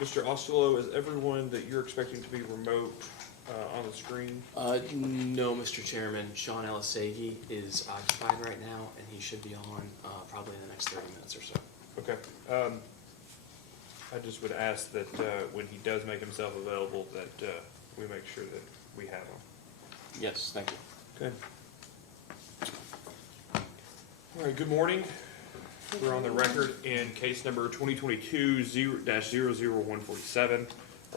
Mr. Ostello, is everyone that you're expecting to be remote on the screen? No, Mr. Chairman. Sean Elisagi is occupied right now, and he should be on probably in the next 30 minutes or so. Okay. I just would ask that when he does make himself available, that we make sure that we have him. Yes, thank you. Okay. All right, good morning. We're on the record in case number 2022-00147,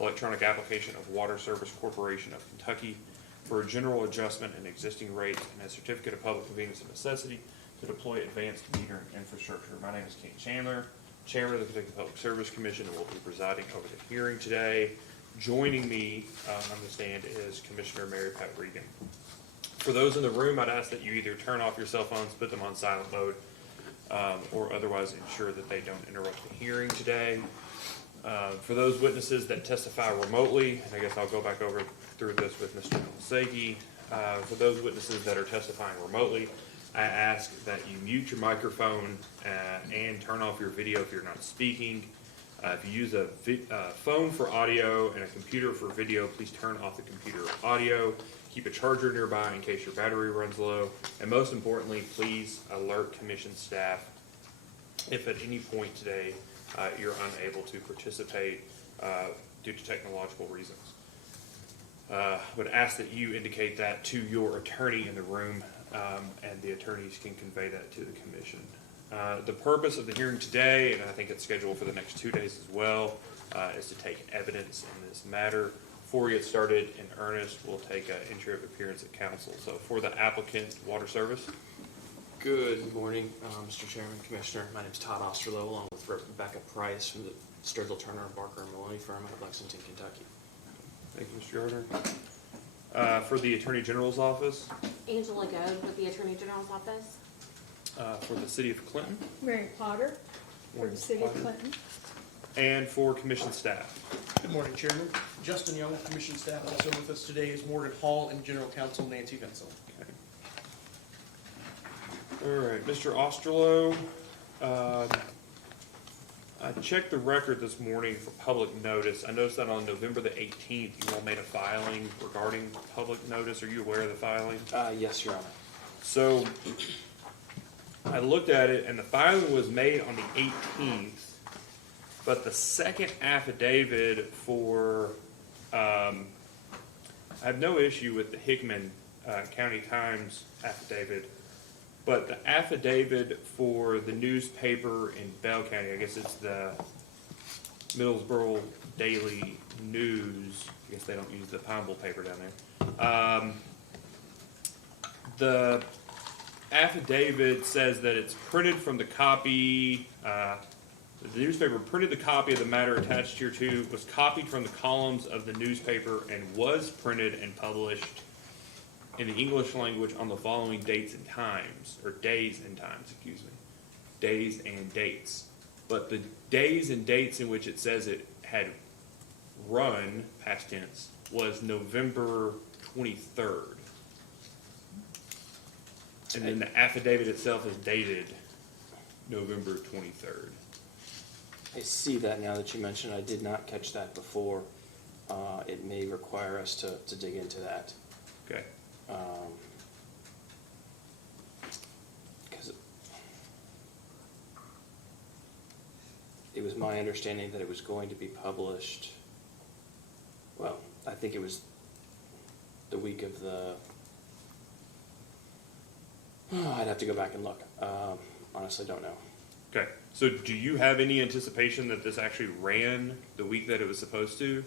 electronic application of Water Service Corporation of Kentucky for a general adjustment in existing rates and a certificate of public convenience and necessity to deploy advanced metering infrastructure. My name is Ken Chandler, Chairman of the Kentucky Public Service Commission, and will be presiding over the hearing today. Joining me on the stand is Commissioner Mary Pat Regan. For those in the room, I'd ask that you either turn off your cell phones, put them on silent mode, or otherwise ensure that they don't interrupt the hearing today. For those witnesses that testify remotely, and I guess I'll go back over through this with Mr. Elisagi. For those witnesses that are testifying remotely, I ask that you mute your microphone and turn off your video if you're not speaking. If you use a phone for audio and a computer for video, please turn off the computer audio. Keep a charger nearby in case your battery runs low. And most importantly, please alert commission staff if at any point today you're unable to participate due to technological reasons. Would ask that you indicate that to your attorney in the room, and the attorneys can convey that to the commission. The purpose of the hearing today, and I think it's scheduled for the next 2 days as well, is to take evidence in this matter. Before we get started in earnest, we'll take an entry of appearance at council. So for the applicant, Water Service. Good morning, Mr. Chairman, Commissioner. My name is Todd Osterloh, along with Rebecca Price from the Sturgill, Turner, Barker & Maloney firm out of Lexington, Kentucky. Thank you, Mr. Gardner. For the Attorney General's office. Angela Goad with the Attorney General's office. For the City of Clinton. Mary Potter for the City of Clinton. And for commission staff. Good morning, Chairman. Justin Young, Commission staff. Also with us today is Morgan Hall and General Counsel Nancy Vincel. Okay. All right, Mr. Osterloh, I checked the record this morning for public notice. I noticed that on November the 18th, you all made a filing regarding public notice. Are you aware of the filing? Yes, Your Honor. So I looked at it, and the filing was made on the 18th, but the second affidavit for, I have no issue with the Hickman County Times affidavit, but the affidavit for the newspaper in Bell County, I guess it's the Middlesboro Daily News, I guess they don't use the Pineville paper down there. The affidavit says that it's printed from the copy, the newspaper printed the copy of the matter attached here to, was copied from the columns of the newspaper, and was printed and published in the English language on the following dates and times, or days and times, excuse me. Days and dates. But the days and dates in which it says it had run, past tense, was November 23rd. And then the affidavit itself is dated November 23rd. I see that now that you mention it. I did not catch that before. It may require us to dig into that. Okay. Because it was my understanding that it was going to be published, well, I think it was the week of the, I'd have to go back and look. Honestly, don't know. Okay. So do you have any anticipation that this actually ran the week that it was supposed to?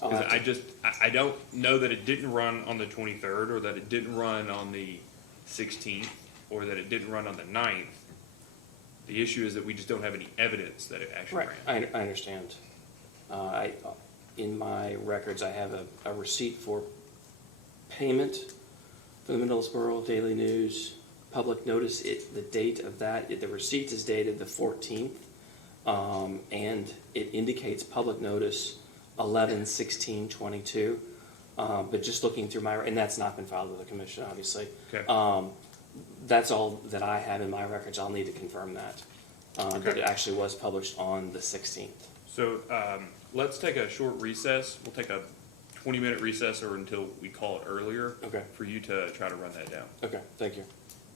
I'll Because have to- I don't know that it didn't run on the 23rd, or that it didn't run on the 16th, or that it didn't run on the 9th. The issue is that we just don't have any evidence that it actually Right, ran. I understand. In my records, I have a receipt for payment for the Middlesboro Daily News public notice. The date of that, the receipt is dated the 14th, and it indicates public notice 11/16/22. But just looking through and that's not been filed with the commission, obviously. Okay. That's all that I have in my records. I'll need to confirm that. Okay. But it actually was published on the 16th. So let's take a short recess. We'll take a 20-minute recess or until we call it earlier. Okay. For you to try to run that down. Okay, thank you.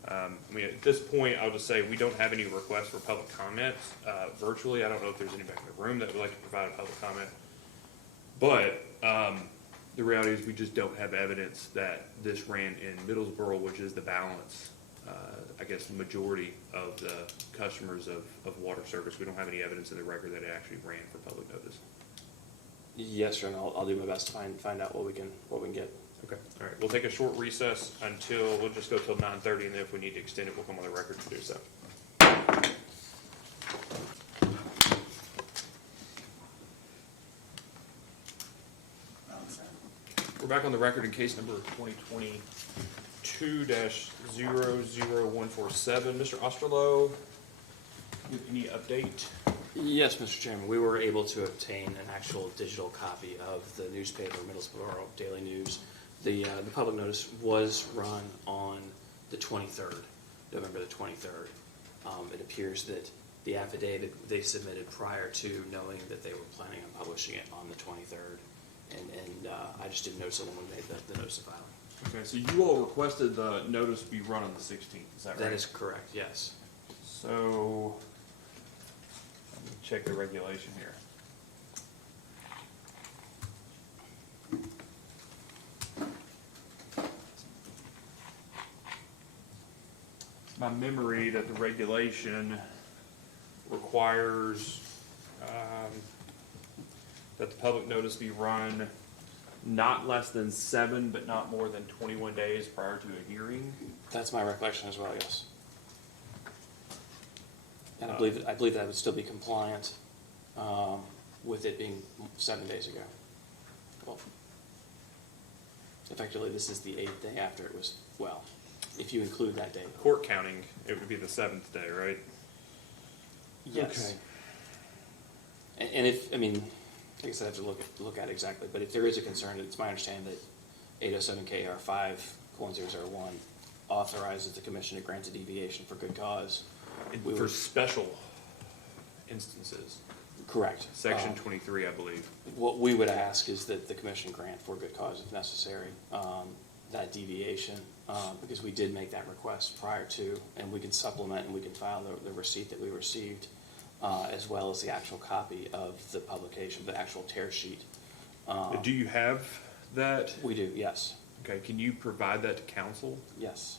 I mean, at this point, I'll just say we don't have any requests for public comments, virtually. I don't know if there's anybody in the room that would like to provide a public comment. But, the reality is we just don't have evidence that this ran in Middlesboro, which is the balance, I guess, the majority of the customers of water service. We don't have any evidence in the record that it actually ran for public notice. Yes, sir, and I'll do my best to find out what we can get. Okay. All right, we'll take a short recess until, we'll just go till 9:30, and then if we need to extend it, we'll come on the record to do so. We're back on the record in case number 2022-00147. Mr. Osterloh, you have any update? Yes, Mr. Chairman, we were able to obtain an actual digital copy of the newspaper, Middlesboro Daily News. The public notice was run on the 23rd, November the 23rd. It appears that the affidavit they submitted prior to knowing that they were planning on publishing it on the 23rd. And I just didn't notice it when we made the notice of filing. Okay, so you all requested the notice be run on the 16th, is that right? That is correct, yes. So, let me check the regulation here. It's my memory that the regulation requires, that the public notice be run not less than 7, but not more than 21 days prior to a hearing. That's my recollection as well, yes. And I believe that would still be compliant with it being 7 days ago. Well, effectively, this is the 8th day after it was, well, if you include that date. Court counting, it would be the 7th day, right? Yes. And if, I mean, I guess I have to look at it exactly, but if there is a concern, it's my understanding that 807 KR 5:1001 authorizes the commission to grant a deviation for good cause. We For would- special instances, Correct. section 23, I believe. What we would ask is that the commission grant for good cause if necessary, that deviation, because we did make that request prior to, and we can supplement and we can file the receipt that we received, as well as the actual copy of the publication, the actual tear sheet. Do you have that? We do, yes, Okay, can you provide that to council? yes.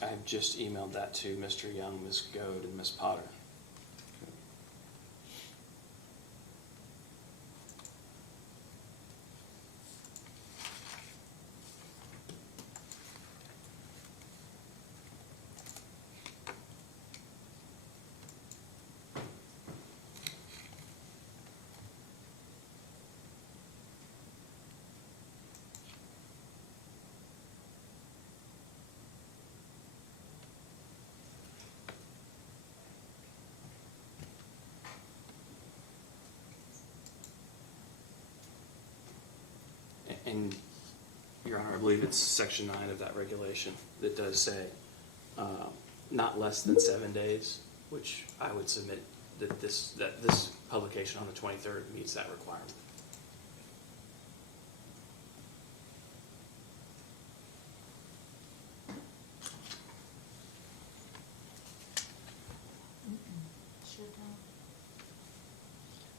I have just emailed that to Mr. Young, Ms. Goad, and Ms. Potter. And, Your Honor, I believe it's section 9 of that regulation that does say not less than 7 days, which I would submit that this publication on the 23rd meets that requirement.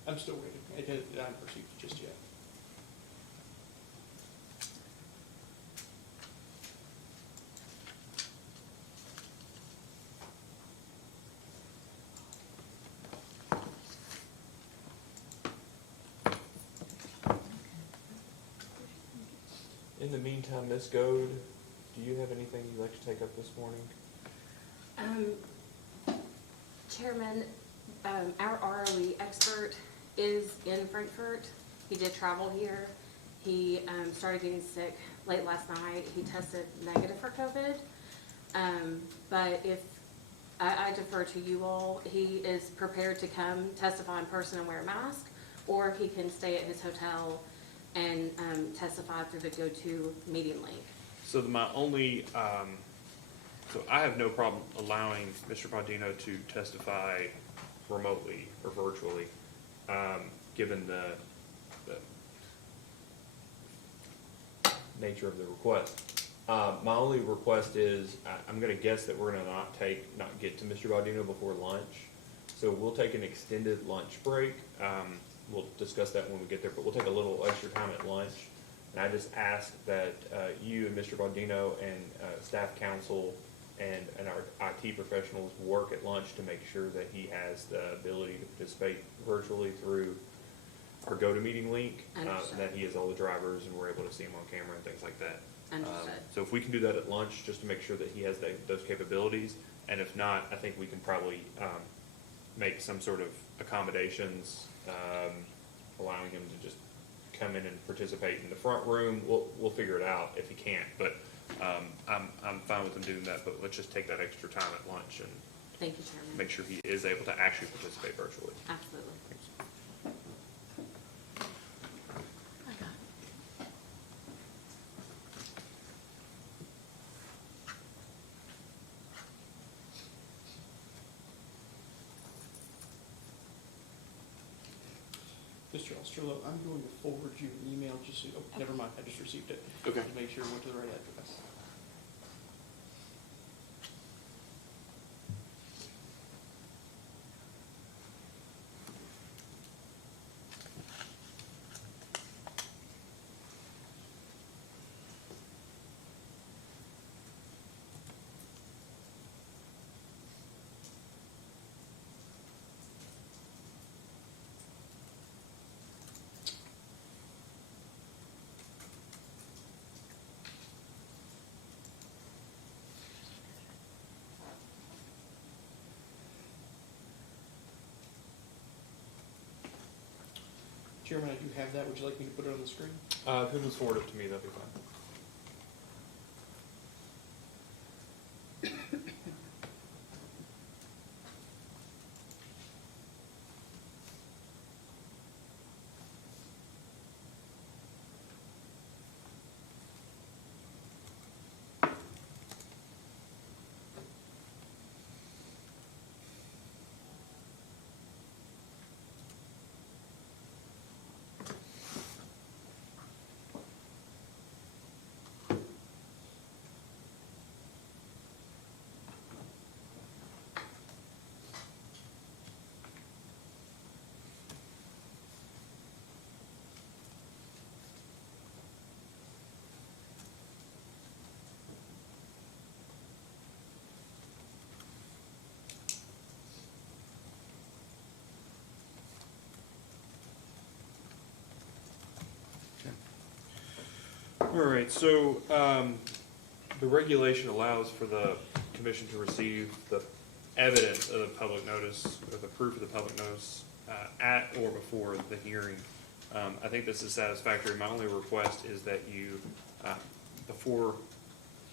I'm still waiting. I haven't received it just yet. In the meantime, Ms. Goad, do you have anything you'd like to take up this morning? Chairman, our ROE expert is in Frankfurt. He did travel here. He started getting sick late last night. He tested negative for COVID. But if, I defer to you all, he is prepared to come testify in person and wear a mask, or he can stay at his hotel and testify through the GoTo meeting link. So my only, so I have no problem allowing Mr. Bodino to testify remotely or virtually, given the nature of the request. My only request is, I'm gonna guess that we're gonna not get to Mr. Bodino before lunch. So we'll take an extended lunch break. We'll discuss that when we get there, but we'll take a little extra time at lunch. And I just ask that you and Mr. Bodino and staff council and our IT professionals work at lunch to make sure that he has the ability to participate virtually through our GoToMeeting link. Understood. That he has all the drivers and we're able to see him on camera and things like that. Understood. So if we can do that at lunch, just to make sure that he has those capabilities, and if not, I think we can probably make some sort of accommodations, allowing him to just come in and participate in the front room. We'll figure it out if he can't, but I'm fine with him doing that, but let's just take that extra time at lunch and Thank you, Chairman. make sure he is able to actually participate virtually. Absolutely. I got it. Mr. Osterlo, I'm going to forward you an email just so, oh, never mind, I just received it. Okay. To make sure it went to the right address. Chairman, I do have that. Would you like me to put it on the screen? If he was forward it to me, that'd be fine. All right, so the regulation allows for the commission to receive the evidence of the public notice, or the proof of the public notice, at or before the hearing. I think this is satisfactory. My only request is that you, before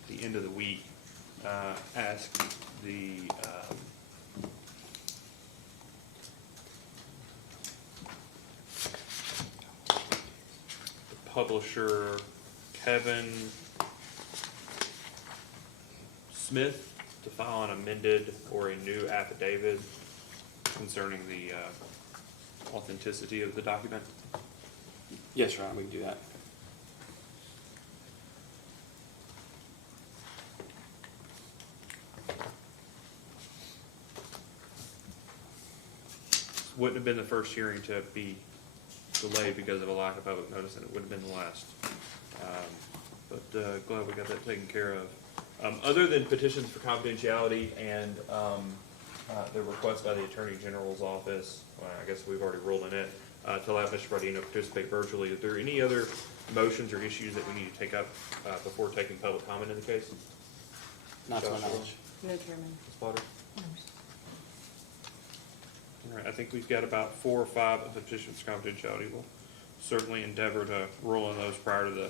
the end of the week, ask the publisher, Kevin Smith, to file an amended or a new affidavit concerning the authenticity of the document. Yes, Your Honor, we can do that. Wouldn't have been the first hearing to be delayed because of a lack of public notice, and it would have been the last. But glad we got that taken care of. Other than petitions for confidentiality and the request by the Attorney General's office, I guess we've already ruled in it, to allow Mr. Bodino participate virtually. Is there any other motions or issues that we need to take up before taking public comment in the case? Not to my Joshua? knowledge. No, Chairman. Ms. Potter? All right, I think we've got about 4 or 5 of the petitions for confidentiality. We'll certainly endeavor to roll on those prior to the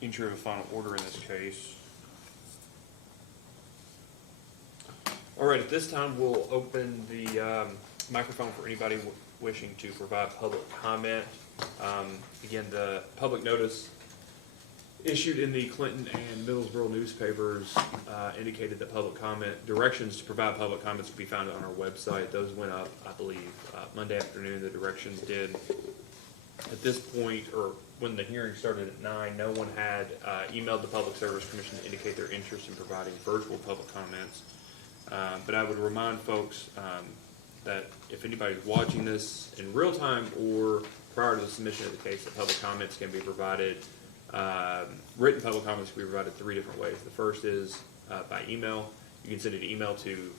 entry of a final order in this case. All right, at this time, we'll open the microphone for anybody wishing to provide public comment. Again, the public notice issued in the Clinton and Middlesboro newspapers indicated that public comment, directions to provide public comments can be found on our website. Those went up, I believe, Monday afternoon, the directions did. At this point, or when the hearing started at 9, no one had emailed the Public Service Commission to indicate their interest in providing virtual public comments. But I would remind folks that if anybody's watching this in real time or prior to the submission of the case, that public comments can be provided, written public comments can be provided 3 different ways. The first is by email. You can send an email to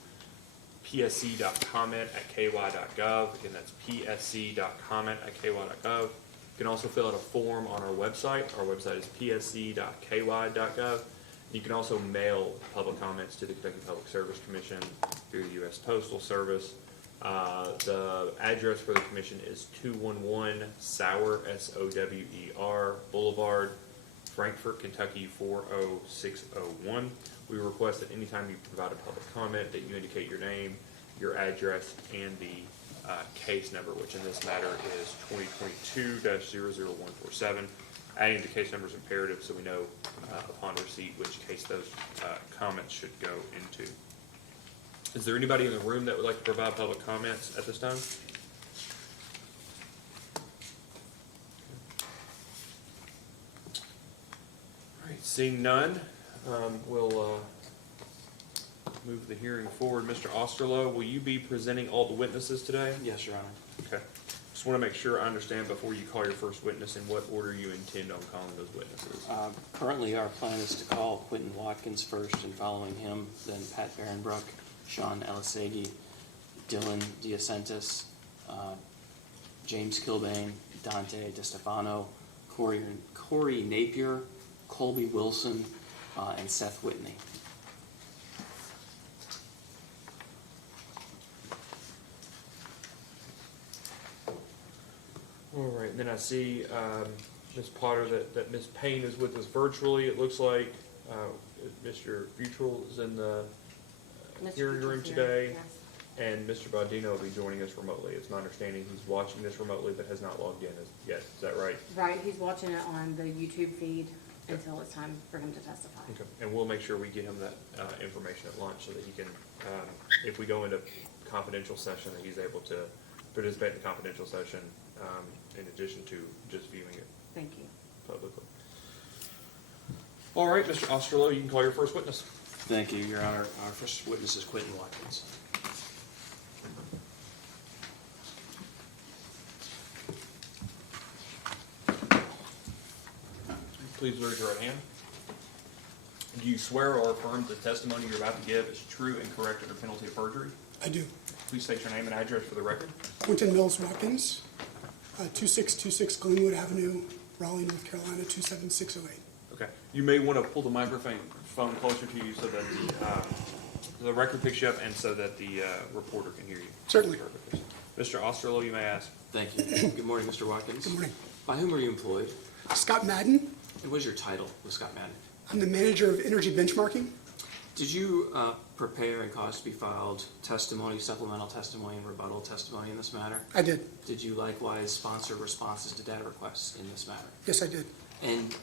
psc.comment@ky.gov. Again, that's psc.comment@ky.gov. You can also fill out a form on our website. Our website is psc.ky.gov. You can also mail public comments to the Kentucky Public Service Commission through the U.S. Postal Service. The address for the commission is 211 Sower, S-O-W-E-R Boulevard, Frankfort, Kentucky 40601. We request that anytime you provide a public comment that you indicate your name, your address, and the case number, which in this matter is 2022-00147. Adding the case number is imperative so we know upon receipt which case those comments should go into. Is there anybody in the room that would like to provide public comments at this time? All right, seeing none, we'll move the hearing forward. Mr. Osterloh, will you be presenting all the witnesses today? Yes, Your Honor. Okay. Just want to make sure I understand before you call your first witness in what order you intend on calling those witnesses. Currently, our plan is to call Quentin Watkins first, and following him, then Pat Barronbrook, Sean Elisagi, Dylan Diacentis, James Kilbane, Dante DeStefano, Corey Napier, Colby Wilson, and Seth Whitney. All right, and then I see, Ms. Potter, that Ms. Payne is with us virtually. It looks like Mr. Butrell is in the hearing room today, Yes. and Mr. Baudino will be joining us remotely. It's my understanding he's watching this remotely but has not logged in yet. Is that right? Right, he's watching it on the YouTube feed until it's time for him to testify. Okay. And we'll make sure we get him that information at lunch so that he can, if we go into confidential session, that he's able to participate in the confidential session in addition to just viewing it Thank you. publicly. All right, Mr. Osterloh, you can call your first witness. Thank you, Your Honor. Our first witness is Quentin Watkins. Please raise your right hand. Do you swear or affirm the testimony you're about to give is true and correct under penalty of perjury? I do. Please state your name and address for the record. Quentin Mills Watkins, 2626 Glenwood Avenue, Raleigh, North Carolina, 27608. Okay. You may want to pull the microphone closer to you so that the record picks you up and so that the reporter can hear you. Certainly. Mr. Osterloh, you may ask. Thank you. Good morning, Mr. Watkins. Good morning. By whom are you employed? Scott Madden. And what is your title with Scott Madden? I'm the manager of energy benchmarking. Did you prepare and cause to be filed testimony, supplemental testimony, and rebuttal testimony in this matter? I did. Did you likewise sponsor responses to data requests in this matter? Yes, I did. And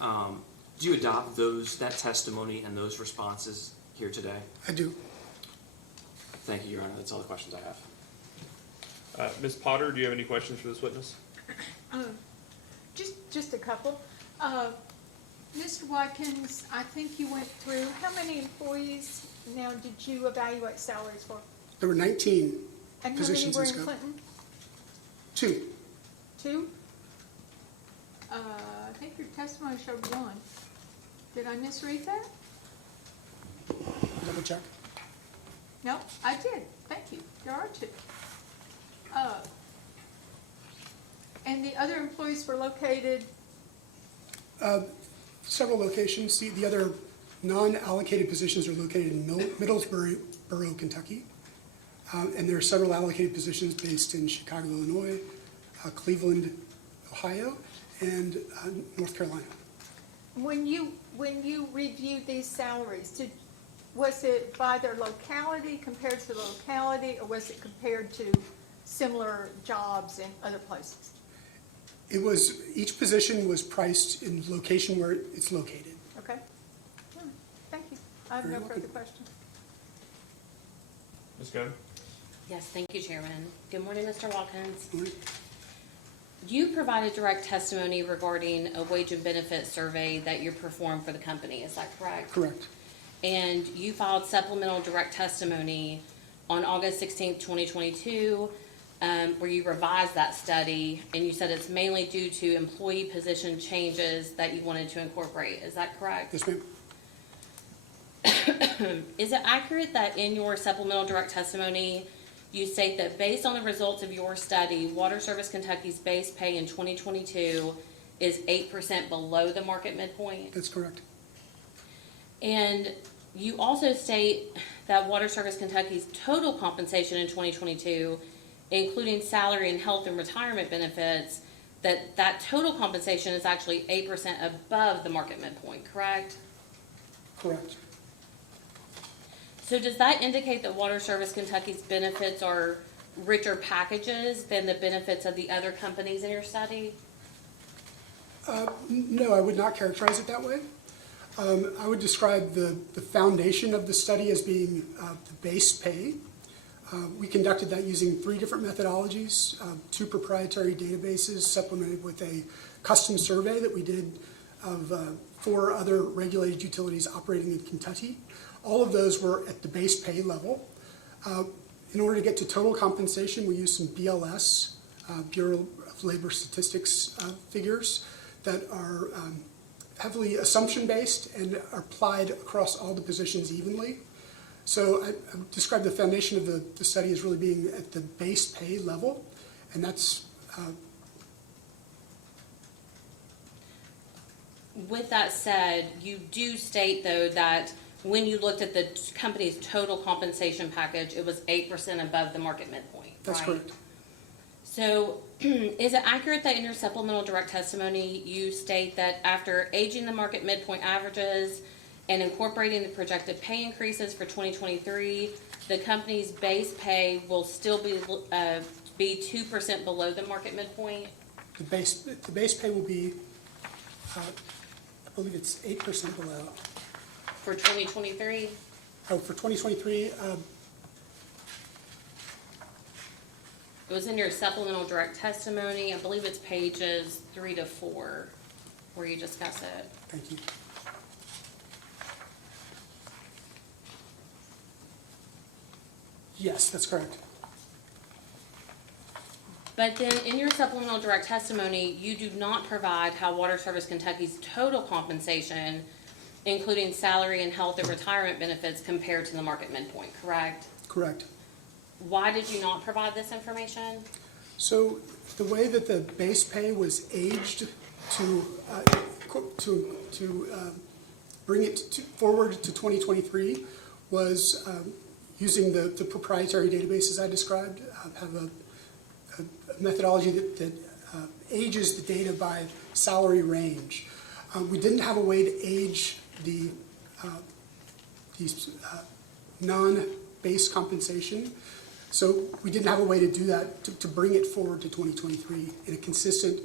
do you adopt that testimony and those responses here today? I do. Thank you, Your Honor. That's all the questions I have. Ms. Potter, do you have any questions for this witness? Just a couple. Mr. Watkins, I think you went through, how many employees now did you evaluate salaries for? There were 19 And how many positions were in in scope. Clinton? 2. 2? I think your testimony showed 1. Did I misread that? Double check. No, I did. Thank you. There are 2. And the other employees were located, Several locations. The other non-allocated positions are located in Middlesboro, Kentucky. And there are several allocated positions based in Chicago, Illinois, Cleveland, Ohio, and North Carolina. When you reviewed these salaries, was it by their locality, compared to the locality, or was it compared to similar jobs in other places? It was, each position was priced in the location where it's located. Okay? Thank you. I have Very no welcome. further questions. Ms. Goode? Yes, thank you, Chairman. Good morning, Mr. Watkins. All right. You provided direct testimony regarding a wage and benefit survey that you performed for the company, is that correct? Correct. And you filed supplemental direct testimony on August 16th, 2022, where you revised that study, and you said it's mainly due to employee position changes that you wanted to incorporate. Is that correct? Yes, ma'am. Is it accurate that in your supplemental direct testimony, you state that based on the results of your study, Water Service Kentucky's base pay in 2022 is 8% below the market midpoint? That's correct. And you also state that Water Service Kentucky's total compensation in 2022, including salary and health and retirement benefits, that total compensation is actually 8% above the market midpoint, correct? Correct. So does that indicate that Water Service Kentucky's benefits are richer packages than the benefits of the other companies in your study? No, I would not characterize it that way. I would describe the foundation of the study as being the base pay. We conducted that using 3 different methodologies, 2 proprietary databases supplemented with a custom survey that we did of 4 other regulated utilities operating in Kentucky. All of those were at the base pay level. In order to get to total compensation, we used some BLS, Bureau of Labor Statistics figures that are heavily assumption-based and are applied across all the positions evenly. So I would describe the foundation of the study as really being at the base pay level, and that's With that said, you do state though that when you looked at the company's total compensation package, it was 8% above the market midpoint, that's right? correct. So is it accurate that in your supplemental direct testimony, you state that after aging the market midpoint averages and incorporating the projected pay increases for 2023, the company's base pay will still be 2% below the market midpoint? The base pay will be, I believe it's 8% below. For 2023? Oh, for 2023, It was in your supplemental direct testimony. I believe it's pages 3 to 4 where you discuss it. thank you. Yes, that's correct. But then in your supplemental direct testimony, you do not provide how Water Service Kentucky's total compensation, including salary and health and retirement benefits, compared to the market midpoint, correct? Correct. Why did you not provide this information? So the way that the base pay was aged to bring it forward to 2023 was using the proprietary databases I described, have a methodology that ages the data by salary range. We didn't have a way to age these non-base compensation, so we didn't have a way to do that, to bring it forward to 2023 in a consistent,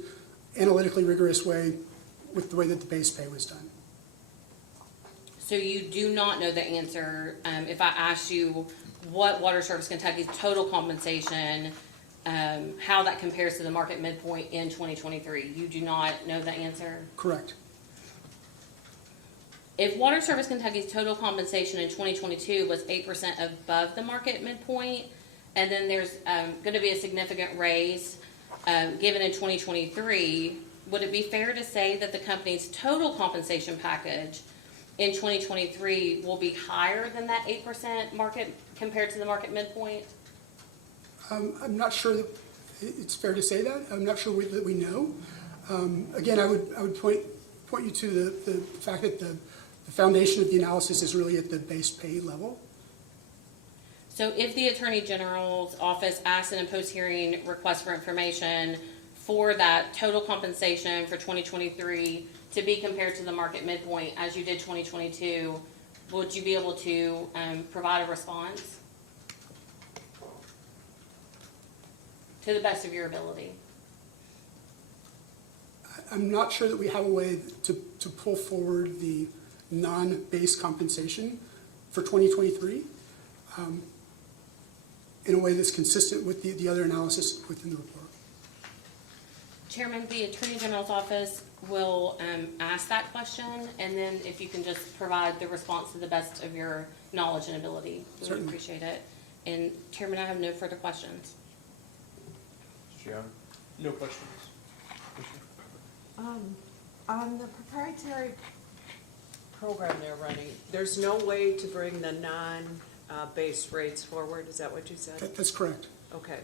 analytically rigorous way with the way that the base pay was done. So you do not know the answer. If I asked you what Water Service Kentucky's total compensation, how that compares to the market midpoint in 2023, you do not know the answer? Correct. If Water Service Kentucky's total compensation in 2022 was 8% above the market midpoint, and then there's going to be a significant raise given in 2023, would it be fair to say that the company's total compensation package in 2023 will be higher than that 8% market compared to the market midpoint? I'm not sure that it's fair to say that. I'm not sure that we know. Again, I would point you to the fact that the foundation of the analysis is really at the base pay level. So if the Attorney General's office asks in a post-hearing request for information for that total compensation for 2023 to be compared to the market midpoint as you did 2022, would you be able to provide a response to the best of your ability? I'm not sure that we have a way to pull forward the non-base compensation for 2023 in a way that's consistent with the other analysis within the report. Chairman, the Attorney General's office will ask that question, and then if you can just provide the response to the best of your knowledge and ability, we would Certainly. appreciate it. And Chairman, I have no further questions. Mr. Young? No questions. On the proprietary program they're running, there's no way to bring the non-base rates forward, is that what you said? That's correct. Okay.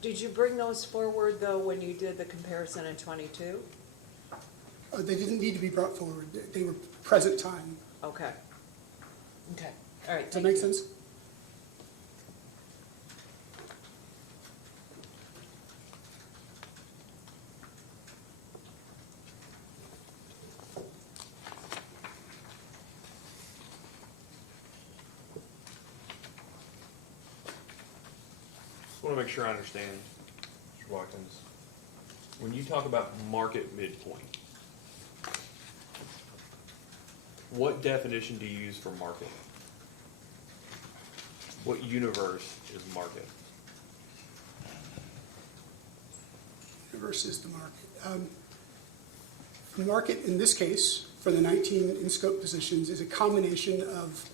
Did you bring those forward, though, when you did the comparison in '22? They didn't need to be brought forward. They were present time. Okay. Okay, all right. Does that make sense? I want to make sure I understand, Mr. Watkins. When you talk about market midpoint, what definition do you use for market? What universe is market? Versus the market. The market, in this case, for the 19 in-scope positions, is a combination of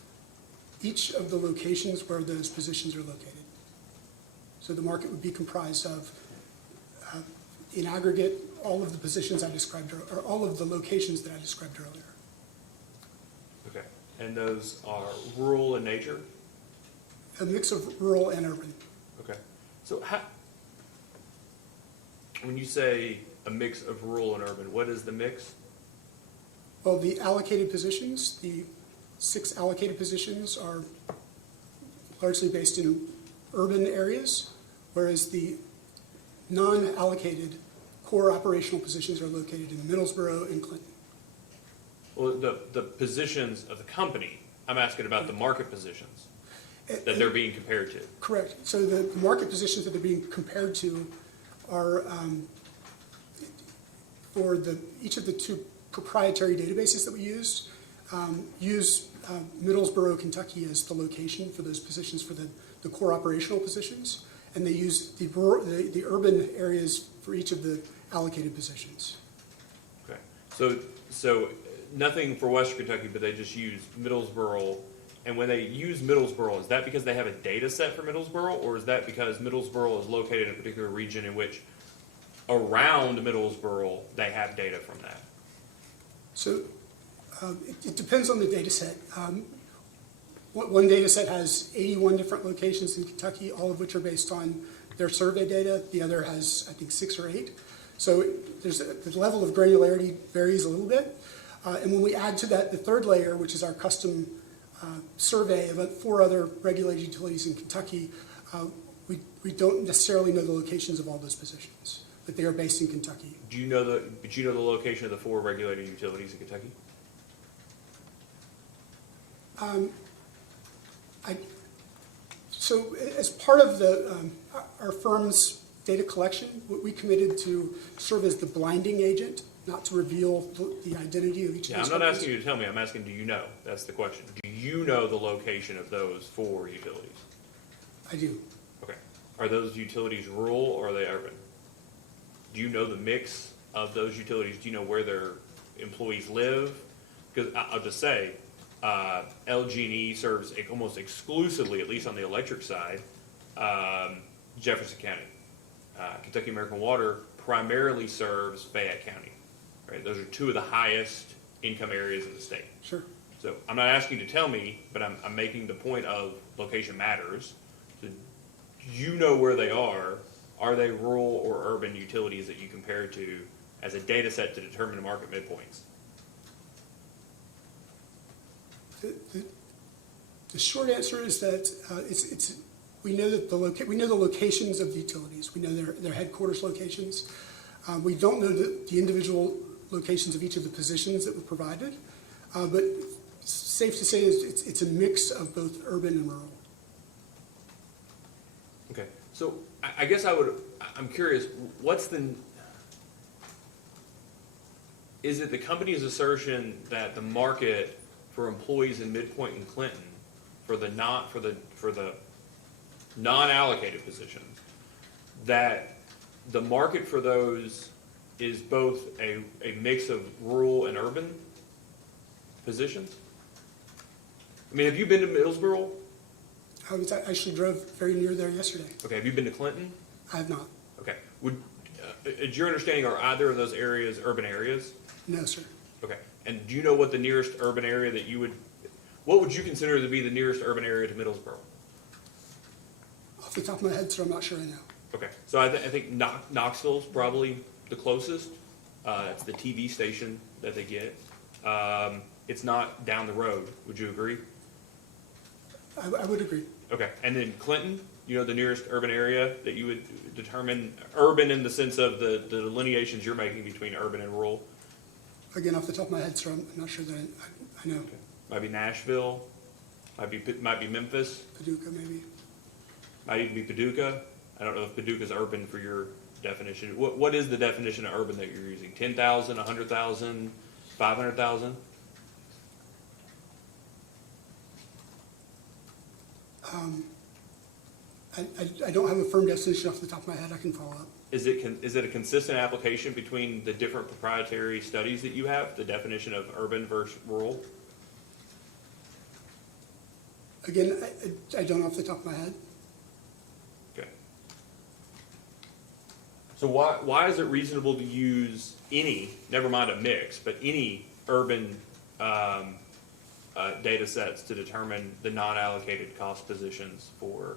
each of the locations where those positions are located. So the market would be comprised of, in aggregate, all of the positions I described, or all of the locations that I described earlier. Okay, and those are rural in nature? A mix of rural and urban. Okay, so how, when you say a mix of rural and urban, what is the mix? Well, the allocated positions, the 6 allocated positions are largely based in urban areas, whereas the non-allocated core operational positions are located in Middlesboro and Clinton. Well, the positions of the company, I'm asking about the market positions that they're being compared to. Correct. So the market positions that they're being compared to are for each of the 2 proprietary databases that we use Middlesboro, Kentucky as the location for those positions for the core operational positions, and they use the urban areas for each of the allocated positions. Okay, so nothing for Western Kentucky, but they just use Middlesboro. And when they use Middlesboro, is that because they have a data set for Middlesboro, or is that because Middlesboro is located in a particular region in which around Middlesboro they have data from that? So it depends on the data set. One data set has 81 different locations in Kentucky, all of which are based on their survey data. The other has, I think, 6 or 8. So the level of granularity varies a little bit. And when we add to that the third layer, which is our custom survey of 4 other regulated utilities in Kentucky, we don't necessarily know the locations of all those positions, but they are based in Kentucky. Do you know the location of the 4 regulated utilities in Kentucky? So as part of our firm's data collection, we committed to serve as the blinding agent, not to reveal the identity of each of Yeah, those I'm not companies. asking you to tell me, I'm asking, do you know? That's the question. Do you know the location of those 4 utilities? I do. Okay. Are those utilities rural or are they urban? Do you know the mix of those utilities? Do you know where their employees live? Because I'll just say, LG&E serves almost exclusively, at least on the electric side, Jefferson County. Kentucky American Water primarily serves Fayette County. Right? Those are 2 of the highest income areas in the state. Sure. So I'm not asking you to tell me, but I'm making the point of location matters. So you know where they are. Are they rural or urban utilities that you compare to as a data set to determine the market midpoints? The short answer is that We know that we know the locations of the utilities. We know their headquarters locations. We don't know the individual locations of each of the positions that were provided, but safe to say is it's a mix of both urban and rural. Okay, so I guess I'm curious, is it the company's assertion that the market for employees in Midpoint and Clinton for the non-allocated positions, that the market for those is both a mix of rural and urban positions? I mean, have you been to Middlesboro? I actually drove very near there yesterday. Okay, have you been to Clinton? I have not. Okay, is your understanding, are either of those areas urban areas? No, sir. Okay, and do you know what the nearest urban area what would you consider to be the nearest urban area to Middlesboro? Off the top of my head, sir, I'm not sure I know. Okay, so I think Knoxville's probably the closest. It's the TV station that they get. It's not down the road. Would you agree? I would agree. Okay, and then Clinton, the nearest urban area that you would determine urban in the sense of the delineations you're making between urban and rural? Again, off the top of my head, sir, I'm not sure that I know. Might be Nashville, might be Memphis, Paducah, maybe. might even be Paducah. I don't know if Paducah's urban for your definition. What is the definition of urban that you're using? 10,000, 100,000, 500,000? I don't have a firm definition off the top of my head. I can follow up. Is it a consistent application between the different proprietary studies that you have, the definition of urban versus rural? Again, I don't know off the top of my head. Okay. So why is it reasonable to use any, never mind a mix, but any urban data sets to determine the non-allocated cost positions for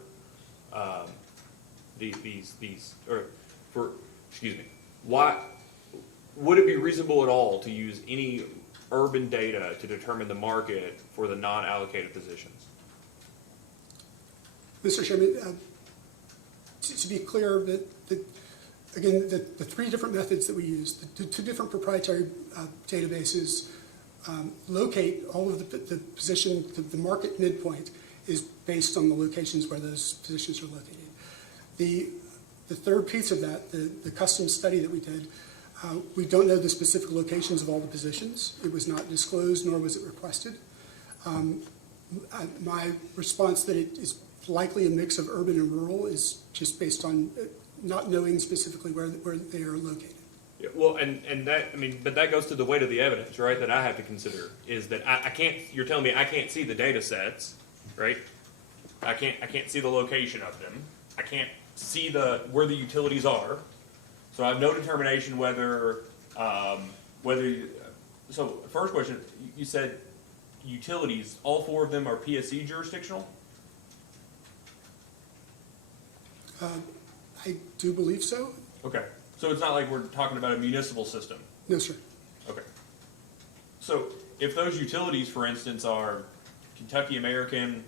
why would it be reasonable at all to use any urban data to determine the market for the non-allocated positions? Mr. Chairman, to be clear, again, the three different methods that we use, the two different proprietary databases locate all of the position, the market midpoint is based on the locations where those positions are located. The third piece of that, the custom study that we did, we don't know the specific locations of all the positions. It was not disclosed, nor was it requested. My response that it is likely a mix of urban and rural is just based on not knowing specifically where they are located. Yeah, well, and that, but that goes to the weight of the evidence, right, that I have to consider, is that I can't, you're telling me I can't see the data sets, right? I can't see the location of them. I can't see where the utilities are. So I have no determination so first question, you said utilities, all four of them are PSC jurisdictional? I do believe so. Okay, so it's not like we're talking about a municipal system? No, sir. Okay. So if those utilities, for instance, are Kentucky American,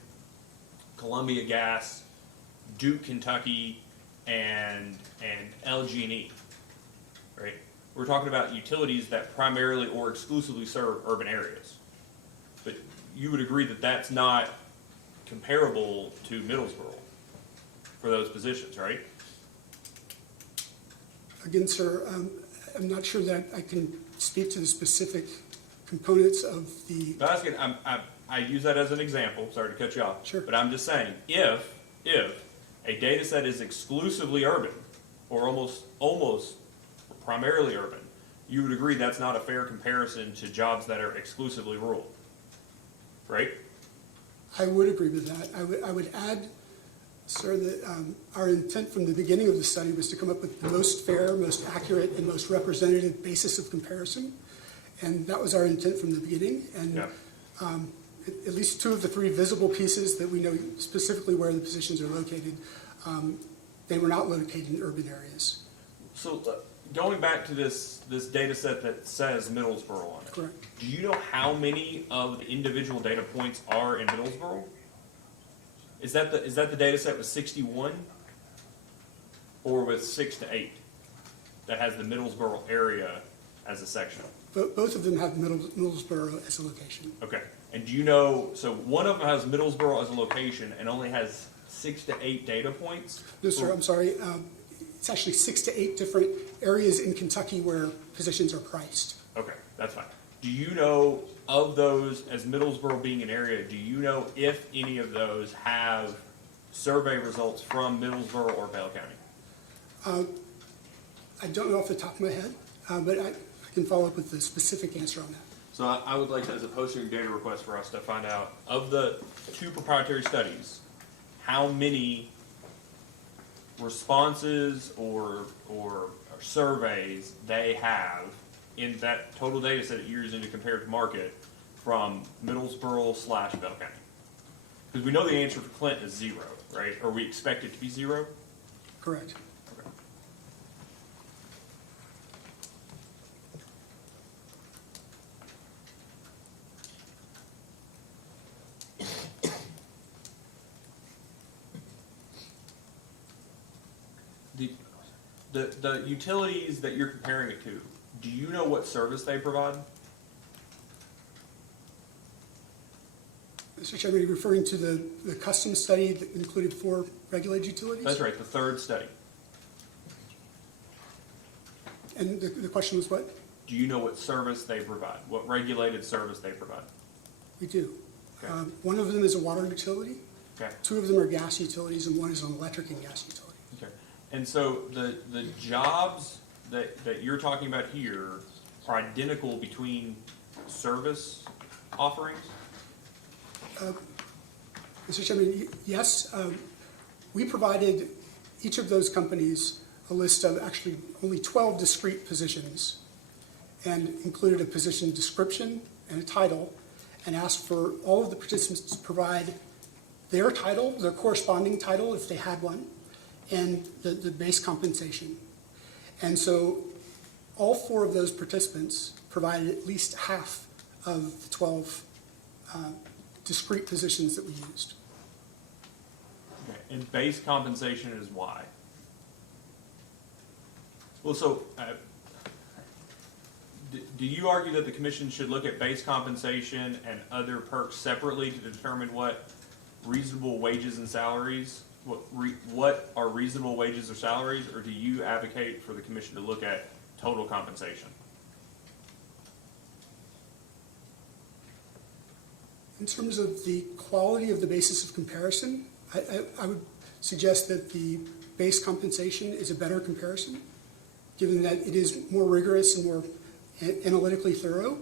Columbia Gas, Duke Kentucky, and LG&E, right? We're talking about utilities that primarily or exclusively serve urban areas. But you would agree that that's not comparable to Middlesboro for those positions, right? Again, sir, I'm not sure that I can speak to the specific components of the. No, that's good. I use that as an example. Sorry to cut you off. Sure. But I'm just saying, if a data set is exclusively urban, or almost primarily urban, you would agree that's not a fair comparison to jobs that are exclusively rural, right? I would agree with that. I would add, sir, that our intent from the beginning of the study was to come up with the most fair, most accurate, and most representative basis of comparison. And that was our intent from the beginning. And Yeah. At least two of the three visible pieces that we know specifically where the positions are located, they were not located in urban areas. So going back to this data set that says Middlesboro on it, Correct. do you know how many of the individual data points are in Middlesboro? Is that the data set with 61? Or with 6 to 8? That has the Middlesboro area as a section? Both of them have Middlesboro as a location. Okay, and do you know, so one of them has Middlesboro as a location and only has 6 to 8 data points? No, sir, I'm sorry. It's actually 6 to 8 different areas in Kentucky where positions are priced. Okay, that's fine. Do you know of those, as Middlesboro being an area, do you know if any of those have survey results from Middlesboro or Bell County? I don't know off the top of my head, but I can follow up with the specific answer on that. So I would like, as a posting data request for us to find out, of the 2 proprietary studies, how many responses or surveys they have in that total data set that you're using to compare to market from Middlesboro / Bell County? Because we know the answer for Clinton is 0, right? Or we expect it to be 0? Correct. Okay. The utilities that you're comparing it to, do you know what service they provide? Mr. Chairman, are you referring to the custom study that included 4 regulated utilities? That's right, the third study. And the question was what? Do you know what service they provide? What regulated service they provide? We do. Okay. One of them is a water utility, Okay. 2 of them are gas utilities, and 1 is an electric and gas utility. Okay. And so the jobs that you're talking about here are identical between service offerings? Mr. Chairman, yes, we provided each of those companies a list of actually only 12 discrete positions and included a position description and a title, and asked for all of the participants to provide their title, their corresponding title if they had one, and the base compensation. And so all 4 of those participants provided at least half of the 12 discrete positions that we used. Okay. And base compensation is why? Well, so do you argue that the commission should look at base compensation and other perks separately to determine what reasonable wages and salaries, what are reasonable wages or salaries, or do you advocate for the commission to look at total compensation? In terms of the quality of the basis of comparison, I would suggest that the base compensation is a better comparison, given that it is more rigorous and more analytically thorough.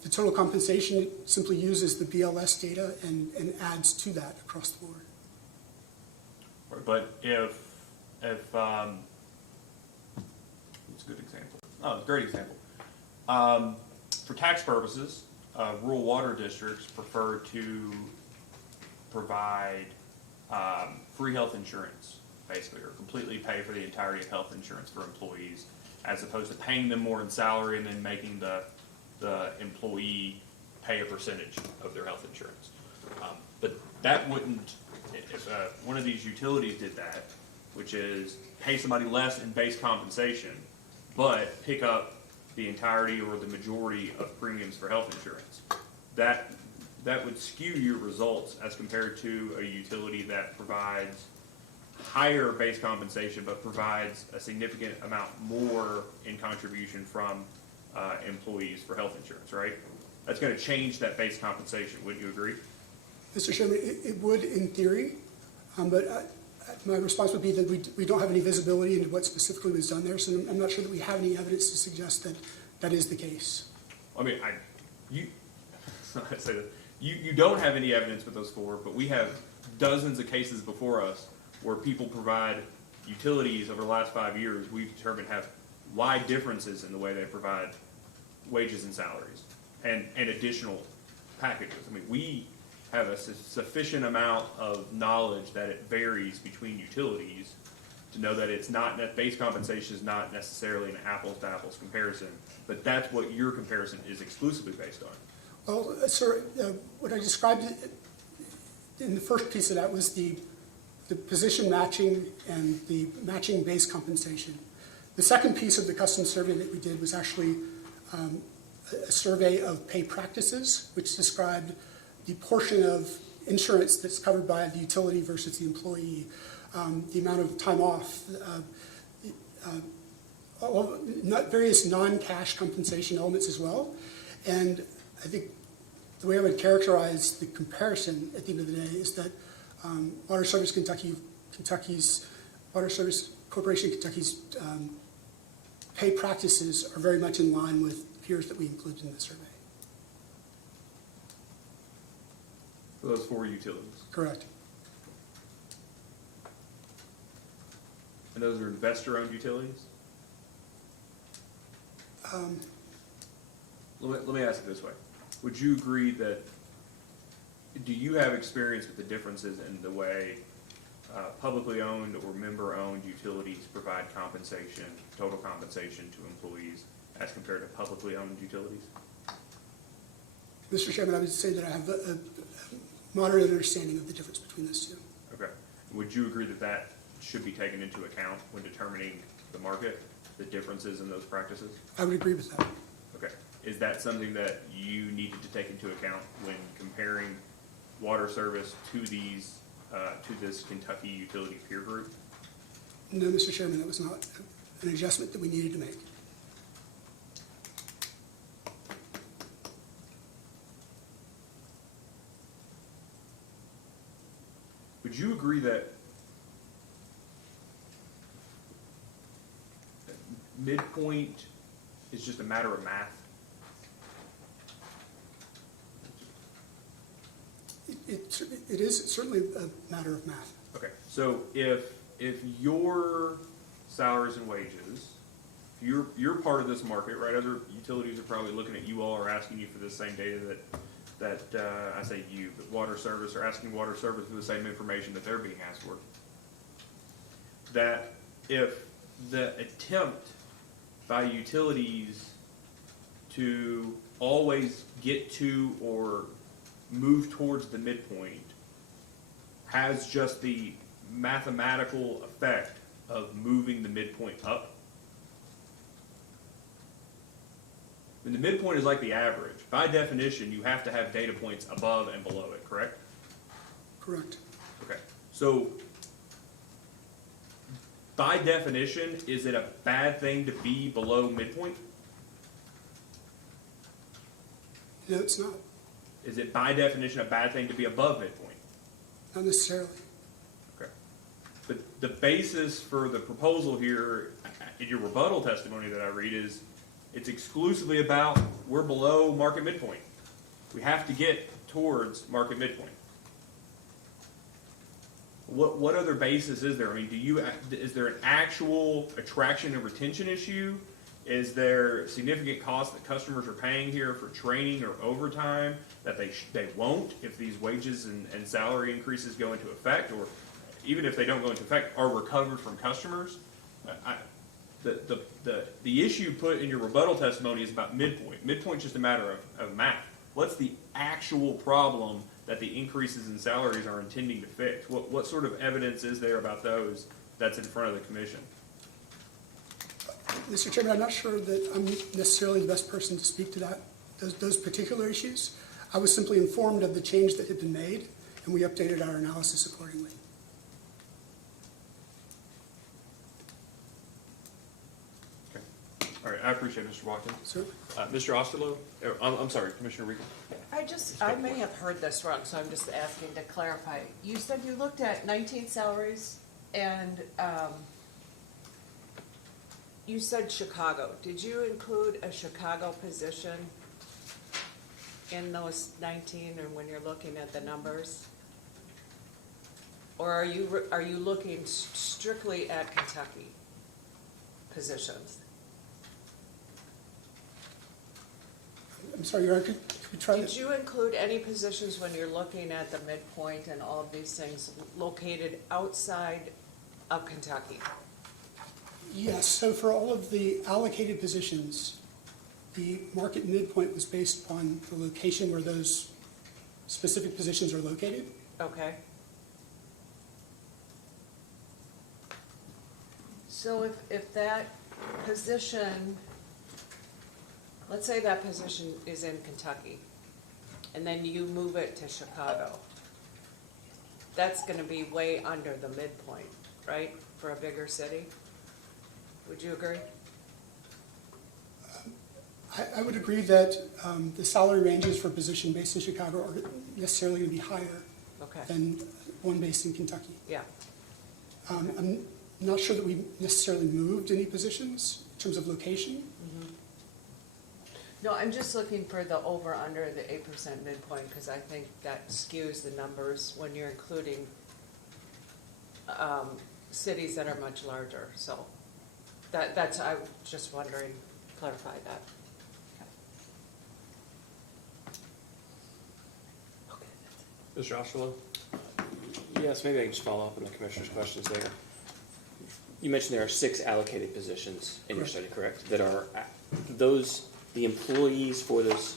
The total compensation simply uses the BLS data and adds to that across the board. But if it's a good example. Oh, it's a great example. For tax purposes, rural water districts prefer to provide free health insurance, basically, or completely pay for the entirety of health insurance for employees, as opposed to paying them more in salary and then making the employee pay a percentage of their health insurance. But that wouldn't, if one of these utilities did that, which is pay somebody less in base compensation, but pick up the entirety or the majority of premiums for health insurance, that would skew your results as compared to a utility that provides higher base compensation but provides a significant amount more in contribution from employees for health insurance, right? That's going to change that base compensation, wouldn't you agree? Mr. Chairman, it would in theory, but my response would be that we don't have any visibility into what specifically was done there, so I'm not sure that we have any evidence to suggest that that is the case. I mean, I say that you don't have any evidence with those 4, but we have dozens of cases before us where people provide utilities over the last 5 years we've determined have wide differences in the way they provide wages and salaries and additional packages. I mean, we have a sufficient amount of knowledge that it varies between utilities to know that it's not, that base compensation is not necessarily an apples to apples comparison, but that's what your comparison is exclusively based on. Well, sir, what I described in the first piece of that was the position matching and the matching base compensation. The second piece of the custom survey that we did was actually a survey of pay practices, which described the portion of insurance that's covered by the utility versus the employee, the amount of time off, various non-cash compensation elements as well. And I think the way I would characterize the comparison at the end of the day is that Water Service Kentucky's Water Service Corporation Kentucky's pay practices are very much in line with peers that we included in the survey. For those 4 utilities. Correct. And those are investor-owned utilities? Let me ask it this way. Would you agree that, do you have experience with the differences in the way publicly owned or member-owned utilities provide compensation, total compensation to employees as compared to publicly owned utilities? Mr. Chairman, I would say that I have a moderate understanding of the difference between those two. Okay. Would you agree that that should be taken into account when determining the market, the differences in those practices? I would agree with that. Okay. Is that something that you needed to take into account when comparing water service to these, to this Kentucky utility peer group? No, Mr. Chairman, that was not an adjustment that we needed to make. Would you agree that midpoint is just a matter of math? It is certainly a matter of math. Okay, so if your salaries and wages, you're part of this market, right? Other utilities are probably looking at you all or asking you for the same data that I say you, but Water Service are asking Water Service for the same information that they're being asked for. That if the attempt by utilities to always get to or move towards the midpoint has just the mathematical effect of moving the midpoint up. And the midpoint is like the average. By definition, you have to have data points above and below it, correct? Correct. Okay. So, by definition, is it a bad thing to be below midpoint? No, it's not. Is it by definition a bad thing to be above midpoint? Not necessarily. Okay. But the basis for the proposal here, in your rebuttal testimony that I read, is it's exclusively about we're below market midpoint. We have to get towards market midpoint. What other basis is there? I mean, is there an actual attraction and retention issue? Is there significant cost that customers are paying here for training or overtime that they won't if these wages and salary increases go into effect, or even if they don't go into effect, are recovered from customers? The issue put in your rebuttal testimony is about midpoint. Midpoint's just a matter of math. What's the actual problem that the increases in salaries are intending to fix? What sort of evidence is there about those that's in front of the commission? Mr. Chairman, I'm not sure that I'm necessarily the best person to speak to those particular issues. I was simply informed of the change that had been made, and we updated our analysis accordingly. Okay. All right, I appreciate it, Mr. Watkins. Certainly. Mr. Osterloh, I'm sorry, Commissioner Regan. I may have heard this wrong, so I'm just asking to clarify. You said you looked at 19 salaries and, you said Chicago. Did you include a Chicago position in those 19, or when you're looking at the numbers? Or are you looking strictly at Kentucky positions? I'm sorry, Your Honor, could we try Did that? you include any positions when you're looking at the midpoint and all of these things located outside of Kentucky? Yes, so for all of the allocated positions, the market midpoint was based upon the location where those specific positions are located. Okay. So if that position, let's say that position is in Kentucky, and then you move it to Chicago, that's gonna be way under the midpoint, right, for a bigger city? Would you agree? I would agree that the salary ranges for a position based in Chicago are necessarily going to be higher Okay, than one based in Kentucky. yeah, I'm not sure that we necessarily moved any positions in terms of location. no, I'm just looking for the over, under the 8% midpoint, because I think that skews the numbers when you're including cities that are much larger, so that's, I was just wondering, clarify that. Mr. Osterloh? Yes, maybe I can just follow up on the commissioner's questions there. You mentioned there are 6 allocated positions in your Correct. study, correct? That are, those, the employees for those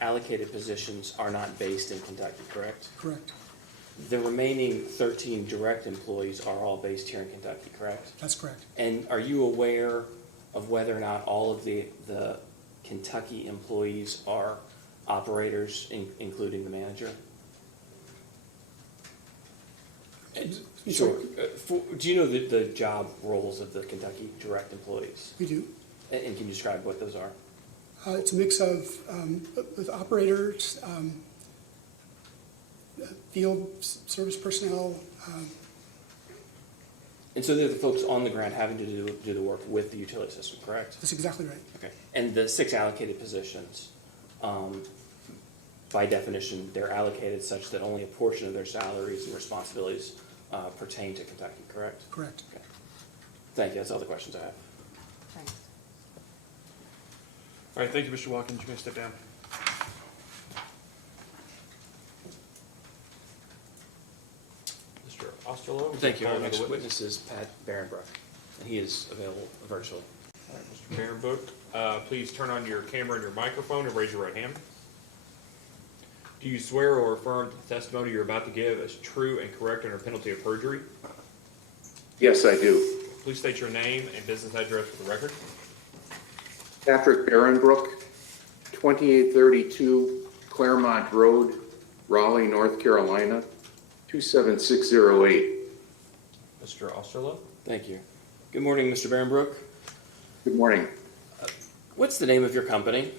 allocated positions are not based in Kentucky, correct? Correct. The remaining 13 direct employees are all based here in Kentucky, correct? That's correct. And are you aware of whether or not all of the Kentucky employees are operators, including the manager? I'm Sure. sorry, Do you know the job roles of the Kentucky direct employees? we do. And can you describe what those are? It's a mix of with operators, field service personnel. And so they're the folks on the ground having to do the work with the utility system, correct? That's exactly right. Okay. And the 6 allocated positions, by definition, they're allocated such that only a portion of their salaries and responsibilities pertain to Kentucky, correct? Correct. Okay. Thank you. That's all the questions I have. Thanks. All right, thank you, Mr. Watkins. You may step down. Mr. Osterloh? would Thank you. Our call another next witness is Pat Barenbrook, and he is available virtually. All right, Mr. Barenbrook, please turn on your camera and your microphone and raise your right hand. Do you swear or affirm that the testimony you're about to give is true and correct under penalty of perjury? Yes, I do. Please state your name and business address for the record. Patrick Barenbrook, 2832 Claremont Road, Raleigh, North Carolina, 27608. Mr. Osterloh? Thank you. Good morning, Mr. Barenbrook. Good morning. What's the name of your company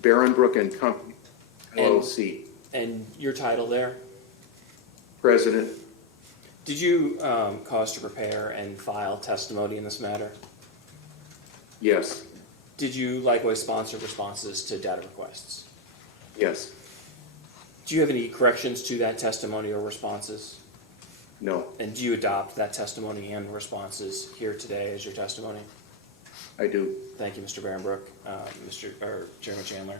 Barenbrook and Company, LLC, and your title there? President. Did you cause to prepare and file testimony in this matter? Yes, Did you likewise sponsor responses to data requests? yes, Do you have any corrections to that testimony or responses? no, And do you adopt that testimony and responses here today as your testimony? I do. Thank you, Mr. Barenbrook. Chairman Chandler,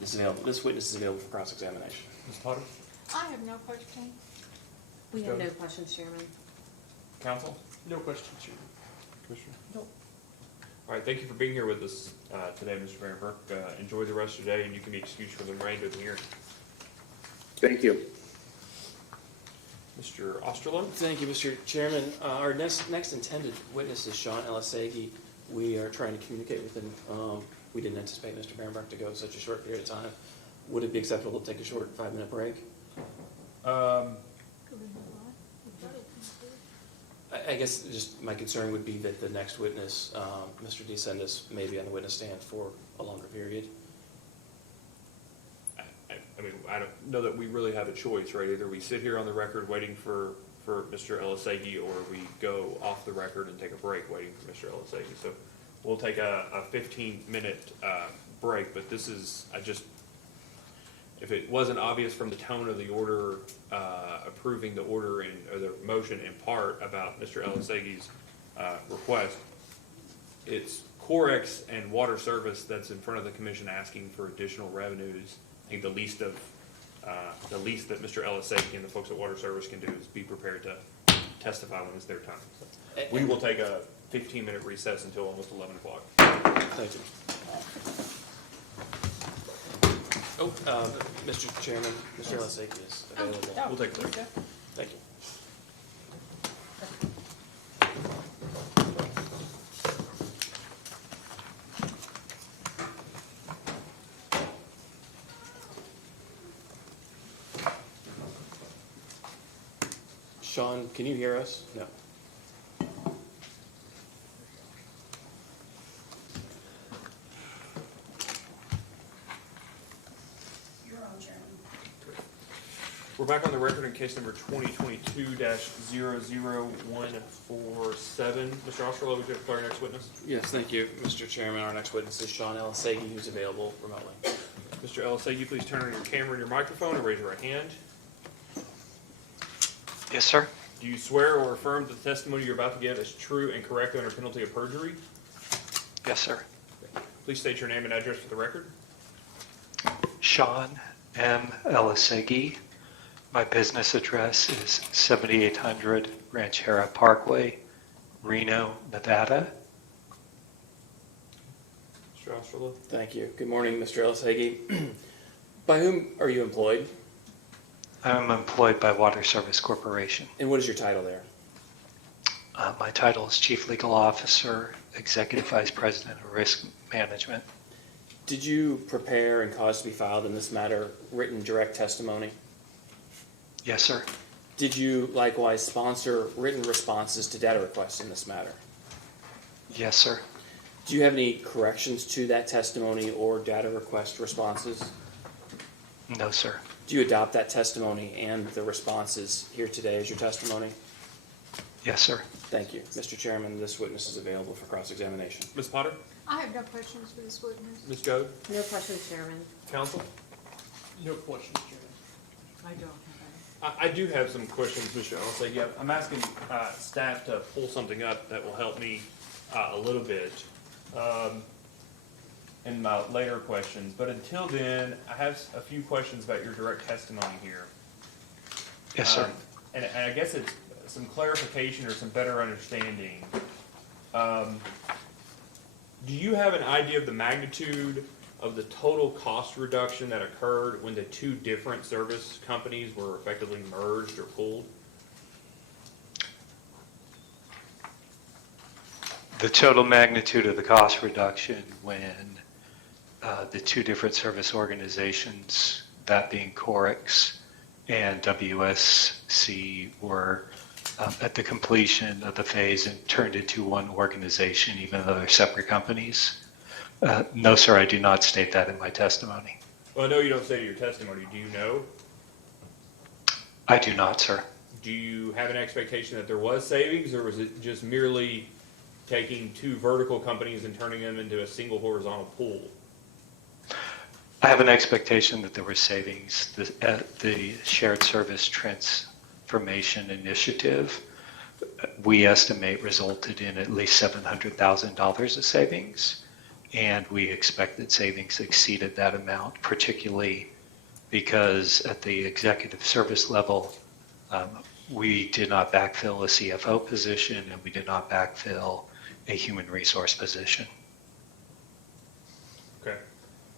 this witness is available for cross-examination. Ms. Potter? I have no question. We have no questions, Chairman. Counsel? No questions, Chairman. Commissioner? Nope. All right, thank you for being here with us today, Mr. Barenbrook. Enjoy the rest of your day, and you can be excused for the remainder of the hearing. Thank you. Mr. Osterloh? Thank you, Mr. Chairman. Our next intended witness is Sean Elisagi. We are trying to communicate with him. We didn't anticipate Mr. Barenbrook to go such a short period of time. Would it be acceptable to take a short 5-minute break? I guess just my concern would be that the next witness, Mr. DeSantis, may be on the witness stand for a longer period. I mean, I don't know that we really have a choice, right? Either we sit here on the record waiting for Mr. Elisagi, or we go off the record and take a break waiting for Mr. Elisagi. So we'll take a 15-minute break, but this is, if it wasn't obvious from the tone of the order, approving the order or the motion in part about Mr. Elisagi's request, it's Corex and Water Service that's in front of the commission asking for additional revenues. I think the least that Mr. Elisagi and the folks at Water Service can do is be prepared to testify when it's their time. So we will take a 15-minute recess until almost 11 o'clock. Thank you. Oh, Mr. Chairman, Mr. Laseki is available. We'll take a break. Thank you. Sean, can you hear us? No. We're back on the record in case number 2022-00147. Mr. Osterloh, would you declare our next witness? Yes, thank you, Mr. Chairman. Our next witness is Sean Elisegi, who's available remotely. Mr. Elisegi, please turn on your camera and your microphone and raise your right hand. Yes, sir. Do you swear or affirm that the testimony you're about to give is true and correct under penalty of perjury? Yes, sir. Please state your name and address for the record. Sean M. Elisegi. My business address is 7800 Ranchera Parkway, Reno, Nevada. Mr. Osterloh? Thank you. Good morning, Mr. Elisegi. By whom are you employed? I'm employed by Water Service Corporation. And what is your title there? My title is Chief Legal Officer, Executive Vice President of Risk Management. Did you prepare and cause to be filed in this matter written direct testimony? Yes, sir. Did you likewise sponsor written responses to data requests in this matter? Yes, sir. Do you have any corrections to that testimony or data request responses? No, sir. Do you adopt that testimony and the responses here today as your testimony? Yes, sir. Thank you. Mr. Chairman, this witness is available for cross-examination. Ms. Potter? I have no questions for this witness. Ms. Goode? No questions, Chairman. Counsel? No questions, Chairman. I don't have I do have some questions, Mr. Elisegi. Yeah, I'm asking staff to pull something up that will help me a little bit in my later questions. But until then, I have a few questions about your direct testimony here. Yes, sir. And I guess it's some clarification or some better understanding. Do you have an idea of the magnitude of the total cost reduction that occurred when the two different service companies were effectively merged or pooled? The total magnitude of the cost reduction when the two different service organizations, that being Corix and WSC, were at the completion of the phase and turned into one organization, even though they're separate companies. No, sir, I do not state that in my testimony. Well, I know you don't say to your testimony. Do you know? I do not, sir. Do you have an expectation that there was savings, or was it just merely taking two vertical companies and turning them into a single horizontal pool? I have an expectation that there were savings. The shared service transformation initiative, we estimate, resulted in at least $700,000 of savings. And we expect that savings exceeded that amount, particularly because at the executive service level, we did not backfill a CFO position and we did not backfill a human resource position. Okay.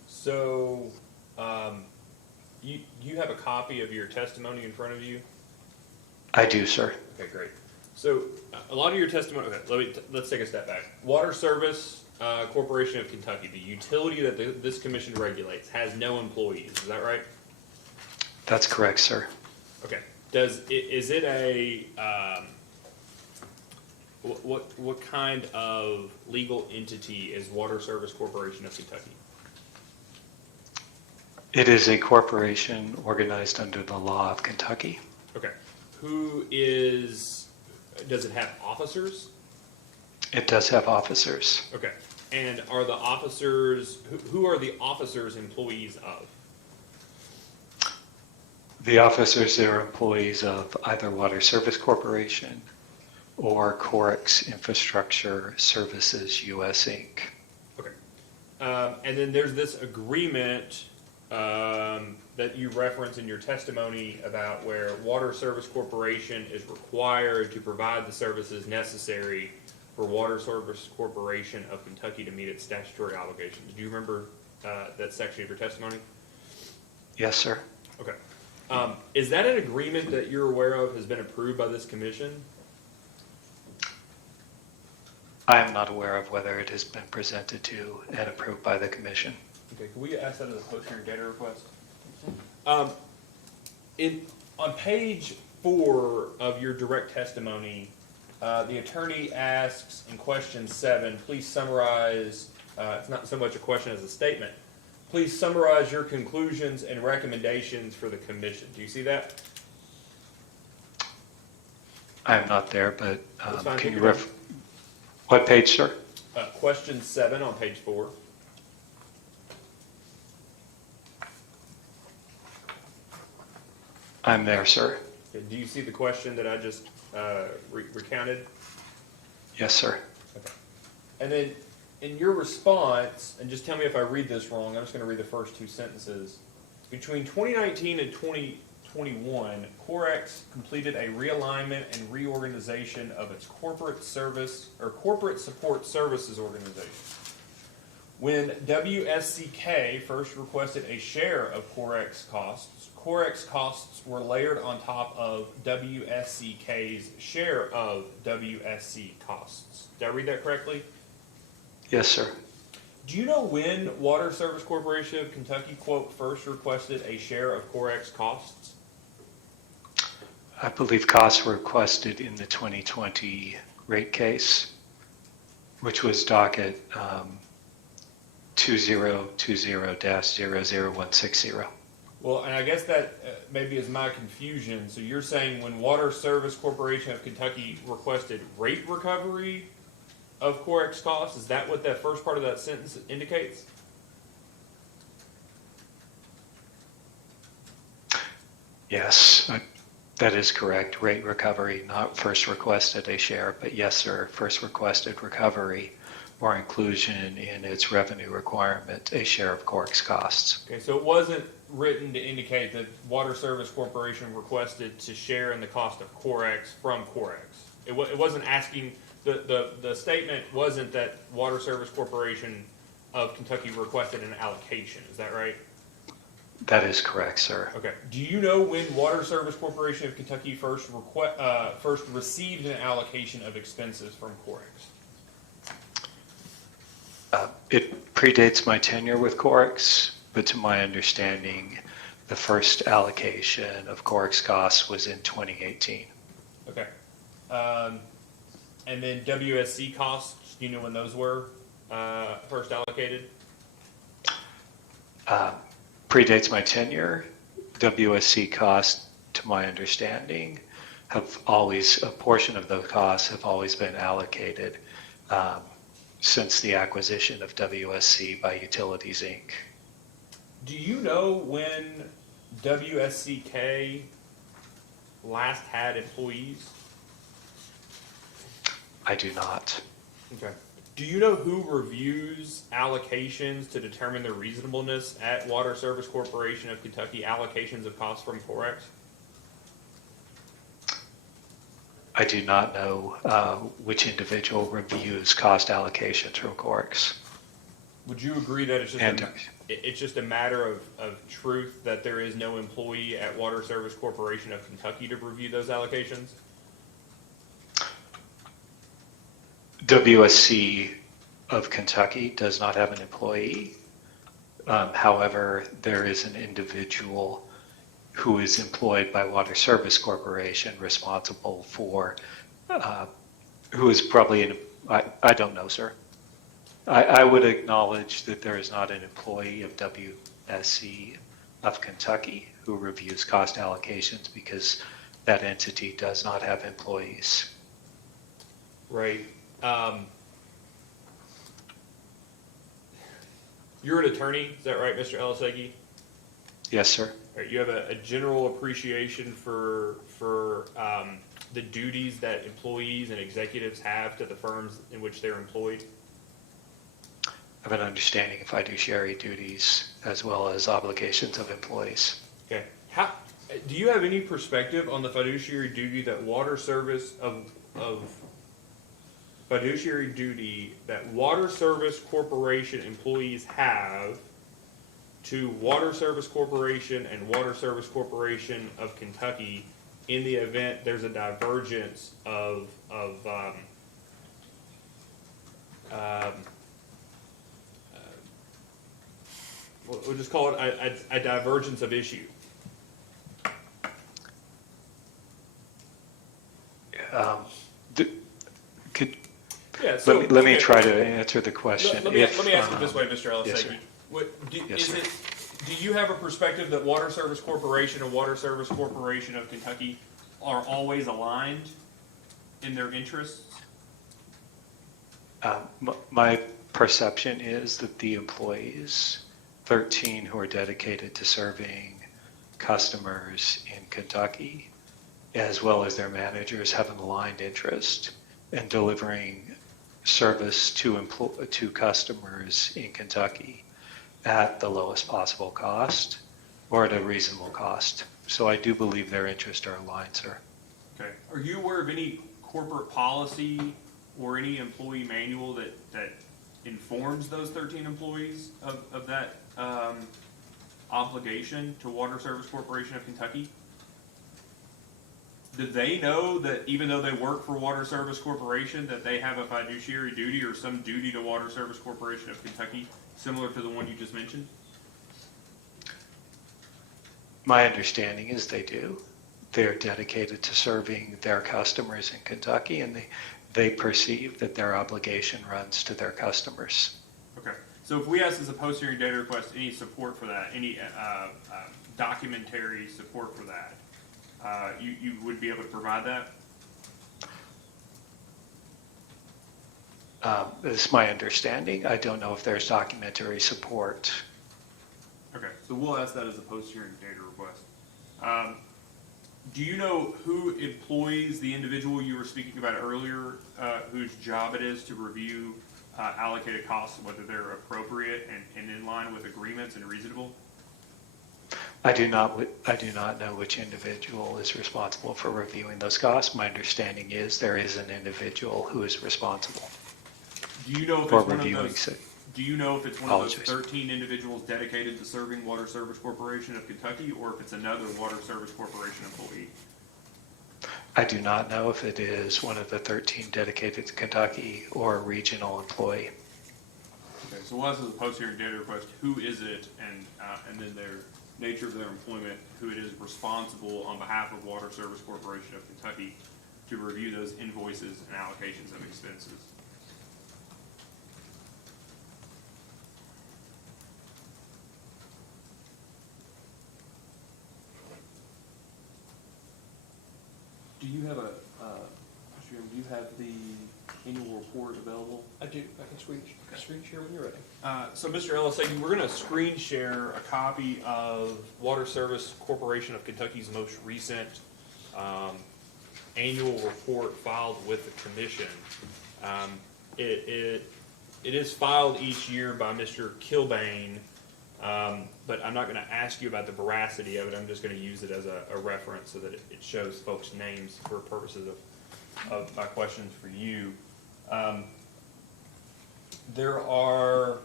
So, you have a copy of your testimony in front of you? I do, sir. Okay, great. So, a lot of your testimony, okay, let's take a step back. Water Service Corporation of Kentucky, the utility that this commission regulates, has no employees, is that right? That's correct, sir. Okay. Is it a, what kind of legal entity is Water Service Corporation of Kentucky? It is a corporation organized under the law of Kentucky. Okay. Does it have officers? It does have officers. Okay. And are the officers, who are the officers employees of? The officers are employees of either Water Service Corporation or Corix Infrastructure Services US Inc. Okay. And then there's this agreement that you reference in your testimony about where Water Service Corporation is required to provide the services necessary for Water Service Corporation of Kentucky to meet its statutory obligations. Do you remember that section of your testimony? Yes, sir. Okay. Is that an agreement that you're aware of has been approved by this commission? I am not aware of whether it has been presented to and approved by the commission. Okay, can we ask that as a post-hearing data request? On page 4 of your direct testimony, the attorney asks in question 7, please summarize, it's not so much a question as a statement. Please summarize your conclusions and recommendations for the commission. Do you see that? I am not there, but That's fine, can take you your time. what page, sir? Question 7 on page 4. I'm there, sir. Okay, do you see the question that I just recounted? Yes, sir. Okay. And then in your response, and just tell me if I read this wrong, I'm just going to read the first 2 sentences. Between 2019 and 2021, Corex completed a realignment and reorganization of its corporate service or corporate support services organization. When WSCK first requested a share of Corex costs were layered on top of WSCK's share of WSC costs. Did I read that correctly? Yes, sir. Do you know when Water Service Corporation of Kentucky, quote, first requested a share of Corex costs? I believe costs were requested in the 2020 rate case, which was docket 2020-00160. Well, and I guess that maybe is my confusion. So you're saying when Water Service Corporation of Kentucky requested rate recovery of Corex costs, is that what that first part of that sentence indicates? Yes, that is correct. Rate recovery, not first requested a share, but yes, sir, first requested recovery or inclusion in its revenue requirement, a share of Corex costs. Okay, so it wasn't written to indicate that Water Service Corporation requested to share in the cost of Corex from Corex. It wasn't asking, the statement wasn't that Water Service Corporation of Kentucky requested an allocation, is that right? That is correct, sir. Okay. Do you know when Water Service Corporation of Kentucky first received an allocation of expenses from Corex? It predates my tenure with Corex, but to my understanding, the first allocation of Corex costs was in 2018. Okay. And then WSC costs, do you know when those were first allocated? Predates my tenure. WSC costs, to my understanding, have always, a portion of those costs have always been allocated since the acquisition of WSC by Utilities, Inc. Do you know when WSCK last had employees? I do not. Okay. Do you know who reviews allocations to determine the reasonableness at Water Service Corporation of Kentucky allocations of costs from Corex? I do not know which individual reviews cost allocations from Corex. Would you agree that it's just And it's just a matter of truth that there is no employee at Water Service Corporation of Kentucky to review those allocations? WSC of Kentucky does not have an employee. However, there is an individual who is employed by Water Service Corporation responsible for, who is probably, I don't know, sir. I would acknowledge that there is not an employee of WSC of Kentucky who reviews cost allocations because that entity does not have employees. Right. You're an attorney, is that right, Mr. Elisegi? Yes, sir. Right, you have a general appreciation for the duties that employees and executives have to the firms in which they're employed? I have an understanding of fiduciary duties as well as obligations of employees. Okay. Do you have any perspective on the fiduciary duty that Water Service Corporation employees have to Water Service Corporation and Water Service Corporation of Kentucky in the event there's a divergence of we'll just call it a divergence of issue. d- Could, Yeah, so. let me okay, try to answer the question. Let me If, ask it this way, Mr. yes, Elisegi. sir. Yes, Is sir. it, do you have a perspective that Water Service Corporation and Water Service Corporation of Kentucky are always aligned in their interests? My perception is that the employees, 13 who are dedicated to serving customers in Kentucky, as well as their managers, have an aligned interest in delivering service to customers in Kentucky at the lowest possible cost or at a reasonable cost. So I do believe their interests are aligned, sir. Okay. Are you aware of any corporate policy or any employee manual that informs those 13 employees of that obligation to Water Service Corporation of Kentucky? Do they know that even though they work for Water Service Corporation, that they have a fiduciary duty or some duty to Water Service Corporation of Kentucky, similar to the one you just mentioned? My understanding is they do. They're dedicated to serving their customers in Kentucky, and they perceive that their obligation runs to their customers. Okay. So if we ask as a post-hearing data request any support for that, any documentary support for that, you would be able to provide that? This is my understanding. I don't know if there's documentary support. Okay, so we'll ask that as a post-hearing data request. Do you know who employs the individual you were speaking about earlier, whose job it is to review allocated costs, whether they're appropriate and in line with agreements and reasonable? I do not know which individual is responsible for reviewing those costs. My understanding is there is an individual who is responsible Do you know if for it's one of reviewing. those? Do you know if it's one of those Apologies. 13 individuals dedicated to serving Water Service Corporation of Kentucky, or if it's another Water Service Corporation employee? I do not know if it is one of the 13 dedicated to Kentucky or a regional employee. Okay, so we'll ask as a post-hearing data request, who is it, and then their nature of their employment, who it is responsible on behalf of Water Service Corporation of Kentucky to review those invoices and allocations of expenses. Do you have Mr. Chairman, do you have the annual report available? I do, I can screen share when you're ready. So Mr. Elisegi, we're gonna screen share a copy of Water Service Corporation of Kentucky's most recent, annual report filed with the commission. It is filed each year by Mr. Kilbane, but I'm not gonna ask you about the veracity of it, I'm just gonna use it as a reference so that it shows folks' names for purposes of my questions for you. There are,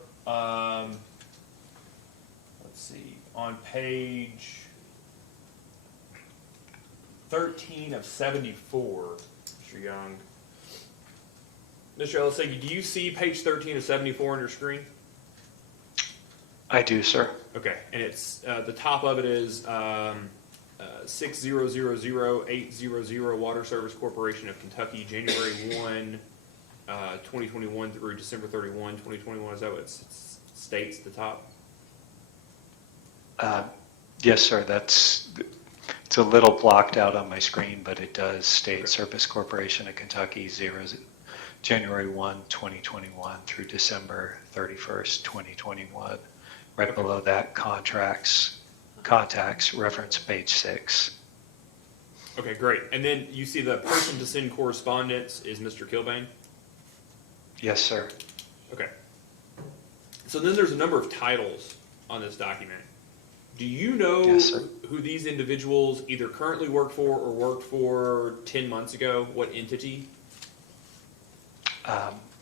let's see, on page 13 of 74, Mr. Young. Mr. Elisegi, do you see page 13 of 74 on your screen? I do, sir. Okay, and it's, the top of it is 6000800 Water Service Corporation of Kentucky, January 1, 2021 through December 31, 2021. Is that what it states at the top? Yes, sir. It's a little blocked out on my screen, but it does state Service Corporation of Kentucky, January 1, 2021 through December 31st, 2021. Right below that, contacts, reference page 6. Okay, great. And then you see the person to send correspondence is Mr. Kilbane? Yes, sir. Okay. So then there's a number of titles on this document. Do you know Yes, sir. who these individuals either currently work for or worked for 10 months ago? What entity?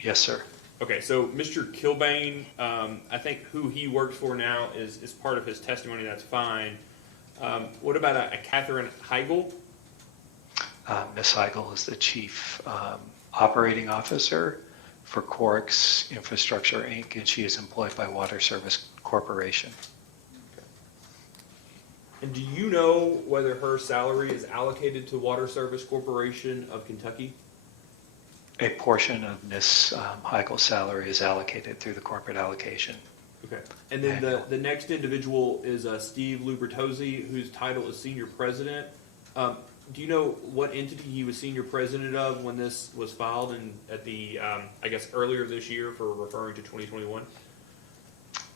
Yes, sir. Okay, so Mr. Kilbane, I think who he works for now is part of his testimony, that's fine. What about a Catherine Heigl? Ms. Heigl is the Chief Operating Officer for Corix Infrastructure, Inc., and she is employed by Water Service Corporation. And do you know whether her salary is allocated to Water Service Corporation of Kentucky? A portion of Ms. Heigl's salary is allocated through the corporate allocation. Okay. And then the next individual is Steve Lubertozzi, whose title is Senior President. Do you know what entity he was Senior President of when this was filed at the, I guess, earlier this year for referring to 2021?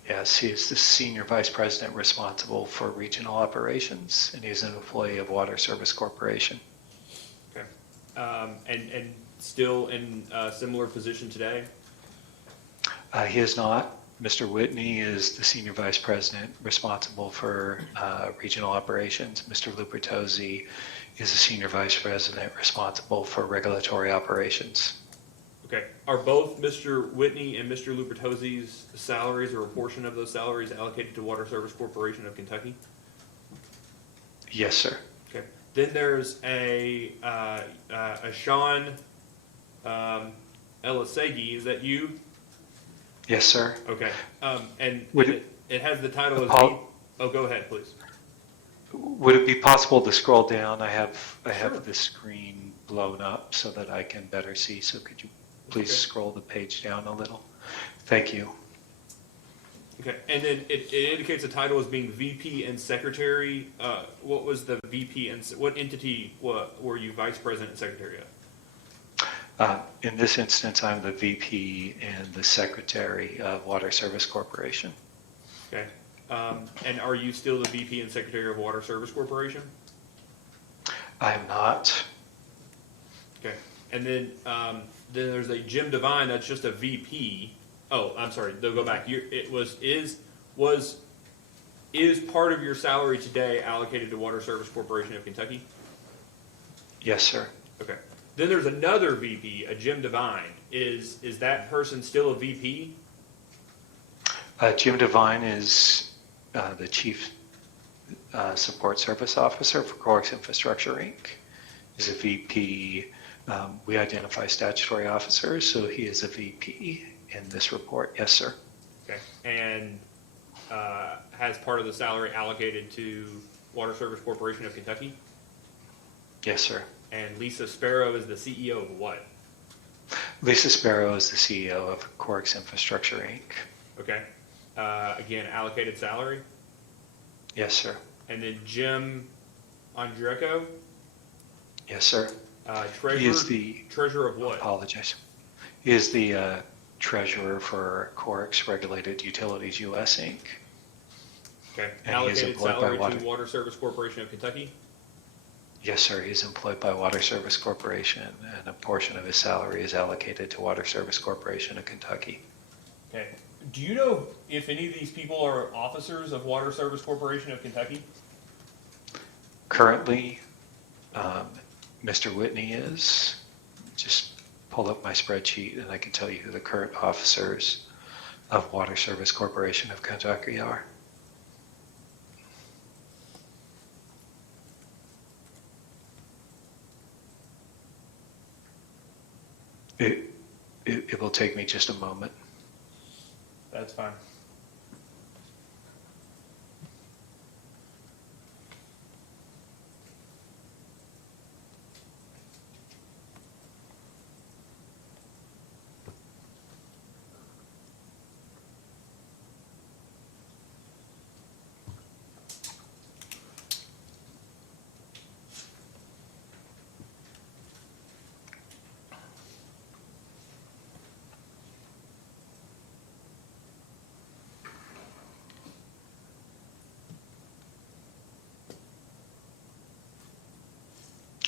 Yes, he is the Senior Vice President responsible for regional operations, and he's an employee of Water Service Corporation. Okay. And still in a similar position today? He is not. Mr. Whitney is the Senior Vice President responsible for regional operations. Mr. Lubertozzi is the Senior Vice President responsible for regulatory operations. Okay. Are both Mr. Whitney and Mr. Lubertozzi's salaries or a portion of those salaries allocated to Water Service Corporation of Kentucky? Yes, sir. Okay. Then there's a Sean Elisegi. Is that you? Yes, sir. Okay. And Would it has the title as Paul- Oh, go ahead, please. Would it be possible to scroll down? I have Sure. the screen blown up so that I can better see. So could you please Okay. scroll the page down a little? Thank you. Okay. And then it indicates the title as being VP and Secretary. What was the VP and what entity were you Vice President and Secretary of? In this instance, I'm the VP and the Secretary of Water Service Corporation. Okay. And are you still the VP and Secretary of Water Service Corporation? I am not. Okay. And then there's a Jim Devine. That's just a VP. Oh, I'm sorry. They'll go back. Is part of your salary today allocated to Water Service Corporation of Kentucky? Yes, sir. Okay. Then there's another VP, a Jim Devine. Is that person still a VP? Jim Devine is the Chief Support Service Officer for Corix Infrastructure, Inc. He's a VP. We identify statutory officers, so he is a VP in this report. Yes, sir. Okay. And has part of the salary allocated to Water Service Corporation of Kentucky? Yes, sir. And Lisa Sparrow is the CEO of what? Lisa Sparrow is the CEO of Corix Infrastructure, Inc. Okay. Again, allocated salary. Yes, sir. And then Jim Andreco, Yes, sir. treasurer. He is the, treasurer of what? apologize. He is the treasurer for Corix Regulated Utilities US, Inc. Okay. And he is Allocated employed by salary Water- to Water Service Corporation of Kentucky. Yes, sir. He's employed by Water Service Corporation, and a portion of his salary is allocated to Water Service Corporation of Kentucky. Okay. Do you know if any of these people are officers of Water Service Corporation of Kentucky? Currently, Mr. Whitney is. Just pull up my spreadsheet, and I can tell you who the current officers of Water Service Corporation of Kentucky are. It will take me just a moment. That's fine.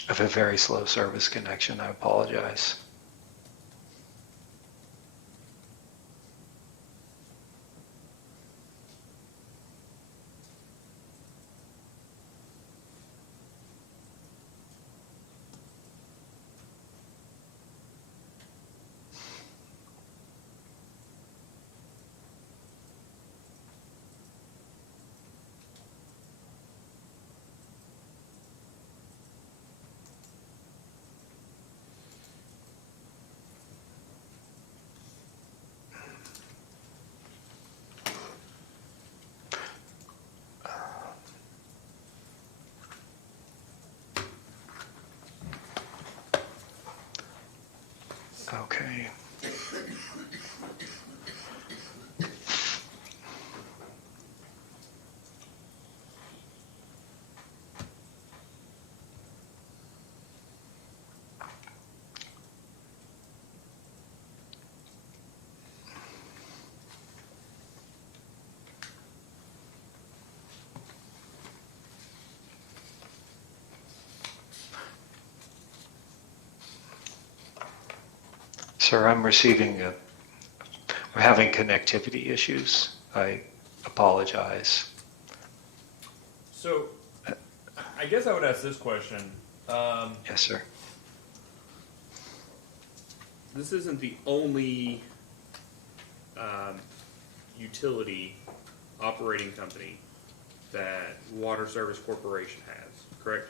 I have a very slow service connection. I apologize. Okay. Sir, we're having connectivity issues. I apologize. So, I guess I would ask this question. Yes, sir. This isn't the only utility operating company that Water Service Corporation has, correct?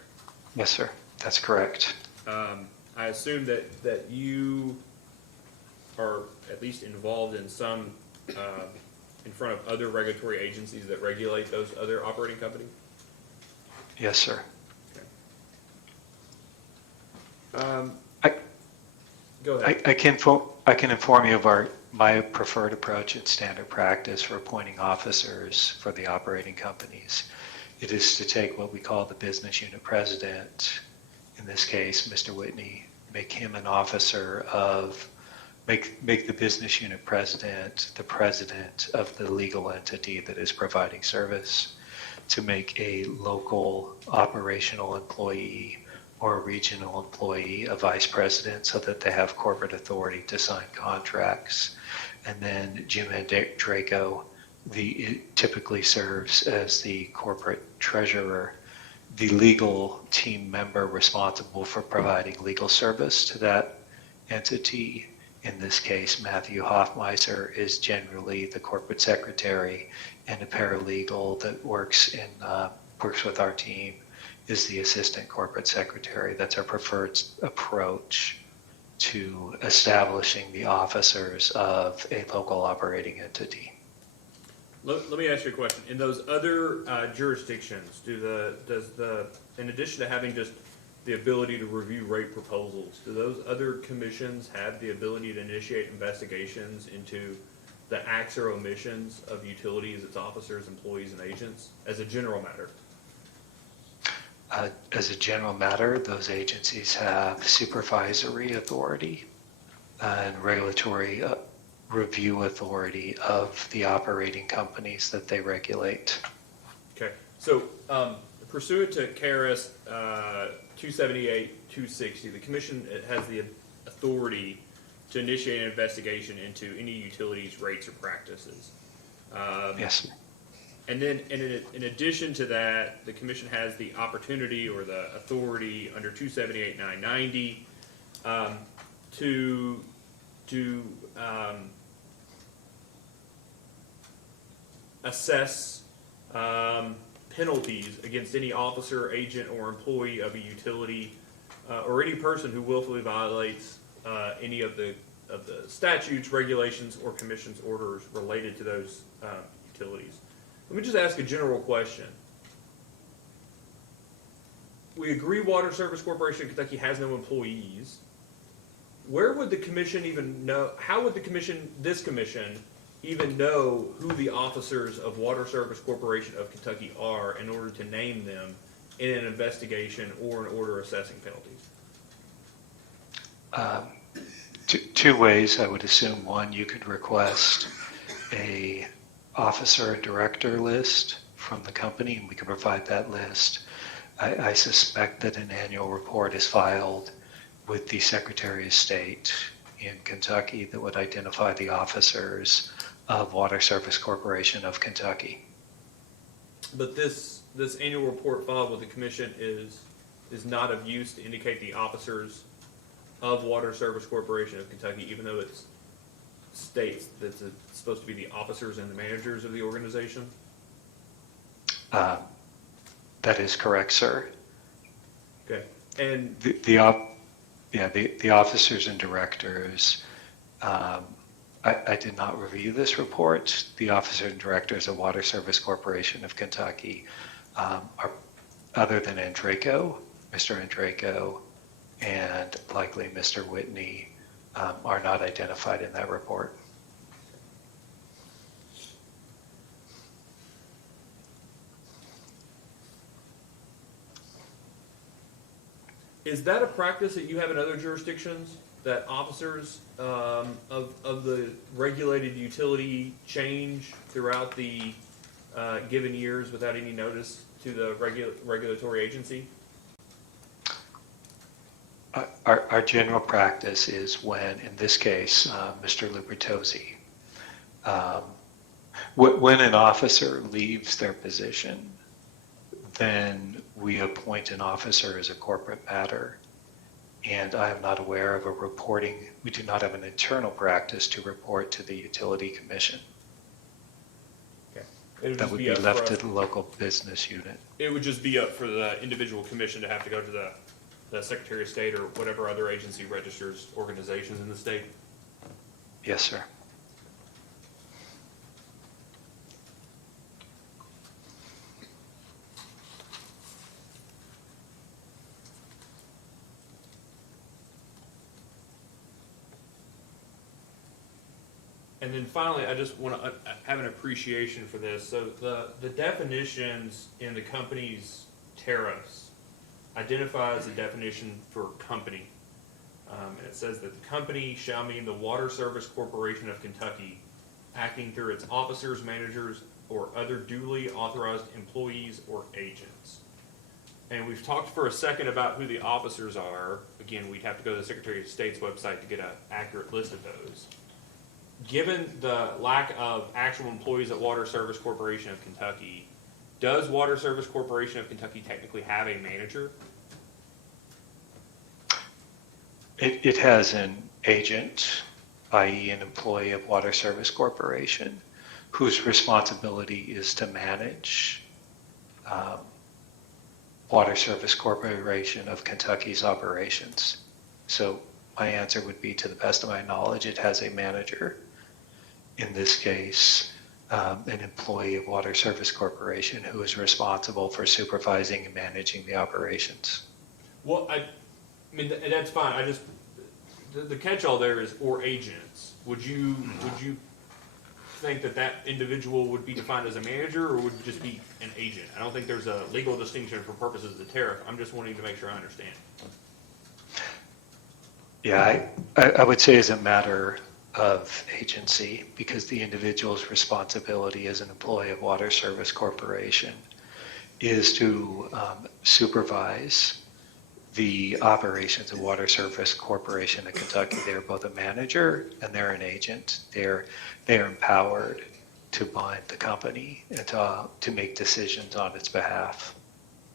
Yes, sir. That's correct. I assume that you are at least involved in some, in front of other regulatory agencies that regulate those other operating companies? Yes, sir. Okay. Go ahead. I can inform you of my preferred approach and standard practice for appointing officers for the operating companies. It is to take what we call the business unit president, in this case, Mr. Whitney, make him an officer of, make the business unit president the president of the legal entity that is providing service, to make a local operational employee or a regional employee a vice president so that they have corporate authority to sign contracts. And then Jim Andraco typically serves as the corporate treasurer, the legal team member responsible for providing legal service to that entity. In this case, Matthew Hoffmeister is generally the corporate secretary, and a paralegal that works with our team is the assistant corporate secretary. That's our preferred approach to establishing the officers of a local operating entity. Let me ask you a question. In those other jurisdictions, in addition to having just the ability to review rate proposals, do those other commissions have the ability to initiate investigations into the acts or omissions of utilities, its officers, employees, and agents, as a general matter? As a general matter, those agencies have supervisory authority and regulatory review authority of the operating companies that they regulate. Okay, so pursuant to KRS 278-260, the commission has the authority to initiate an investigation into any utilities, rates, or practices. Yes. And then, in addition to that, the commission has the opportunity or the authority under 278-990 to assess penalties against any officer, agent, or employee of a utility or any person who willfully violates any of the statutes, regulations, or commission's orders related to those utilities. Let me just ask a general question. We agree Water Service Corporation of Kentucky has no employees. Where would the commission even know, how would this commission even know who the officers of Water Service Corporation of Kentucky are in order to name them in an investigation or an order assessing penalties? Two ways, I would assume. One, you could request a officer and director list from the company, and we can provide that list. I suspect that an annual report is filed with the Secretary of State in Kentucky that would identify the officers of Water Service Corporation of Kentucky. But this annual report filed with the commission is not of use to indicate the officers of Water Service Corporation of Kentucky, even though it states that it's supposed to be the officers and the managers of the organization? That is correct, sir. Okay. And The officers and directors, I did not review this report. The officers and directors of Water Service Corporation of Kentucky are, other than Andraco, Mr. Andraco, and likely Mr. Whitney, are not identified in that report. Is that a practice that you have in other jurisdictions, that officers of the regulated utility change throughout the given years without any notice to the regulatory agency? Our general practice is when, in this case, Mr. Lubertosi, when an officer leaves their position, then we appoint an officer as a corporate matter. And I am not aware of a reporting, we do not have an internal practice to report to the utility commission. Okay. It would That just would be be up left for to the local business unit. It would just be up for the individual commission to have to go to the Secretary of State or whatever other agency registers organizations in the state. Yes, sir. And then finally, I just want to have an appreciation for this. So the definitions in the company's tariffs identifies a definition for company. And it says that the company shall mean the Water Service Corporation of Kentucky, acting through its officers, managers, or other duly authorized employees or agents. And we've talked for a second about who the officers are. Again, we'd have to go to the Secretary of State's website to get an accurate list of those. Given the lack of actual employees at Water Service Corporation of Kentucky, does Water Service Corporation of Kentucky technically have a manager? It has an agent, i.e. an employee of Water Service Corporation, whose responsibility is to manage Water Service Corporation of Kentucky's operations. So my answer would be, to the best of my knowledge, it has a manager. In this case, an employee of Water Service Corporation who is responsible for supervising and managing the operations. Well, I mean, that's fine. I just, the catch-all there is or agents. Would you think that individual would be defined as a manager, or would it just be an agent? I don't think there's a legal distinction for purposes of the tariff. I'm just wanting to make sure I understand. Yeah, I would say as a matter of agency, because the individual's responsibility as an employee of Water Service Corporation is to supervise the operations of Water Service Corporation of Kentucky. They're both a manager and they're an agent. They're empowered to bind the company and to make decisions on its behalf.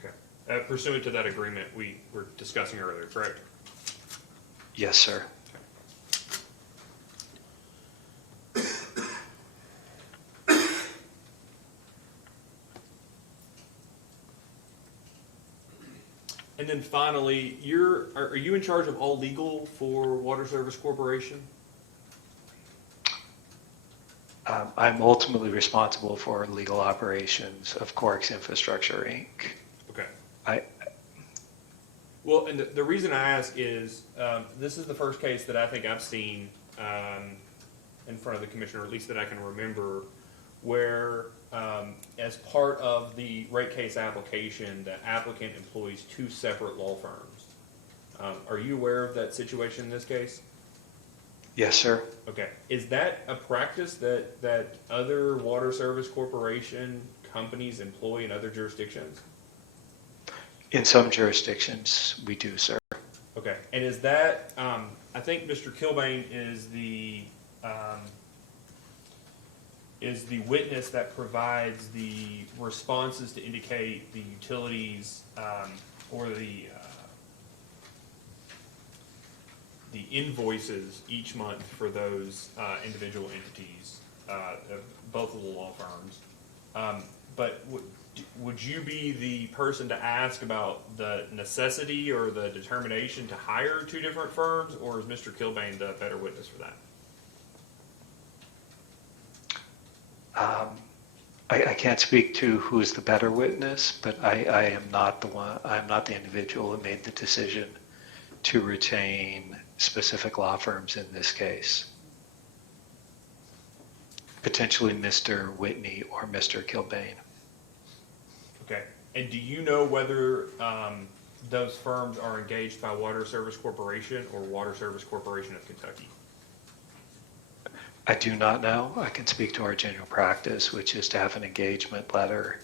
Okay. Pursuant to that agreement we were discussing earlier, correct? Yes, sir. And then finally, are you in charge of all legal for Water Service Corporation? I'm ultimately responsible for legal operations of Corix Infrastructure, Inc. Okay. Well, and the reason I ask is, this is the first case that I think I've seen in front of the commissioner, or at least that I can remember, where as part of the rate case application, the applicant employs two separate law firms. Are you aware of that situation in this case? Yes, sir. Okay. Is that a practice that other Water Service Corporation companies employ in other jurisdictions? In some jurisdictions, we do, sir. Okay. And is that, I think Mr. Kilbane is the witness that provides the responses to indicate the utilities or the invoices each month for those individual entities, both of the law firms. But would you be the person to ask about the necessity or the determination to hire two different firms, or is Mr. Kilbane the better witness for that? I can't speak to who is the better witness, but I am not the one. I am not the individual who made the decision to retain specific law firms in this case. Potentially Mr. Whitney or Mr. Kilbane. Okay, and do you know whether those firms are engaged by Water Service Corporation or Water Service Corporation of Kentucky? I do not know. I can speak to our general practice, which is to have an engagement letter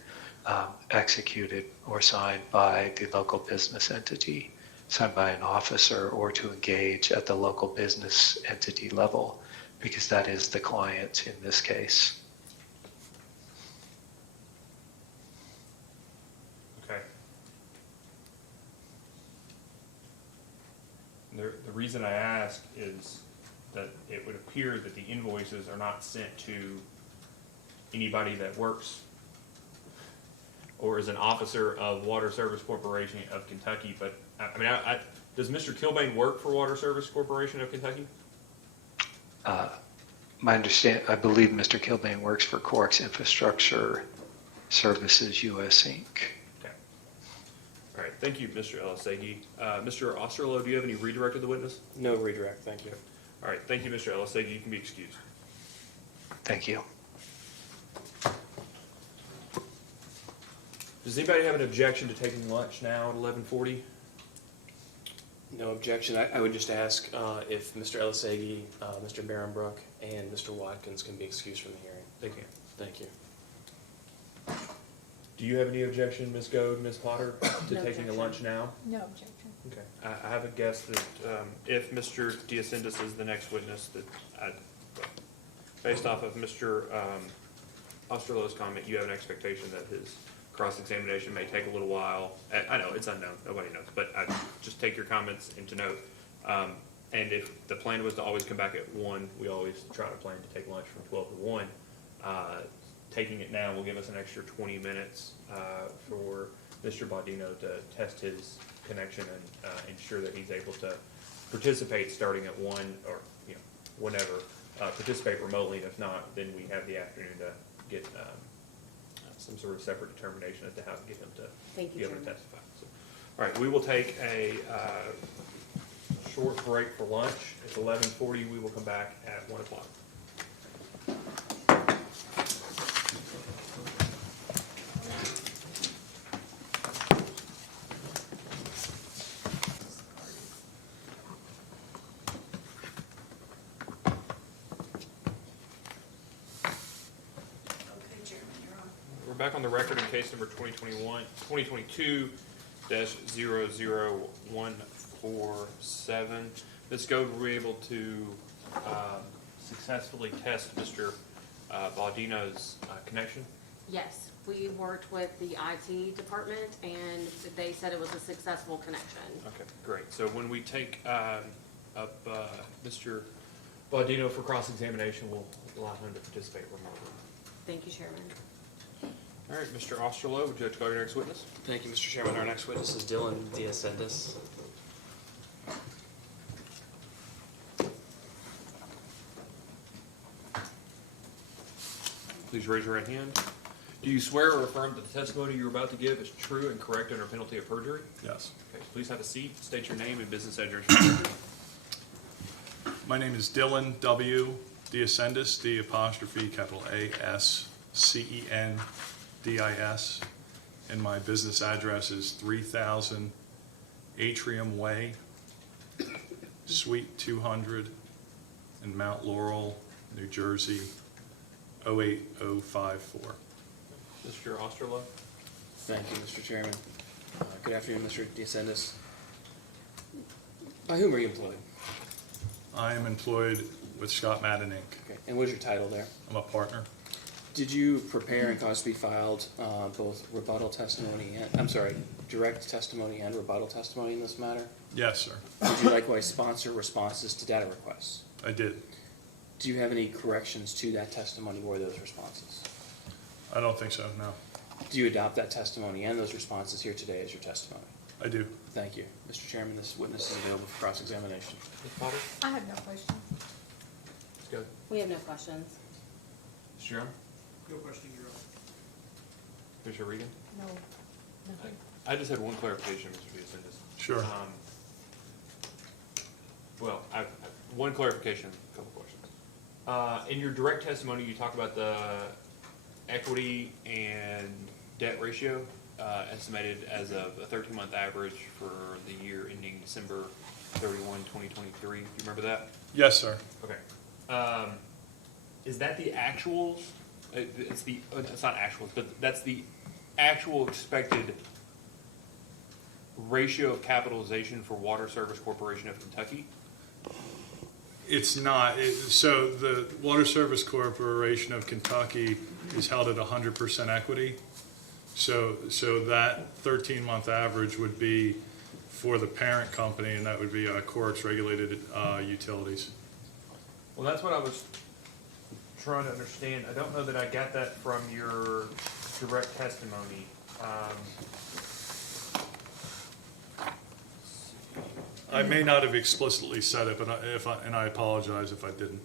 executed or signed by the local business entity, signed by an officer, or to engage at the local business entity level, because that is the client in this case. Okay. The reason I ask is that it would appear that the invoices are not sent to anybody that works or is an officer of Water Service Corporation of Kentucky, but, I mean, does Mr. Kilbane work for Water Service Corporation of Kentucky? I believe Mr. Kilbane works for Corks Infrastructure Services US Inc. Okay. All right, thank you, Mr. Elisegi. Mr. Osterloh, do you have any redirect of the witness? No redirect, thank you. All right, thank you, Mr. Elisegi. You can be excused. Thank you. Does anybody have an objection to taking lunch now at 11:40? No objection. I would just ask if Mr. Elisegi, Mr. Barronbrook, and Mr. Watkins can be excused from the hearing. They can. Thank you. Do you have any objection, Ms. Goode, Ms. Potter, to No taking a objection. lunch now? No objection. Okay. I have a guess that if Mr. Diascendis is the next witness, that based off of Mr. Osterloh's comment, you have an expectation that his cross-examination may take a little while. I know, it's unknown, nobody knows, but just take your comments into note. And if the plan was to always come back at 1, we always try to plan to take lunch from 12 to 1. Taking it now will give us an extra 20 minutes for Mr. Baudino to test his connection and ensure that he's able to participate starting at 1 or, you know, whenever, participate remotely. If not, then we have the afternoon to get some sort of separate determination as to how to get him to Thank you, be able to Chairman. testify. So, all right, we will take a short break for lunch. It's 11:40. We will come back at 1 o'clock. We're back on the record in case number 2022-00147. Ms. Goode, were we able to successfully test Mr. Baudino's connection? Yes, we worked with the IT department and they said it was a successful connection. Okay, great. So when we take up Mr. Baudino for cross-examination, we'll allow him to participate remotely. Thank you, Chairman. All right, Mr. Osterloh, would you like to call your next witness? Thank you, Mr. Chairman. Our next witness is Dylan Diascendis. Please raise your right hand. Do you swear or affirm that the testimony you're about to give is true and correct under penalty of perjury? Yes. Okay, please have a seat. State your name and business address. My name is Dylan W. Diascendis, D'*ASCENDIS, and my business address is 3000 Atrium Way, Suite 200, in Mount Laurel, New Jersey, 08054. Mr. Osterloh? Thank you, Mr. Chairman. Good afternoon, Mr. Diascendis. By whom are you employed? I am employed with Scott Madden, Inc. Okay, and what is your title there? I'm a partner. Did you prepare and cause to be filed both rebuttal testimony and, direct testimony and rebuttal testimony in this matter? Yes, sir. Did you likewise sponsor responses to data requests? I did. Do you have any corrections to that testimony or those responses? I don't think so, no. Do you adopt that testimony and those responses here today as your testimony? I do. Thank you. Mr. Chairman, this witness is available for cross-examination. Ms. Potter? I have no question. Ms. Goode? We have no questions. Mr. Young? No question, Your Honor. Mr. Regan? No, nothing. I just had one clarification, Mr. Diascendis. Sure. well, one clarification, a couple questions. In your direct testimony, you talk about the equity and debt ratio, estimated as of a 13-month average for the year ending December 31, 2023. Do you remember that? Yes, sir. Okay. Is that the actuals? It's not actuals, but that's the actual expected ratio of capitalization for Water Service Corporation of Kentucky? It's not. So the Water Service Corporation of Kentucky is held at 100% equity. So that 13-month average would be for the parent company, and that would be Corix Regulated Utilities. Well, that's what I was trying to understand. I don't know that I got that from your direct testimony. I may not have explicitly said it, but and I apologize if I didn't.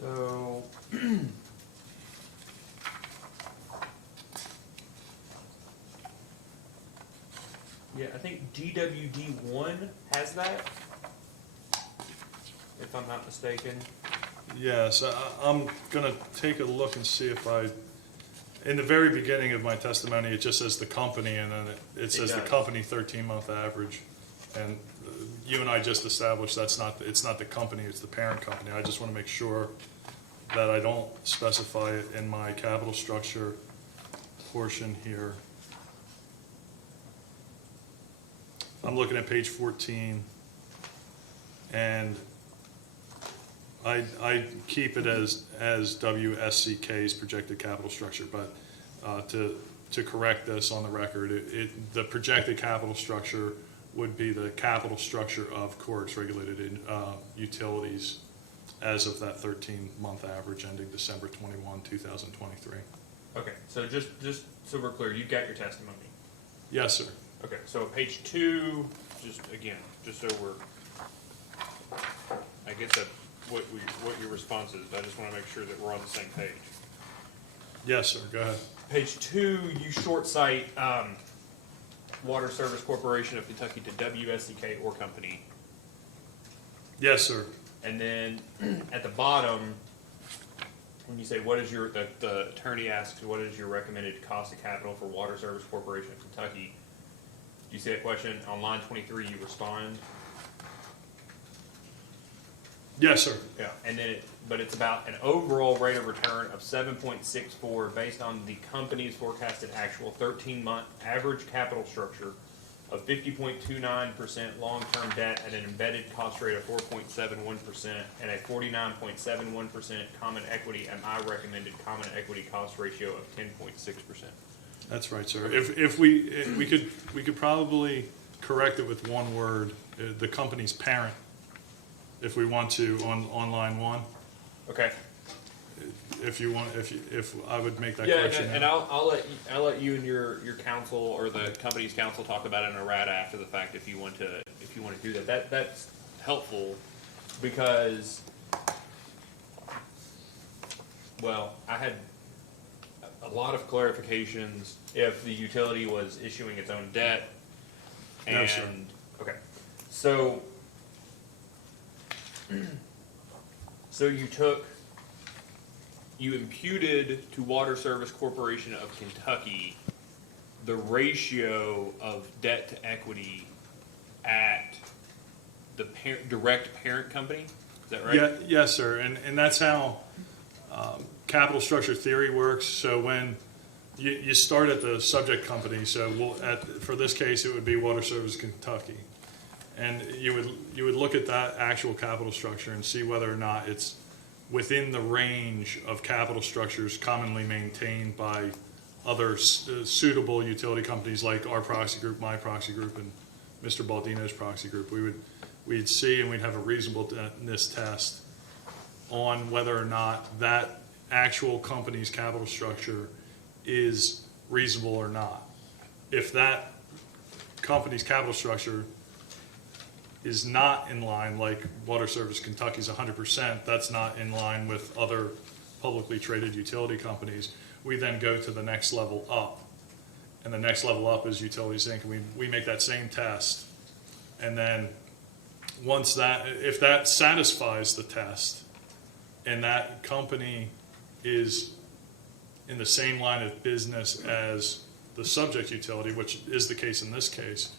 So, yeah, I think DWD1 has that, if I'm not mistaken. Yes, I'm gonna take a look and see if in the very beginning of my testimony, it just says the company, and then it says the does. company 13-month average. And you and I just established it's not the company, it's the parent company. I just want to make sure that I don't specify it in my capital structure portion here. I'm looking at page 14, and I keep it as WSCK's projected capital structure, but to correct this on the record, the projected capital structure would be the capital structure of Corix Regulated Utilities as of that 13-month average ending December 21, 2023. Okay, so just so we're clear, you've got your testimony. Yes, sir. Okay, so page 2, just so we're, I get that what your response is, but I just want to make sure that we're on the same page. Yes, sir. Go ahead. Page 2, you short cite Water Service Corporation of Kentucky to WSCK or company. Yes, sir. And then at the bottom, when you say the attorney asks, what is your recommended cost of capital for Water Service Corporation of Kentucky? Do you see that question? On line 23, you respond. Yes, sir. Yeah, and then but it's about an overall rate of return of 7.64 based on the company's forecasted actual 13-month average capital structure of 50.29% long-term debt at an embedded cost rate of 4.71% and a 49.71% common equity and my recommended common equity cost ratio of 10.6%. That's right, sir. If we could probably correct it with one word, the company's parent, if we want to on line 1. Okay. If I would make that Yeah, correction. and I'll let you and your counsel or the company's counsel talk about it in a RADA after the fact if you want to do that. That's helpful because, well, I had a lot of clarifications if the utility was issuing its own debt. And No, sir. okay, so you imputed to Water Service Corporation of Kentucky the ratio of debt to equity at the direct parent company? Is that right? Yeah, yes, sir. And that's how capital structure theory works. So when you start at the subject company, so for this case, it would be Water Service Kentucky. And you would look at that actual capital structure and see whether or not it's within the range of capital structures commonly maintained by other suitable utility companies like our proxy group, my proxy group, and Mr. Baldino's proxy group. We'd see and we'd have a reasonableness test on whether or not that actual company's capital structure is reasonable or not. If that company's capital structure is not in line, like Water Service Kentucky's 100%, that's not in line with other publicly traded utility companies, we then go to the next level up. And the next level up is Utilities Inc. We make that same test. And then once that, if that satisfies the test, and that company is in the same line of business as the subject utility, which is the case in this case,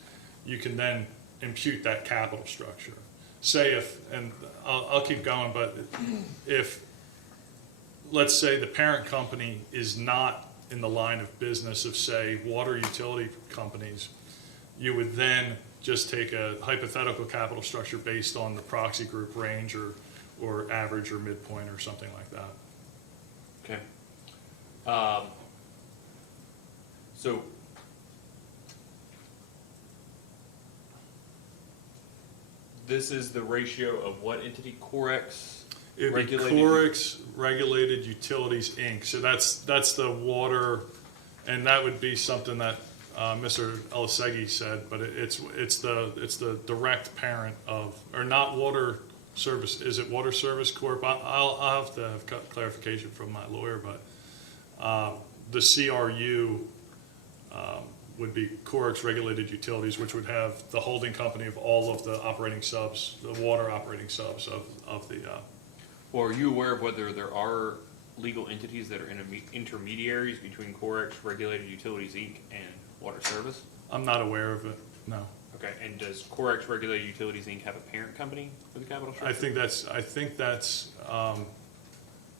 you can then impute that capital structure. Say if, and I'll keep going, but if, let's say the parent company is not in the line of business of, say, water utility companies, you would then just take a hypothetical capital structure based on the proxy group range or average or midpoint or something like that. Okay. So this is the ratio of what entity? Corex? It'd be Regulated- Corex Regulated Utilities, Inc. So that's the water, and that would be something that Mr. Elisegi said, but it's the direct parent of, or not Water Service, is it Water Service Corp? I'll have to have clarification from my lawyer, but the CRU would be Corex Regulated Utilities, which would have the holding company of all of the operating subs, the water operating subs of the, Well, are you aware of whether there are legal entities that are intermediaries between Corex Regulated Utilities, Inc. and Water Service? I'm not aware of it, no. Okay, and does Corex Regulated Utilities, Inc. have a parent company for the capital structure? I think that's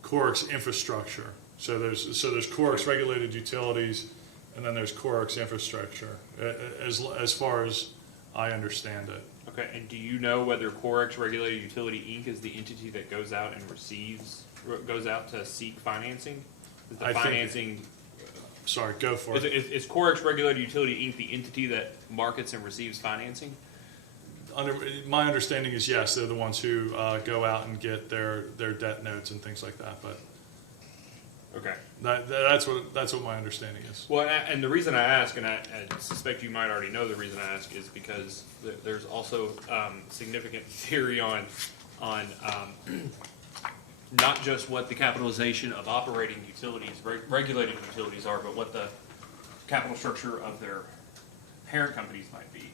Corex Infrastructure. So there's Corex Regulated Utilities, and then there's Corex Infrastructure, as far as I understand it. Okay, and do you know whether Corex Regulated Utility, Inc. is the entity that goes out and goes out to seek financing? Is the I think- financing, Sorry, go for it. is Corex Regulated Utility, Inc. the entity that markets and receives financing? My understanding is yes, they're the ones who go out and get their debt notes and things like that, but Okay. that's what my understanding is. Well, and the reason I ask, and I suspect you might already know the reason I ask, is because there's also significant theory on not just what the capitalization of operating utilities, regulated utilities are, but what the capital structure of their parent companies might be.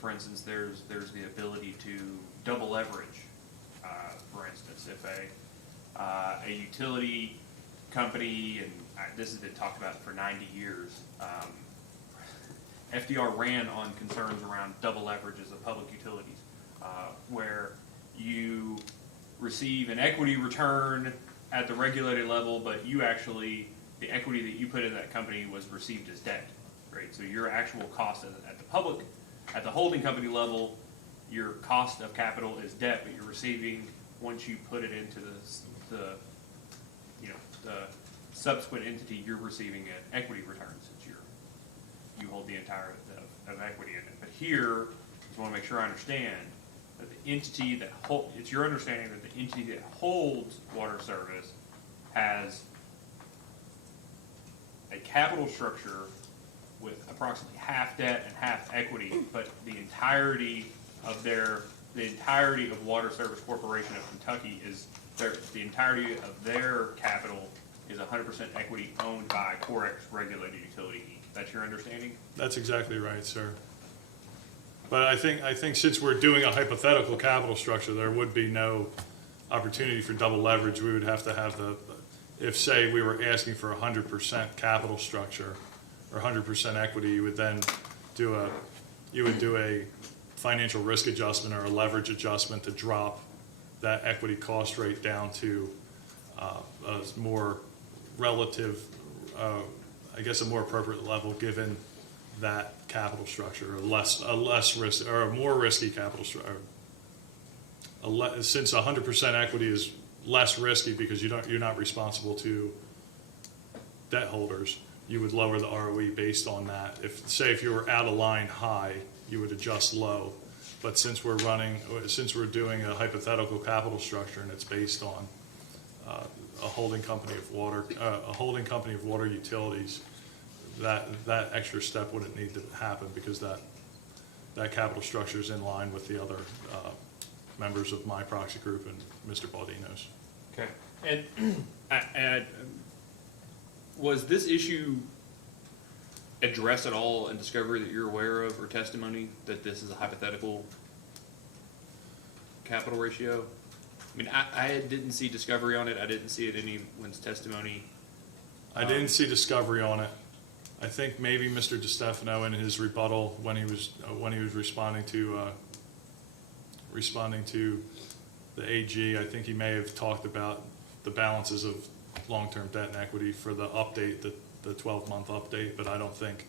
For instance, there's the ability to double leverage. For instance, if a utility company, and this has been talked about for 90 years, FDR ran on concerns around double leverages of public utilities, where you receive an equity return at the regulated level, but you actually, the equity that you put in that company was received as debt, right? So your actual cost at the holding company level, your cost of capital is debt, but you're receiving, once you put it into the subsequent entity, you're receiving an equity return since you hold the entire of equity in it. But here, I just want to make sure I understand that the entity that it's your understanding that the entity that holds Water Service has a capital structure with approximately half debt and half equity, but the entirety of Water Service Corporation of Kentucky is the entirety of their capital is 100% equity owned by Corex Regulated Utility, Inc. That's your understanding? That's exactly right, sir. But I think since we're doing a hypothetical capital structure, there would be no opportunity for double leverage. We would have to have if say we were asking for 100% capital structure or 100% equity, you would then do a financial risk adjustment or a leverage adjustment to drop that equity cost rate down to a more relative, I guess a more appropriate level given that capital structure, or a less risk or a more risky capital structure. Since 100% equity is less risky because you're not responsible to debt holders, you would lower the ROE based on that. If you were out of line high, you would adjust low. But since we're doing a hypothetical capital structure and it's based on a holding company of water utilities, that extra step wouldn't need to happen because that capital structure is in line with the other members of my proxy group and Mr. Baldino's. Okay. And was this issue addressed at all in discovery that you're aware of, or testimony that this is a hypothetical capital ratio. I mean, I didn't see discovery on it. I didn't see it in anyone's testimony. I didn't see discovery on it. I think maybe Mr. DeStefano in his rebuttal when he was responding to the AG, I think he may have talked about the balances of long-term debt and equity for the update, the 12-month update, but I don't think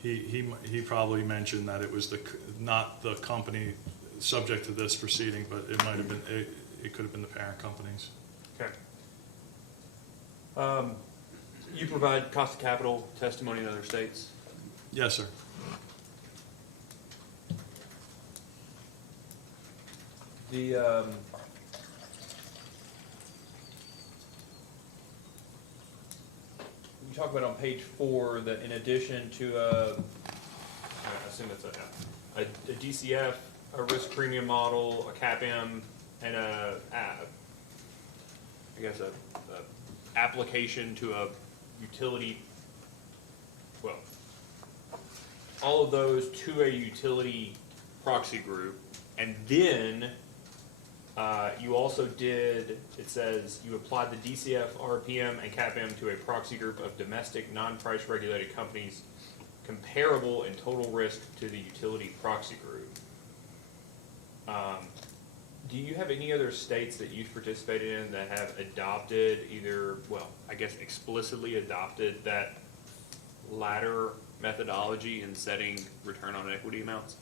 he probably mentioned that it was not the company subject to this proceeding, but it might have been it could have been the parent companies. Okay. You provide cost of capital testimony in other states? Yes, sir. You talk about on page 4 that in addition to I assume it's a DCF, a risk premium model, a CAPM, and a application to a utility, well, all of those to a utility proxy group, and then you also did, it says, you applied the DCF, RPM, and CAPM to a proxy group of domestic, non-price regulated companies comparable in total risk to the utility proxy group. Do you have any other states that you've participated in that have adopted either, well, I guess explicitly adopted that latter methodology in setting return on equity amounts?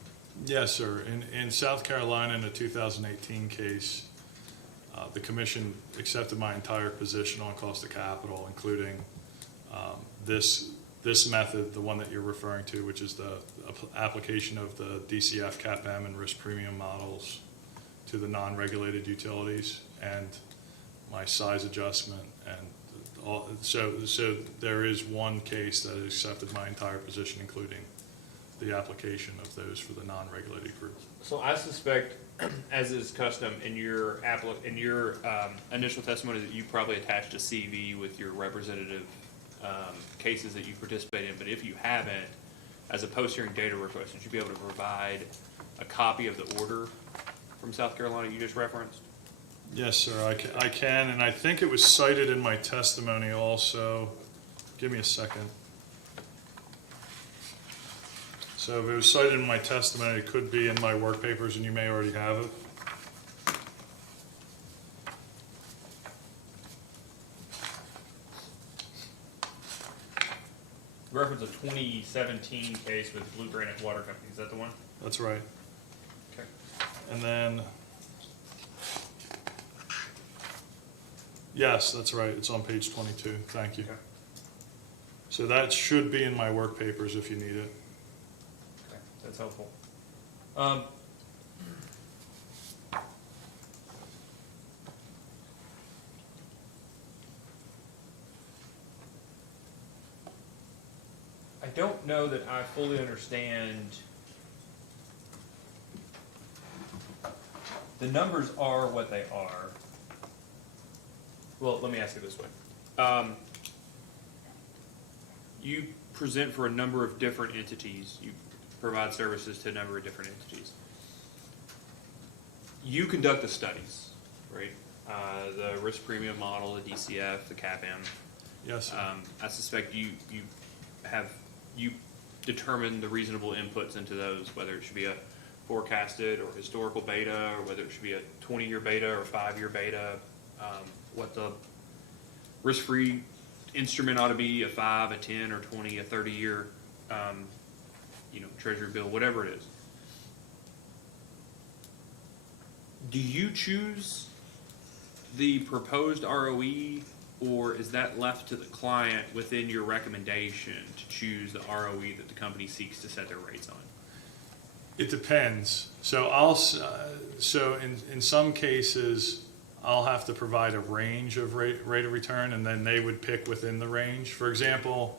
Yes, sir. In South Carolina, in a 2018 case, the commission accepted my entire position on cost of capital, including this method, the one that you're referring to, which is the application of the DCF, CAPM, and risk premium models to the non-regulated utilities, and my size adjustment, and all. So there is one case that has accepted my entire position, including the application of those for the non-regulated group. So I suspect, as is custom in your initial testimony, that you probably attached a CV with your representative cases that you participate in. But if you haven't, as a post-hearing data request, would you be able to provide a copy of the order from South Carolina you just referenced? Yes, sir, I can, and I think it was cited in my testimony also. Give me a second. So if it was cited in my testimony, it could be in my work papers, and you may already have it. Reference a 2017 case with Blue Granite Water Company. Is that the one? That's right. Okay. And then, yes, that's right. It's on page 22. Thank you. Okay. So that should be in my work papers if you need it. Okay, that's helpful. I don't know that I fully understand. The numbers are what they are. Well, let me ask it this way. You present for a number of different entities. You provide services to a number of different entities. You conduct the studies, right? The risk premium model, the DCF, the CAPM. Yes, sir. I suspect you determine the reasonable inputs into those, whether it should be a forecasted or historical beta, or whether it should be a 20-year beta or 5-year beta, what the risk-free instrument ought to be, a 5, a 10, or 20, a 30-year, treasury bill, whatever it is. Do you choose the proposed ROE, or is that left to the client within your recommendation to choose the ROE that the company seeks to set their rates on? It depends. So in some cases, I'll have to provide a range of rate of return, and then they would pick within the range. For example,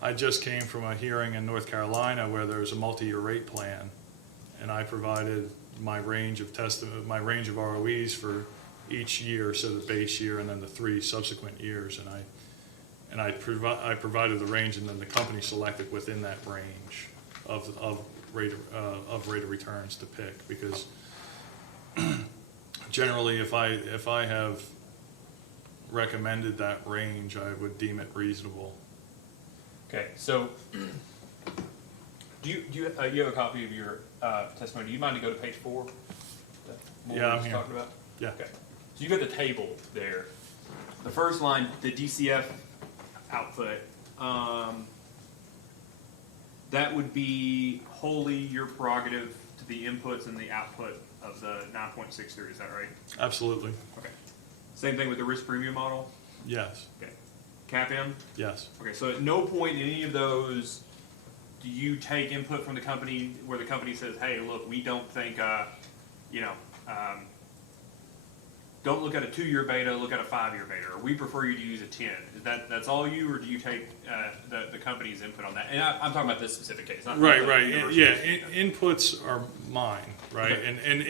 I just came from a hearing in North Carolina where there's a multi-year rate plan, and I provided my range of ROEs for each year, so the base year and then the 3 subsequent years, and I provided the range, and then the company selected within that range of rate of returns to pick, because generally, if I have recommended that range, I would deem it reasonable. Okay, so, do you have a copy of your, testimony? Do you mind to go to page 4? What we Yeah, I'm just here. talking about? Yeah. Okay, so you got the table there. The first line, the DCF output, that would be wholly your prerogative to the inputs and the output of the 9.63, is that right? Absolutely. Okay. Same thing with the risk premium model? Yes. Okay. CAPM? Yes. Okay, so at no point in any of those do you take input from the company where the company says, hey, look, we don't think, don't look at a 2-year beta, look at a 5-year beta, or we prefer you to use a 10. Is that's all you, or do you take the company's input on that? And I'm talking about this specific case. Not Right, the right. universal Yeah, case. inputs are mine, right? Okay. And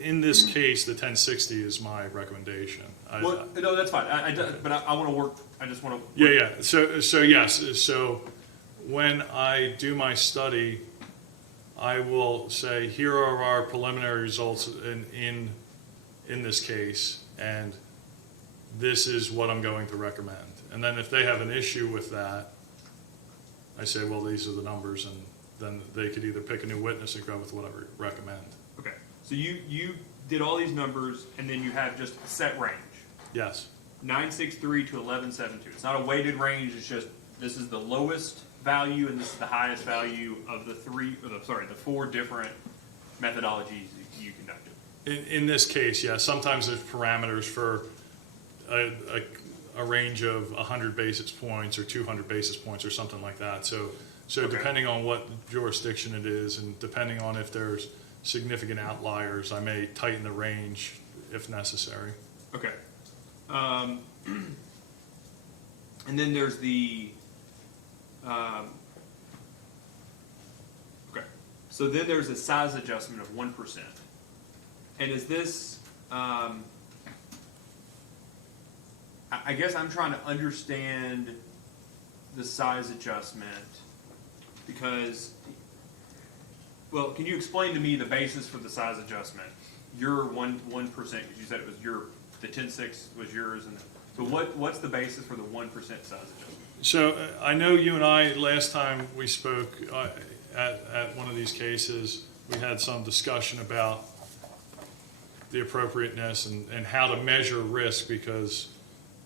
in this case, the 1060 is my recommendation. Well, no, that's fine. But I want to work. I just want to. Yeah. So yes. So when I do my study, I will say, here are our preliminary results in this case, and this is what I'm going to recommend. And then if they have an issue with that, I say, well, these are the numbers, and then they could either pick a new witness or go with what I recommend. Okay. So you did all these numbers, and then you have just a set range. Yes. 963 to 1172. It's not a weighted range. It's just this is the lowest value and this is the highest value of the four different methodologies you conducted. In this case, yeah. Sometimes there's parameters for a range of 100 basis points or 200 basis points or something like that. So Okay. depending on what jurisdiction it is, and depending on if there's significant outliers, I may tighten the range if necessary. Okay. And then there's the, okay. So then there's a size adjustment of 1%. And is this, I guess I'm trying to understand the size adjustment because, well, can you explain to me the basis for the size adjustment? Your 1%, because you said it was the 10.6 was yours, and so what's the basis for the 1% size adjustment? So I know you and I, last time we spoke at one of these cases, we had some discussion about the appropriateness and how to measure risk, because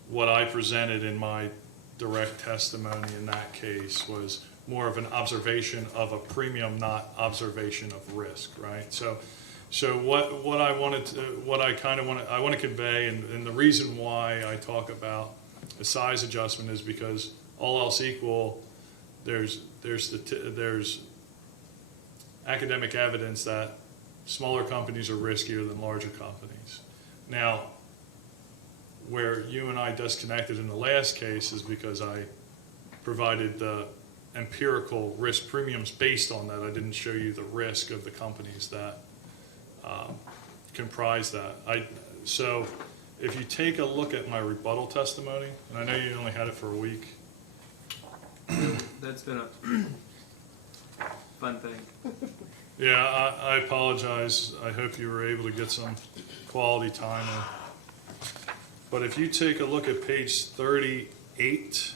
what I presented in my direct testimony in that case was more of an observation of a premium, not observation of risk, right? So what I want to convey, and the reason why I talk about a size adjustment is because all else equal, there's academic evidence that smaller companies are riskier than larger companies. Now, where you and I disconnected in the last case is because I provided the empirical risk premiums based on that. I didn't show you the risk of the companies that comprise that. So if you take a look at my rebuttal testimony, and I know you only had it for a week. That's been a fun thing. Yeah, I apologize. I hope you were able to get some quality time in. But if you take a look at page 38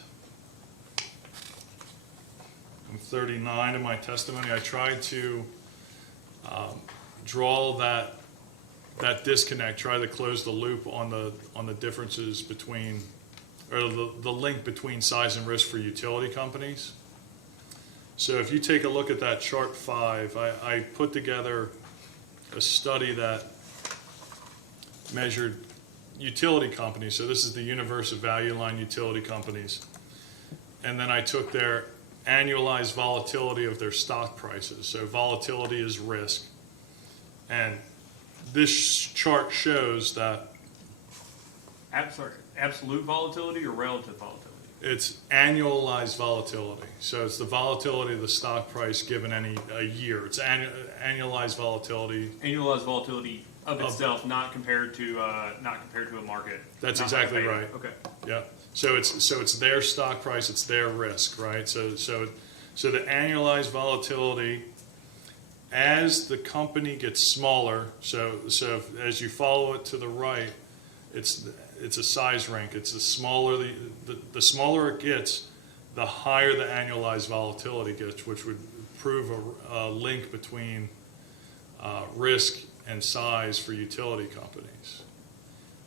and 39 of my testimony, I tried to draw that disconnect, try to close the loop on the differences between, or the link between size and risk for utility companies. So if you take a look at that chart 5, I put together a study that measured utility companies. So this is the universe of value line utility companies. And then I took their annualized volatility of their stock prices. So volatility is risk. And this chart shows that Absolute volatility or relative volatility? it's annualized volatility. So it's the volatility of the stock price given a year. It's annualized volatility. Annualized volatility of itself, not compared to a market. That's not exactly like a beta. right. Okay. Yeah. So it's their stock price, it's their risk, right? So the annualized volatility as the company gets smaller, so as you follow it to the right, it's a size rank. It's the smaller the smaller it gets, the higher the annualized volatility gets, which would prove a link between risk and size for utility companies.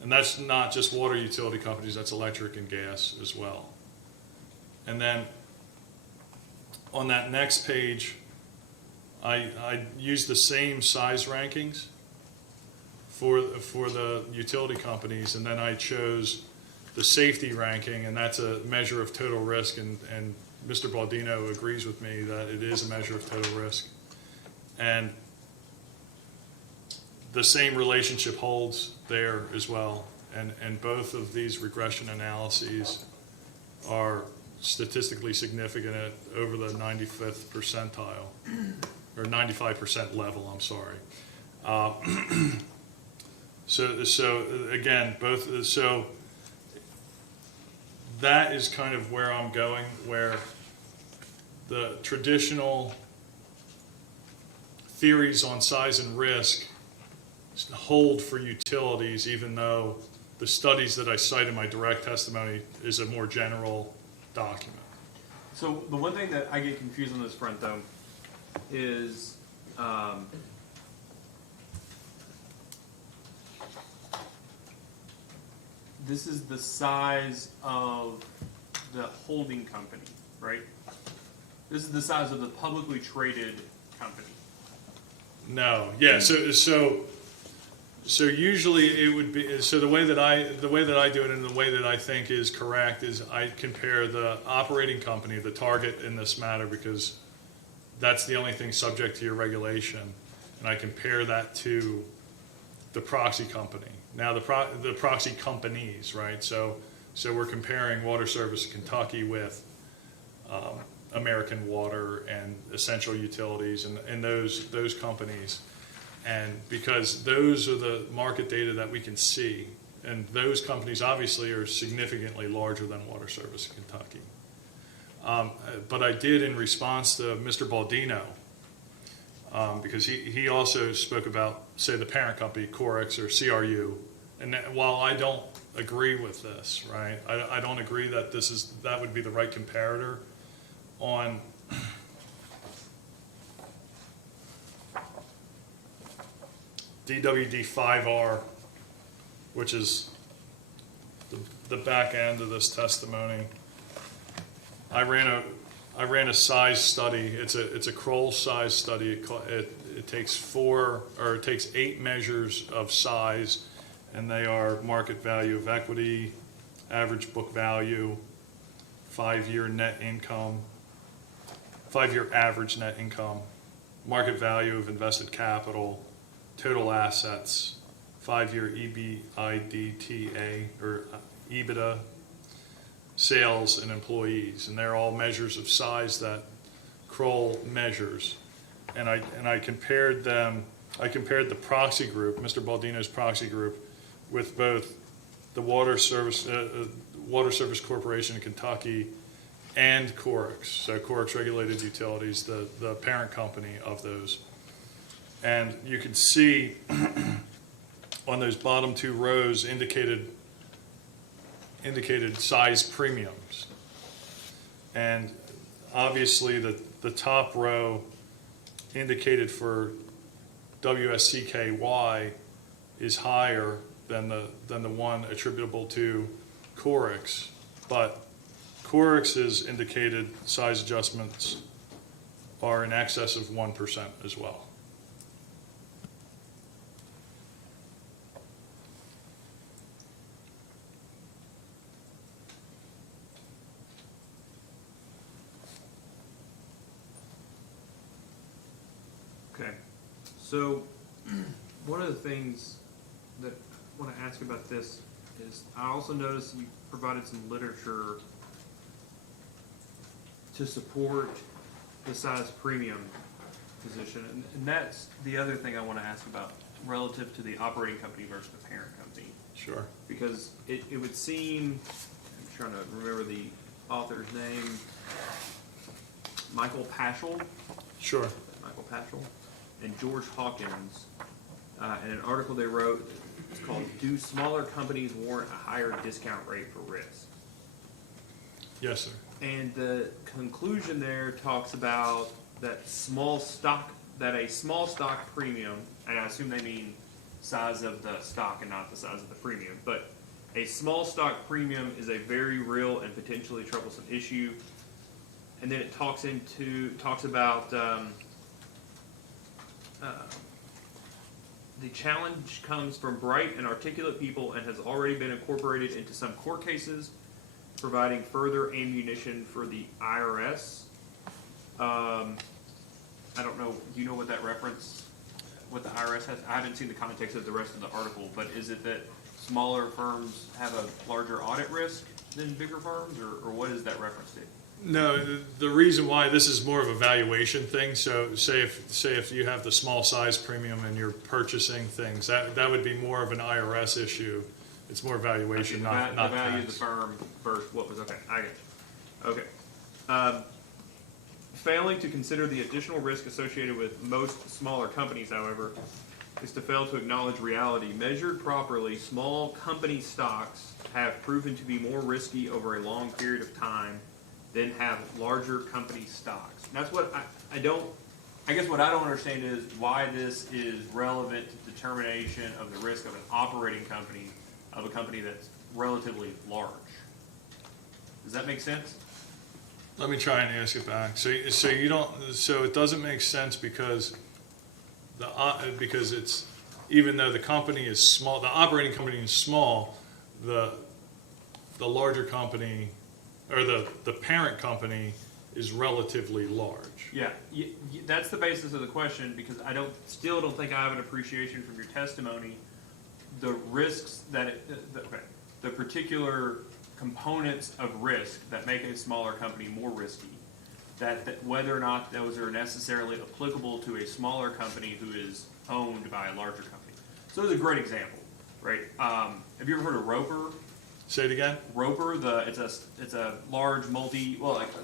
And that's not just water utility companies, that's electric and gas as well. And then on that next page, I used the same size rankings for the utility companies, and then I chose the safety ranking, and that's a measure of total risk, and Mr. Baldino agrees with me that it is a measure of total risk. And the same relationship holds there as well, and both of these regression analyses are statistically significant at over the 95th percentile, or 95% level, I'm sorry. So again, so that is kind of where I'm going, where the traditional theories on size and risk hold for utilities, even though the studies that I cite in my direct testimony is a more general document. So the one thing that I get confused on this front, though, is this is the size of the holding company, right? This is the size of the publicly traded company. No, yeah. So usually it would be, so the way that I do it and the way that I think is correct is I compare the operating company, the target in this matter, because that's the only thing subject to your regulation, and I compare that to the proxy company. Now the proxy companies, right? So we're comparing Water Service Kentucky with American Water and Essential Utilities and those companies. And because those are the market data that we can see, and those companies obviously are significantly larger than Water Service Kentucky. But I did, in response to Mr. Baldino, because he also spoke about, say, the parent company, Corix or CRU, and while I don't agree with this, right, I don't agree that that would be the right comparator on DWD5R, which is the back end of this testimony. I ran a size study. It's a Kroll size study. It takes 8 measures of size, and they are market value of equity, average book value, 5-year net income, 5-year average net income, market value of invested capital, total assets, 5-year EBITDA or EBITDA, sales, and employees, and they're all measures of size that Kroll measures. And I compared them. I compared the proxy group, Mr. Baldino's proxy group, with both the Water Service Corporation of Kentucky and Corix. So Corix Regulated Utilities, the parent company of those. And you can see on those bottom 2 rows indicated size premiums. And obviously the top row indicated for WSCKY is higher than the one attributable to Corix, but Corix's indicated size adjustments are in excess of 1% as well. Okay, so one of the things that I want to ask about this is I also noticed you provided some literature to support the size premium position, and that's the other thing I want to ask about relative to the operating company versus the parent company. Sure. Because it would seem, I'm trying to remember the author's name, Michael Paschal. Sure. Michael Paschal. and George Hawkins, in an article they wrote. It's called "Do Smaller Companies Warrant a Higher Discount Rate for Risk?" Yes, sir. And the conclusion there talks about that a small stock premium, and I assume they mean size of the stock and not the size of the premium, but a small stock premium is a very real and potentially troublesome issue. And then it talks about the challenge comes from bright and articulate people and has already been incorporated into some court cases, providing further ammunition for the IRS. I don't know, do you know what that reference, what the IRS has? I haven't seen the context of the rest of the article, but is it that smaller firms have a larger audit risk than bigger firms, or what is that reference to? No, the reason why this is more of a valuation thing, so say if you have the small size premium and you're purchasing things, that would be more of an IRS issue. It's more valuation, not The value of the tax. firm versus what was, okay, I get you. Okay. Failing to consider the additional risk associated with most smaller companies, however, is to fail to acknowledge reality. Measured properly, small company stocks have proven to be more risky over a long period of time than have larger company stocks. And that's what I guess what I don't understand is why this is relevant to determination of the risk of an operating company, of a company that's relatively large. Does that make sense? Let me try and ask it back. So you don't, so it doesn't make sense because because it's, even though the company is small, the operating company is small, the larger company, or the parent company is relatively large. Yeah, that's the basis of the question, because I still don't think I have an appreciation from your testimony, the risks that, the particular components of risk that make a smaller company more risky, that whether or not those are necessarily applicable to a smaller company who is owned by a larger company. So it's a great example, right? Have you ever heard of Roper? Say it again? Roper, it's a large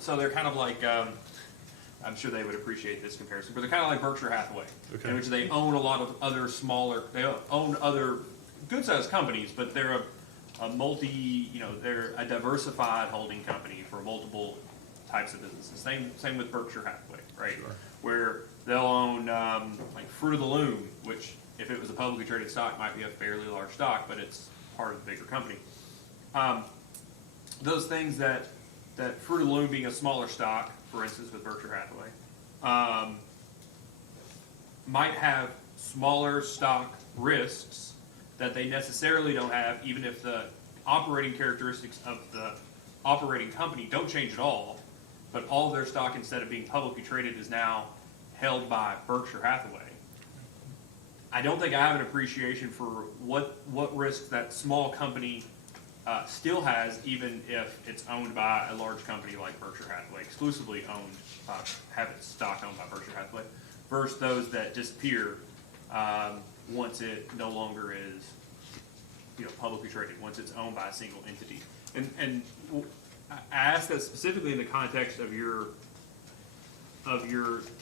so they're kind of like, I'm sure they would appreciate this comparison, but they're kind of like Berkshire Hathaway, Okay. in which they own a lot of other smaller, they own other good-sized companies, but they're they're a diversified holding company for multiple types of businesses. Same with Berkshire Hathaway, right? Sure. Where they'll own like Fruit of the Loom, which if it was a publicly traded stock might be a fairly large stock, but it's part of the bigger company. Those things that Fruit of the Loom being a smaller stock, for instance with Berkshire Hathaway, might have smaller stock risks that they necessarily don't have, even if the operating characteristics of the operating company don't change at all, but all their stock, instead of being publicly traded, is now held by Berkshire Hathaway. I don't think I have an appreciation for what risks that small company still has, even if it's owned by a large company like Berkshire Hathaway, exclusively owned, have its stock owned by Berkshire Hathaway, versus those that disappear once it no longer is, publicly traded, once it's owned by a single entity. And I ask that specifically in the context of your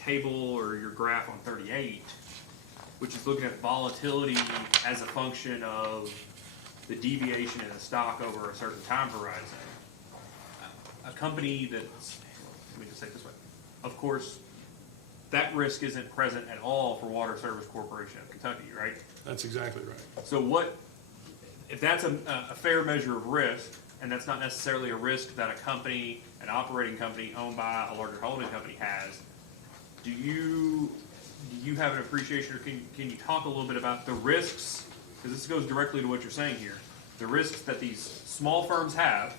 table or your graph on 38, which is looking at volatility as a function of the deviation in a stock over a certain time horizon. A company that's, let me just say it this way, of course, that risk isn't present at all for Water Service Corporation of Kentucky, right? That's exactly right. So if that's a fair measure of risk, and that's not necessarily a risk that a company, an operating company owned by a larger holding company has, do you have an appreciation, or can you talk a little bit about the risks, because this goes directly to what you're saying here, the risks that these small firms have,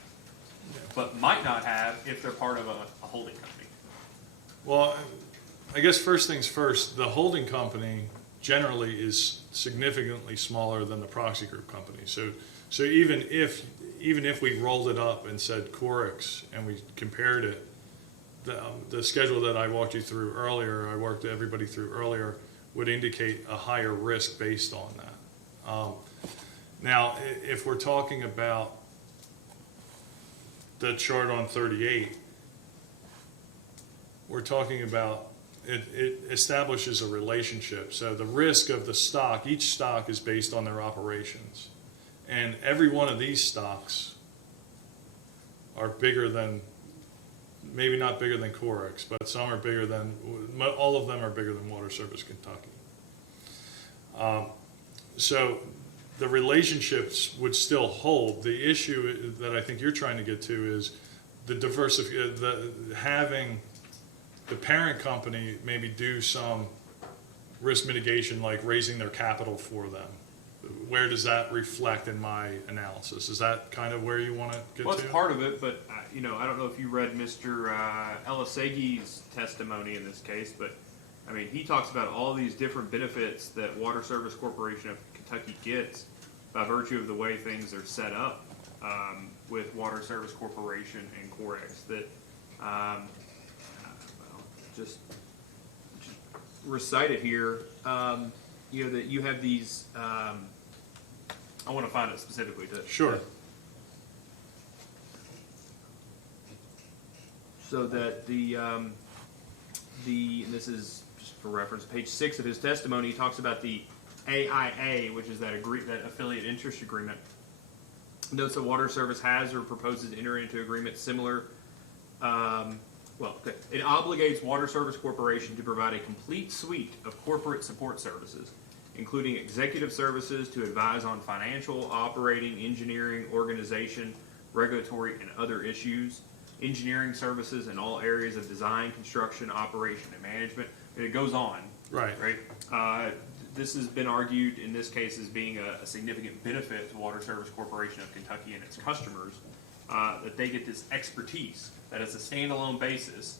but might not have if they're part of a holding company? Well, I guess first things first, the holding company generally is significantly smaller than the proxy group company. So even if we rolled it up and said Corix and we compared it, the schedule that I walked you through earlier, I worked everybody through earlier, would indicate a higher risk based on that. Now, if we're talking about the chart on 38, we're talking about, it establishes a relationship. So the risk of the stock, each stock is based on their operations. And every one of these stocks are bigger than, maybe not bigger than Corex, but some are bigger than, all of them are bigger than Water Service Kentucky. So the relationships would still hold. The issue that I think you're trying to get to is having the parent company maybe do some risk mitigation, like raising their capital for them. Where does that reflect in my analysis? Is that kind of where you want to get Well, to? it's part of it, but, I don't know if you read Mr. Elasegi's testimony in this case, but, I mean, he talks about all these different benefits that Water Service Corporation of Kentucky gets by virtue of the way things are set up with Water Service Corporation and Corex that, just recite it here, that you have these, I want to find it specifically to. Sure. So that and this is just for reference, page 6 of his testimony, he talks about the AIA, which is that affiliate interest agreement. Notes that Water Service has or proposes to enter into agreements similar. It obligates Water Service Corporation to provide a complete suite of corporate support services, including executive services to advise on financial, operating, engineering, organization, regulatory, and other issues, engineering services in all areas of design, construction, operation, and management. And it goes on. Right. This has been argued in this case as being a significant benefit to Water Service Corporation of Kentucky and its customers, that they get this expertise, that it's a standalone basis,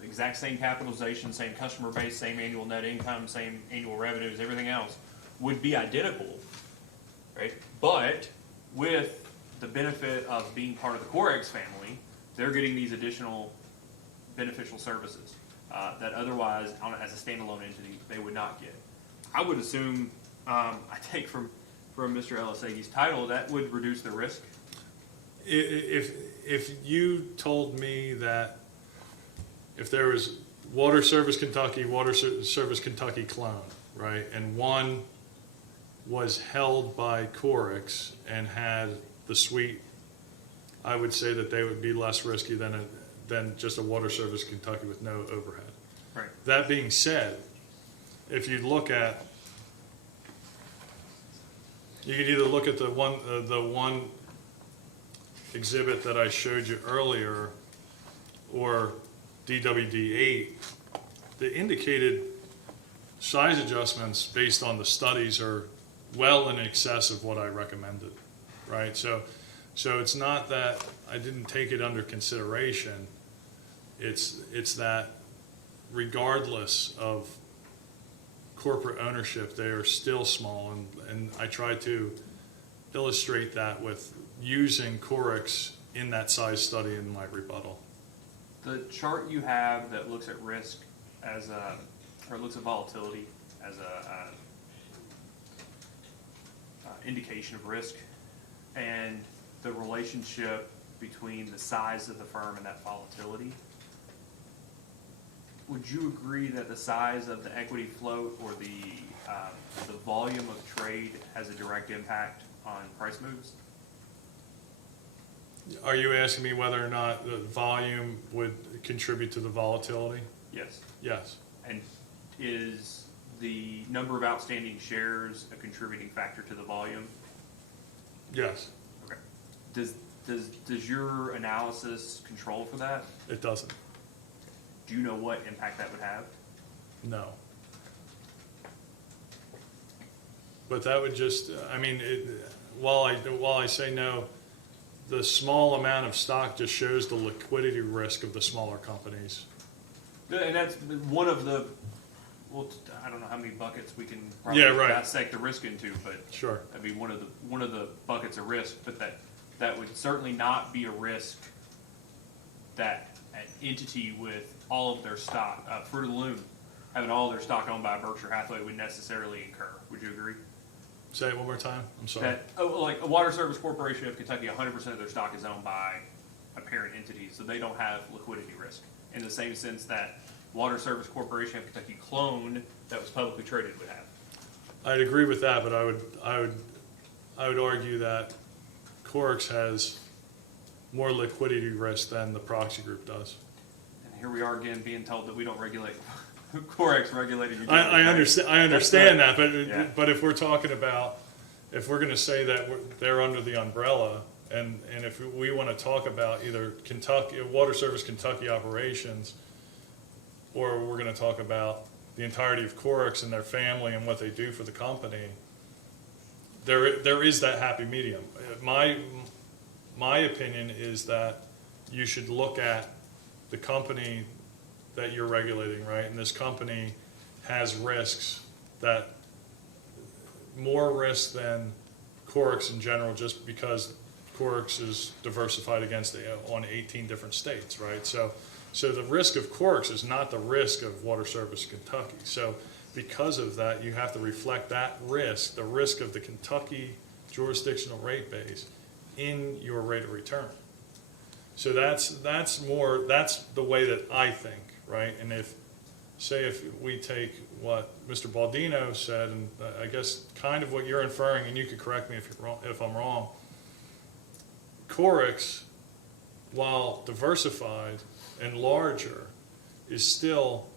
the exact same capitalization, same customer base, same annual net income, same annual revenues, everything else would be identical, right? But with the benefit of being part of the Corex family, they're getting these additional beneficial services that otherwise, as a standalone entity, they would not get. I would assume, I take from Mr. Elasegi's title, that would reduce the risk. If you told me that if there was Water Service Kentucky, Water Service Kentucky clone, right, and one was held by Corex and had the suite, I would say that they would be less risky than just a Water Service Kentucky with no overhead. Right. That being said, if you look at, you could either look at the one exhibit that I showed you earlier, or DWD-8, the indicated size adjustments based on the studies are well in excess of what I recommended, right? So it's not that I didn't take it under consideration. It's that regardless of corporate ownership, they are still small, and I try to illustrate that with using Corex in that size study in my rebuttal. The chart you have that looks at risk or looks at volatility as a indication of risk, and the relationship between the size of the firm and that volatility, would you agree that the size of the equity float or the volume of trade has a direct impact on price moves? Are you asking me whether or not the volume would contribute to the volatility? Yes. Yes. And is the number of outstanding shares a contributing factor to the volume? Yes. Okay. Does your analysis control for that? It doesn't. Do you know what impact that would have? No. But that would just, while I say no, the small amount of stock just shows the liquidity risk of the smaller companies. And that's one of the, I don't know how many buckets we can probably dissect the risk into, but Sure. that'd be one of the buckets of risk. But that would certainly not be a risk that an entity with all of their stock, Fruit of the Loom, having all of their stock owned by Berkshire Hathaway would necessarily incur. Would you agree? Say it one more time. I'm sorry. Like a Water Service Corporation of Kentucky, 100% of their stock is owned by a parent entity, so they don't have liquidity risk in the same sense that Water Service Corporation of Kentucky clone that was publicly traded would have. I'd agree with that, but I would argue that Corix has more liquidity risk than the proxy group does. And here we are again being told that we don't regulate, Corex regulated utilities. I understand that, Yeah. but if we're talking about, if we're gonna say that they're under the umbrella, and if we wanna talk about either Kentucky, Water Service Kentucky operations, or we're gonna talk about the entirety of Corix and their family and what they do for the company, there is that happy medium. My opinion is that you should look at the company that you're regulating, right? And this company has risks that, more risk than Corix in general, just because Corix is diversified on 18 different states, right? So the risk of Corix is not the risk of Water Service Kentucky. So because of that, you have to reflect that risk, the risk of the Kentucky jurisdictional rate base, in your rate of return. So that's the way that I think, right? And if we take what Mr. Baldino said, and I guess kind of what you're inferring, and you could correct me if I'm wrong, Corix, while diversified and larger, is still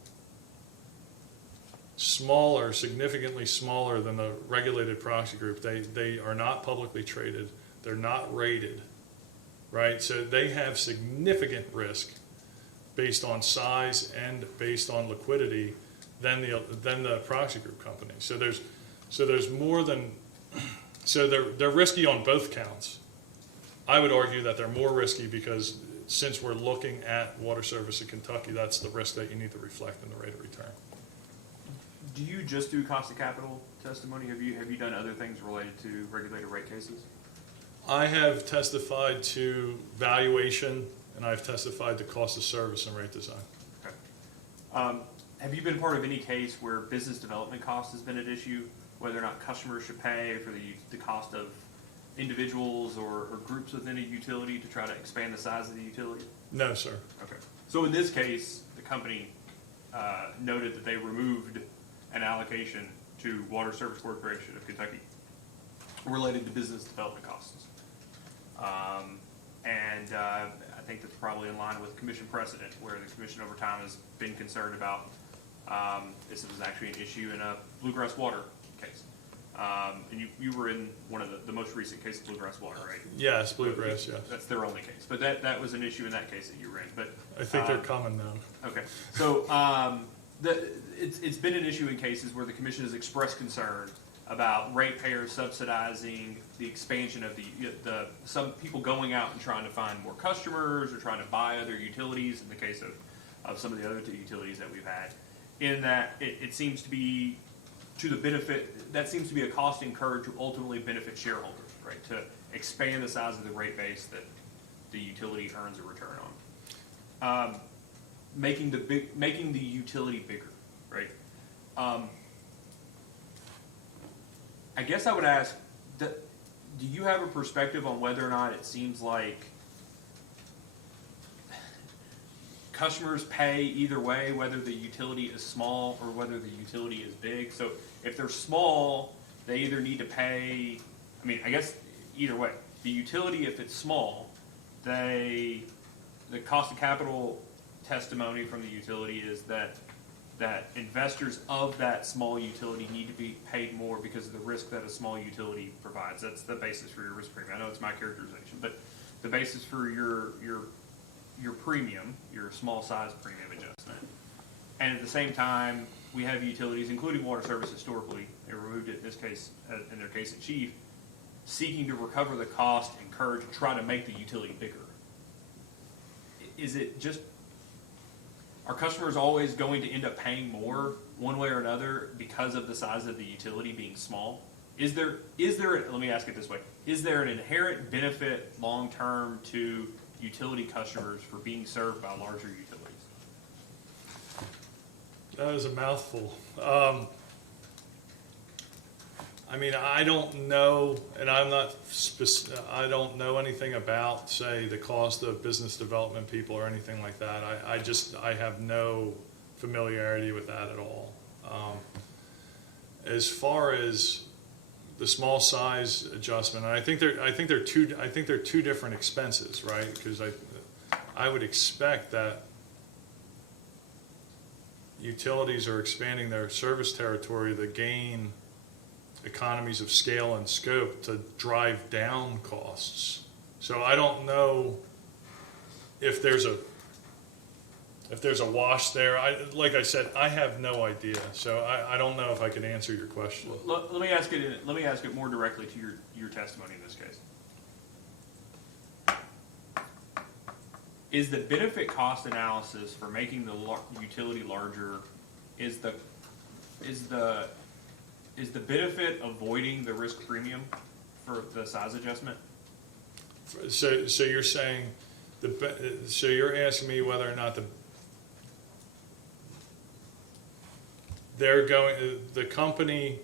smaller, significantly smaller than the regulated proxy group. They are not publicly traded. They're not rated, right? So they have significant risk based on size and based on liquidity than the proxy group company. So there's more than, so they're risky on both counts. I would argue that they're more risky because since we're looking at Water Service in Kentucky, that's the risk that you need to reflect in the rate of return. Do you just do cost of capital testimony? Have you done other things related to regulated rate cases? I have testified to valuation, and I've testified to cost of service and rate design. Okay. Have you been part of any case where business development cost has been at issue, whether or not customers should pay for the cost of individuals or groups within a utility to try to expand the size of the utility? No, sir. Okay. So in this case, the company noted that they removed an allocation to Water Service Corporation of Kentucky related to business development costs. And I think that's probably in line with commission precedent, where the commission over time has been concerned about, this was actually an issue in a Bluegrass Water case. And you were in one of the most recent cases, Bluegrass Water, right? Yes, Bluegrass, yes. That's their only case, but that was an issue in that case that you were in, but. I think they're common now. Okay, so, it's been an issue in cases where the commission has expressed concern about ratepayers subsidizing the expansion of some people going out and trying to find more customers or trying to buy other utilities, in the case of some of the other two utilities that we've had. In that, it seems to be to the benefit, that seems to be a cost incurred to ultimately benefit shareholders, right? To expand the size of the rate base that the utility earns a return on. Making the utility bigger, right? I guess I would ask, do you have a perspective on whether or not it seems like customers pay either way, whether the utility is small or whether the utility is big? So if they're small, they either need to pay, I guess either way. The utility, if it's small, the cost of capital testimony from the utility is that investors of that small utility need to be paid more because of the risk that a small utility provides. That's the basis for your risk premium. I know it's my characterization, but the basis for your premium, your small size premium adjustment. And at the same time, we have utilities, including Water Service historically, they removed it in this case, in their case in chief, seeking to recover the cost incurred to try to make the utility bigger. Is it just, are customers always going to end up paying more one way or another because of the size of the utility being small? Is there, let me ask it this way, is there an inherent benefit long-term to utility customers for being served by larger utilities? That is a mouthful. I don't know, and I don't know anything about, say, the cost of business development people or anything like that. I have no familiarity with that at all. As far as the small size adjustment, I think they're two different expenses, right? Because I would expect that utilities are expanding their service territory to gain economies of scale and scope to drive down costs. So I don't know if there's a wash there. Like I said, I have no idea. So I don't know if I can answer your question. Let me ask it more directly to your testimony in this case. Is the benefit cost analysis for making the utility larger, is the benefit avoiding the risk premium for the size adjustment? So you're saying so you're asking me whether or not the company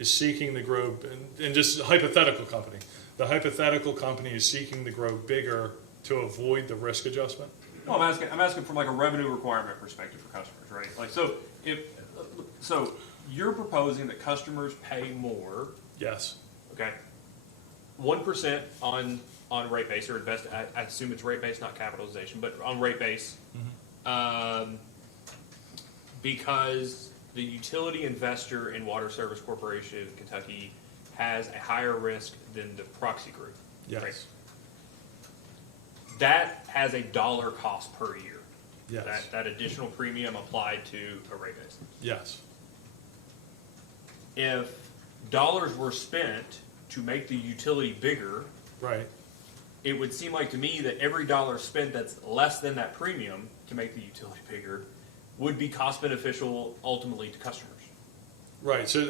is seeking to grow, and just a hypothetical company. The hypothetical company is seeking to grow bigger to avoid the risk adjustment? No, I'm asking from like a revenue requirement perspective for customers, right? Like, so you're proposing that customers pay more, Yes. okay? 1% on rate base, or invest, I assume it's rate base, not capitalization, but on rate base. Because the utility investor in Water Service Corporation of Kentucky has a higher risk than the proxy group. Yes. Right? That has a dollar cost per year. Yes. That additional premium applied to a rate base. Yes. If dollars were spent to make the utility bigger, Right. it would seem like to me that every dollar spent that's less than that premium to make the utility bigger would be cost beneficial ultimately to customers. Right. So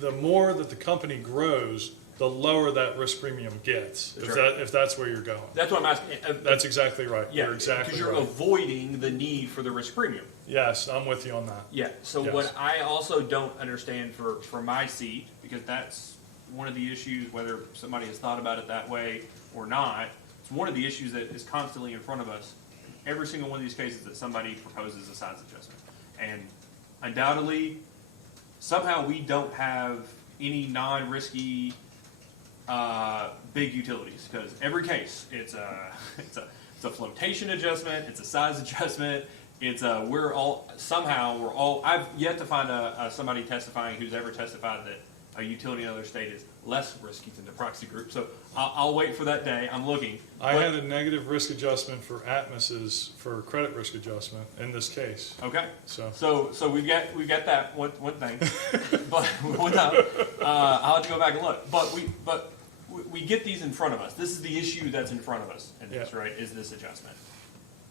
the more that the company grows, the lower that risk premium gets. That's right. If that's where you're going. That's what I'm asking. That's exactly right. Yeah, You're exactly because you're right. avoiding the need for the risk premium. Yes, I'm with you on that. Yeah, so Yes. what I also don't understand for my seat, because that's one of the issues, whether somebody has thought about it that way or not, it's one of the issues that is constantly in front of us. Every single one of these cases that somebody proposes a size adjustment. And undoubtedly, somehow we don't have any non-risky big utilities, because every case, it's a flotation adjustment, it's a size adjustment, it's I've yet to find somebody testifying who's ever testified that a utility in another state is less risky than the proxy group. So I'll wait for that day. I'm looking. I had a negative risk adjustment for Atmos's for credit risk adjustment in this case. Okay. So So we've got that one thing, but I'll have to go back and look. But we get these in front of us. This is the issue that's in front of us in this, Yeah. right? Is this adjustment,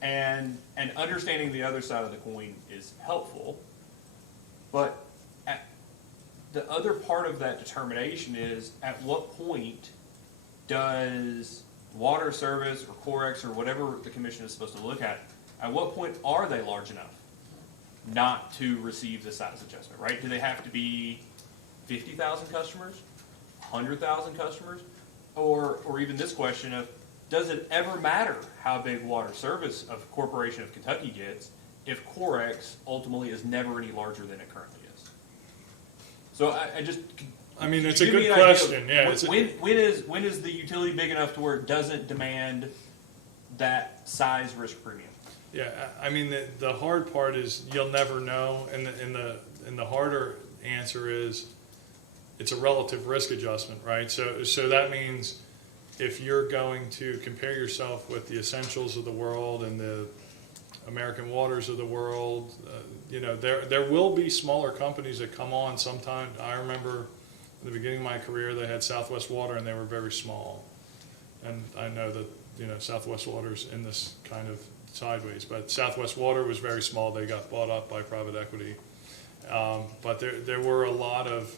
and understanding the other side of the coin is helpful, but the other part of that determination is at what point does Water Service or Corex or whatever the commission is supposed to look at what point are they large enough not to receive the size adjustment, right? Do they have to be 50,000 customers, 100,000 customers, or even this question of, does it ever matter how big Water Service of Corporation of Kentucky gets if Corex ultimately is never any larger than it currently is? So I mean, it's could a you give me good an idea of question. Yeah. When is the utility big enough to where it doesn't demand that size risk premium? Yeah, I mean, the hard part is you'll never know, and the harder answer is it's a relative risk adjustment, right? So that means if you're going to compare yourself with the Essentials of the world and the American Waters of the world, there will be smaller companies that come on sometime. I remember at the beginning of my career, they had Southwest Water, and they were very small. And I know that Southwest Water's in this kind of sideways, but Southwest Water was very small. They got bought up by private equity, but there were a lot of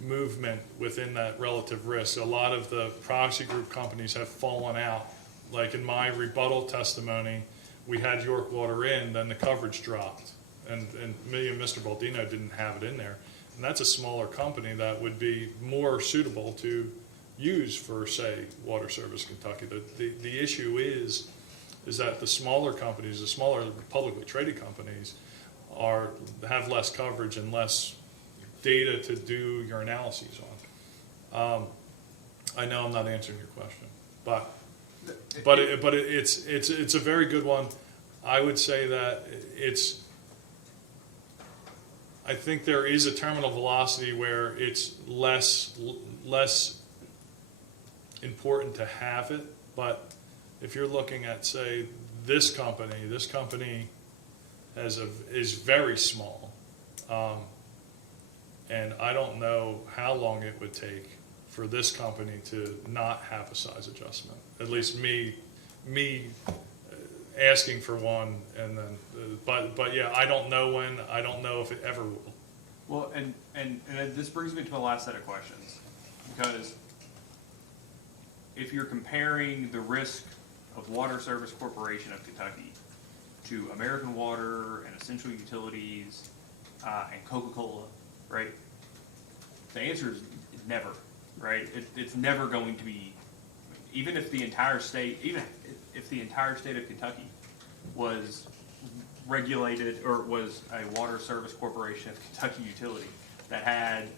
movement within that relative risk. A lot of the proxy group companies have fallen out. Like in my rebuttal testimony, we had York Water in, then the coverage dropped, and me and Mr. Baldino didn't have it in there. And that's a smaller company that would be more suitable to use for, say, Water Service Kentucky. The issue is is that the smaller companies, the smaller publicly traded companies have less coverage and less data to do your analyses on. I know I'm not answering your question, but it's a very good one. I would say that I think there is a terminal velocity where it's less important to have it, but if you're looking at, say, this company is very small, and I don't know how long it would take for this company to not have a size adjustment. At least me asking for one, and then, but yeah, I don't know when. I don't know if it ever will. Well, and this brings me to my last set of questions, because if you're comparing the risk of Water Service Corporation of Kentucky to American Water and Essential Utilities and Coca-Cola, right? The answer is never, right? It's never going to be, even if the entire state of Kentucky was regulated, or was a Water Service Corporation of Kentucky utility that had,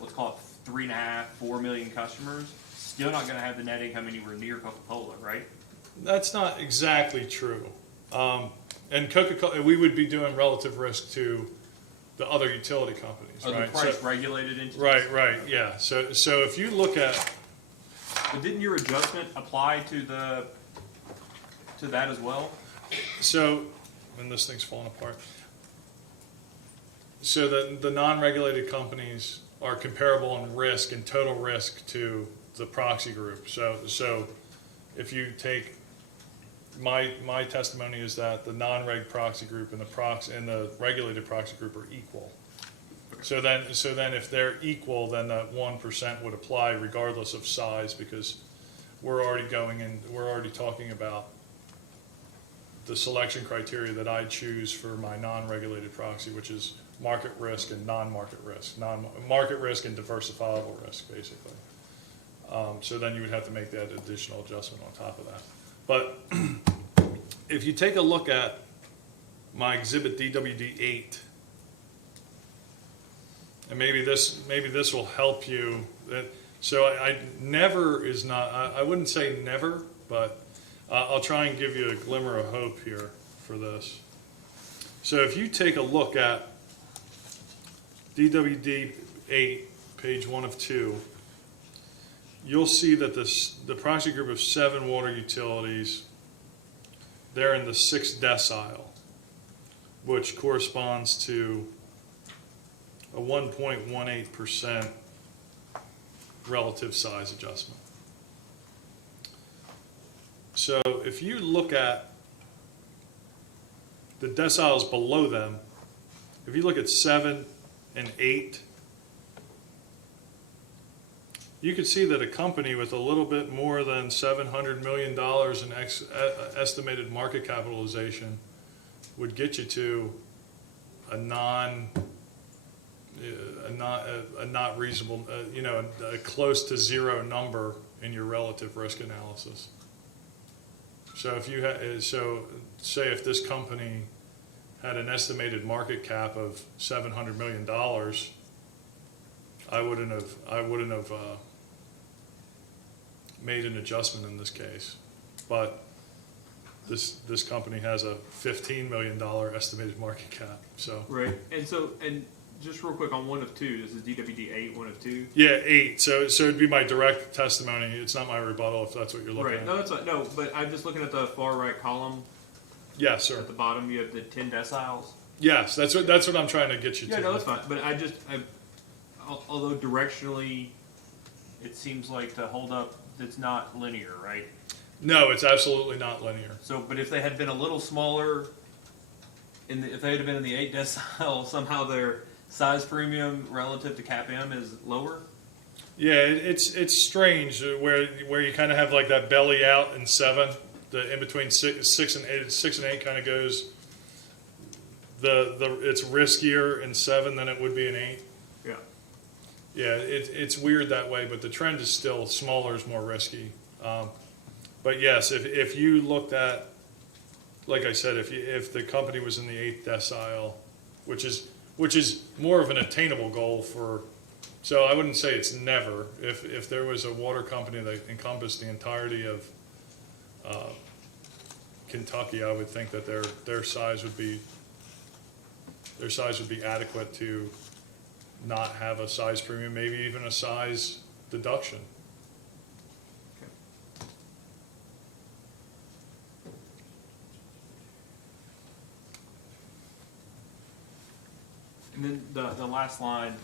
let's call it 3.5, 4 million customers, still not gonna have the net income anywhere near Coca-Cola, right? That's not exactly true. And Coca-Cola, we would be doing relative risk to the other utility companies, Are the right? price regulated entities? Right, yeah. So if you look at, But didn't your adjustment apply to that as well? and this thing's falling apart. So the non-regulated companies are comparable in risk and total risk to the proxy group. So if you take, my testimony is that the non-reg proxy group and the regulated proxy group are equal. So then if they're equal, then that 1% would apply regardless of size, because we're already talking about the selection criteria that I choose for my non-regulated proxy, which is market risk and non-market risk, market risk and diversifiable risk, basically. So then you would have to make that additional adjustment on top of that. But if you take a look at my exhibit DWD 8, and maybe this will help you. So I wouldn't say never, but I'll try and give you a glimmer of hope here for this. So if you take a look at DWD 8, page 1 of 2, you'll see that the proxy group of 7 water utilities, they're in the 6th decile, which corresponds to a 1.18% relative size adjustment. So if you look at the deciles below them, if you look at 7 and 8, you can see that a company with a little bit more than $700 million in estimated market capitalization would get you to a not reasonable, a close to zero number in your relative risk analysis. So say if this company had an estimated market cap of $700 million, I wouldn't have made an adjustment in this case. But this company has a $15 million estimated market cap. So Right. And just real quick on 1 of 2, this is DWD 8, 1 of 2. yeah, 8. So it'd be my direct testimony. It's not my rebuttal if that's what you're looking Right. at. No, that's not. No, but I'm just looking at the far right column. Yes, sir. At the bottom, you have the 10 deciles. Yes, that's what I'm trying to get you to. Yeah, no, that's fine. But although directionally, it seems like the holdup, it's not linear, right? No, it's absolutely not linear. So, but if they had been a little smaller, if they had been in the 8 decile, somehow their size premium relative to CAPM is lower? Yeah, it's strange where you kind of have like that belly out in 7, the in between 6 and 8. 6 and 8 kind of goes. It's riskier in 7 than it would be in 8. Yeah. Yeah, it's weird that way, but the trend is still smaller is more risky. But yes, if you looked at like I said, if the company was in the 8th decile, which is more of an attainable goal for, so I wouldn't say it's never. If there was a water company that encompassed the entirety of Kentucky, I would think that their size would be adequate to not have a size premium, maybe even a size deduction. And then the last line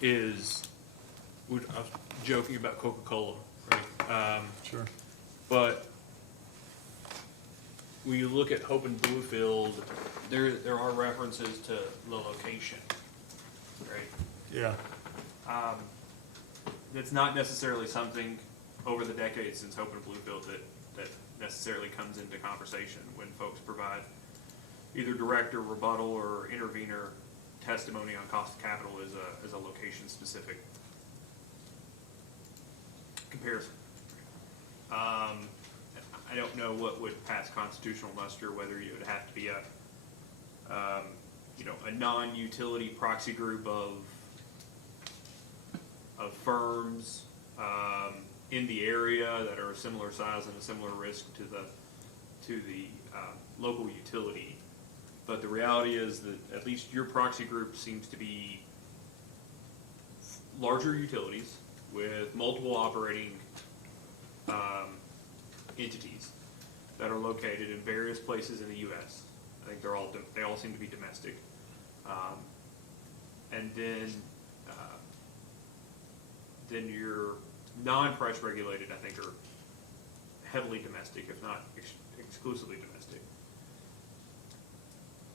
is, I was joking about Coca-Cola, right? Sure. But when you look at Hope and Bluefield, there are references to the location, right? Yeah. That's not necessarily something over the decades since Hope and Bluefield that necessarily comes into conversation when folks provide either direct or rebuttal or intervener testimony on cost of capital is a location-specific comparison. I don't know what would pass constitutional muster, whether you would have to be a non-utility proxy group of firms in the area that are a similar size and a similar risk to the local utility. But the reality is that at least your proxy group seems to be larger utilities with multiple operating entities that are located in various places in the U.S. I think they all seem to be domestic, and then your non-price regulated, I think, are heavily domestic, if not exclusively domestic.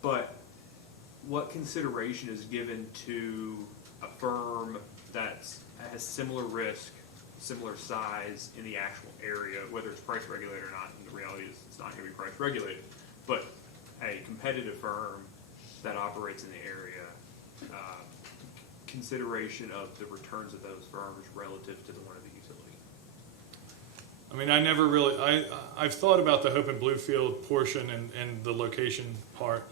But what consideration is given to a firm that has similar risk, similar size in the actual area, whether it's price regulated or not? And the reality is it's not going to be price regulated, but a competitive firm that operates in the area, consideration of the returns of those firms relative to the one of the utility. I mean, I never really, I've thought about the Hope and Bluefield portion and the location part.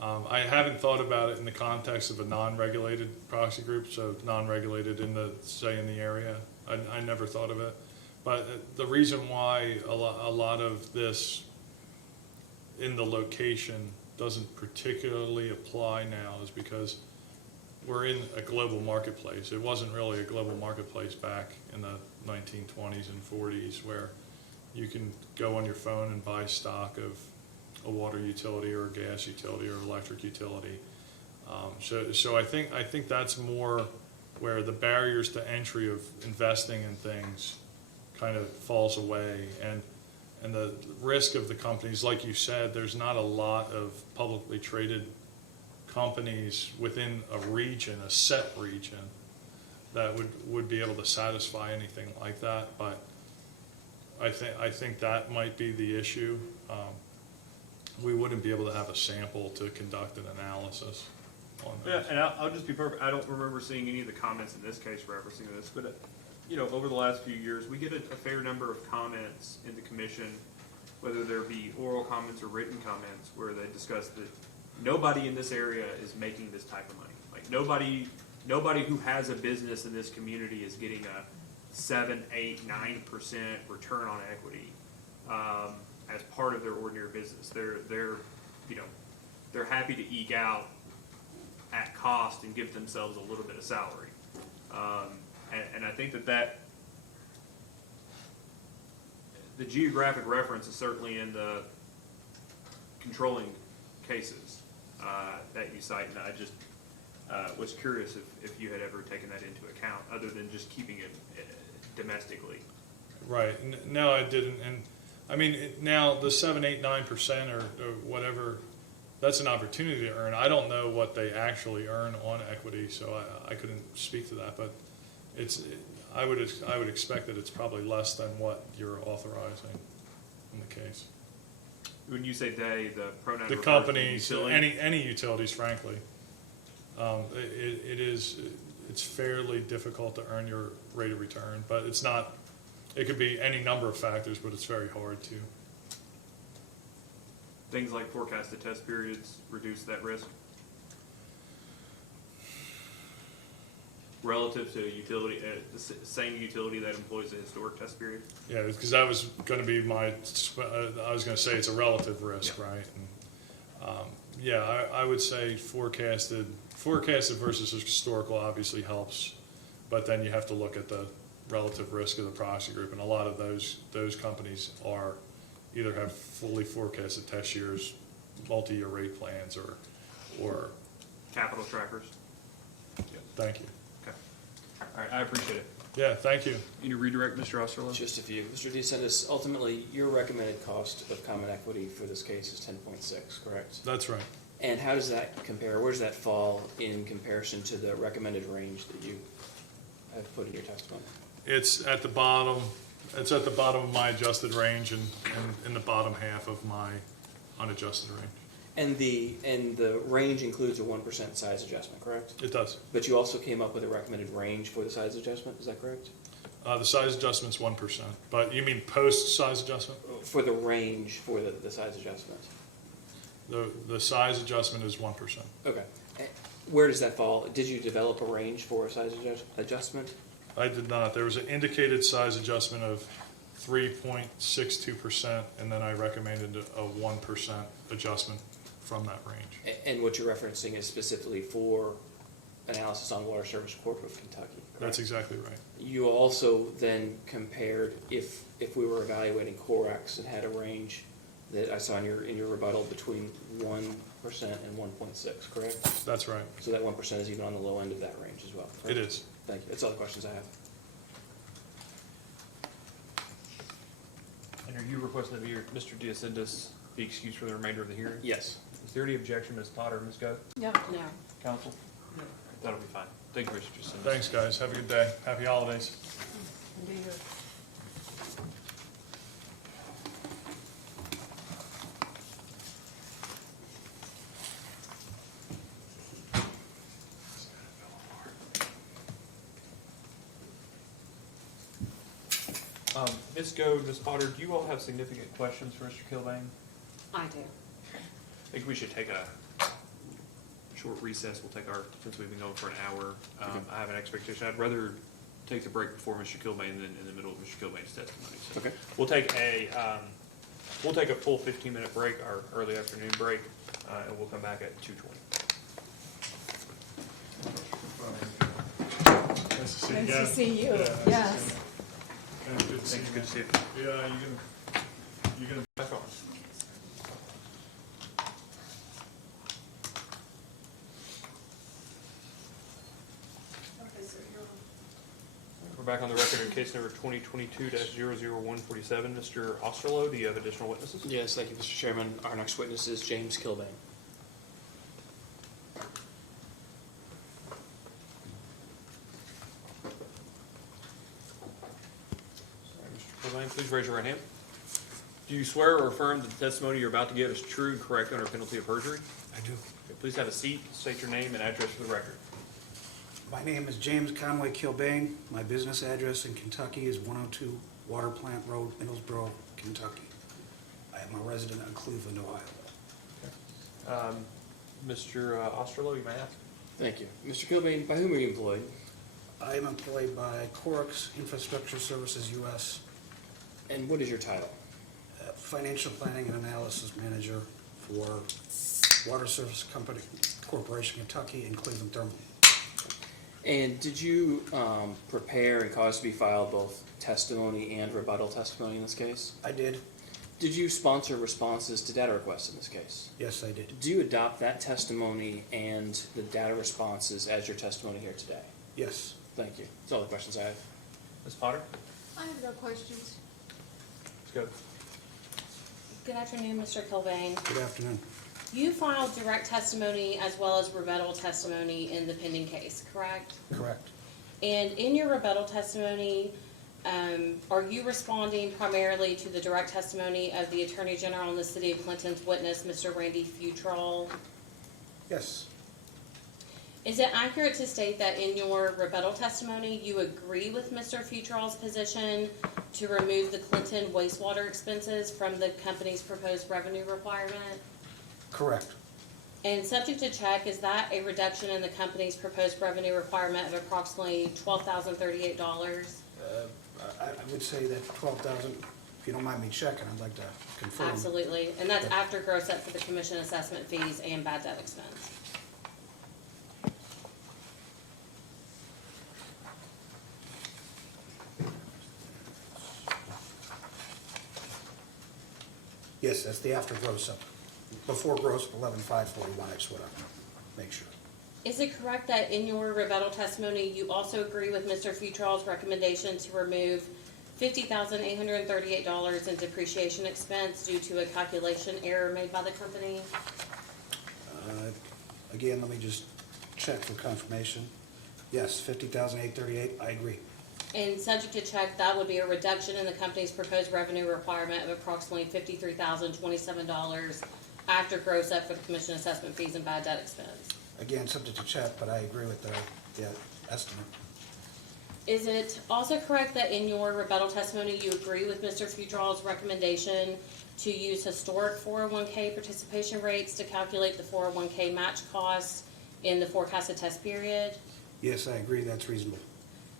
I haven't thought about it in the context of a non-regulated proxy group, so non-regulated in the area. I never thought of it. But the reason why a lot of this in the location doesn't particularly apply now is because we're in a global marketplace. It wasn't really a global marketplace back in the 1920s and 40s where you can go on your phone and buy stock of a water utility or a gas utility or electric utility. So I think that's more where the barriers to entry of investing in things kind of falls away, and the risk of the companies, like you said, there's not a lot of publicly traded companies within a region, a set region, that would be able to satisfy anything like that. But I think that might be the issue. We wouldn't be able to have a sample to conduct an analysis on that. Yeah, and I'll just be perfect. I don't remember seeing any of the comments in this case referencing this, but over the last few years, we get a fair number of comments in the commission, whether there be oral comments or written comments, where they discuss that nobody in this area is making this type of money. Like nobody who has a business in this community is getting a 7, 8, 9% return on equity as part of their ordinary business. They're happy to eke out at cost and give themselves a little bit of salary. And I think that the geographic reference is certainly in the controlling cases that you cite, and I just was curious if you had ever taken that into account, other than just keeping it domestically. Right. No, I didn't. And I mean, now the 7, 8, 9% or whatever, that's an opportunity to earn. I don't know what they actually earn on equity, so I couldn't speak to that. But I would expect that it's probably less than what you're authorizing in the case. When you say they, the pronoun The refers to companies, utility? any utilities, frankly. It's fairly difficult to earn your rate of return, but it's not. It could be any number of factors, but it's very hard to. things like forecasted test periods reduce that risk? Relative to a utility, same utility that employs a historic test period? Yeah, because that was gonna be I was gonna say it's a relative risk, Yeah. right? And, yeah, I would say forecasted versus historical obviously helps, but then you have to look at the relative risk of the proxy group, and a lot of those companies either have fully forecasted test years, multi-year rate plans, or, Capital trackers? thank you. Okay. All right, I appreciate it. Yeah, thank you. Any redirect, Mr. Osterlo? Just a few. Mr. DeSantis, ultimately, your recommended cost of common equity for this case is 10.6, correct? That's right. And how does that compare, where does that fall in comparison to the recommended range that you have put in your testimony? It's at the bottom of my adjusted range and in the bottom half of my unadjusted range. And the range includes a 1% size adjustment, correct? It does. But you also came up with a recommended range for the size adjustment, is that correct? The size adjustment's 1%, but you mean post-size adjustment? For the range for the size adjustment? The size adjustment is 1%. Okay. Where does that fall? Did you develop a range for a size adjustment? I did not. There was an indicated size adjustment of 3.62%, and then I recommended a 1% adjustment from that range. And what you're referencing is specifically for analysis on Water Service Corp of Kentucky, correct? That's exactly right. You also then compared if we were evaluating Corex and had a range that I saw in your rebuttal between 1% and 1.6, correct? That's right. So that 1% is even on the low end of that range as well, correct? It is. Thank you. That's all the questions I have. And are you requesting that Mr. DeSantis be excused for the remainder of the hearing? Yes. Is there any objection, Ms. Potter, Ms. Go? No. Counsel? That'll be fine. Thank you, Mr. DeSantis. Thanks, guys. Have a good day. Happy holidays. Ms. Go, Ms. Potter, do you all have significant questions for Mr. Kilbane? I do. I think we should take a short recess. Since we've been going for an hour, I have an expectation. I'd rather take the break before Mr. Kilbane than in the middle of Mr. Kilbane's testimony. So Okay. We'll take a full 15-minute break, our early afternoon break, and we'll come back at 2:20. Nice to see you Nice again. to see you, Yeah, nice to yes. see you. Yeah, good to see Thank you. Good to see you. you. Yeah, you can Back on. We're back on the record in case number 2022-00147. Mr. Osterlo, do you have additional witnesses? Yes, thank you, Mr. Chairman. Our next witness is James Kilbane. Mr. Kilbane, please raise your right hand. Do you swear or affirm that the testimony you're about to give is true and correct under penalty of perjury? I do. Okay, please have a seat, state your name and address for the record. My name is James Conway Kilbane. My business address in Kentucky is 102 Water Plant Road, Middlesboro, Kentucky. I am a resident of Cleveland, Ohio. Mr. Osterlo, you may ask. Thank you. Mr. Kilbane, by whom are you employed? I am employed by Corex Infrastructure Services U.S., And what is your title? Financial Planning and Analysis Manager for Water Service Company Corporation, Kentucky, and Cleveland Thermal. And did you prepare and cause to be filed both testimony and rebuttal testimony in this case? I did. Did you sponsor responses to data requests in this case? Yes, I did. Do you adopt that testimony and the data responses as your testimony here today? Yes. Thank you. That's all the questions I have. Ms. Potter? I have no questions. Let's go. Good afternoon, Mr. Kilbane. Good afternoon. You filed direct testimony as well as rebuttal testimony in the pending case, correct? Correct. And in your rebuttal testimony, are you responding primarily to the direct testimony of the Attorney General in the City of Clinton's witness, Mr. Randy Futrall? Yes. Is it accurate to state that in your rebuttal testimony, you agree with Mr. Futrall's position to remove the Clinton wastewater expenses from the company's proposed revenue requirement. Correct. And subject to check, is that a reduction in the company's proposed revenue requirement of approximately $12,038? I would say that 12,000, if you don't mind me checking, I'd like to confirm. Absolutely, and that's after gross up for the commission assessment fees and bad debt expense. Yes, that's the after gross up. Before gross, 11,541, I just want to make sure. Is it correct that in your rebuttal testimony, you also agree with Mr. Futrall's recommendation to remove $50,838 in depreciation expense due to a calculation error made by the company? Again, let me just check for confirmation. Yes, 50,838, I agree. And subject to check, that would be a reduction in the company's proposed revenue requirement of approximately $53,027 after gross up for the commission assessment fees and bad debt expense. Again, subject to check, but I agree with the estimate. Is it also correct that in your rebuttal testimony, you agree with Mr. Futrall's recommendation to use historic 401k participation rates to calculate the 401k match costs in the forecasted test period? Yes, I agree, that's reasonable.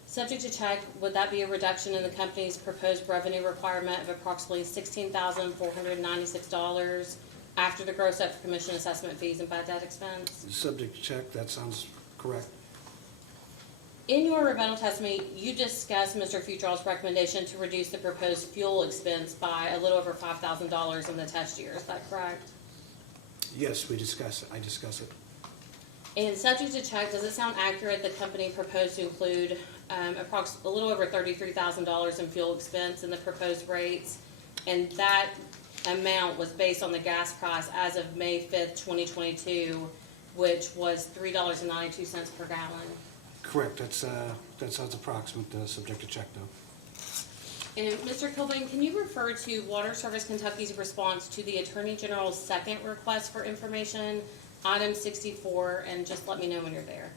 Subject to check, would that be a reduction in the company's proposed revenue requirement of approximately $16,496 after the gross up for commission assessment fees and bad debt expense? Subject to check, that sounds correct. In your rebuttal testimony, you discussed Mr. Futrall's recommendation to reduce the proposed fuel expense by a little over $5,000 in the test year. Is that correct? Yes, I discuss it. And subject to check, does it sound accurate the company proposed to include a little over $33,000 in fuel expense in the proposed rates? And that amount was based on the gas price as of May 5th, 2022, which was $3.92 per gallon. Correct, that sounds approximate, subject to check though. And Mr. Kilbane, can you refer to Water Service Kentucky's response to the Attorney General's second request for information, item 64, and just let me know when you're there.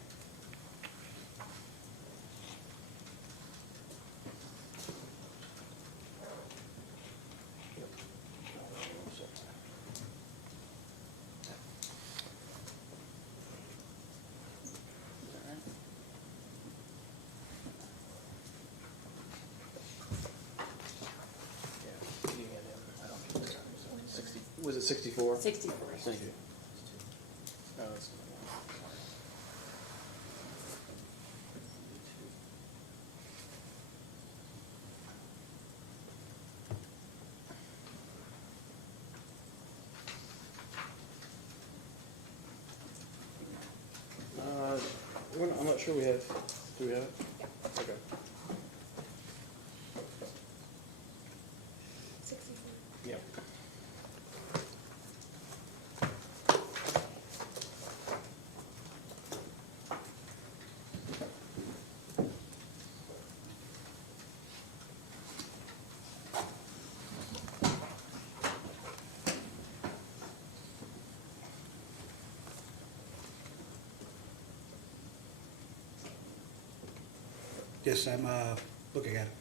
Was it 64? 64. Thank you. I'm not sure we have. Do we have it? Okay. 64. Yeah. Yes, I'm looking at it.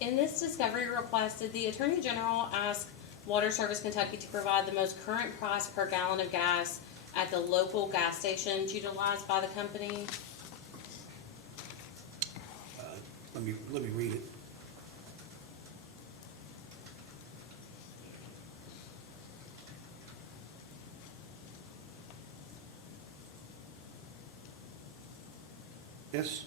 In this discovery request, did the Attorney General ask Water Service Kentucky to provide the most current price per gallon of gas at the local gas stations utilized by the company? Let me read it. Yes,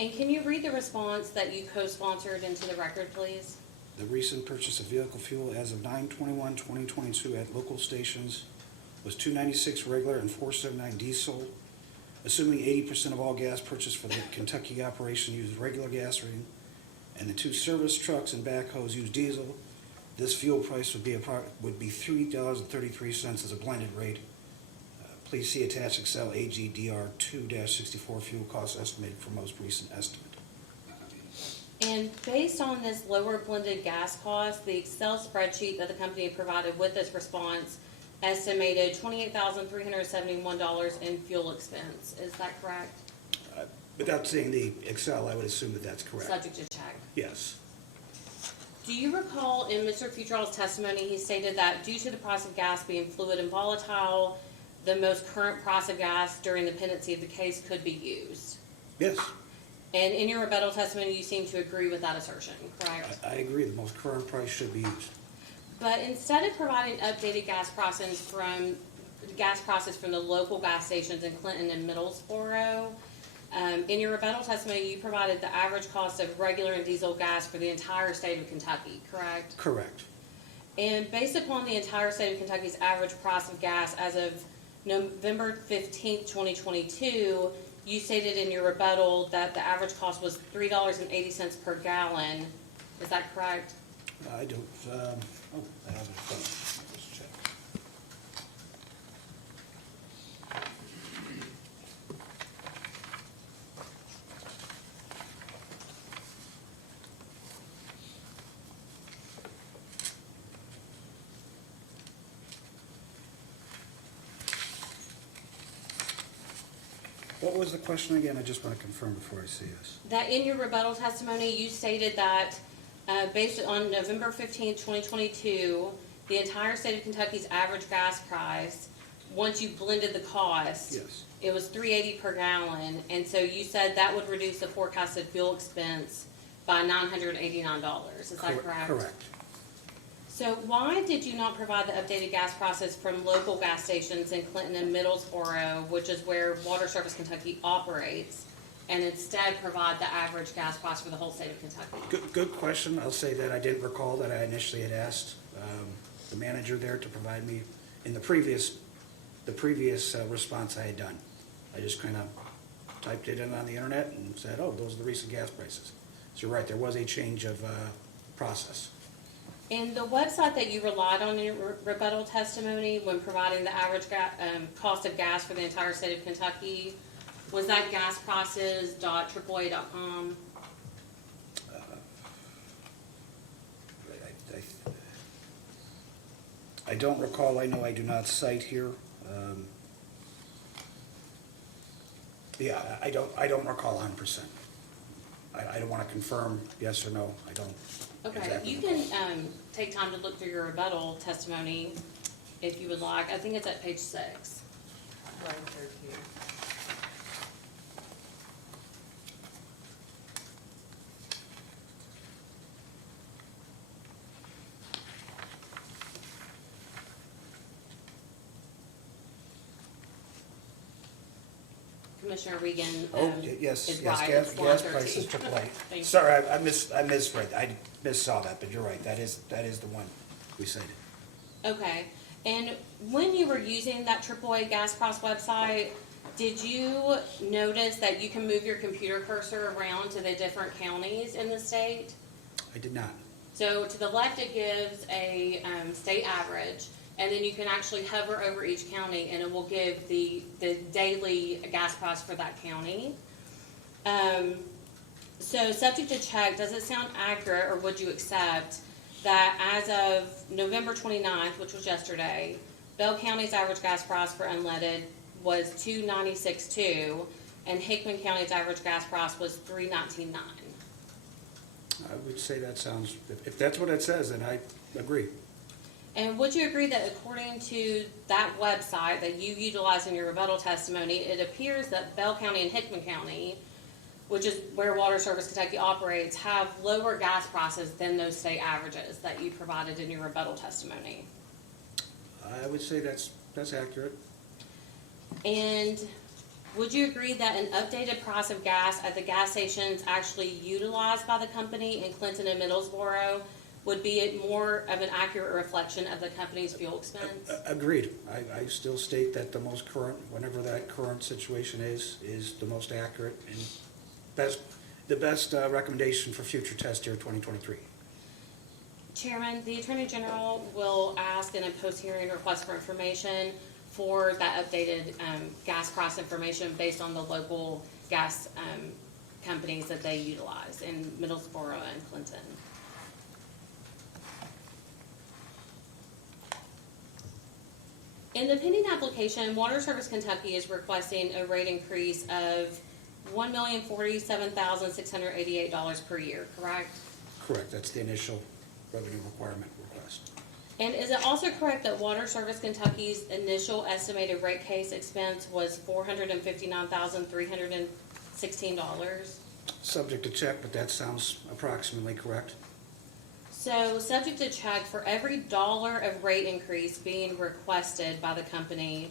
And can you read the response that you co-sponsored into the record, please? the recent purchase of vehicle fuel as of 9/21/2022 at local stations was $2.96 regular and $4.79 diesel. Assuming 80% of all gas purchased for the Kentucky operation used regular gasoline, and the two service trucks and backhoes used diesel, this fuel price would be $3.33 as a blended rate. Please see attached Excel AGDR 2-64 fuel cost estimated for most recent estimate. And based on this lower blended gas cost, the Excel spreadsheet that the company provided with this response estimated $28,371 in fuel expense. Is that correct? Without seeing the Excel, I would assume that that's correct. Subject to check. Yes. Do you recall in Mr. Futrall's testimony, he stated that due to the price of gas being fluid and volatile, the most current price of gas during the pendency of the case could be used? Yes, And in your rebuttal testimony, you seem to agree with that assertion, correct? I agree, the most current price should be used. But instead of providing updated gas prices from the local gas stations in Clinton and Middlesboro, in your rebuttal testimony, you provided the average cost of regular and diesel gas for the entire state of Kentucky, correct? Correct. And based upon the entire state of Kentucky's average price of gas as of November 15th, 2022, you stated in your rebuttal that the average cost was $3.80 per gallon. Is that correct? I don't, I have it. Let's check. What was the question again? I just want to confirm before I see this. That in your rebuttal testimony, you stated that based on November 15th, 2022, the entire state of Kentucky's average gas price, once you blended the cost, Yes. it was $3.80 per gallon. And so you said that would reduce the forecasted fuel expense by $989. Is that correct? Correct. So why did you not provide the updated gas prices from local gas stations in Clinton and Middlesboro, which is where Water Service Kentucky operates, and instead provide the average gas price for the whole state of Kentucky? Good question. I'll say that I didn't recall that I initially had asked the manager there to provide me in the previous response I had done. I just kind of typed it in on the internet and said, oh, those are the recent gas prices. So you're right, there was a change of process. And the website that you relied on in your rebuttal testimony when providing the average cost of gas for the entire state of Kentucky, was that gasprices.AAA.com? I don't recall, I know I do not cite here. Yeah, I don't recall 100%. I don't want to confirm yes or no, I don't. Okay, exactly you recall. can take time to look through your rebuttal testimony if you would like. I think it's at page 6. Line 13. Commissioner Regan Oh, yes, is yes, right. gas It's line 13. prices AAA. Thank you. Sorry, I misread, I missaw that, but you're right, that is the one we cited. Okay, and when you were using that AAA gas price website, did you notice that you can move your computer cursor around to the different counties in the state? I did not. So to the left, it gives a state average, and then you can actually hover over each county, and it will give the daily gas price for that county. So subject to check, does it sound accurate, or would you accept that as of November 29th, which was yesterday, Bell County's average gas price for unleaded was $2.96.2, and Hickman County's average gas price was $3.19.9? I would say that sounds, if that's what it says, then I agree. And would you agree that according to that website that you utilized in your rebuttal testimony, it appears that Bell County and Hickman County, which is where Water Service Kentucky operates, have lower gas prices than those state averages that you provided in your rebuttal testimony? I would say that's accurate. And would you agree that an updated price of gas at the gas stations actually utilized by the company in Clinton and Middlesboro would be more of an accurate reflection of the company's fuel expense? Agreed. I still state that the most current, whenever that current situation is the most accurate and the best recommendation for future test year 2023. Chairman, the Attorney General will ask in a post-hearing request for information for that updated gas price information based on the local gas companies that they utilize in Middlesboro and Clinton. In the pending application, Water Service Kentucky is requesting a rate increase of $1,047,688 per year, correct? Correct, that's the initial revenue requirement request. And is it also correct that Water Service Kentucky's initial estimated rate case expense was $459,316? Subject to check, but that sounds approximately correct. So, subject to check, for every dollar of rate increase being requested by the company,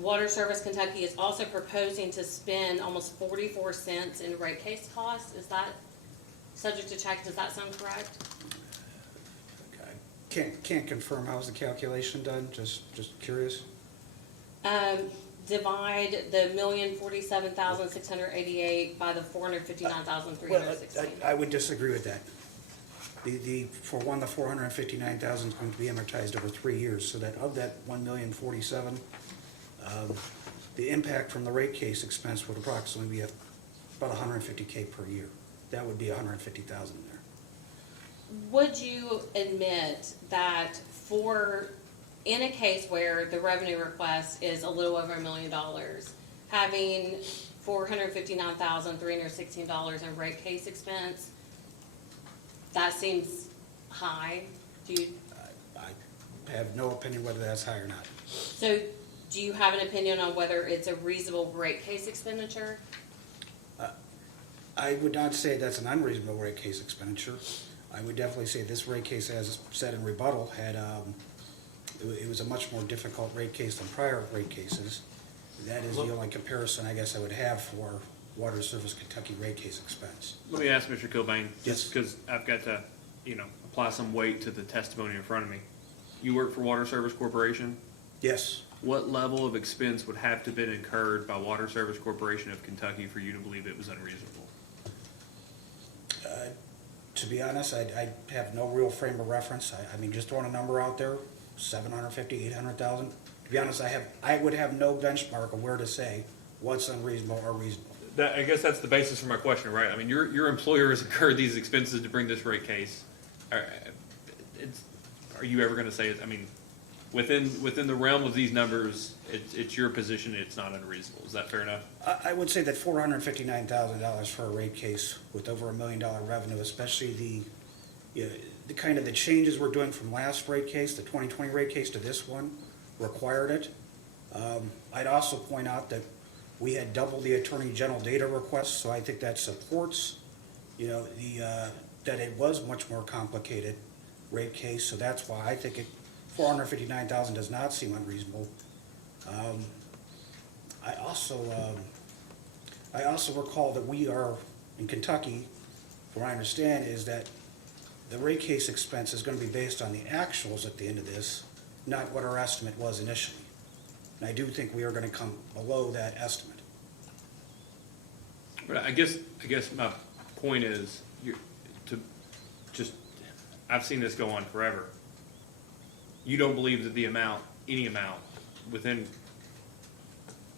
Water Service Kentucky is also proposing to spend almost 44 cents in rate case costs. Is that subject to check? Does that sound correct? Can't confirm how's the calculation done, just curious. Divide the 1,047,688 by the 459,316. I would disagree with that. For one, the 459,000 is going to be amortized over 3 years, so that of that 1,047,000, the impact from the rate case expense would approximately be about $150K per year. That would be 150,000 in there. Would you admit that in a case where the revenue request is a little over $1 million, having $459,316 in rate case expense, that seems high? I have no opinion whether that's high or not. So do you have an opinion on whether it's a reasonable rate case expenditure? I would not say that's an unreasonable rate case expenditure. I would definitely say this rate case, as said in rebuttal, it was a much more difficult rate case than prior rate cases. That is the only comparison I guess I would have for Water Service Kentucky rate case expense. Let me ask Mr. Kilbane, Yes. just because I've got to, apply some weight to the testimony in front of me. You work for Water Service Corporation? Yes. What level of expense would have to have been incurred by Water Service Corporation of Kentucky for you to believe it was unreasonable? To be honest, I have no real frame of reference. I mean, just throwing a number out there, 750, 800,000. To be honest, I would have no benchmark of where to say what's unreasonable or reasonable. I guess that's the basis for my question, right? I mean, your employer has incurred these expenses to bring this rate case. Are you ever going to say it? I mean, within the realm of these numbers, it's your position it's not unreasonable. Is that fair enough? I would say that $459,000 for a rate case with over $1 million revenue, especially the kind of the changes we're doing from last rate case, the 2020 rate case to this one, required it. I'd also point out that we had double the Attorney General data requests, so I think that supports, that it was much more complicated rate case, so that's why I think $459,000 does not seem unreasonable. I also recall that we are, in Kentucky, from what I understand, is that the rate case expense is going to be based on the actuals at the end of this, not what our estimate was initially. And I do think we are going to come below that estimate. But I guess my point is, I've seen this go on forever. You don't believe that any amount, within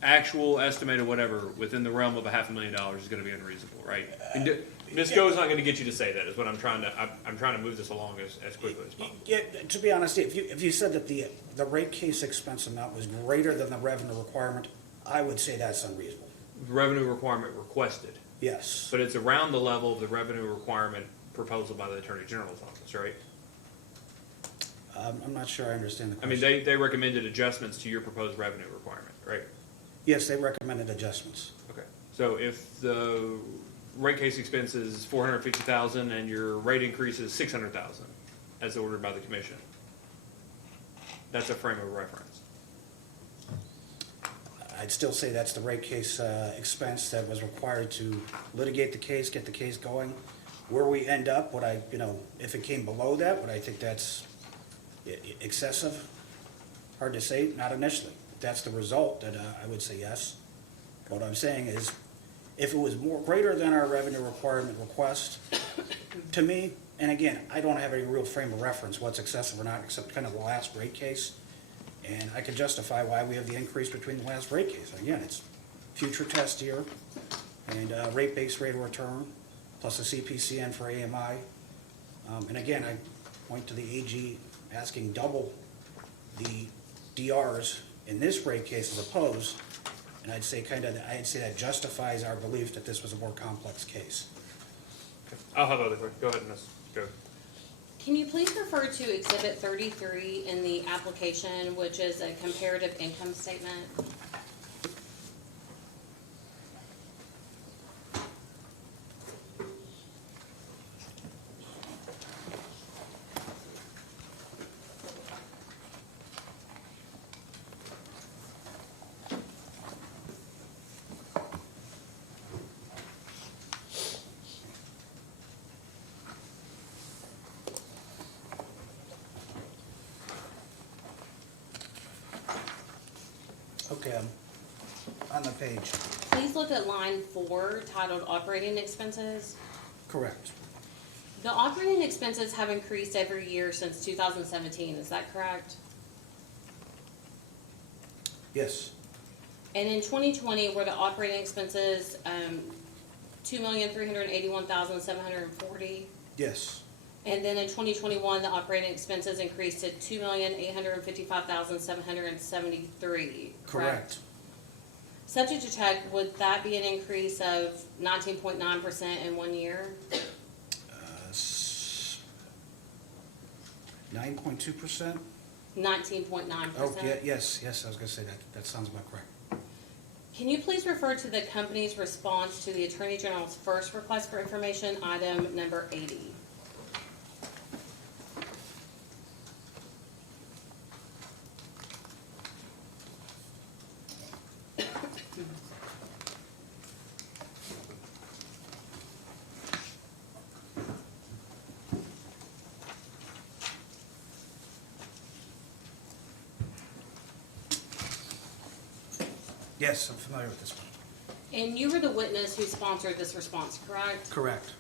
actual estimated whatever, within the realm of $500,000 is going to be unreasonable, right? Ms. Go's not going to get you to say that. Is what I'm trying to move this along as quickly as possible. Yeah, to be honest, if you said that the rate case expense amount was greater than the revenue requirement, I would say that's unreasonable. Revenue requirement requested, Yes. but it's around the level of the revenue requirement proposal by the Attorney General's office, right? I'm not sure I understand the I mean, question. they recommended adjustments to your proposed revenue requirement, right? Yes, they recommended adjustments. Okay. So if the rate case expense is $450,000 and your rate increase is $600,000, as ordered by the commission, that's a frame of reference. I'd still say that's the rate case expense that was required to litigate the case, get the case going. Where we end up, if it came below that, would I think that's excessive? Hard to say, not initially. If that's the result, then I would say yes. What I'm saying is, if it was greater than our revenue requirement request, to me, and again, I don't have any real frame of reference what's excessive or not, except kind of the last rate case. And I can justify why we have the increase between the last rate case. Again, it's future test year and rate-based rate of return, plus a CPCN for AMI. And again, I point to the AG asking double the DRs in this rate case as opposed, and I'd say that justifies our belief that this was a more complex case. I'll have other questions. Go ahead, Ms. Go. Can you please refer to Exhibit 33 in the application, which is a comparative income statement? Okay, I'm on the page. Please look at line 4 titled Operating Expenses. Correct. The operating expenses have increased every year since 2017, is that correct? Yes, And in 2020, were the operating expenses $2,381,740? yes, And then in 2021, the operating expenses increased to $2,855,773, correct? correct. Subject to check, would that be an increase of 19.9% in 1 year? 9.2%? 19.9%? Oh, yeah, yes, I was gonna say that. That sounds about correct. Can you please refer to the company's response to the Attorney General's first request for information, item number 80? Yes, I'm familiar with this one. And you were the witness who sponsored this response, correct? Correct,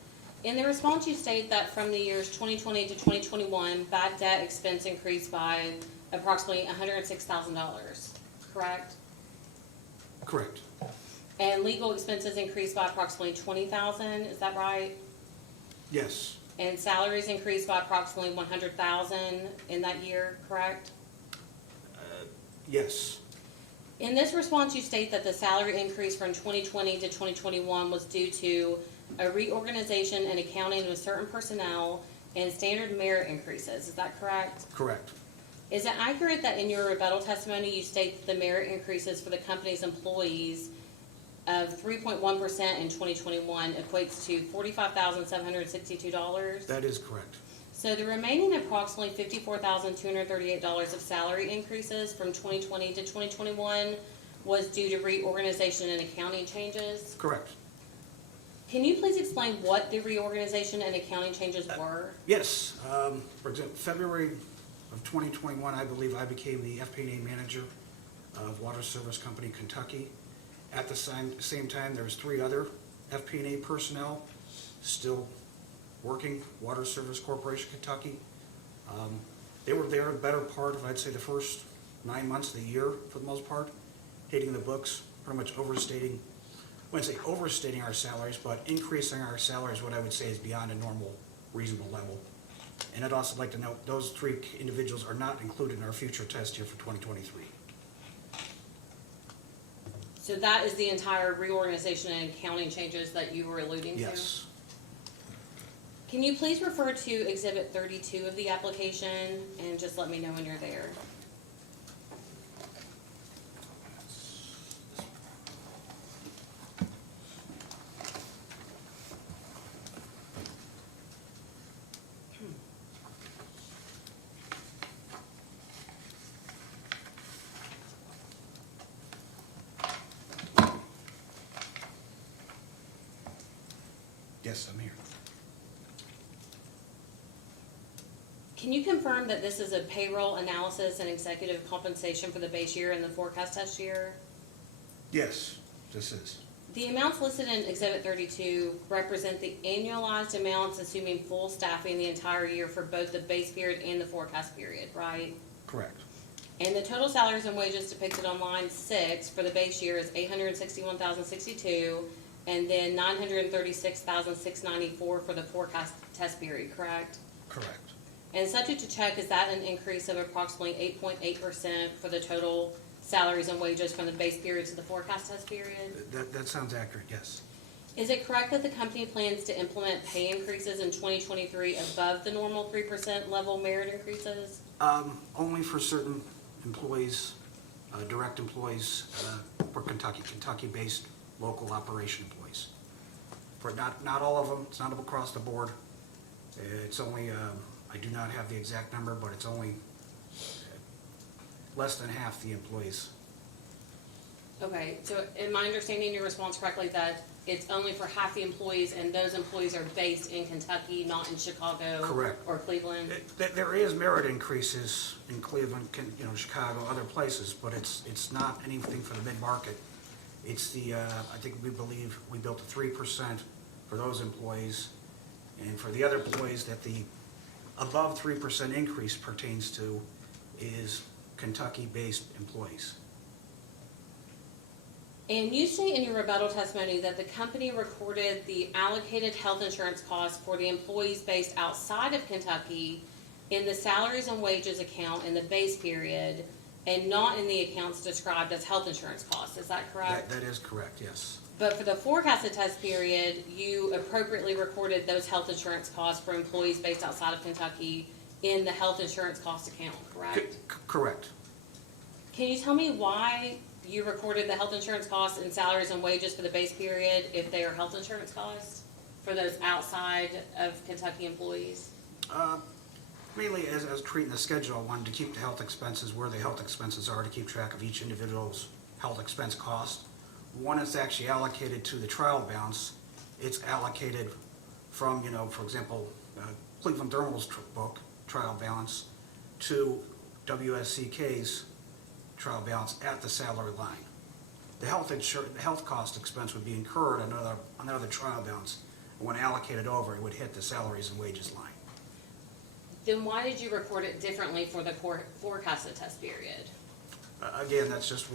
In the response, you state that from the years 2020 to 2021, bad debt expense increased by approximately $106,000, correct? correct, And legal expenses increased by approximately $20,000, is that right? yes, And salaries increased by approximately $100,000 in that year, correct? yes, In this response, you state that the salary increase from 2020 to 2021 was due to a reorganization and accounting of certain personnel and standard merit increases. Is that correct? correct, Is it accurate that in your rebuttal testimony, you state that the merit increases for the company's employees of 3.1% in 2021 equates to $45,762? that is correct, So the remaining approximately $54,238 of salary increases from 2020 to 2021 was due to reorganization and accounting changes. correct. Can you please explain what the reorganization and accounting changes were? Yes, for example, February of 2021, I believe I became the FP&A manager of Water Service Company Kentucky. At the same time, there was 3 other FP&A personnel still working, Water Service Corporation Kentucky. They were there the better part of, I'd say, the first 9 months of the year for the most part, hitting the books, pretty much overstating, I wouldn't say overstating our salaries, but increasing our salaries, what I would say is beyond a normal, reasonable level. And I'd also like to note, those 3 individuals are not included in our future test year for 2023. So that is the entire reorganization and accounting changes that you were alluding to? Yes, Can you please refer to Exhibit 32 of the application and just let me know when you're there? yes, I'm here. Can you confirm that this is a payroll analysis and executive compensation for the base year and the forecast test year? Yes, this is. The amounts listed in Exhibit 32 represent the annualized amounts assuming full staffing the entire year for both the base period and the forecast period, right? Correct, And the total salaries and wages depicted on line 6 for the base year is $861,062 and then $936,694 for the forecast test period, correct? correct, And subject to check, is that an increase of approximately 8.8% for the total salaries and wages from the base period to the forecast test period? that sounds accurate, yes. Is it correct that the company plans to implement pay increases in 2023 above the normal 3% level merit increases? Only for certain employees, direct employees for Kentucky-based local operation employees. For not all of them, it's not across the board. It's only, I do not have the exact number, but it's only less than half the employees. Okay, so am I understanding your response correctly that it's only for half the employees and those employees are based in Kentucky, not in Chicago? Correct. Or Cleveland? There is merit increases in Cleveland, Chicago, other places, but it's not anything for the mid-market. It's the, I think we believe we built a 3% for those employees, and for the other employees that the above 3% increase pertains to is Kentucky-based employees. And you state in your rebuttal testimony that the company recorded the allocated health insurance costs for the employees based outside of Kentucky in the salaries and wages account in the base period and not in the accounts described as health insurance costs. Is that correct? That is correct, yes. But for the forecasted test period, you appropriately recorded those health insurance costs for employees based outside of Kentucky in the health insurance cost account, correct? Correct. Can you tell me why you recorded the health insurance costs and salaries and wages for the base period if they are health insurance costs for those outside of Kentucky employees? Mainly as I was creating the schedule, I wanted to keep the health expenses where the health expenses are, to keep track of each individual's health expense cost. One is actually allocated to the trial balance. It's allocated from, for example, Cleveland Thermal's book, trial balance, to WSCK's trial balance at the salary line. The health cost expense would be incurred on another trial balance, and when allocated over, it would hit the salaries and wages line. Then why did you record it differently for the forecasted test period? Again, that's just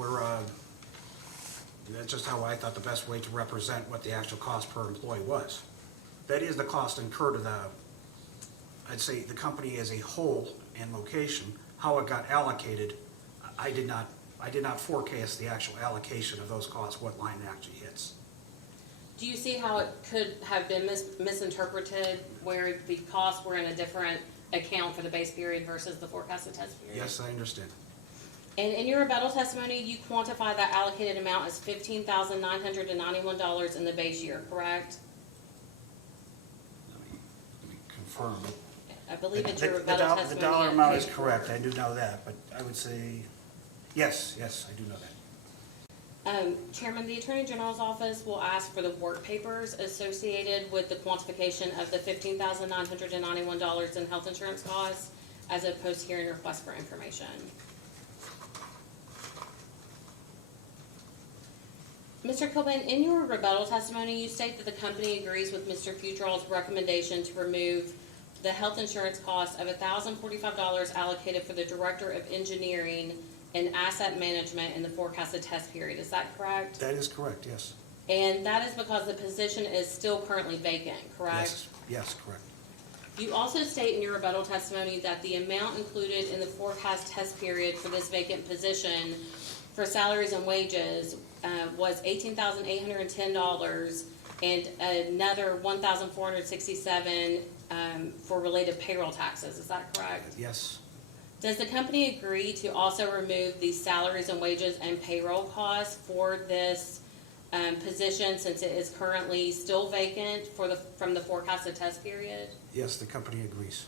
that's just how I thought the best way to represent what the actual cost per employee was. That is the cost incurred of I'd say the company as a whole and location. How it got allocated, I did not forecast the actual allocation of those costs, what line it actually hits. Do you see how it could have been misinterpreted where the costs were in a different account for the base period versus the forecasted test period? Yes, I understand. And in your rebuttal testimony, you quantify that allocated amount as $15,991 in the base year, correct? Let me confirm. I believe it's your The rebuttal testimony. dollar at amount is page correct, 4. I do know that, but I would say, yes, I do know that. Chairman, the Attorney General's office will ask for the work papers associated with the quantification of the $15,991 in health insurance costs as a post-hearing request for information. Mr. Kilbane, in your rebuttal testimony, you state that the company agrees with Mr. Futrall's recommendation to remove the health insurance cost of $1,045 allocated for the Director of Engineering and Asset Management in the forecasted test period. Is that correct? That is correct, yes. And that is because the position is still currently vacant, correct? Yes, correct. You also state in your rebuttal testimony that the amount included in the forecast test period for this vacant position for salaries and wages was $18,810 and another $1,467 for related payroll taxes. Is that correct? Yes, Does the company agree to also remove the salaries and wages and payroll costs for this position since it is currently still vacant from the forecasted test period? yes, the company agrees.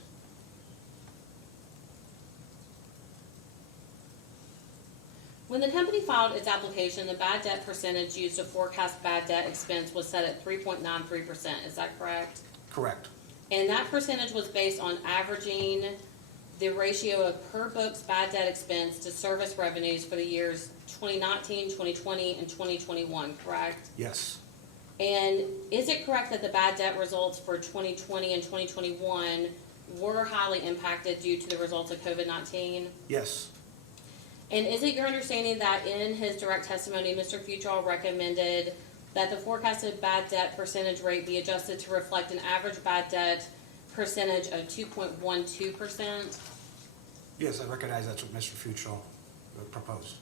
When the company filed its application, the bad debt percentage used to forecast bad debt expense was set at 3.93%. Is that correct? Correct. And that percentage was based on averaging the ratio of per books bad debt expense to service revenues for the years 2019, 2020, and 2021, correct? Yes, And is it correct that the bad debt results for 2020 and 2021 were highly impacted due to the results of COVID-19? yes, And is it your understanding that in his direct testimony, Mr. Futrall recommended that the forecasted bad debt percentage rate be adjusted to reflect an average bad debt percentage of 2.12%? yes, I recognize that's what Mr. Futrall proposed.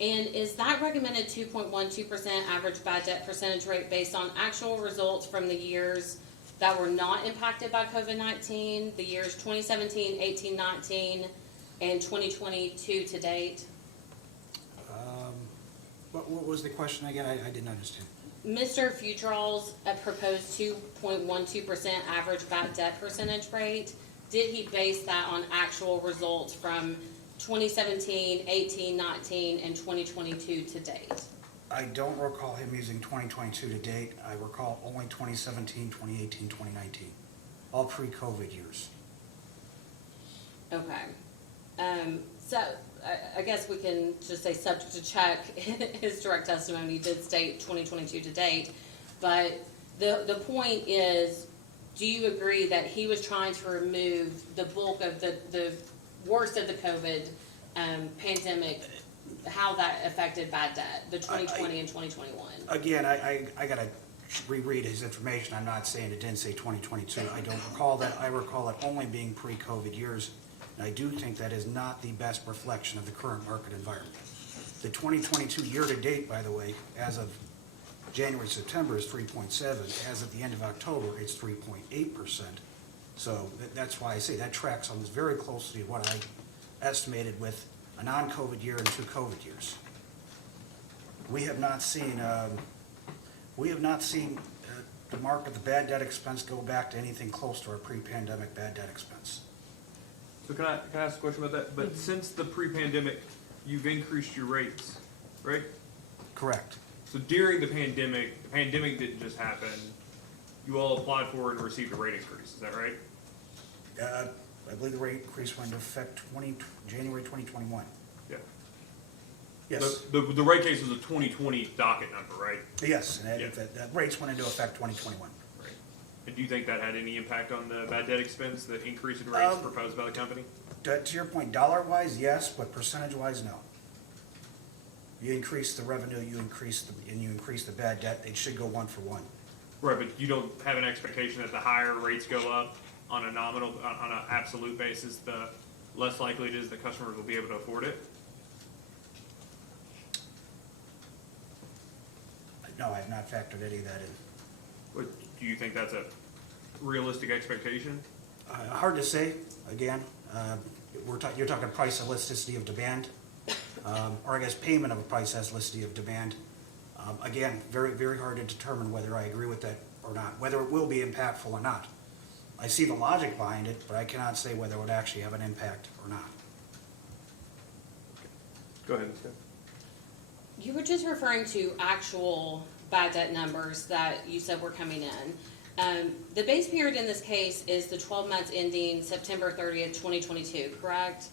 And is that recommended 2.12% average bad debt percentage rate based on actual results from the years that were not impacted by COVID-19, the years 2017, 18, 19, and 2022 to date? What was the question again? I didn't understand. Mr. Futrall's proposed 2.12% average bad debt percentage rate. Did he base that on actual results from 2017, 18, 19, and 2022 to date? I don't recall him using 2022 to date. I recall only 2017, 2018, 2019, all pre-COVID years. Okay. So I guess we can just say subject to check. His direct testimony did state 2022 to date. But the point is, do you agree that he was trying to remove the bulk of the worst of the COVID pandemic, how that affected bad debt, the 2020 and 2021? Again, I gotta reread his information. I'm not saying it didn't say 2022. I don't recall that. I recall it only being pre-COVID years. And I do think that is not the best reflection of the current market environment. The 2022 year-to-date, by the way, as of January, September is 3.7. As of the end of October, it's 3.8%. So that's why I say that tracks almost very closely to what I estimated with a non-COVID year and 2 COVID years. We have not seen the mark of the bad debt expense go back to anything close to our pre-pandemic bad debt expense. So can I ask a question about that? But since the pre-pandemic, you've increased your rates, right? Correct. So during the pandemic didn't just happen. You all applied for it and received a rate increase. Is that right? I believe the rate increase went into effect January 2021. Yeah. Yes. The rate case was a 2020 docket number, right? Yes, and Yeah. that rates went into effect 2021. Right. And do you think that had any impact on the bad debt expense, the increase in rates proposed by the company? To your point, dollar-wise, yes, but percentage-wise, no. You increase the revenue, you increase the bad debt, it should go 1 for 1. Right, but you don't have an expectation that the higher rates go up on a nominal, on an absolute basis, the less likely it is that customers will be able to afford it? No, I have not factored any of that in. But do you think that's a realistic expectation? Hard to say, again, you're talking price elasticity of demand, or I guess payment of a price elasticity of demand. Again, very, very hard to determine whether I agree with that or not, whether it will be impactful or not. I see the logic behind it, but I cannot say whether it would actually have an impact or not. Go ahead, Ms. Cook. You were just referring to actual bad debt numbers that you said were coming in. The base period in this case is the 12 months ending September 30th, 2022, correct?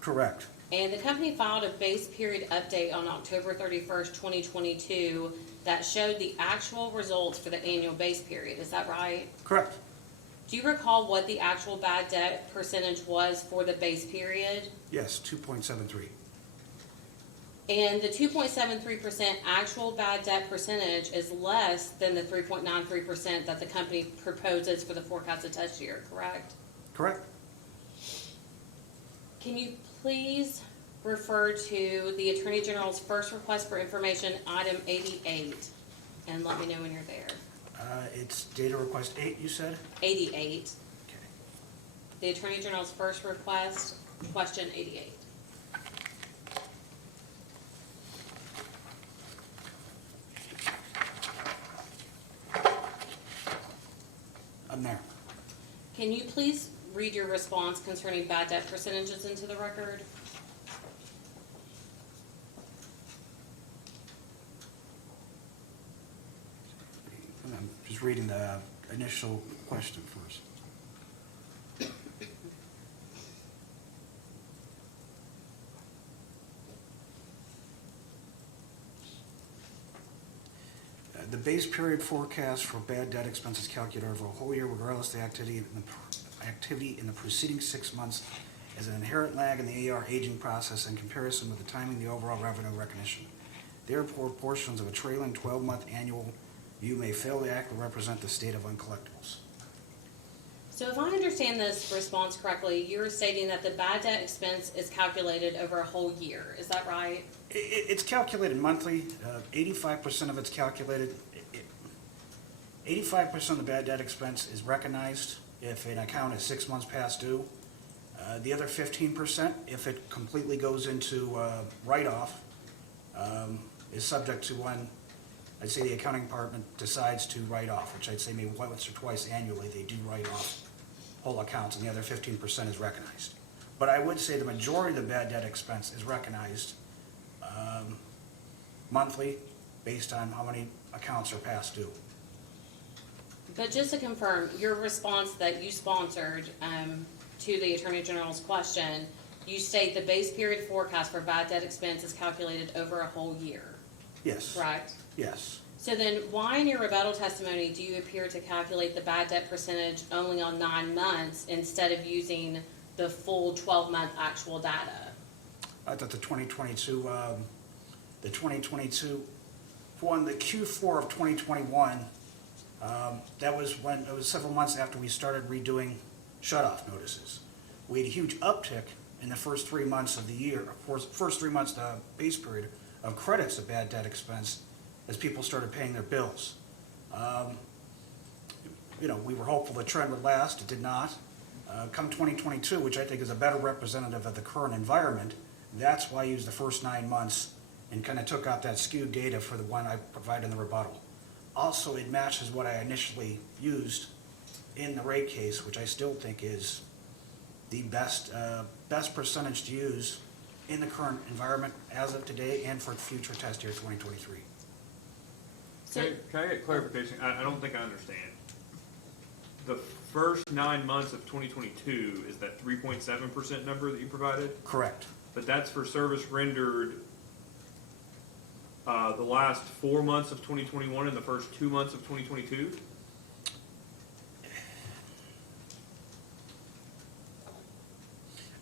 Correct. And the company filed a base period update on October 31st, 2022 that showed the actual results for the annual base period. Is that right? Correct. Do you recall what the actual bad debt percentage was for the base period? Yes, 2.73. And the 2.73% actual bad debt percentage is less than the 3.93% that the company proposes for the forecasted test year, correct? Correct. Can you please refer to the Attorney General's first request for information, item 88, and let me know when you're there. It's data request 8, you said? 88. Okay. The Attorney General's first request, question 88. I'm there. Can you please read your response concerning bad debt percentages into the record? I'm just reading the initial question first. The base period forecast for bad debt expenses calculated over a whole year regardless of the activity in the preceding 6 months as an inherent lag in the AR aging process in comparison with the timing of the overall revenue recognition. Therefore, portions of a trailing 12-month annual view may fail to accurately represent the state of uncollectibles. So So if I understand this response correctly, you're stating that the bad debt expense is calculated over a whole year, is that right? It's calculated monthly. 85% of it's calculated. 85% of the bad debt expense is recognized if an account is 6 months past due. The other 15%, if it completely goes into write-off, is subject to when, I'd say, the accounting department decides to write off, which I'd say maybe once or twice annually, they do write off whole accounts, and the other 15% is recognized. But I would say the majority of the bad debt expense is recognized monthly, based on how many accounts are past due. But just to confirm, your response that you sponsored to the Attorney General's question, you state the base period forecast for bad debt expense is calculated over a whole year, Yes. correct? Yes. So then why in your rebuttal testimony do you appear to calculate the bad debt percentage only on 9 months instead of using the full 12-month actual data? I thought the 2022, for the Q4 of 2021, that was when, it was several months after we started redoing shut-off notices. We had a huge uptick in the first 3 months of the year, of course, first 3 months, the base period of credits of bad debt expense as people started paying their bills. You know, we were hopeful the trend would last, it did not. Come 2022, which I think is a better representative of the current environment, that's why I used the first 9 months and kind of took out that skewed data for the one I provided in the rebuttal. Also, it matches what I initially used in the rate case, which I still think is the best percentage to use in the current environment as of today and for future test year 2023. Can I get clarification? I don't think I understand. The first 9 months of 2022 is that 3.7% number that you provided? Correct. But that's for service rendered the last 4 months of 2021 and the first 2 months of 2022?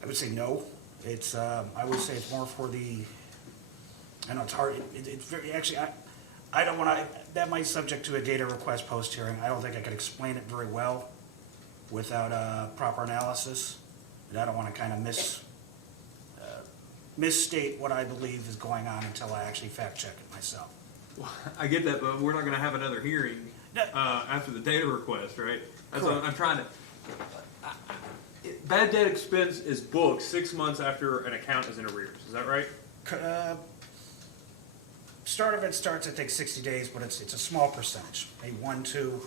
I would say no. It's, I would say it's more for the, I know it's hard, it's very, actually, I don't want to, that might subject to a data request post-hearing. I don't think I could explain it very well without proper analysis. And I don't want to kind of misstate what I believe is going on until I actually fact-check it myself. Well, I get that, but we're not gonna have another hearing after the data request, right? That's what I'm trying to. Bad debt expense is booked 6 months after an account is in arrears, is that right? Start of it starts, I think, 60 days, but it's a small percentage, maybe 1, 2.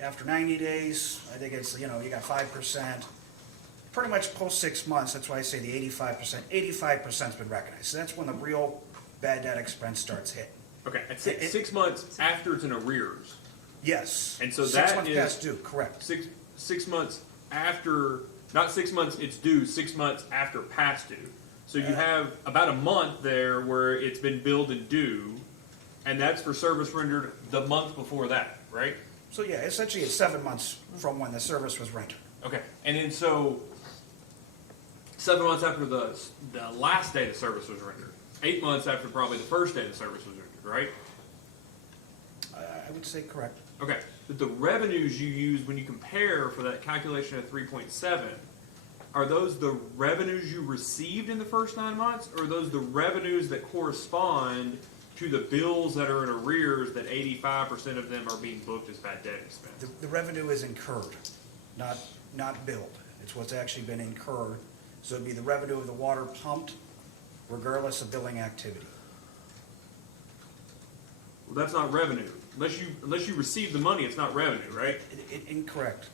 After 90 days, I think it's, you got 5%. Pretty much post 6 months, that's why I say the 85%. 85%'s been recognized. So that's when the real bad debt expense starts hitting. Okay, at 6 months after it's in arrears. Yes. And so 6 that months is past due, correct. Six months after, not 6 months it's due, 6 months after past due. So you have about a month there where it's been billed and due, and that's for service rendered the month before that, right? So yeah, essentially it's 7 months from when the service was rendered. Okay, and then so 7 months after the last day the service was rendered, 8 months after probably the first day the service was rendered, right? I would say correct. Okay, but the revenues you use when you compare for that calculation of 3.7, are those the revenues you received in the first 9 months, or are those the revenues that correspond to the bills that are in arrears that 85% of them are being booked as bad debt expense? The revenue is incurred, not billed. It's what's actually been incurred. So it'd be the revenue of the water pumped, regardless of billing activity. Well, that's not revenue. Unless you receive the money, it's not revenue, right? Incorrect.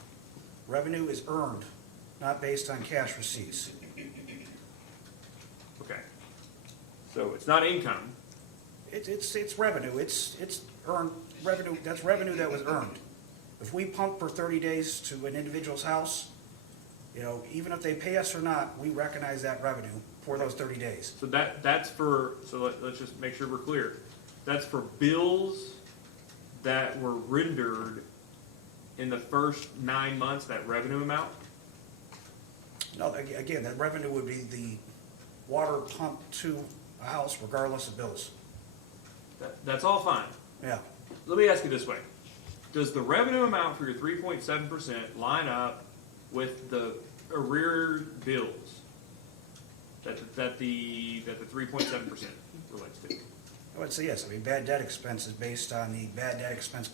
Revenue is earned, not based on cash receipts. Okay. So it's not income. It's revenue. It's earned revenue. That's revenue that was earned. If we pump for 30 days to an individual's house, even if they pay us or not, we recognize that revenue for those 30 days. So that's for, so let's just make sure we're clear. That's for bills that were rendered in the first 9 months, that revenue amount? No, again, that revenue would be the water pumped to a house regardless of bills. That's all fine. Yeah. Let me ask you this way. does the revenue amount for your 3.7% line up with the arrear bills that the 3.7% relates to? I would say yes. I mean, bad debt expense is based on the bad debt expense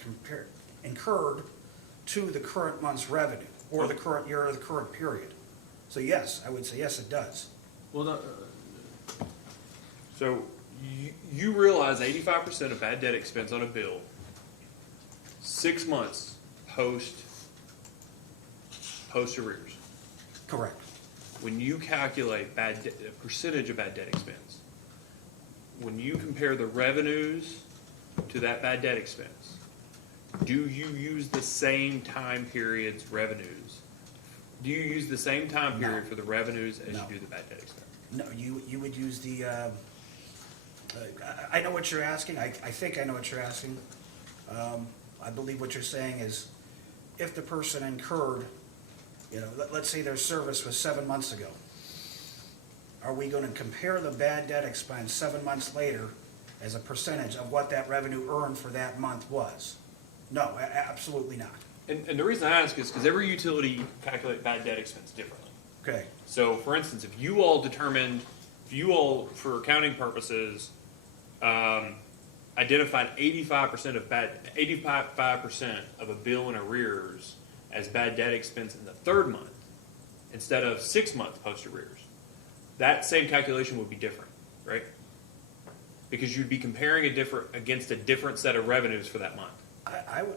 incurred to the current month's revenue, or the current year, or the current period. So yes, I would say yes, it does. Well, no, so you realize 85% of bad debt expense on a bill 6 months post arrears. Correct. When you calculate percentage of bad debt expense, when you compare the revenues to that bad debt expense, do you use the same time period's revenues? Do you use the same time period for the revenues as No. you do the bad debt expense? No, you would use the, I know what you're asking. I think I know what you're asking. I believe what you're saying is, if the person incurred, let's say their service was 7 months ago, are we going to compare the bad debt expense 7 months later as a percentage of what that revenue earned for that month was? No, absolutely not. And the reason I ask is because every utility calculate bad debt expense differently. Okay, So, for instance, if you all, for accounting purposes, identified 85% of a bill in arrears as bad debt expense in the third month instead of 6 months post arrears, that same calculation would be different, right? Because you'd be comparing against a different set of revenues for that month.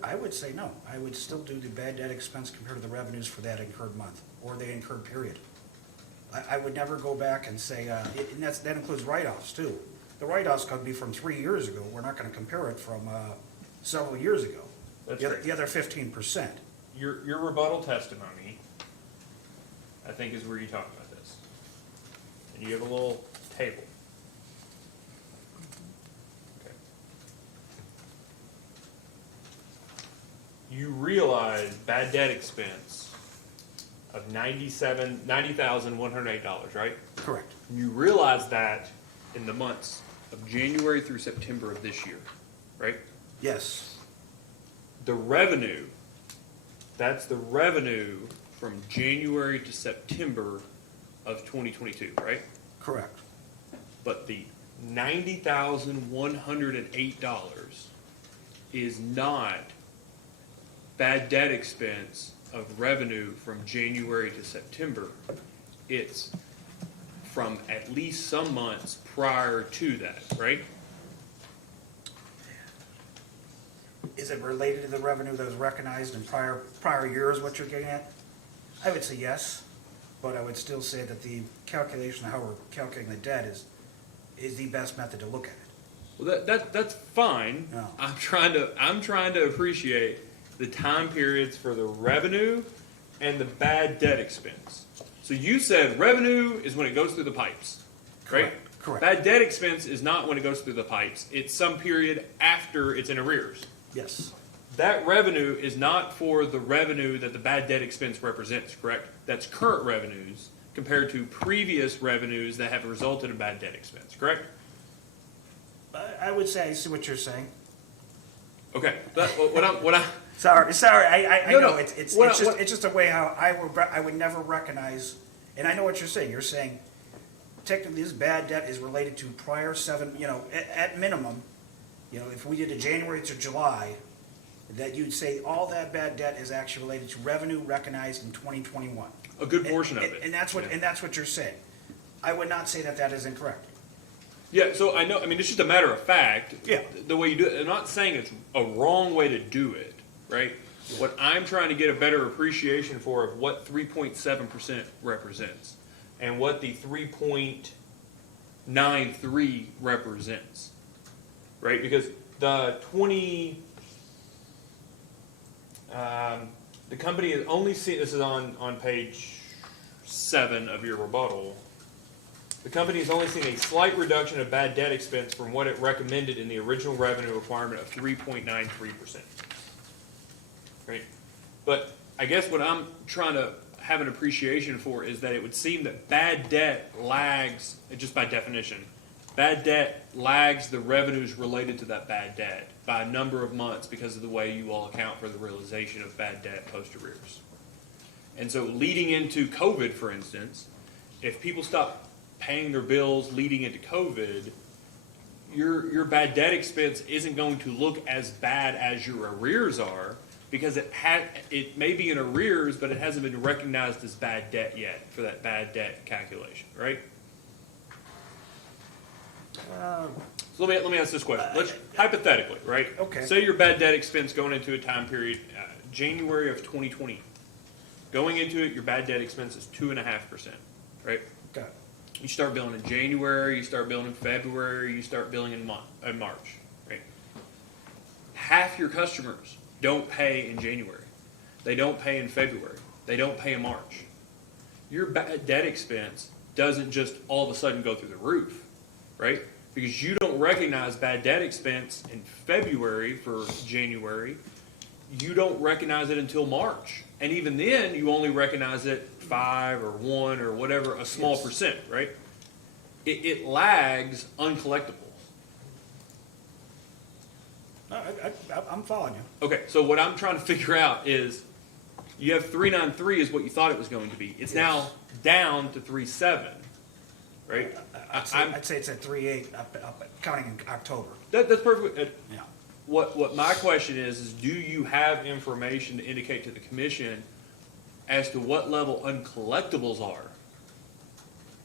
I would say no. I would still do the bad debt expense compared to the revenues for that incurred month, or the incurred period. I would never go back and say, and that includes write-offs too. The write-offs could be from 3 years ago. We're not gonna compare it from, several years ago. That's The right. the other 15%. Your rebuttal testimony, I think, is where you talk about this. And you have a little table. Okay. You realize bad debt expense of $90,108, right? Correct. You realize that in the months of January through September of this year, right? Yes, The revenue, that's the revenue from January to September of 2022, right? correct. But the $90,108 is not bad debt expense of revenue from January to September. It's from at least some months prior to that, right? Is it related to the revenue that was recognized in prior years, what you're getting at? I would say yes, but I would still say that the calculation of how we're calculating the debt is the best method to look at it. Well, that's fine. No. I'm trying to appreciate the time periods for the revenue and the bad debt expense. So you said revenue is when it goes through the pipes, right? Correct. Bad debt expense is not when it goes through the pipes. It's some period after it's in arrears. Yes, That revenue is not for the revenue that the bad debt expense represents, correct? That's current revenues compared to previous revenues that have resulted in bad debt expense, correct? I would say I see what you're saying. Okay. What I Sorry, I No, know, no. it's What I- just, what- it's just a way how I would never recognize, and I know what you're saying. You're saying technically this bad debt is related to prior at minimum, if we did a January to July, that you'd say all that bad debt is actually related to revenue recognized in 2021. a good portion of it. And that's what, Yeah. and that's what you're saying. I would not say that that is incorrect. Yeah, so I know, I mean, it's just a matter of fact. Yeah. The way you do it, I'm not saying it's a wrong way to do it, right? What I'm trying to get a better appreciation for of what 3.7% represents and what the 3.93 represents, right? Because the company has only seen, this is on page 7 of your rebuttal. The company has only seen a slight reduction of bad debt expense from what it recommended in the original revenue requirement of 3.93%. Right? But I guess what I'm trying to have an appreciation for is that it would seem that bad debt lags, just by definition, Bad debt lags the revenues related to that bad debt by a number of months because of the way you all account for the realization of bad debt post arrears. And so leading into COVID, for instance, if people stop paying their bills leading into COVID, your bad debt expense isn't going to look as bad as your arrears are because it may be in arrears, but it hasn't been recognized as bad debt yet for that bad debt calculation, right? So let me ask this question. Let's hypothetically, right? Okay. Say your bad debt expense going into a time period, January of 2020. Going into it, your bad debt expense is 2.5%, right? Okay. You start billing in January, you start billing in February, you start billing in March, right? Half your customers don't pay in January. They don't pay in February. They don't pay in March. Your bad debt expense doesn't just all of a sudden go through the roof, right? Because you don't recognize bad debt expense in February for January. You don't recognize it until March. And even then, you only recognize it 5 or 1 or whatever, a small percent, right? It lags uncollectibles. I'm following you. Okay, so what I'm trying to figure out is you have 393 is what you thought it was going to be. It's now down to 37, right? I'd say it's at 3.8, counting in October. That's perfect. Yeah. What my question is do you have information to indicate to the commission as to what level uncollectibles are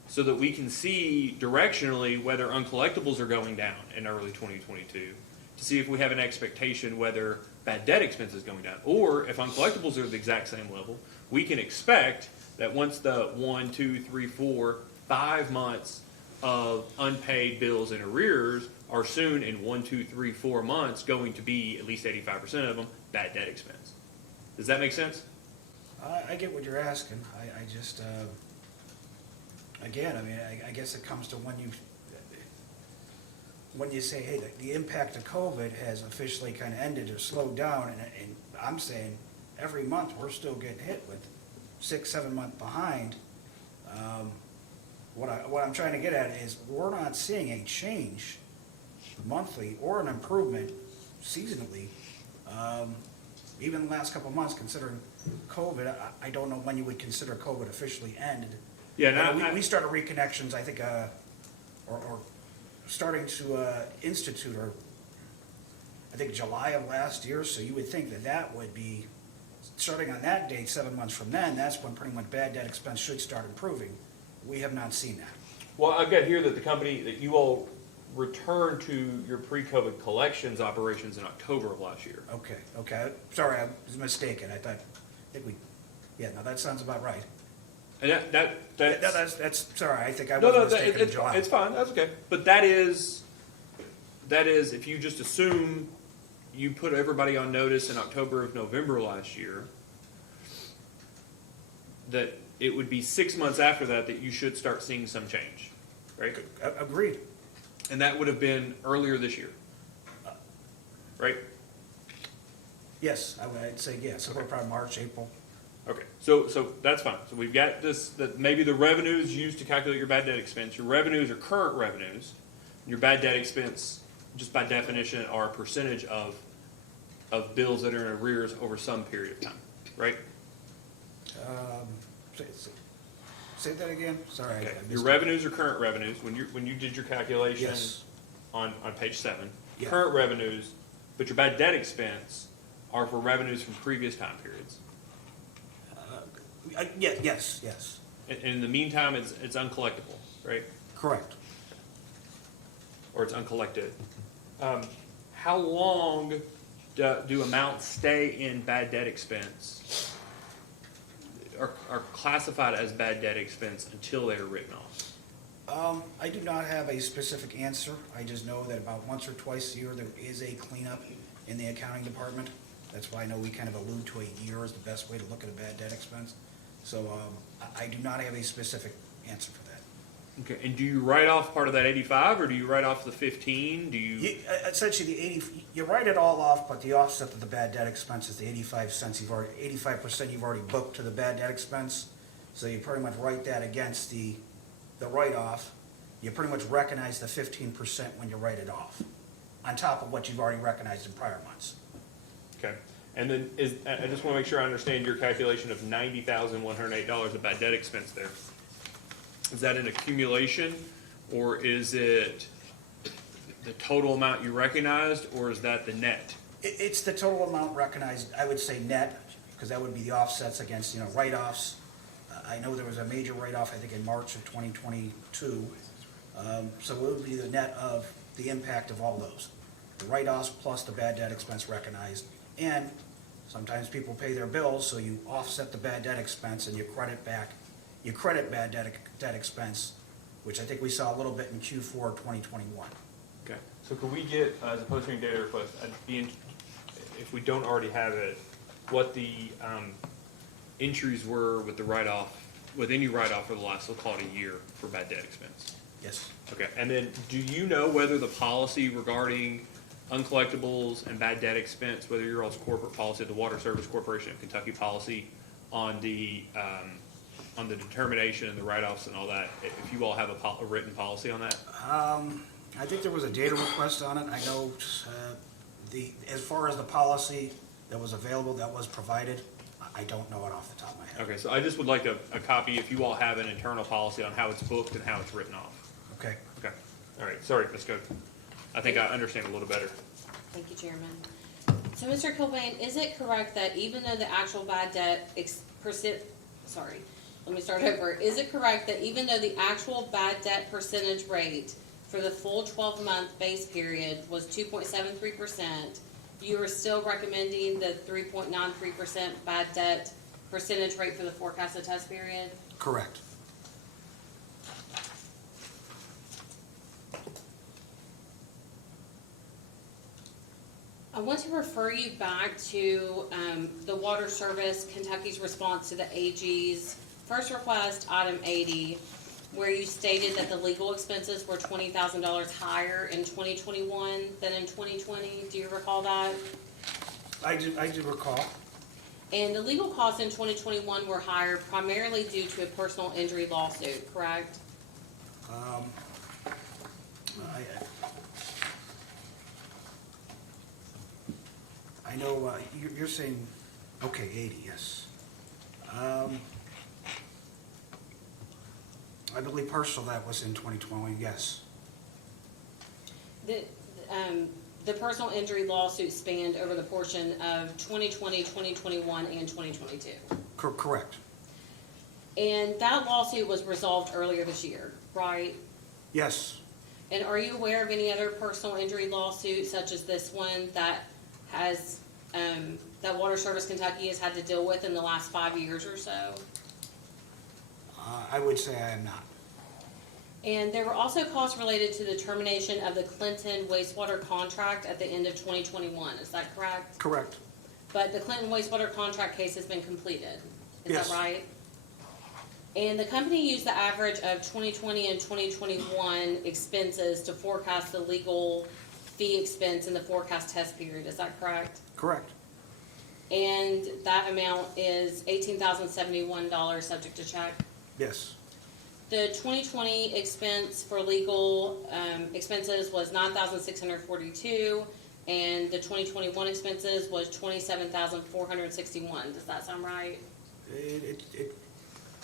so that we can see directionally whether uncollectibles are going down in early 2022 to see if we have an expectation whether bad debt expense is going down, or if uncollectibles are the exact same level, we can expect that once the 1, 2, 3, 4, 5 months of unpaid bills and arrears are soon in 1, 2, 3, 4 months going to be at least 85% of them bad debt expense. Does that make sense? I get what you're asking. I just, again, I mean, I guess it comes to when you say, hey, the impact of COVID has officially kind of ended or slowed down, and I'm saying every month we're still getting hit with 6, 7 months behind. What I'm trying to get at is we're not seeing a change monthly or an improvement seasonally. Even the last couple of months, considering COVID, I don't know when you would consider COVID officially ended. Yeah, We started reconnections, I think, or starting to institute, or I think July of last year, so you would think that would be, starting on that date, 7 months from then, that's when pretty much bad debt expense should start improving. We have not seen that. Well, I've got here that the company, that you all returned to your pre-COVID collections operations in October of last year. Okay, sorry, I was mistaken, no, that sounds about right. And That's, sorry, I think I no, was mistaken in July. it's fine, that's okay. But that is, if you just assume you put everybody on notice in October of November last year, that it would be 6 months after that you should start seeing some change, right? Agreed. And that would have been earlier this year, right? Yes, I'd say yes, so we're probably March, April. Okay, so that's fine. So we've got this, that maybe the revenues used to calculate your bad debt expense, your revenues are current revenues. Your bad debt expense, just by definition, are a percentage of bills that are in arrears over some period of time, right? Say that again, sorry. Okay. I missed Your it. revenues are current revenues. When you did your calculation Yes. on page 7, Yeah. current revenues, but your bad debt expense are for revenues from previous time periods. Yes, And in the meantime, it's uncollectible, right? correct. Or it's uncollected. How long do amounts stay in bad debt expense, are classified as bad debt expense until they are written off? I do not have a specific answer. I just know that about once or twice a year, there is a cleanup in the accounting department. That's why I know we kind of allude to a year as the best way to look at a bad debt expense. So I do not have a specific answer for that. Okay, and do you write off part of that 85, or do you write off the 15? Do you? Essentially, you write it all off, but the offset of the bad debt expense is the 85 cents 85% you've already booked to the bad debt expense. So you pretty much write that against the write-off, you pretty much recognize the 15% when you write it off, on top of what you've already recognized in prior months. Okay, and then I just wanna make sure I understand your calculation of $90,108 of bad debt expense there. Is that an accumulation, or is it the total amount you recognized, or is that the net? It's the total amount recognized, I would say net, because that would be the offsets against, write-offs. I know there was a major write-off, I think, in March of 2022. So it would be the net of the impact of all those. The write-offs plus the bad debt expense recognized. And sometimes people pay their bills, so you offset the bad debt expense and you credit bad debt expense, which I think we saw a little bit in Q4 2021. Okay, so could we get, as a post-hearing data request, if we don't already have it, what the entries were with the write-off, with any write-off for the last, we'll call it a year, for bad debt expense? Yes. Okay, and then do you know whether the policy regarding uncollectibles and bad debt expense, whether your all's corporate policy, the Water Service Corporation of Kentucky policy on the determination and the write-offs and all that, if you all have a written policy on that? I think there was a data request on it. I know as far as the policy that was available, that was provided, I don't know it off the top of my head. Okay, so I just would like a copy, if you all have an internal policy on how it's booked and how it's written off. Okay. Okay, all right, sorry, let's go. I think I understand a little better. Thank you, Chairman. So, Mr. Kilbane, is it correct that even though the actual bad debt let me start over. Is it correct that even though the actual bad debt percentage rate for the full 12-month base period was 2.73%, you are still recommending the 3.93% bad debt percentage rate for the forecasted test period? Correct. I want to refer you back to the Water Service Kentucky's response to the AG's first request, item 80, where you stated that the legal expenses were $20,000 higher in 2021 than in 2020. Do you recall that? I do recall. And the legal costs in 2021 were higher primarily due to a personal injury lawsuit, correct? I know you're saying, okay, 80, yes. I believe partial that was in 2020, yes. The personal injury lawsuit spanned over the portion of 2020, 2021, and 2022. Correct. And that lawsuit was resolved earlier this year, right? Yes. And are you aware of any other personal injury lawsuits such as this one that has, that Water Service Kentucky has had to deal with in the last 5 years or so? I would say I am not. And there were also costs related to the termination of the Clinton wastewater contract at the end of 2021, is that correct? Correct. But the Clinton wastewater contract case has been completed, is Yes. that right? And the company used the average of 2020 and 2021 expenses to forecast the legal fee expense in the forecast test period, is that correct? Correct. And that amount is $18,071 subject to check? Yes. The 2020 expense for legal expenses was $9,642, and the 2021 expenses was $27,461. Does that sound right? It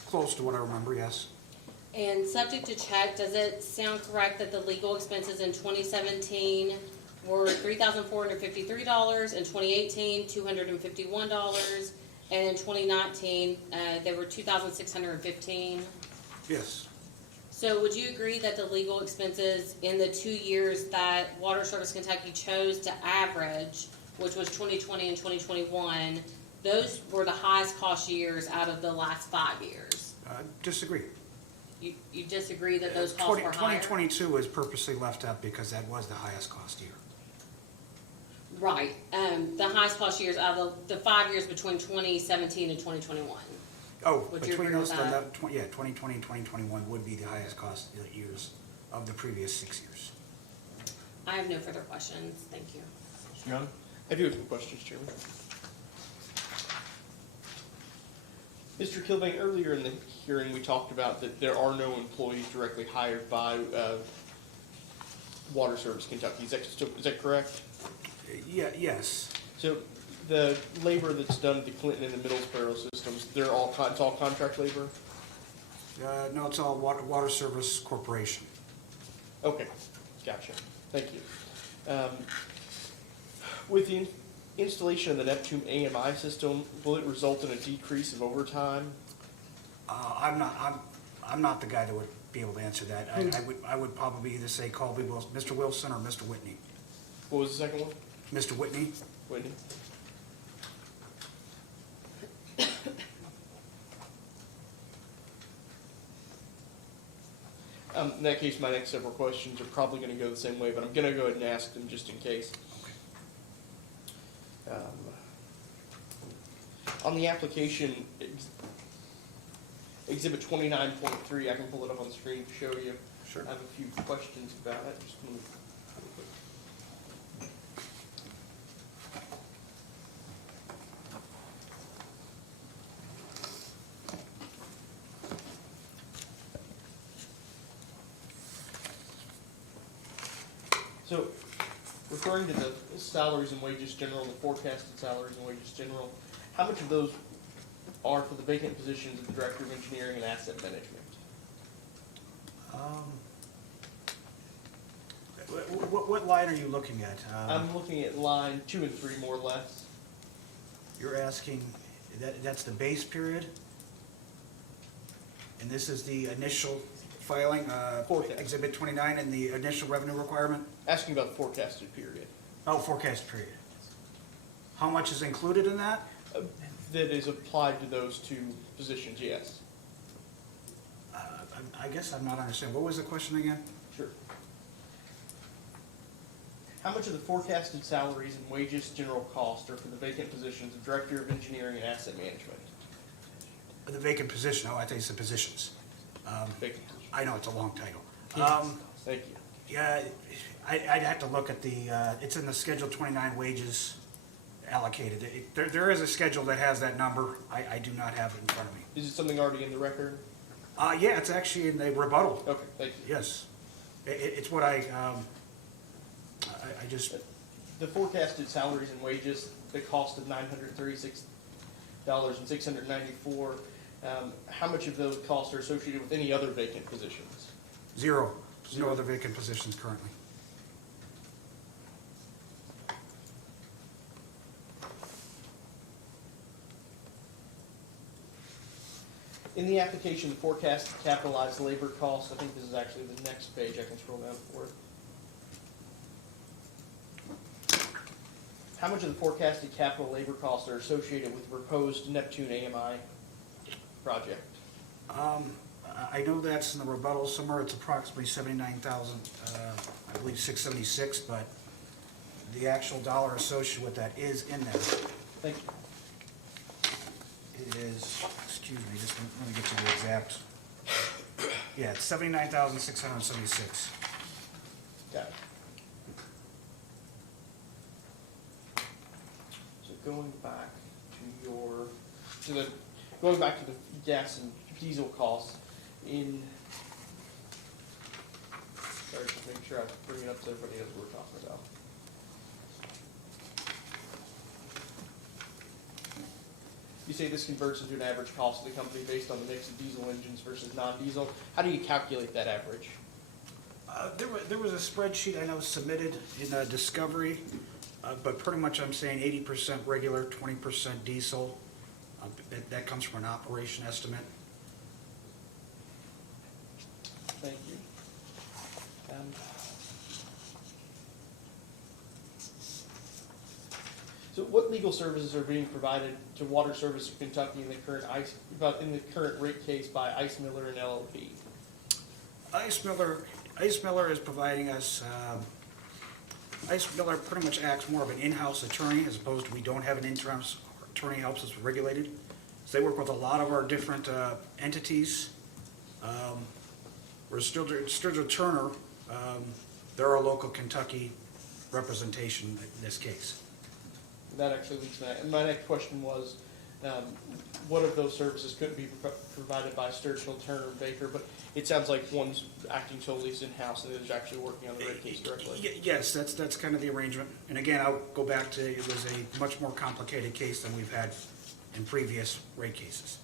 close to what I remember, yes. And subject to check, does it sound correct that the legal expenses in 2017 were $3,453, in 2018 $251, and in 2019 they were $2,615? Yes. So would you agree that the legal expenses in the 2 years that Water Service Kentucky chose to average, which was 2020 and 2021, those were the highest cost years out of the last 5 years? Disagree. You disagree that those costs were higher? 2022 was purposely left out because that was the highest cost year. Right, the highest cost years out of the 5 years between 2017 and 2021. Oh, Would you between agree with those, that? 2020 and 2021 would be the highest cost years of the previous 6 years. I have no further questions, thank you. Mr. Young? I do have some questions, Chairman. Mr. Kilbane, earlier in the hearing, we talked about that there are no employees directly hired by Water Service Kentucky. Is that correct? Yeah, yes. So the labor that's done at the Clinton and the Middlesboro systems, it's all contract labor? No, it's all Water Service Corporation. Okay, gotcha. Thank you. With the installation of the Neptune AMI system, will it result in a decrease of overtime? I'm not the guy that would be able to answer that. I would probably either say call Mr. Wilson or Mr. Whitney. What was the second one? Mr. Whitney? Whitney? In that case, my next several questions are probably going to go the same way, but I'm going to go ahead and ask them just in case. On the application, Exhibit 29.3, I can pull it up on the screen to show you. Sure. I have a few questions about it. Just a minute. So, referring to the salaries and wages general, the forecasted salaries and wages general, how much of those are for the vacant positions of the Director of Engineering and Asset Management? What line are you looking at? I'm looking at line 2 and 3 more or less. You're asking, that's the base period? And this is the initial filing, Forecast. Exhibit 29, and the initial revenue requirement? Asking about the forecasted period. Oh, forecast period. How much is included in that? That is applied to those two positions, yes. I guess I'm not understanding. What was the question again? Sure. How much of the forecasted salaries and wages general cost are for the vacant positions of Director of Engineering and Asset Management? The vacant position, oh, I think it's the positions. Vacant position. I know it's a long title. Thank you. Yeah, I'd have to look at the, it's in the Schedule 29 wages allocated. There is a schedule that has that number. I do not have it in front of me. Is it something already in the record? Yeah, it's actually in the rebuttal. Okay, thank you. Yes. It's what I just, The forecasted salaries and wages, the cost of $936,694, how much of those costs are associated with any other vacant positions? zero. There's no other vacant positions currently. In the application, the forecast capitalized labor costs, I think this is actually the next page, I can scroll down for it. How much of the forecasted capital labor costs are associated with the proposed Neptune AMI project? I know that's in the rebuttal somewhere. It's approximately 79,000, I believe 676, but the actual dollar associated with that is in there. Thank you. It is, excuse me, just let me get you the exact. Yeah, it's 79,676. Got it. So going back to the gas and diesel costs sorry, just make sure I bring it up so everybody knows what we're talking about. You say this converts into an average cost of the company based on the mix of diesel engines versus non-diesel. How do you calculate that average? There was a spreadsheet I know submitted in Discovery, but pretty much I'm saying 80% regular, 20% diesel. That comes from an operation estimate. Thank you. So what legal services are being provided to Water Service of Kentucky in the current rate case by Ice Miller and LLP? Ice Miller is providing us, Ice Miller pretty much acts more of an in-house attorney as opposed to we don't have an in-house attorney helps us regulated. So they work with a lot of our different entities. Whereas Sturgill Turner, they're our local Kentucky representation in this case. That actually leads to that. And my next question was, What of those services could be provided by Sturgill, Turner, and Baker? But it sounds like one's acting solely as in-house and the other's actually working on the rate case directly. Yes, that's kind of the arrangement. And again, I'll go back to, it was a much more complicated case than we've had in previous rate cases.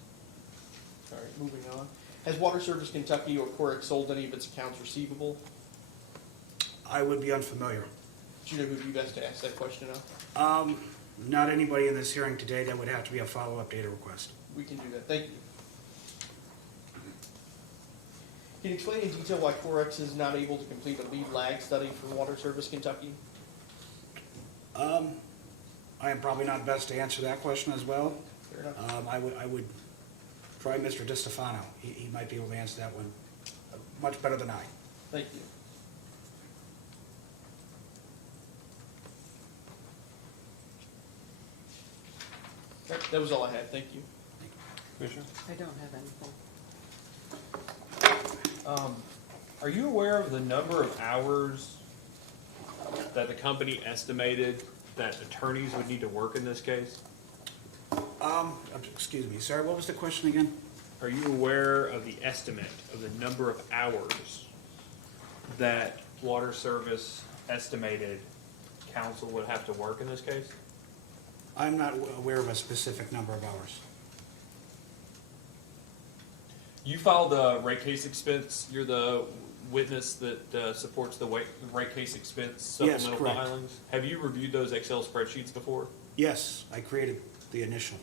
All right, moving on. Has Water Service Kentucky or Corrick sold any of its accounts receivable? I would be unfamiliar. Do you know who would be best to ask that question of? Not anybody in this hearing today. That would have to be a follow-up data request. We can do that. Thank you. Can you explain in detail why Correx is not able to complete a lead lag study for Water Service Kentucky? I am probably not best to answer that question as well. Fair enough. I would try Mr. DiStefano. He might be able to answer that one much better than I. Thank you. That was all I had. Thank you. Commissioner? I don't have anything. Are you aware of the number of hours that the company estimated that attorneys would need to work in this case? Excuse me, sorry, what was the question again? Are you aware of the estimate of the number of hours that Water Service estimated council would have to work in this case? I'm not aware of a specific number of hours. You filed a rate case expense, you're the witness that supports the rate case expense Yes, supplemental correct. filings. Have you reviewed those Excel spreadsheets before? Yes, I created the initial.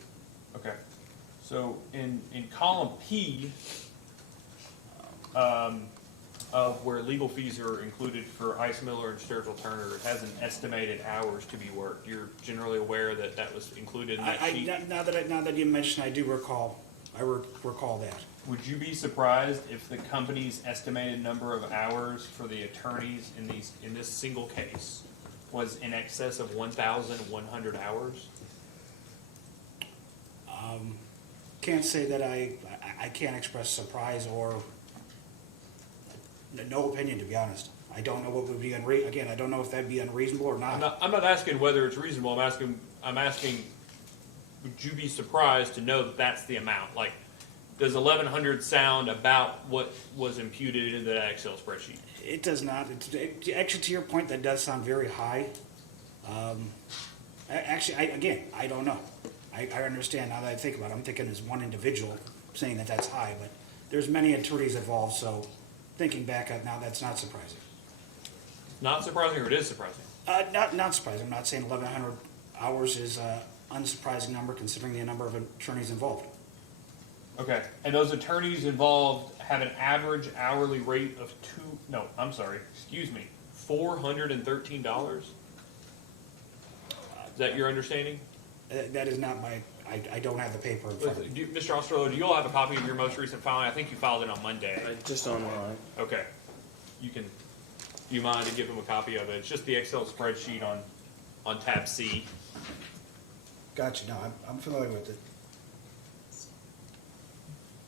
Okay. So in column P, of where legal fees are included for Ice Miller and Sturgill Turner, it has an estimated hours to be worked. You're generally aware that that was included in that sheet? Now that you mention, I do recall, recall that. Would you be surprised if the company's estimated number of hours for the attorneys in this single case was in excess of 1,100 hours? Can't say that I can't express surprise or no opinion, to be honest. I don't know what would be again, I don't know if that'd be unreasonable or not. I'm not asking whether it's reasonable. I'm asking, would you be surprised to know that that's the amount? Like, does 1,100 sound about what was imputed into that Excel spreadsheet? It does not. Actually, to your point, that does sound very high. Actually, I don't know. I understand now that I think about it. I'm thinking as one individual saying that that's high, but there's many attorneys involved, so thinking back now, that's not surprising. Not surprising, or it is surprising? Not surprising. I'm not saying 1,100 hours is an unsurprising number considering the number of attorneys involved. Okay, and those attorneys involved have an average hourly rate of $413? Is that your understanding? That is not my, I don't have the paper in front of me. Mr. Ostrello, do you all have a copy of your most recent filing? I think you filed it on Monday. Just online. Okay. Do you mind to give him a copy of it? It's just the Excel spreadsheet on tab C. Gotcha, no, I'm familiar with it.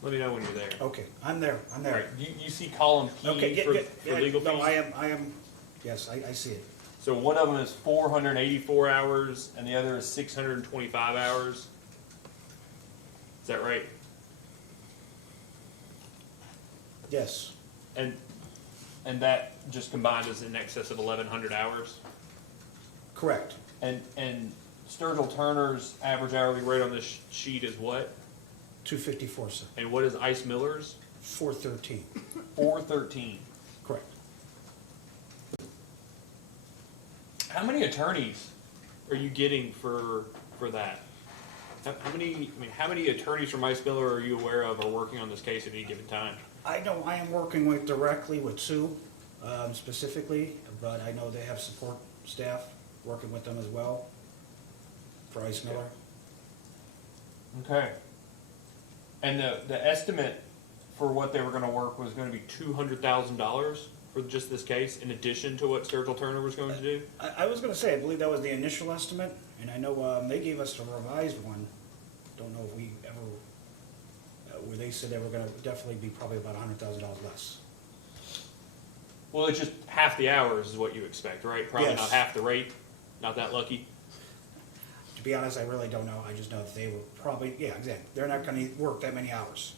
Let me know when you're there. Okay, I'm there. All right, you see column Okay, P for legal fees? No, I am, yes, I see it. So one of them is 484 hours, and the other is 625 hours. Is that right? Yes, And that just combined is in excess of 1,100 hours? correct. And Sturgill Turner's average hourly rate on this sheet is what? 254, sir. And what is Ice Miller's? 413, 413. correct. How many attorneys are you getting for that? How many attorneys from Ice Miller are you aware of are working on this case at any given time? I know I am working directly with Sue, specifically, but I know they have support staff working with them as well for Ice Miller. Okay. And the estimate for what they were gonna work was gonna be $200,000 for just this case, in addition to what Sturgill Turner was going to do? I was gonna say, I believe that was the initial estimate, and I know they gave us a revised one. Don't know if we ever, where they said they were gonna definitely be probably about $100,000 less. Well, it's just half the hours is what you expect, right? Probably Yes. not half the rate, not that lucky. To be honest, I really don't know. I just know that they were probably, yeah, exactly. They're not gonna work that many hours.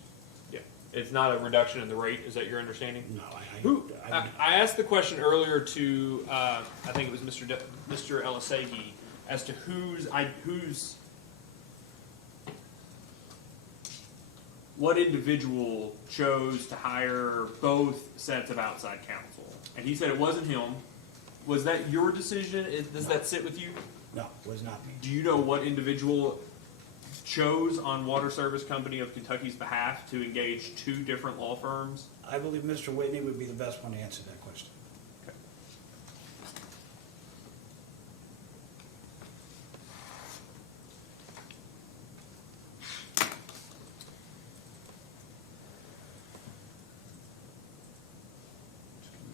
Yeah. It's not a reduction in the rate, is that your understanding? No, Who, I asked the question earlier to, I think it was Mr. Elisagi, as to what individual chose to hire both sets of outside counsel? And he said it wasn't him. Was that your decision? Does that sit with you? No, it was not me. Do you know what individual chose on Water Service Company of Kentucky's behalf to engage two different law firms? I believe Mr. Whitney would be the best one to answer that question.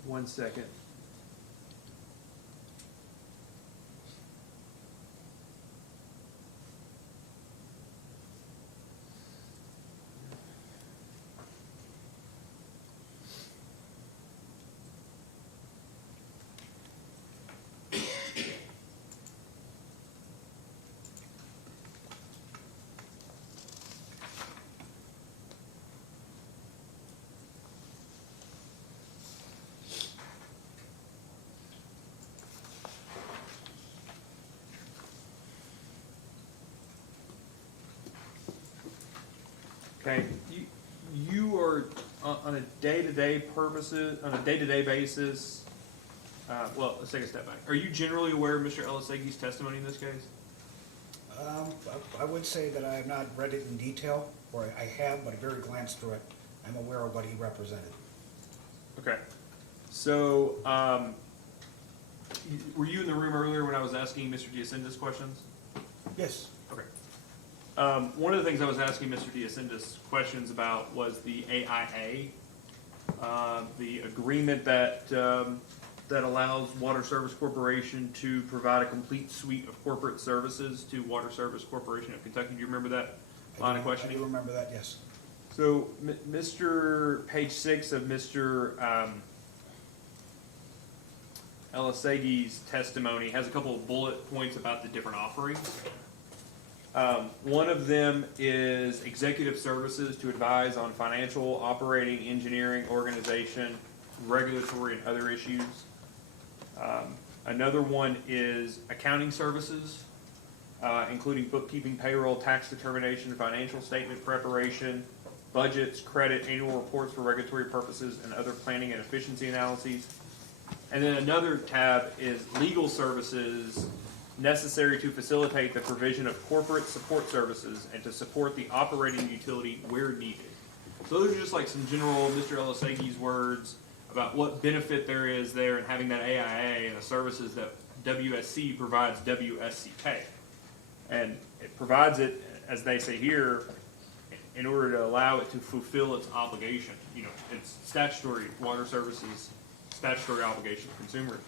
One second. Okay, you are on a day-to-day basis, well, let's take a step back. Are you generally aware of Mr. Elisagi's testimony in this case? I would say that I have not read it in detail, or I have, but I very glanced through it. I'm aware of what he represented. Okay, so, were you in the room earlier when I was asking Mr. Diascendis questions? Yes. Okay. One of the things I was asking Mr. Diascendis questions about was the AIA, the agreement that allows Water Service Corporation to provide a complete suite of corporate services to Water Service Corporation of Kentucky. Do you remember that line of questioning? I do remember that, yes. So, page 6 of Mr. Elisagi's testimony has a couple of bullet points about the different offerings. One of them is executive services to advise on financial, operating, engineering, organization, regulatory, and other issues. Another one is accounting services, including bookkeeping, payroll, tax determination, financial statement preparation, budgets, credit, annual reports for regulatory purposes, and other planning and efficiency analyses. And then another tab is legal services necessary to facilitate the provision of corporate support services and to support the operating utility where needed. So those are just like some general Mr. Elisagi's words about what benefit there is there in having that AIA and the services that WSC provides WSCK. And it provides it, as they say here, in order to allow it to fulfill its obligation. You know, it's statutory, water services, statutory obligation to consumers.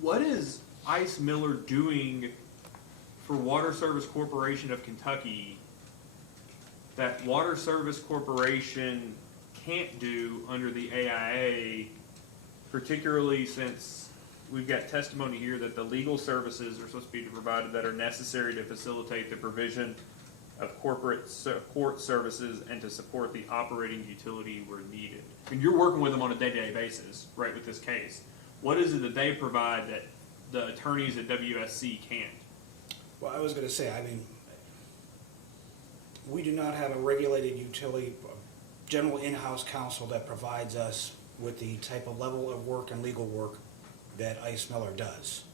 What is Ice Miller doing for Water Service Corporation of Kentucky that Water Service Corporation can't do under the AIA, particularly since we've got testimony here that the legal services are supposed to be provided that are necessary to facilitate the provision of corporate support services and to support the operating utility where needed? And you're working with them on a day-to-day basis, right, with this case. What is it that they provide that the attorneys at WSC can't? Well, I was going to say, I mean, we do not have a regulated utility, general in-house counsel that provides us with the type of level of work and legal work that Ice Miller does.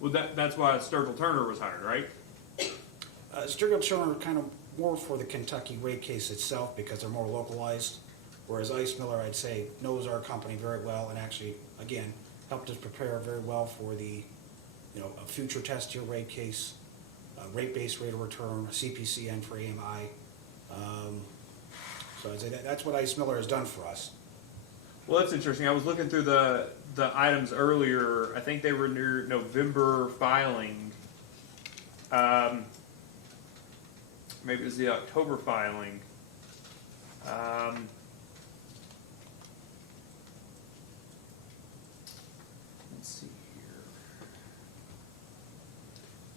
Well, that's why Sturgill Turner was hired, right? Sturgill Turner kind of more for the Kentucky rate case itself because they're more localized, whereas Ice Miller, I'd say, knows our company very well and actually, again, helped us prepare very well for the, a future test year rate case, rate-based rate of return, CPCN for AMI. So I'd say that's what Ice Miller has done for us. Well, that's interesting. I was looking through the items earlier. I think they were near November filing. Maybe it was the October filing.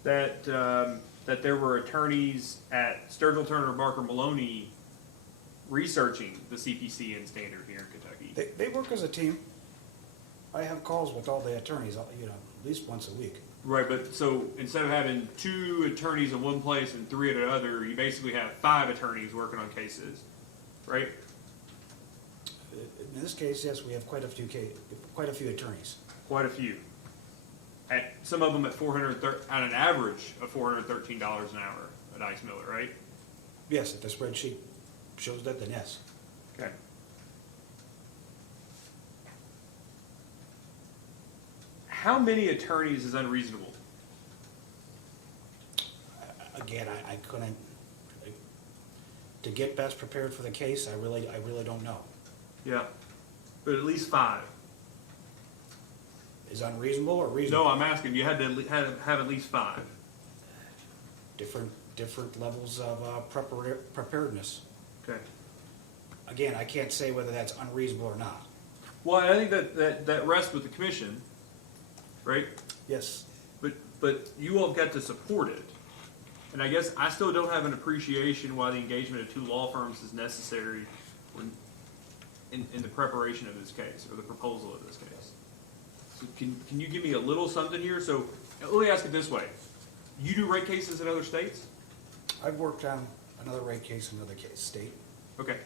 that there were attorneys at Sturgill, Turner, Barker, Maloney researching the CPC and standard here in Kentucky. They work as a team. I have calls with all the attorneys, at least once a week. Right, but so instead of having 2 attorneys in one place and 3 at another, you basically have 5 attorneys working on cases, right? In this case, yes, we have quite a few attorneys. Quite a few. At some of them at on an average of $413 an hour at Ice Miller, right? Yes, if the spreadsheet shows that, then yes. Okay. How many attorneys is unreasonable? Again, I couldn't, to get best prepared for the case, I really don't know. Yeah, but at least 5. Is unreasonable or reasonable? No, I'm asking, you had to have at least 5. Different levels of preparedness. Okay. Again, I can't say whether that's unreasonable or not. Well, I think that rests with the commission, right? Yes, But you all got to support it. And I guess I still don't have an appreciation why the engagement of 2 law firms is necessary in the preparation of this case, or the proposal of this case. So can you give me a little something here? So let me ask it this way. You do rate cases in other states? I've worked on another rate case in another state. Okay.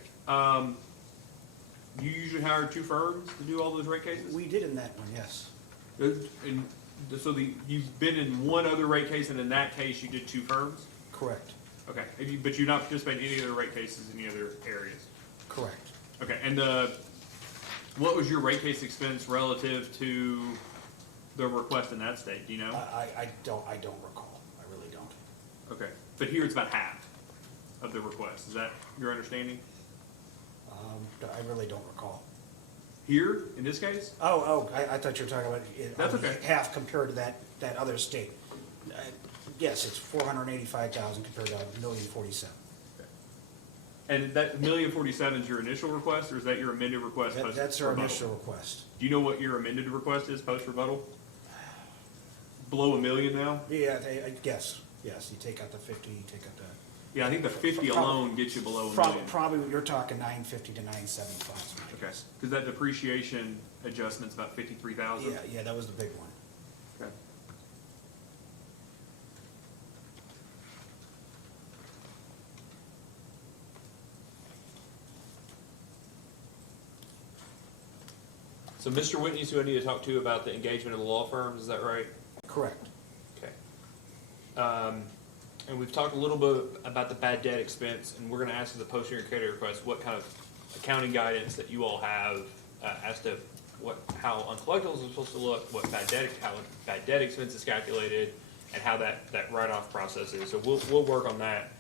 You usually hire 2 firms to do all those rate cases? We did in that one, yes. And so you've been in one other rate case, and in that case, you did 2 firms? Correct, Okay, but you're not participating in any other rate cases in any other areas? correct. Okay, and what was your rate case expense relative to the request in that state, do you know? I don't recall, I really don't. Okay, but here it's about half of the request, is that your understanding? I really don't recall. Here, in this case? I thought you were talking about it. That's okay. Half compared to that other state. Yes, it's 485,000 compared to $1,047,000. And that $1,047,000 is your initial request, or is that your amended request post That's our rebuttal? initial request. Do you know what your amended request is post rebuttal? Below $1 million now? Yeah, yes, you take out the 50, you take out the. Yeah, I think the 50 alone gets you below $1 million. Probably, you're talking 950 to 975. Okay, because that depreciation adjustment's about 53,000? Yeah, that was the big one. Okay. So Mr. Whitney's who I need to talk to about the engagement of the law firms, is that right? Correct. Okay. And we've talked a little bit about the bad debt expense, and we're gonna ask the post-hearing credit request, what kind of accounting guidance that you all have as to how uncollectibles are supposed to look, how bad debt expense is calculated, and how that write-off process is. So we'll work on that.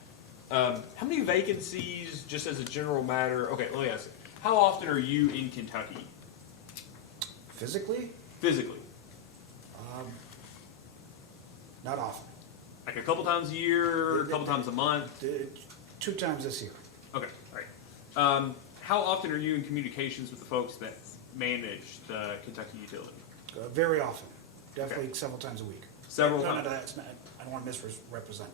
How many vacancies, just as a general matter, okay, let me ask, how often are you in Kentucky? Physically, Physically? not often. Like a couple times a year, a couple times a month? 2 times this year. Okay, all right. How often are you in communications with the folks that manage the Kentucky utility? Very often, definitely several times a week. Several No, times? that's not, I don't want to misrepresent.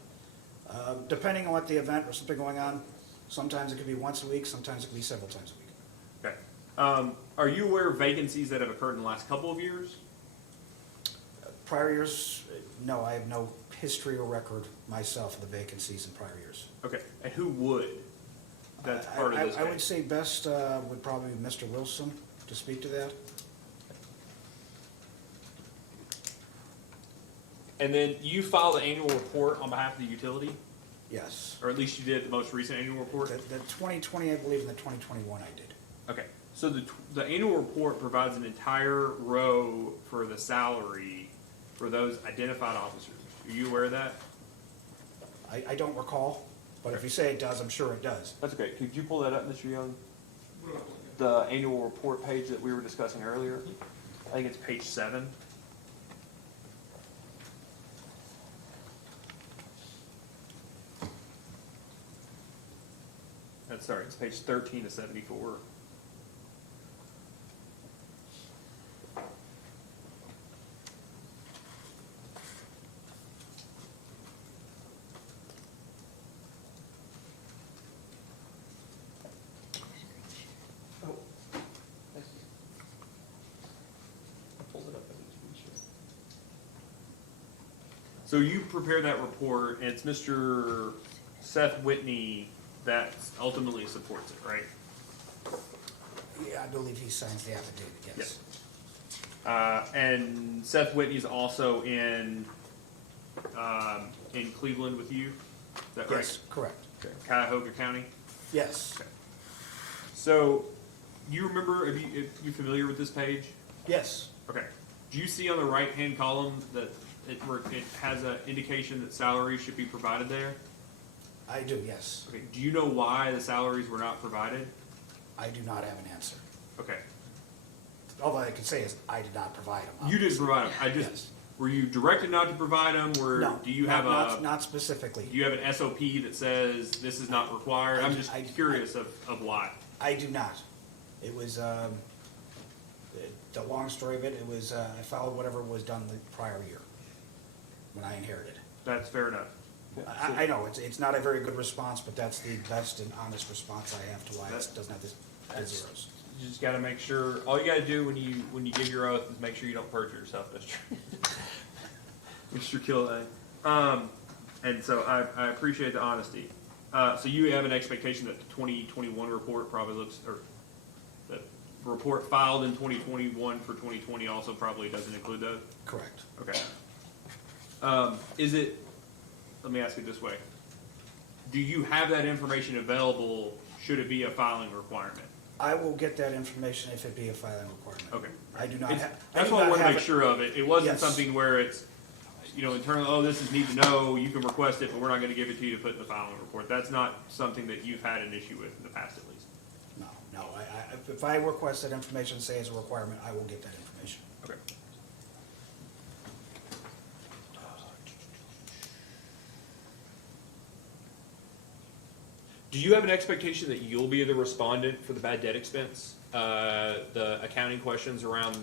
Depending on what the event or something going on, sometimes it could be once a week, sometimes it could be several times a week. Okay. Are you aware of vacancies that have occurred in the last couple of years? Prior years, no, I have no history or record myself of the vacancies in prior years. Okay, and who would? That's part of this I would case. say best would probably be Mr. Wilson to speak to that. And then you filed an annual report on behalf of the utility? Yes. Or at least you did the most recent annual report? The 2020, I believe, and the 2021 I did. Okay, so the annual report provides an entire row for the salary for those identified officers. Are you aware of that? I don't recall, but if you say it does, I'm sure it does. That's okay. Could you pull that up, Mr. Young? The annual report page that we were discussing earlier? I think it's page 7. Sorry, it's page 13 to 74. So you prepare that report, and it's Mr. Seth Whitney that ultimately supports it, right? Yeah, I believe he signs the affidavit, yes. And Seth Whitney's also in Cleveland with you, is that right? Yes, correct. Okay. Cuyahoga County? Yes, So, you remember, are you familiar with this page? yes, Okay. Do you see on the right-hand column that it has an indication that salaries should be provided there? I do, yes. Okay. Do you know why the salaries were not provided? I do not have an answer. Okay. All I can say is I did not provide them. You didn't provide them. I just, Yes. were you directed not to provide them? No, Do you not- have not- a, Not specifically. do you have an SOP that says this is not required? I'm just I- curious of why. I do not. It was, the long story of it, it was, I followed whatever was done the prior year when I inherited. That's fair enough. I know, it's not a very good response, but that's the best and honest response I have to why it doesn't have the zeros. You just gotta make sure, all you gotta do when you give your oath is make sure you don't perjure yourself, Mr. Kilday. And so I appreciate the honesty. So you have an expectation that the 2021 report probably looks, or the report filed in 2021 for 2020 also probably doesn't include those? Correct. Okay. Let me ask it this way. Do you have that information available, should it be a filing requirement? I will get that information if it be a filing requirement. Okay. I do not It's- have. That's what I want to make sure of. It wasn't Yes. something where it's, internal, oh, this is need to know, you can request it, but we're not gonna give it to you to put in the filing report. That's not something that you've had an issue with in the past, at least. No, if I request that information, say as a requirement, I will get that information. Okay. Do you have an expectation that you'll be the respondent for the bad debt expense? The accounting questions around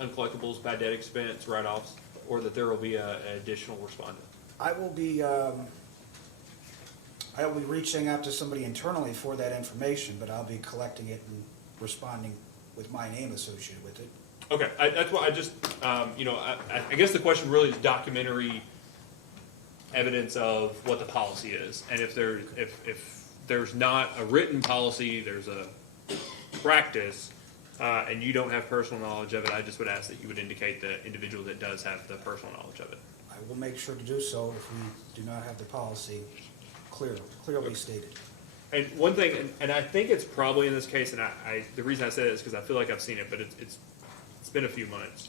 uncollectibles, bad debt expense, write-offs, or that there will be an additional respondent? I will be reaching out to somebody internally for that information, but I'll be collecting it and responding with my name associated with it. Okay, that's why I just, I guess the question really is documentary evidence of what the policy is. And if there's not a written policy, there's a practice, and you don't have personal knowledge of it, I just would ask that you would indicate the individual that does have the personal knowledge of it. I will make sure to do so if we do not have the policy clearly stated. And one thing, and I think it's probably in this case, and the reason I say that is because I feel like I've seen it, but it's been a few months.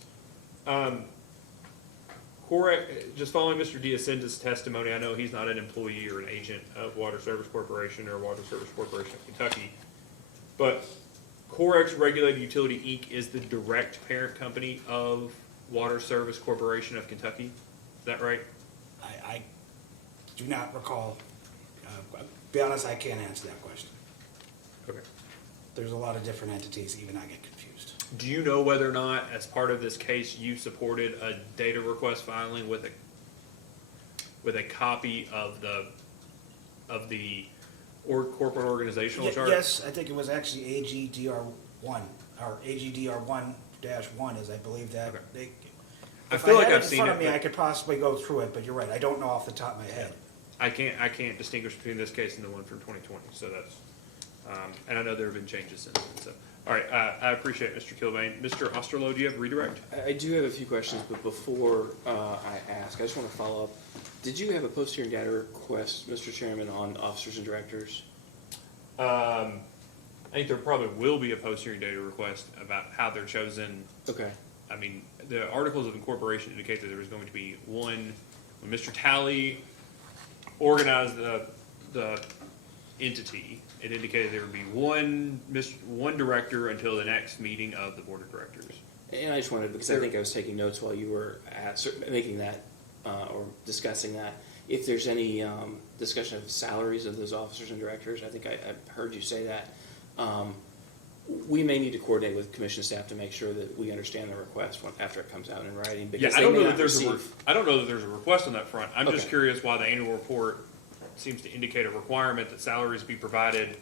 Just following Mr. Diacenda's testimony, I know he's not an employee or an agent of Water Service Corporation or Water Service Corporation of Kentucky, but Corex Regulated Utility, Inc. is the direct parent company of Water Service Corporation of Kentucky. Is that right? I do not recall, be honest, I can't answer that question. Okay. There's a lot of different entities, even I get confused. Do you know whether or not, as part of this case, you supported a data request filing with a copy of the corporate organizational chart? Yes, I think it was actually AGDR1, or AGDR1-1, as I believe that. Okay. If I feel like had I've in seen front it, of me, but- I could possibly go through it, but you're right, I don't know off the top of my head. I can't distinguish between this case and the one from 2020, so that's, and I know there have been changes since then, so. All right, I appreciate it, Mr. Kilbane. Mr. Osterloh, do you have redirect? I do have a few questions, but before I ask, I just want to follow up. Did you have a post-hearing data request, Mr. Chairman, on officers and directors? I think there probably will be a post-hearing data request about how they're chosen. Okay. I mean, the articles of incorporation indicate that there was going to be one, when Mr. Talley organized the entity, it indicated there would be one director until the next meeting of the board of directors. And I just wanted, because I think I was taking notes while you were making that, or discussing that. If there's any discussion of salaries of those officers and directors, I think I heard you say that. We may need to coordinate with commission staff to make sure that we understand the request after it comes out in writing. Yeah, Because I they don't may know that not there's receive. I don't know that there's a request on that front. I'm just Okay. curious why the annual report seems to indicate a requirement that salaries be provided.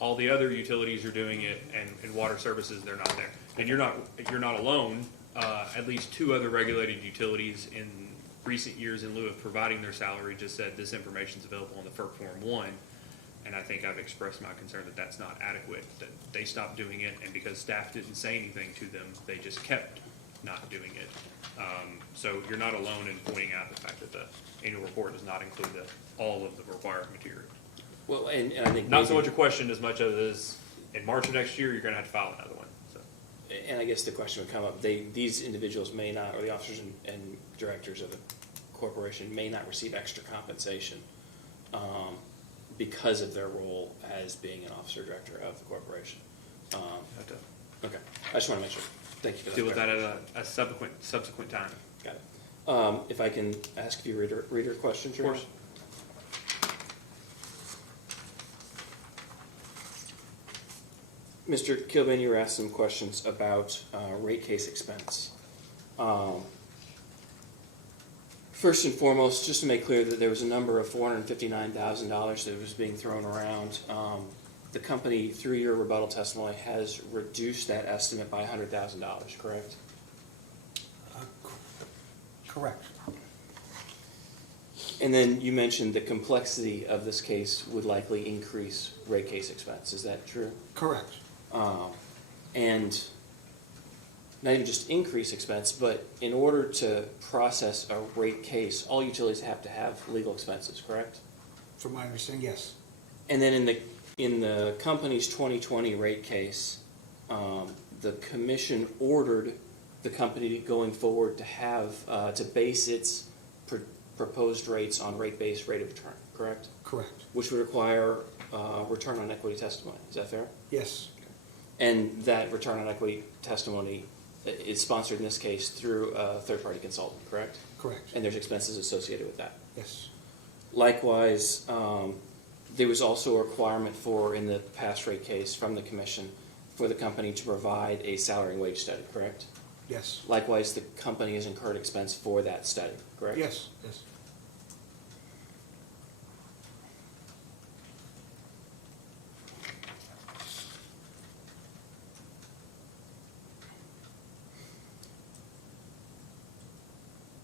All the other utilities are doing it, and in water services, they're not there. And you're not alone. At least two other regulated utilities in recent years, in lieu of providing their salary, just said this information's available on the FERC Form 1. And I think I've expressed my concern that that's not adequate, that they stopped doing it, and because staff didn't say anything to them, they just kept not doing it. So you're not alone in pointing out the fact that the annual report does not include all of the required material. Well, and I think. Not so maybe- much a question as much as it is, in March of next year, you're gonna have to file another one, so. And I guess the question would come up, these individuals may not, or the officers and directors of a corporation may not receive extra compensation because of their role as being an officer or director of the corporation. Have to Okay, I just want to make sure. Thank you for that. deal with that at a subsequent time. Got it. If I can ask you reader questions, Of course. Mr. Kilbane, you were asked some questions about rate case expense. First and foremost, just to make clear that there was a number of $459,000 that was being thrown around. The company, through your rebuttal testimony, has reduced that estimate by $100,000, correct? Correct. And then you mentioned the complexity of this case would likely increase rate case expense. Is that true? Correct. And not even just increase expense, but in order to process a rate case, all utilities have to have legal expenses, correct? From my understanding, yes. And then in the company's 2020 rate case, the commission ordered the company going forward to have, to base its proposed rates on rate-based rate of return, correct? Correct. Which would require return on equity testimony. Is that fair? Yes. And that return on equity testimony is sponsored in this case through a third-party consultant, correct? Correct. And there's expenses associated with that. Yes. Likewise, there was also a requirement for, in the past rate case from the commission, for the company to provide a salary and wage study, correct? Yes. Likewise, the company has incurred expense for that study, correct? Yes. Yes.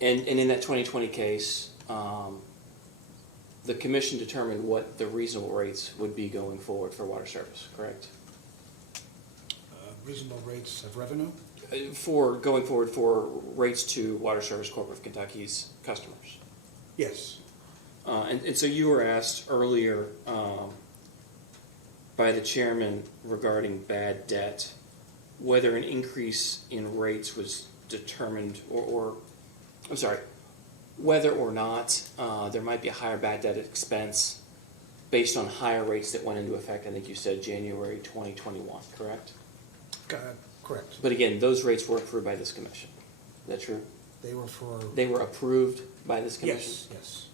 And in that 2020 case, the commission determined what the reasonable rates would be going forward for water service, correct? Reasonable rates of revenue? For going forward for rates to Water Service Corp of Kentucky's customers. Yes. And so you were asked earlier by the chairman regarding bad debt, whether an increase in rates was determined, or I'm sorry, whether or not there might be a higher bad debt expense based on higher rates that went into effect, I think you said January 2021, correct? Correct. But again, those rates were approved by this commission. Is that true? They were for... They were approved by this commission? Yes,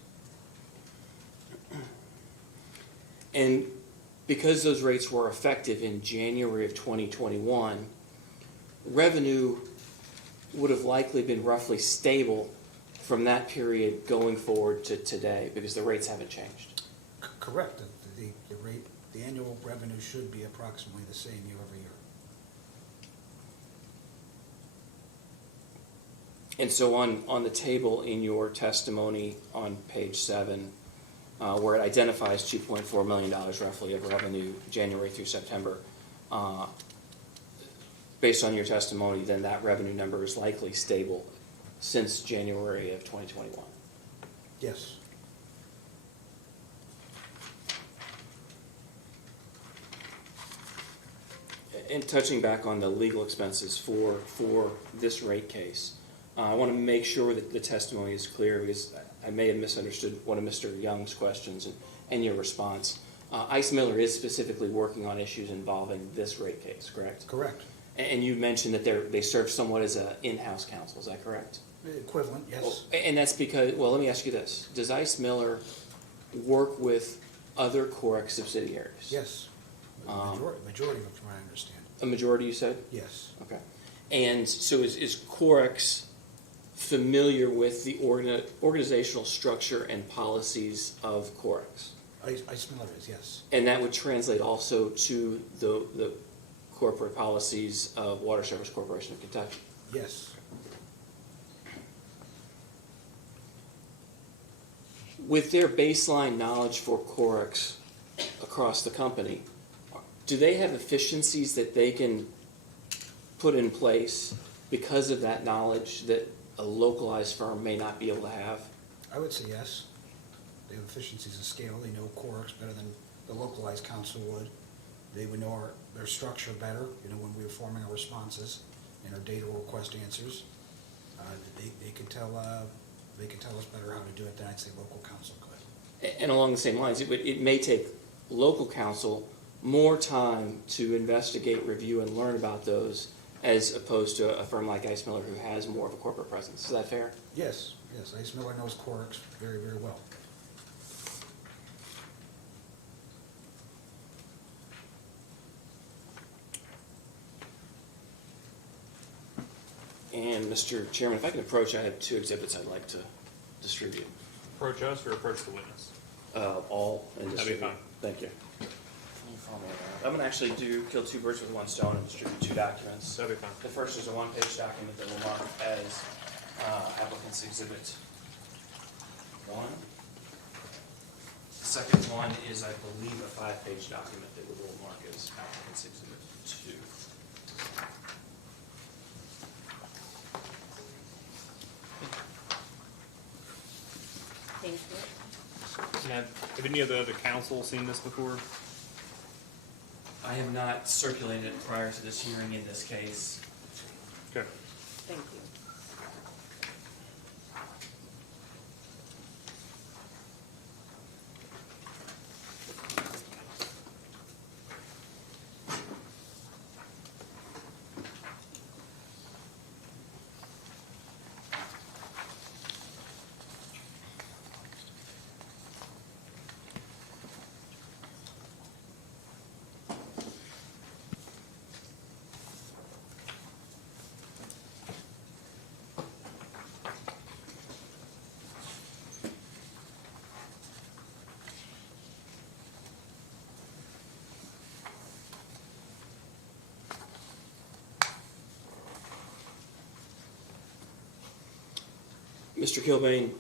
yes. And because those rates were effective in January of 2021, revenue would have likely been roughly stable from that period going forward to today, because the rates haven't changed. Correct. The rate, the annual revenue should be approximately the same year over year. And so on the table in your testimony on page 7, where it identifies $2.4 million roughly of revenue January through September, based on your testimony, then that revenue number is likely stable since January of 2021. Yes. And touching back on the legal expenses for this rate case, I want to make sure that the testimony is clear, because I may have misunderstood one of Mr. Young's questions and your response. Ice Miller is specifically working on issues involving this rate case, correct? Correct. And you mentioned that they serve somewhat as an in-house counsel, is that correct? Equivalent, yes. And that's because, well, let me ask you this. Does Ice Miller work with other Corex subsidiaries? Yes. Majority of them, from what I understand. A majority, you said? Yes. Okay. And so is Corex familiar with the organizational structure and policies of Corex? Ice Miller is, yes. And that would translate also to the corporate policies of Water Service Corporation of Kentucky? Yes. with their baseline knowledge for Corex across the company, do they have efficiencies that they can put in place because of that knowledge that a localized firm may not be able to have? I would say yes. They have efficiencies of scale. They know Corex better than the localized council would. They would know their structure better, when we were forming our responses and our data request answers. They could tell us better how to do it than I'd say local council could. And along the same lines, it may take local counsel more time to investigate, review, and learn about those as opposed to a firm like Ice Miller who has more of a corporate presence. Is that fair? Yes, Ice Miller knows Corex very, very well. And Mr. Chairman, if I can approach, I have 2 exhibits I'd like to distribute. Approach us or approach the witness? All and That'd be distribute. fine. Thank you. I'm going to actually kill 2 birds with 1 stone and distribute 2 documents. That'd be fine. The first is a 1-page document that will mark as applicant's exhibit 1. The second one is, I believe, a 5-page document that we will mark as applicant's exhibit 2. Thank you. Now, have any of the other council seen this before? I have not circulated it prior to this hearing in this case. Okay. Thank you. Mr. Kilbane,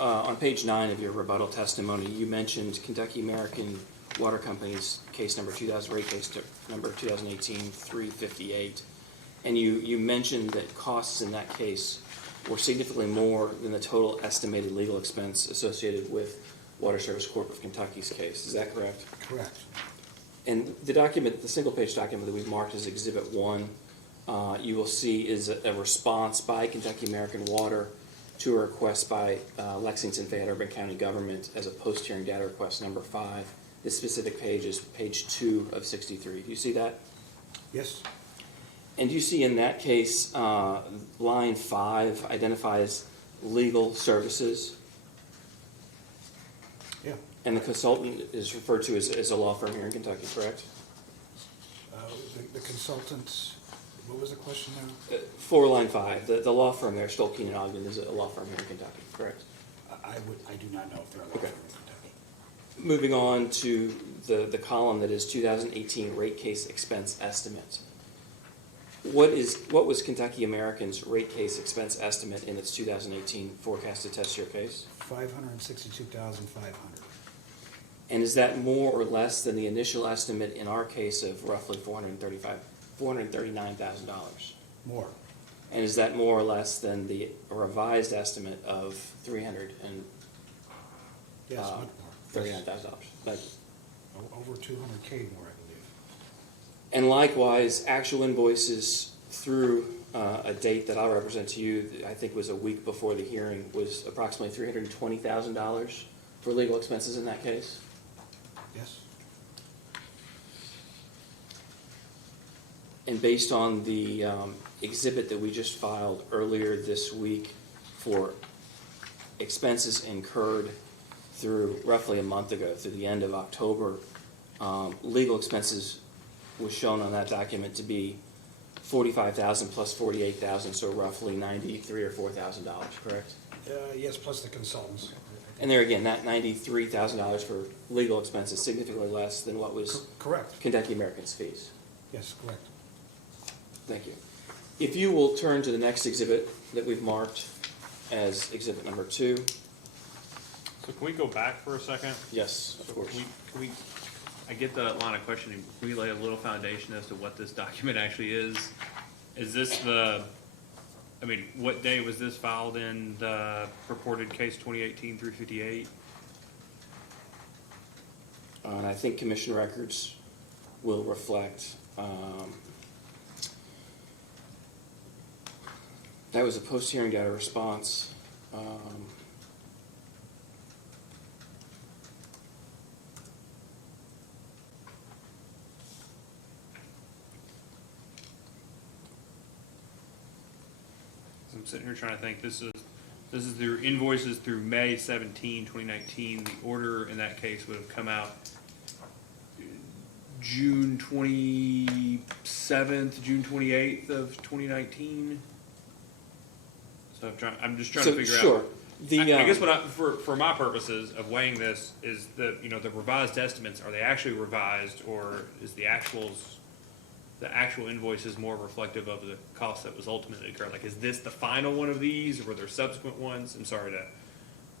on page 9 of your rebuttal testimony, you mentioned Kentucky American Water Company's case number 2008, case number 2018-358, and you mentioned that costs in that case were significantly more than the total estimated legal expense associated with Water Service Corp. Of Kentucky's case. Is that correct? Correct. And the document, the single-page document that we've marked as Exhibit 1, you will see is a response by Kentucky American Water to a request by Lexington Fayette Urban County Government as a post-hearing data request number 5. This specific page is page 2 of 63. Do you see that? Yes. And do you see in that case, line 5 identifies legal services? Yeah. And the consultant is referred to as a law firm here in Kentucky, correct? The consultants, what was the question now? For line 5, the law firm there, Stoll Keenan Ogden, is a law firm here in Kentucky, correct? I do not know if they're a law Okay. firm in Kentucky. Moving on to the column that is 2018 rate case expense estimate. What was Kentucky American's rate case expense estimate in its 2018 forecasted test year case? $562,500. And is that more or less than the initial estimate in our case of roughly $439,000? More. And is that more or less than the revised estimate of Yes, much more. $339,000? Thank you. Over 200K more, I believe. And likewise, actual invoices through a date that I'll represent to you, I think was a week before the hearing, was approximately $320,000 for legal expenses in that case. Yes. And based on the exhibit that we just filed earlier this week for expenses incurred through roughly a month ago, through the end of October, legal expenses was shown on that document to be $45,000 plus $48,000, so roughly $93,000 or $4,000, correct? Yes, plus the consultants. And there again, that $93,000 for legal expenses significantly less than what was Correct. Kentucky American's fees. Yes, correct. Thank you. If you will turn to the next exhibit that we've marked as exhibit number 2. So can we go back for a second? Yes, of course. I get the line of questioning. Can we lay a little foundation as to what this document actually is? Is this what day was this filed in the purported case 2018-358? And I think commission records will reflect, that was a post-hearing data response. I'm sitting here trying to think. This is their invoices through May 17, 2019. The order in that case would have come out June 27th, June 28th of 2019. So I'm just trying to figure Sure. out. The, I guess for my purposes of weighing this is the revised estimates, are they actually revised, or is the actual invoice is more reflective of the cost that was ultimately incurred? Like, is this the final one of these, or were there subsequent ones?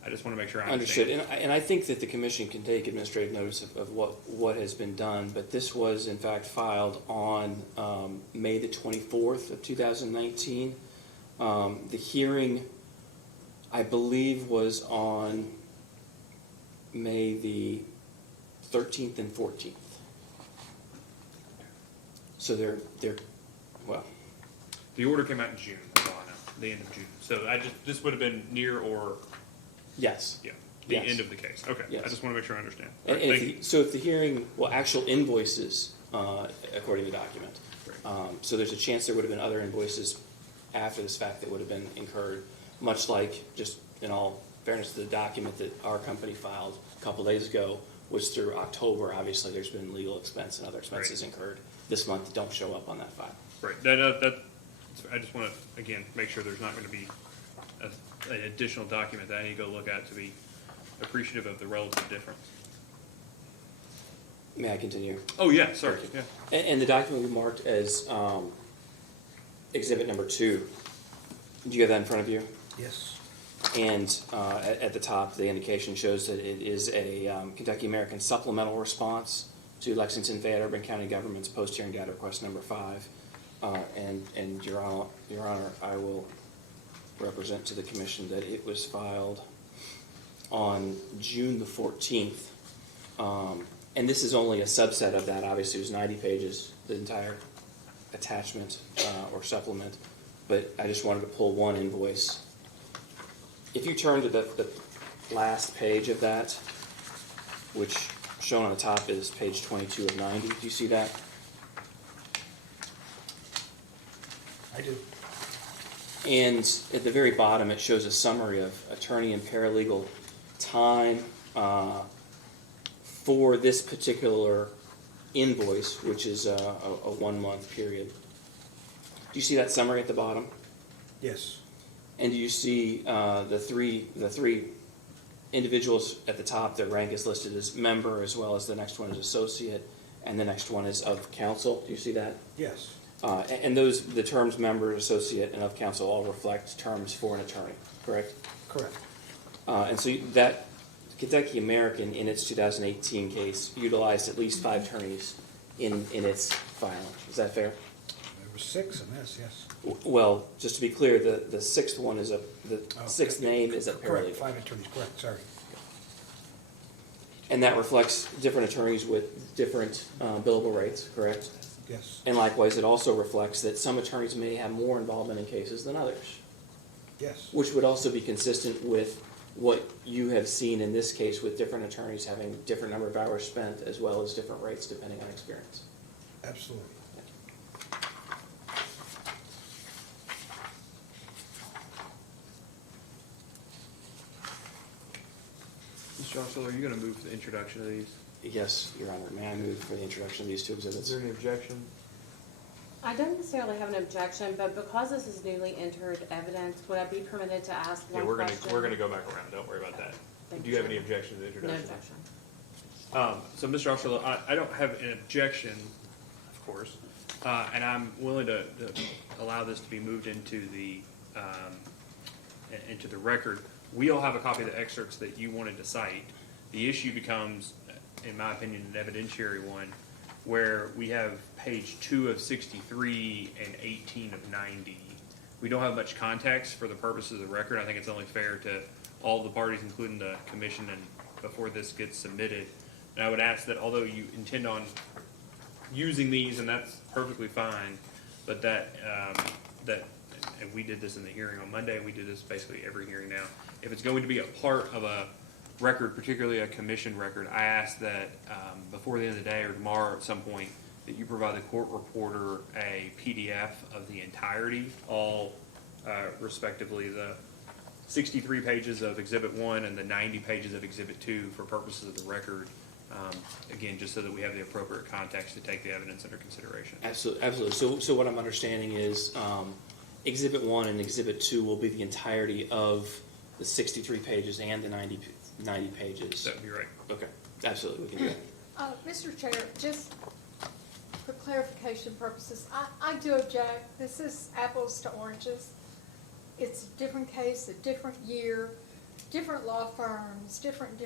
I just want to make sure I understand. Understood, and I think that the commission can take administrative notice of what has been done, but this was in fact filed on May the 24th of 2019. The hearing, I believe, was on May the 13th and 14th. So they're well. The order came out in June, that's all I know, the end of June. So this would have been near or, Yes. yeah, the Yes. end of the case. Okay, Yes. I just want to make sure I understand. And, All right, and thank you. so if the hearing, actual invoices, according to the document. Great. So there's a chance there would have been other invoices after this fact that would have been incurred, much like, just in all fairness to the document that our company filed a couple days ago was through October. Obviously, there's been legal expense and other expenses incurred this month that don't show up on that file. Right, I just want to, again, make sure there's not going to be an additional document that I need to go look at to be appreciative of the relative difference. May I continue? Oh, yeah, sorry, Thank you. yeah. And the document we marked as exhibit number 2. Do you have that in front of you? Yes. And at the top, the indication shows that it is a Kentucky American supplemental response to Lexington Fayette Urban County Government's post-hearing data request number 5. And Your Honor, I will represent to the commission that it was filed on June the 14th. And this is only a subset of that. Obviously, it was 90 pages, the entire attachment or supplement. But I just wanted to pull one invoice. If you turn to the last page of that, which shown on the top is page 22 of 90, do you see that? I do. And at the very bottom, it shows a summary of attorney and paralegal time for this particular invoice, which is a 1-month period. Do you see that summary at the bottom? Yes. And do you see the three individuals at the top? Their rank is listed as member, as well as the next one is associate, and the next one is of counsel. Do you see that? Yes. And the terms member, associate, and of counsel all reflect terms for an attorney, correct? Correct. And so that Kentucky American, in its 2018 case, utilized at least 5 attorneys in its filing. Is that fair? There were 6 in this, yes. Well, just to be clear, the 6th one is sixth name is a Correct, paralegal. 5 attorneys, correct, sorry. And that reflects different attorneys with different billable rates, correct? Yes. And likewise, it also reflects that some attorneys may have more involvement in cases than others, Yes. which would also be consistent with what you have seen in this case with different attorneys having different number of hours spent as well as different rates depending on experience. Absolutely. Mr. Russell, are you going to move the introduction of these? Yes, Your Honor. May I move for the introduction of these 2 exhibits? Is there any objection? I don't necessarily have an objection, but because this is newly entered evidence, would I be permitted to ask Yeah, one we're question? gonna go back around. Don't worry about that. Thank Do you have you. any objection to the No introduction? objection. So, Mr. Russell, I don't have an objection, of course, and I'm willing to allow this to be moved into the record. we all have a copy of the excerpts that you wanted to cite. The issue becomes, in my opinion, an evidentiary one, where we have page 2 of 63 and 18 of 90. We don't have much context for the purposes of the record. I think it's only fair to all the parties, including the commission, and before this gets submitted. And I would ask that although you intend on using these, and that's perfectly fine, but that, and we did this in the hearing on Monday, and we did this basically every hearing now. If it's going to be a part of a record, particularly a commission record, I ask that before the end of the day or tomorrow at some point, that you provide the court reporter a PDF of the entirety, all respectively the 63 pages of Exhibit 1 and the 90 pages of Exhibit 2 for purposes of the record. Again, just so that we have the appropriate context to take the evidence under consideration. Absolutely, absolutely. So what I'm understanding is Exhibit 1 and Exhibit 2 will be the entirety of the 63 pages and the 90 pages. That would be right. Okay, absolutely, we can do that. Mr. Chair, just for clarification purposes, I do object. This is apples to oranges. It's a different case, a different year, different law firms, different.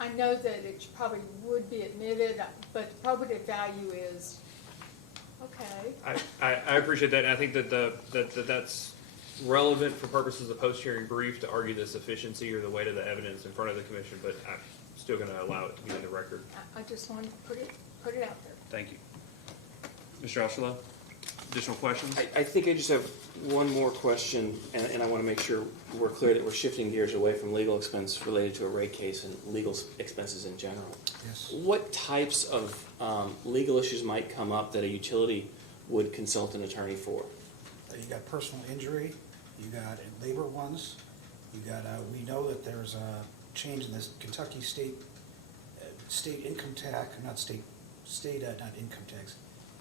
I know that it probably would be admitted, but the probative value is, okay. I appreciate that, and I think that that's relevant for purposes of post-hearing brief to argue the sufficiency or the weight of the evidence in front of the commission, but I'm still gonna allow it to be in the record. I just wanted to put it out there. Thank you. Mr. Oshalo, additional questions? I think I just have one more question, and I want to make sure we're clear that we're shifting gears away from legal expense related to a rate case and legal expenses in general. Yes. What types of legal issues might come up that a utility would consult an attorney for? You got personal injury, you got labor ones, you got, we know that there's a change in this Kentucky state income tax, not income tax,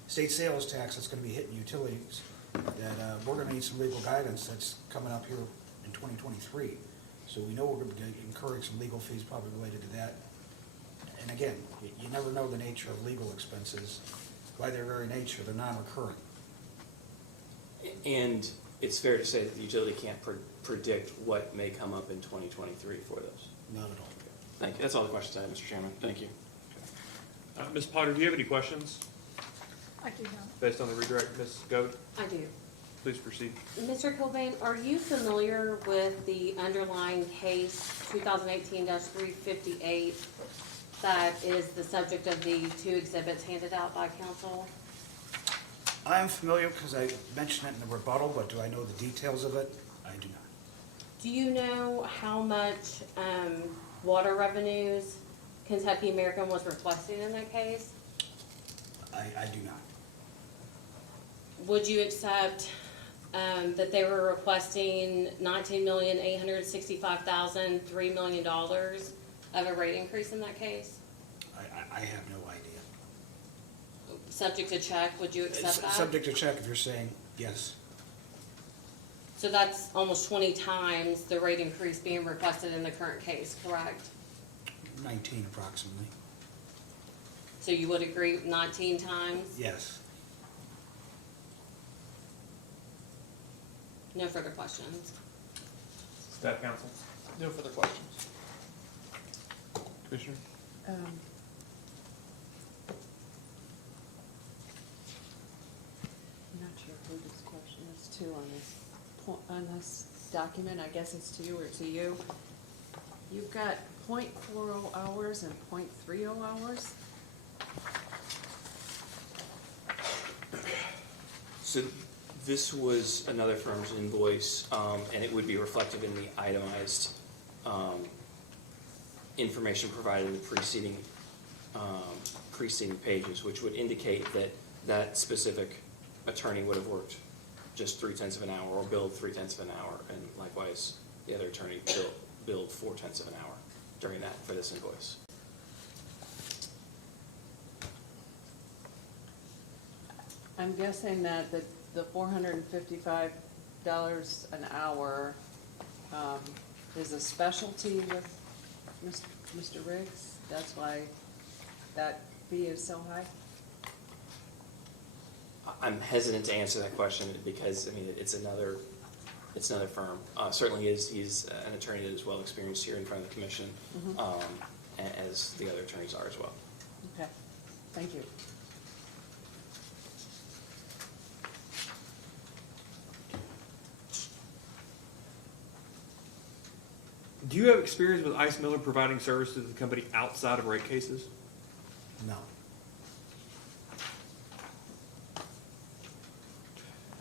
state sales tax that's gonna be hitting utilities, that we're gonna need some legal guidance that's coming up here in 2023. So we know we're gonna be incurring some legal fees probably related to that. And again, you never know the nature of legal expenses. By their very nature, they're non-recurring. And it's fair to say that the utility can't predict what may come up in 2023 for those. Not at all. Thank you. That's all the questions I have, Mr. Chairman. Thank you. Ms. Potter, do you have any questions I do not. based on the redirect? Ms. Goode, I do. please proceed. Mr. Kilbane, are you familiar with the underlying case 2018-358 that is the subject of the 2 exhibits handed out by council? I am familiar because I mentioned it in the rebuttal, but do I know the details of it? I do not. Do you know how much water revenues Kentucky American was requesting in that case? I do not. Would you accept that they were requesting $19,865,000, $3 million of a rate increase in that case? I have no idea. Subject to check, would you accept that? Subject to check if you're saying yes. So that's almost 20 times the rate increase being requested in the current case, correct? 19 approximately. So you would agree 19 times? Yes. No further questions. Staff counsel? No further questions. Commissioner? I'm not sure who this question is to on this document. I guess it's to you or to you. You've got .40 hours and .30 hours. So this was another firm's invoice, and it would be reflected in the itemized information provided in the preceding pages, which would indicate that that specific attorney would have worked just 0.3 of an hour or billed 0.3 of an hour, and likewise the other attorney billed 0.4 of an hour during that for this invoice. I'm guessing that the $455 an hour is a specialty with Mr. Riggs? That's why that fee is so high? I'm hesitant to answer that question because, I mean, it's another It's another firm. Certainly he's an attorney that is well experienced here in front of the commission, as the other attorneys are as well. Okay, thank you. Do you have experience with Ice Miller providing services to the company outside of rate cases? No.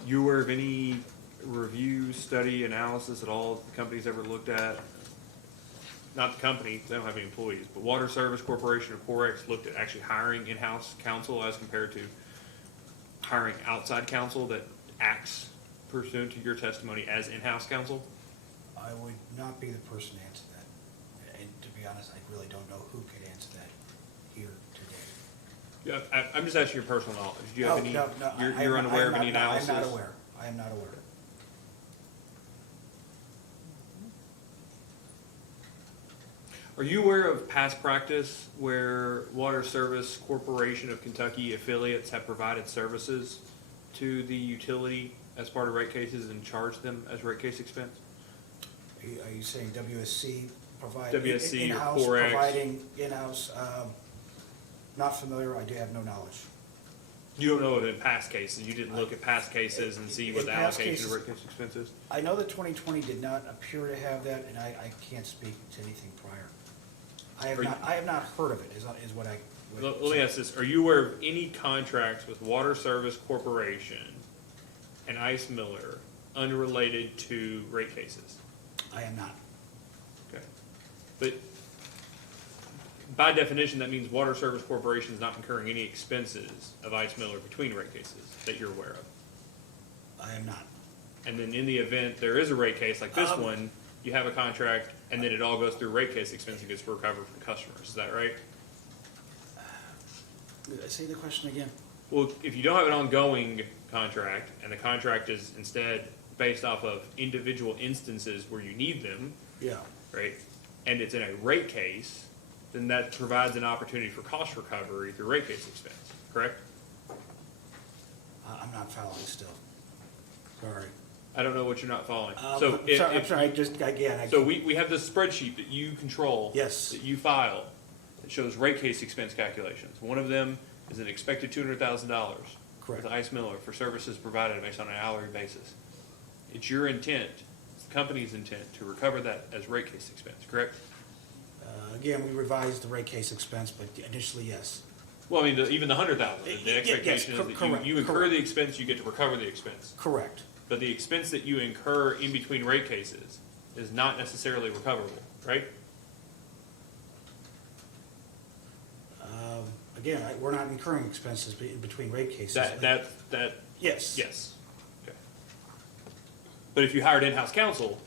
You aware of any review, study, analysis at all the company's ever looked at? Not the company, they don't have any employees, but Water Service Corporation or Corex looked at actually hiring in-house counsel as compared to hiring outside counsel that acts pursuant to your testimony as in-house counsel? I would not be the person to answer that. And to be honest, I really don't know who could answer that here today. Yeah, I'm just asking your personal knowledge. Do you have any, No, you're unaware of any analysis? I'm not aware. I am not aware. Are you aware of past practice where Water Service Corporation of Kentucky affiliates have provided services to the utility as part of rate cases and charged them as rate case expense? Are you saying WSC provide? WSC or in-house, Corex? providing in-house, not familiar, I do have no knowledge. You don't know it in past cases, you didn't look at past cases and see what In the past allocation of cases- rate case expense is? I know that 2020 did not appear to have that, and I can't speak to anything prior. I have not heard of it, is what I would Let me say. ask this, are you aware of any contracts with Water Service Corporation and Ice Miller unrelated to rate cases? I am not. Okay. But by definition, that means Water Service Corporation is not incurring any expenses of Ice Miller between rate cases that you're aware of. I am not. And then in the event there is a rate case like this one, you have a contract and then it all goes through rate case expense and gets recovered from customers. Is that right? Say the question again. Well, if you don't have an ongoing contract and the contract is instead based off of individual instances where you need them, Yeah. right? And it's in a rate case, then that provides an opportunity for cost recovery through rate case expense, correct? I'm not following still. Sorry. I don't know what you're not following. I'm So sorry, just, again, so we have this spreadsheet that you control. Yes. That you file, that shows rate case expense calculations. One of them is an expected $200,000. Correct. With Ice Miller for services provided based on an hourly basis. It's your intent, it's the company's intent to recover that as rate case expense, correct? Again, we revised the rate case expense, but initially, yes. Well, I mean, even the $100,000, the Yes, expectation is that correct, you incur correct. the expense, you get to recover the expense. Correct. But the expense that you incur in between rate cases is not necessarily recoverable, right? Again, we're not incurring expenses in between rate cases. Yes. Yes. Okay. But if you hired in-house counsel,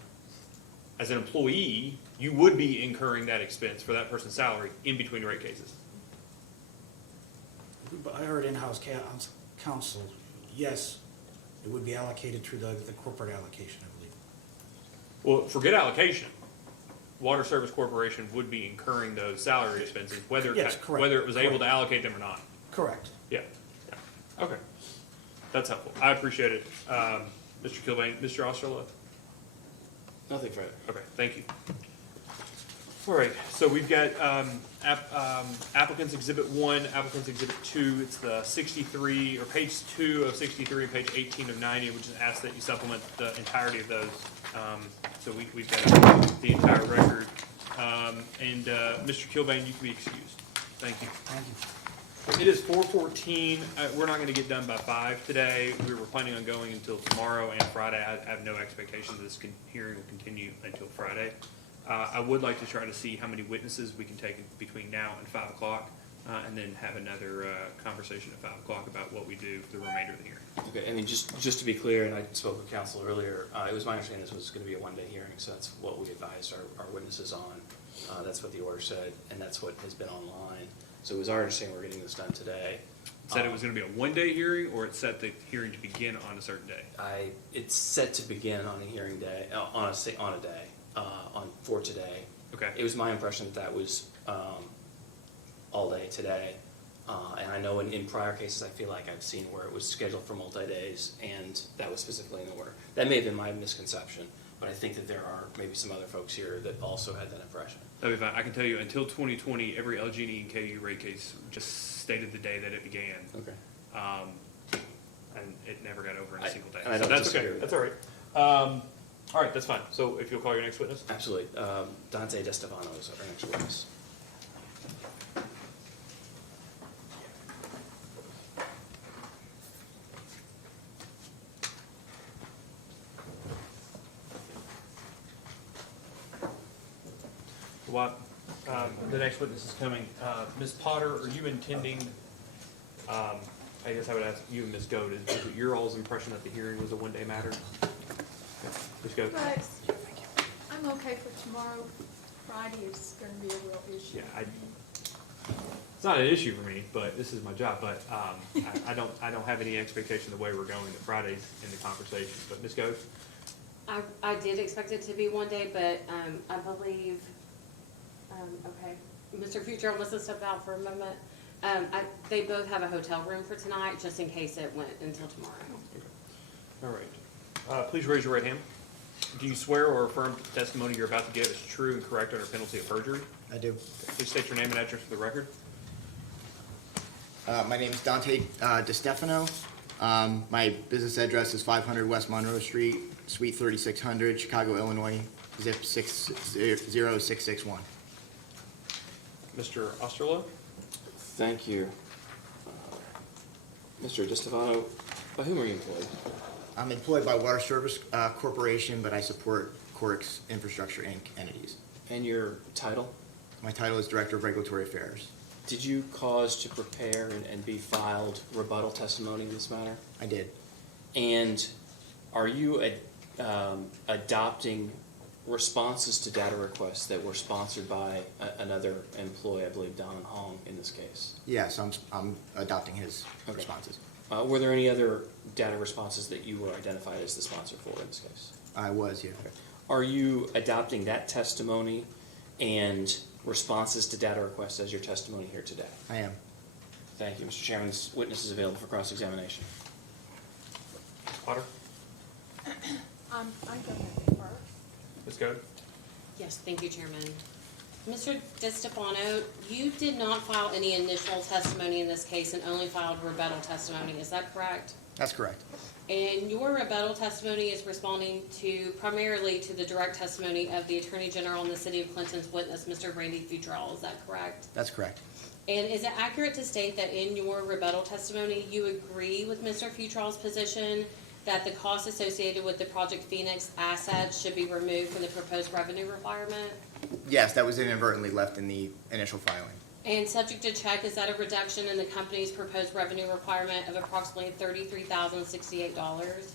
as an employee, you would be incurring that expense for that person's salary in between rate cases. But I heard in-house counsel, yes, it would be allocated through the corporate allocation, I believe. Well, forget allocation. Water Service Corporation would be incurring those salary expenses, whether Yes, correct, whether it was able to correct. allocate them or not. Correct. Yeah. Okay. That's helpful. I appreciate it. Mr. Kilbane, Mr. Osterloh? Nothing further. Okay, thank you. All right, so we've got applicants exhibit 1, applicants exhibit 2. It's the 63, or page 2 of 63 and page 18 of 90. We just ask that you supplement the entirety of those. So we've got the entire record. And Mr. Kilbane, you can be excused. Thank you. Thank you. It is 4:14. We're not going to get done by 5 today. We were planning on going until tomorrow and Friday. I have no expectation that this hearing will continue until Friday. I would like to try to see how many witnesses we can take between now and 5 o'clock, and then have another conversation at 5 o'clock about what we do for the remainder of the hearing. Okay, I mean, just to be clear, and I spoke with counsel earlier, it was my understanding this was gonna be a one-day hearing, so that's what we advised our witnesses on. That's what the order said, and that's what has been online. So it was our understanding we're getting this done today. Said it was going to be a one-day hearing, or it set the hearing to begin on a certain day? It's set to begin on a hearing day, for today. Okay. It was my impression that was, all day today. And I know in prior cases, I feel like I've seen where it was scheduled for multi-days, and that was specifically in order. That may have been my misconception, but I think that there are maybe some other folks here that also had that impression. That'd be fine. I can tell you, until 2020, every LG&E and KU rate case just stated the day that it began. Okay. And it never got over in a single day. and I So don't that's disagree okay. with That's all right. All right, that's fine. So if you'll call your next witness. Absolutely. Dante DeStefano is our next witness. What, the next witness is coming. Ms. Potter, are you intending, I guess I would ask you and Ms. Goad, is it your all's impression that the hearing was a one-day matter? Ms. Goad? But I'm okay for tomorrow. Friday is gonna be a real issue. Yeah, it's not an issue for me, but this is my job, but, I don't have any expectation of the way we're going that Friday's in the conversation, but Ms. Goad? I did expect it to be one day, but, I believe, okay, Mr. Futrell must have stepped out for a moment. They both have a hotel room for tonight, just in case it went until tomorrow. All right. Please raise your right hand. Do you swear or affirm the testimony you're about to give is true and correct under penalty of perjury? I do. Please state your name and address for the record. My name is Dante DeStefano. My business address is 500 West Monroe Street, Suite 3600, Chicago, Illinois, zip 60661. Mr. Osterloh? Thank you. Mr. DeStefano, by whom are you employed? I'm employed by Water Service Corporation, but I support Corix Infrastructure, Inc. entities. And your title? My title is Director of Regulatory Affairs. Did you cause to prepare and be filed rebuttal testimony in this matter? I did. And are you adopting responses to data requests that were sponsored by another employee, I believe Don Hong in this case? Yes, I'm adopting his Okay. responses. Were there any other data responses that you were identified as the sponsor for in this case? I was, yeah. Are you adopting that testimony and responses to data requests as your testimony here today? I am. Thank you, Mr. Chairman. This witness is available for cross-examination. Ms. Potter? I'm gonna defer. Ms. Goad? Yes, thank you, Chairman. Mr. DeStefano, you did not file any initial testimony in this case and only filed rebuttal testimony, is that correct? That's correct. And your rebuttal testimony is responding primarily to the direct testimony of the Attorney General in the City of Clinton's witness, Mr. Randy Futrell, is that correct? That's correct. And is it accurate to state that in your rebuttal testimony, you agree with Mr. Futrell's position that the costs associated with the Project Phoenix assets should be removed from the proposed revenue requirement? Yes, that was inadvertently left in the initial filing. And subject to check, is that a reduction in the company's proposed revenue requirement of approximately $33,068?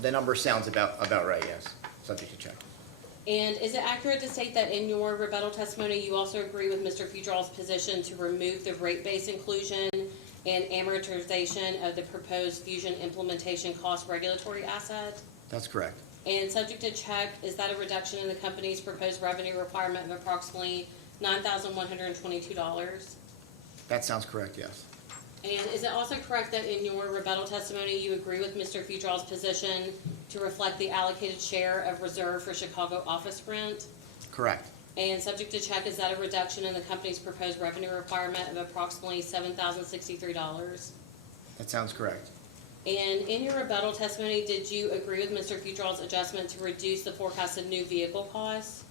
The number sounds about right, yes, subject to check. And is it accurate to state that in your rebuttal testimony, you also agree with Mr. Futrell's position to remove the rate base inclusion and amortization of the proposed fusion implementation cost regulatory asset? That's correct. And subject to check, is that a reduction in the company's proposed revenue requirement of approximately $9,122? That sounds correct, yes. And is it also correct that in your rebuttal testimony, you agree with Mr. Futrell's position to reflect the allocated share of reserve for Chicago office rent? Correct. And subject to check, is that a reduction in the company's proposed revenue requirement of approximately $7,063? That sounds correct. And in your rebuttal testimony, did you agree with Mr. Futrell's adjustment to reduce the forecasted new vehicle costs?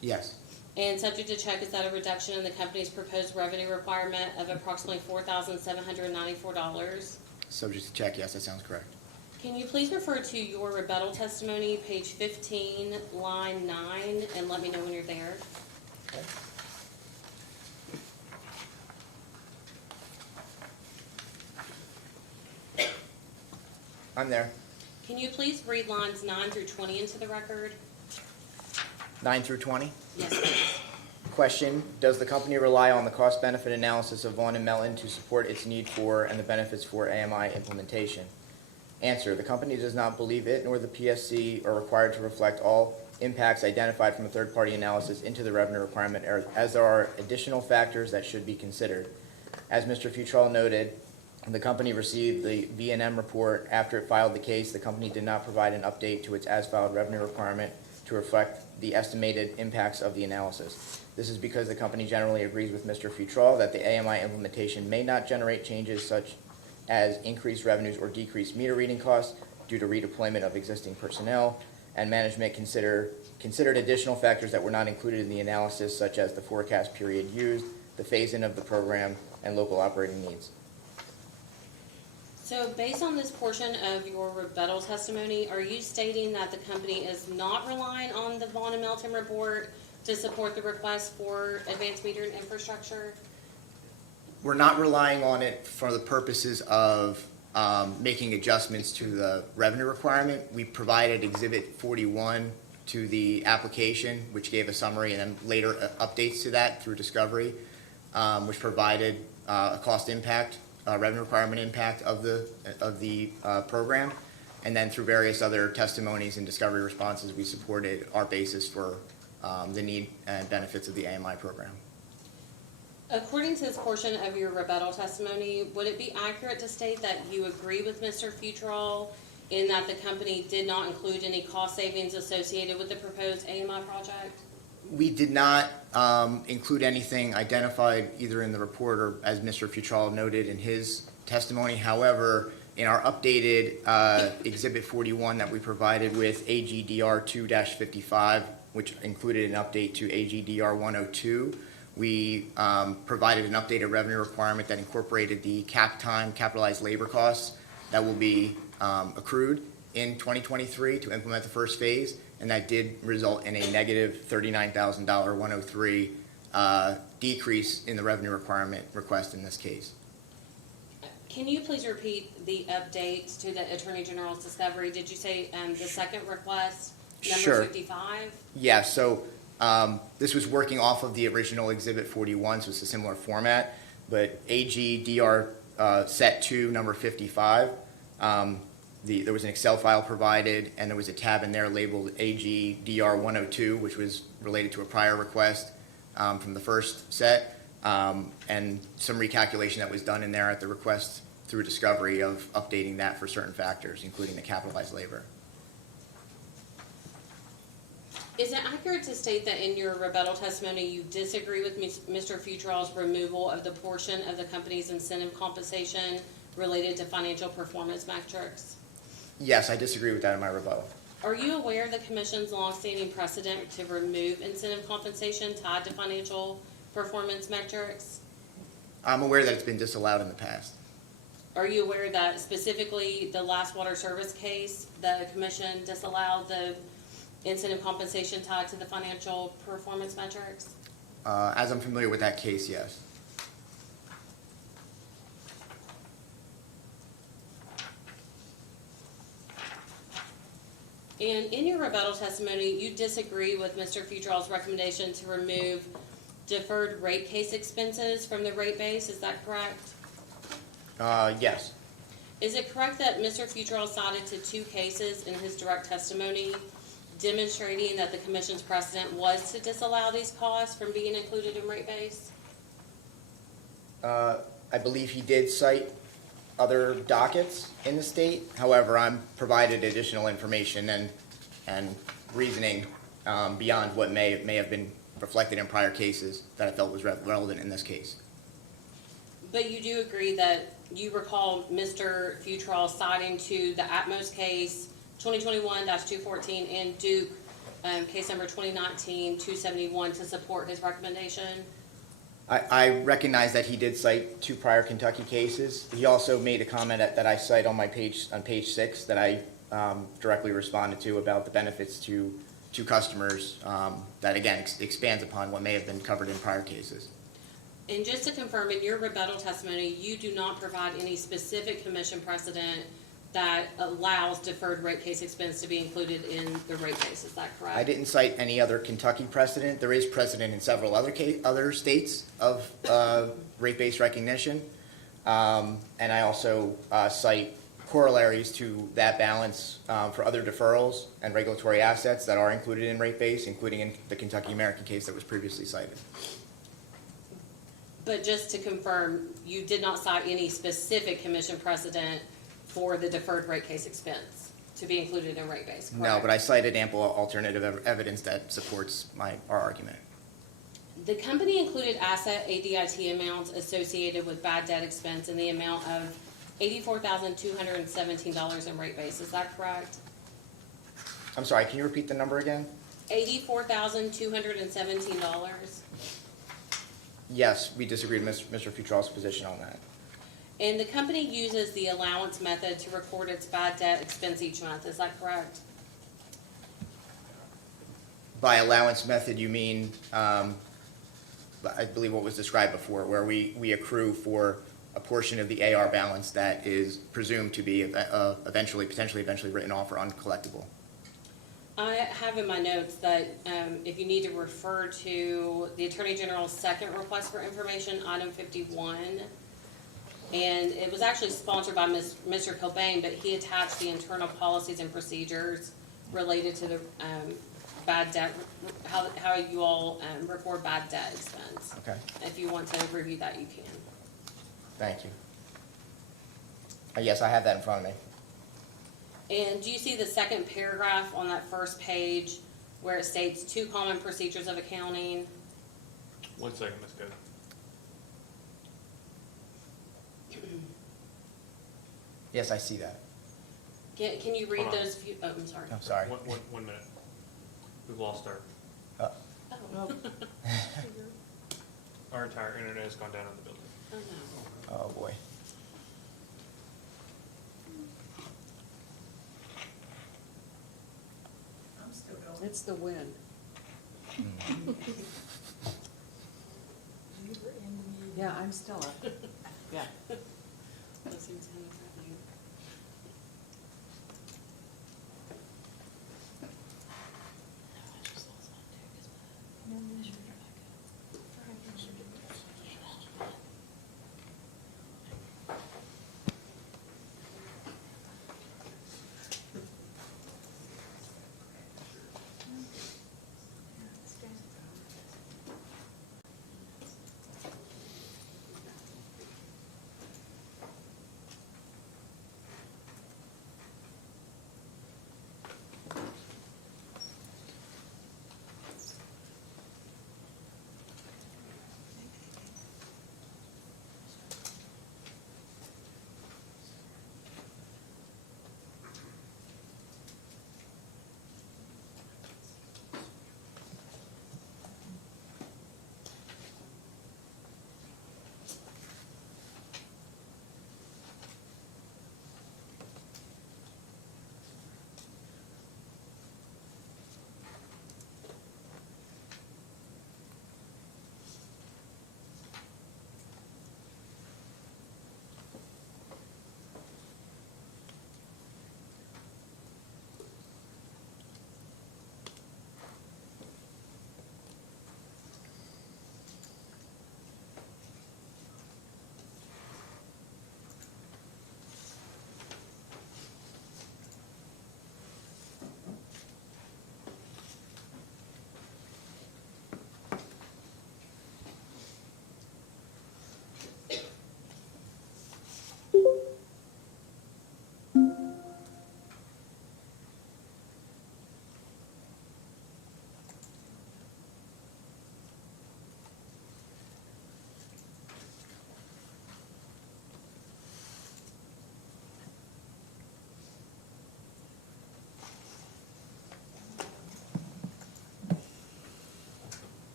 Yes. And subject to check, is that a reduction in the company's proposed revenue requirement of approximately $4,794? Subject to check, yes, that sounds correct. Can you please refer to your rebuttal testimony, page 15, line 9, and let me know when you're there? Okay. I'm there. Can you please read lines 9 through 20 into the record? 9 through 20. Yes, please. Question, does the company rely on the cost-benefit analysis of Vaughn and Melton to support its need for and the benefits for AMI implementation? Answer, the company does not believe it nor the PSC are required to reflect all impacts identified from a third-party analysis into the revenue requirement, as there are additional factors that should be considered. As Mr. Futrell noted, the company received the V&M report after it filed the case. The company did not provide an update to its as-filed revenue requirement to reflect the estimated impacts of the analysis. This is because the company generally agrees with Mr. Futrell that the AMI implementation may not generate changes such as increased revenues or decreased meter reading costs due to redeployment of existing personnel, and management considered additional factors that were not included in the analysis, such as the forecast period used, the phase-in of the program, and local operating needs. So based on this portion of your rebuttal testimony, are you stating that the company is not relying on the Vaughn and Melton report to support the request for advanced metering infrastructure? We're not relying on it for the purposes of making adjustments to the revenue requirement. We provided Exhibit 41 to the application, which gave a summary and then later updates to that through discovery, which provided a cost impact, revenue requirement impact of the program. And then through various other testimonies and discovery responses, we supported our basis for the need and benefits of the AMI program. According to this portion of your rebuttal testimony, would it be accurate to state that you agree with Mr. Futrell in that the company did not include any cost savings associated with the proposed AMI project? We did not include anything identified either in the report or as Mr. Futrell noted in his testimony. However, in our updated Exhibit 41 that we provided with AGDR 2-55, which included an update to AGDR 102, we provided an updated revenue requirement that incorporated the capitalized labor costs that will be accrued in 2023 to implement the first phase, and that did result in a negative $39,000 103 decrease in the revenue requirement request in this case. Can you please repeat the updates to the Attorney General's discovery? Did you say the second request, number Sure. 55? Yeah, so this was working off of the original Exhibit 41, so it's a similar format, but AGDR Set 2, number 55, there was an Excel file provided, and there was a tab in there labeled AGDR 102, which was related to a prior request from the first set, and some recalculation that was done in there at the request through discovery of updating that for certain factors, including the capitalized labor. Is it accurate to state that in your rebuttal testimony you disagree with Mr. Futrell's removal of the portion of the company's incentive compensation related to financial performance metrics? Yes, I disagree with that in my rebuttal. Are you aware of the Commission's longstanding precedent to remove incentive compensation tied to financial performance metrics? I'm aware that it's been disallowed in the past. Are you aware that specifically the last water service case, the Commission disallowed the incentive compensation tied to the financial performance metrics? As I'm familiar with that case, yes. And in your rebuttal testimony, you disagree with Mr. Futrell's recommendation to remove deferred rate case expenses from the rate base, is that correct? Yes. Is it correct that Mr. Futrell cited to 2 cases in his direct testimony demonstrating that the Commission's precedent was to disallow these costs from being included in rate base? I believe he did cite other dockets in the state. However, I'm provided additional information and reasoning beyond what may have been reflected in prior cases that I felt was relevant in this case. But you do agree that you recall Mr. Futrell citing to the Atmos case 2021-214 and Duke case number 2019-271 to support his recommendation? I recognize that he did cite 2 prior Kentucky cases. He also made a comment that I cite on page 6 that I directly responded to about the benefits to customers that again expands upon what may have been covered in prior cases. And just to confirm, in your rebuttal testimony, you do not provide any specific Commission precedent that allows deferred rate case expense to be included in the rate case, is that correct? I didn't cite any other Kentucky precedent. There is precedent in several other states of rate-based recognition. And I also cite corollaries to that balance for other deferrals and regulatory assets that are included in rate base, including in the Kentucky American case that was previously cited. But just to confirm, you did not cite any specific commission precedent for the deferred rate case expense to be included in rate base, correct? No, but I cited ample alternative evidence that supports our argument. The company included asset ADIT amounts associated with bad debt expense in the amount of $84,217 in rate base, is that correct? I'm sorry, can you repeat the number again? $84,217. Yes, we disagreed with Mr. Futrell's position on that. And the company uses the allowance method to record its bad debt expense each month, is that correct? By allowance method, you mean, I believe what was described before, where we accrue for a portion of the AR balance that is presumed to be potentially written off or uncollectible. I have in my notes that if you need to refer to the Attorney General's second request for information, item 51, and it was actually sponsored by Mr. Cobain, but he attached the internal policies and procedures related to the bad debt, how you all record bad debt expense. Okay, If you want to review that, you can. thank you. Yes, I have that in front of me. And do you see the second paragraph on that first page where it states 2 common procedures of accounting? 1 second, Ms. Cody. Yes, I see that. Can you read Hold on. those few, oh, I'm sorry. I'm sorry. 1 minute. We've lost Oh, our entire internet has gone down in the building. oh no. Oh, boy. It's the wind. Yeah, I'm still up. Yeah. Listening to him, happening.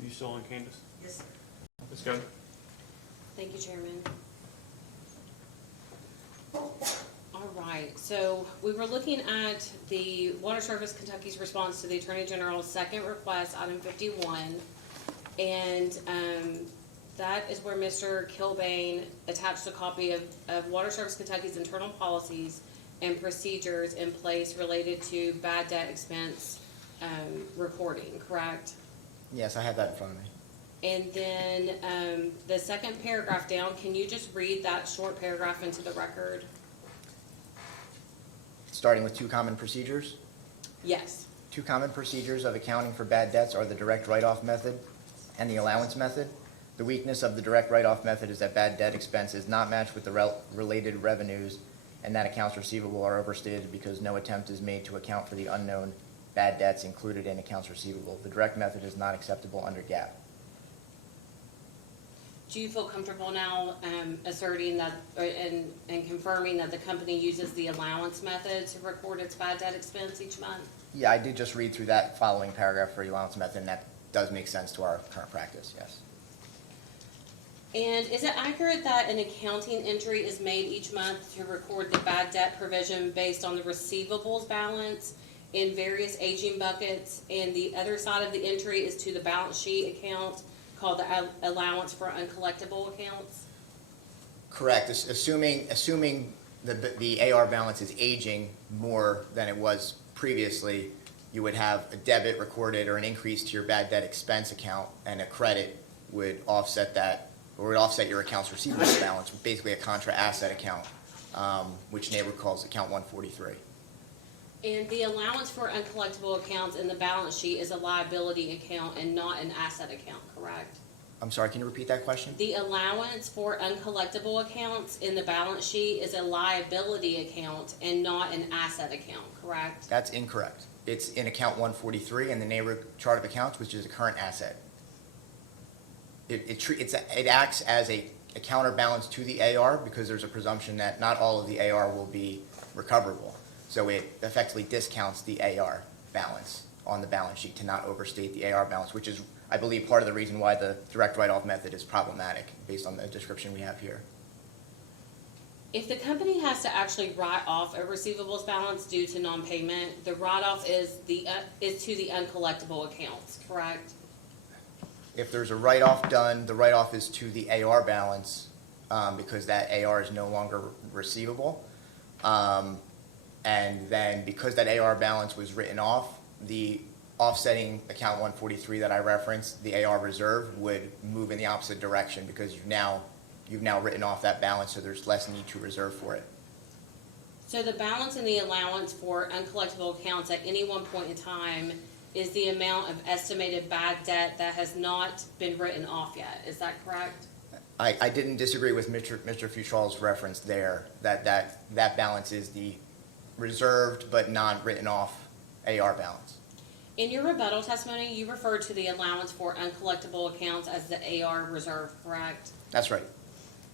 Are you still on, Candace? Yes, sir. Ms. Cody? Thank you, Chairman. All right, right, so we were looking at the Water Service Kentucky's response to the Attorney General's second request, item 51. And that is where Mr. Kilbane attached a copy of Water Service Kentucky's internal policies and procedures in place related to bad debt expense reporting, correct? Yes, I have that in front of me. And then the second paragraph down, can you just read that short paragraph into the record? Starting with 2 common procedures. Yes. 2 common procedures of accounting for bad debts are the direct write-off method and the allowance method. The weakness of the direct write-off method is that bad debt expense is not matched with the related revenues, and that accounts receivable are overstated because no attempt is made to account for the unknown bad debts included in accounts receivable. The direct method is not acceptable under GAAP. Do you feel comfortable now asserting that and confirming that the company uses the allowance method to record its bad debt expense each month? Yeah, I did just read through that following paragraph for the allowance method, and that does make sense to our current practice, yes. And is it accurate that an accounting entry is made each month to record the bad debt provision based on the receivables balance in various aging buckets, and the other side of the entry is to the balance sheet account called the allowance for uncollectible accounts? Correct, assuming the AR balance is aging more than it was previously, you would have a debit recorded or an increase to your bad debt expense account, and a credit would offset that, or would offset your accounts receivable balance, basically a contra asset account, which neighbor calls account 143. And the allowance for uncollectible accounts in the balance sheet is a liability account and not an asset account, correct? I'm sorry, can you repeat that question? The allowance for uncollectible accounts in the balance sheet is a liability account and not an asset account, correct? That's incorrect. It's in account 143 in the neighborhood chart of accounts, which is a current asset. It acts as a counterbalance to the AR because there's a presumption that not all of the AR will be recoverable. So it effectively discounts the AR balance on the balance sheet to not overstate the AR balance, which is, I believe, part of the reason why the direct write-off method is problematic based on the description we have here. If the company has to actually write off a receivables balance due to non-payment, the write-off is to the uncollectible accounts, correct? If there's a write-off done, the write-off is to the AR balance because that AR is no longer receivable. And then because that AR balance was written off, the offsetting account 143 that I referenced, the AR reserve, would move in the opposite direction because you've now written off that balance, so there's less need to reserve for it. So the balance in the allowance for uncollectible accounts at any one point in time is the amount of estimated bad debt that has not been written off yet. Is that correct? I didn't disagree with Mr. Futrall's reference there, that balance is the reserved but not written off AR balance. In your rebuttal testimony, you referred to the allowance for uncollectible accounts as the AR reserve, correct? That's right.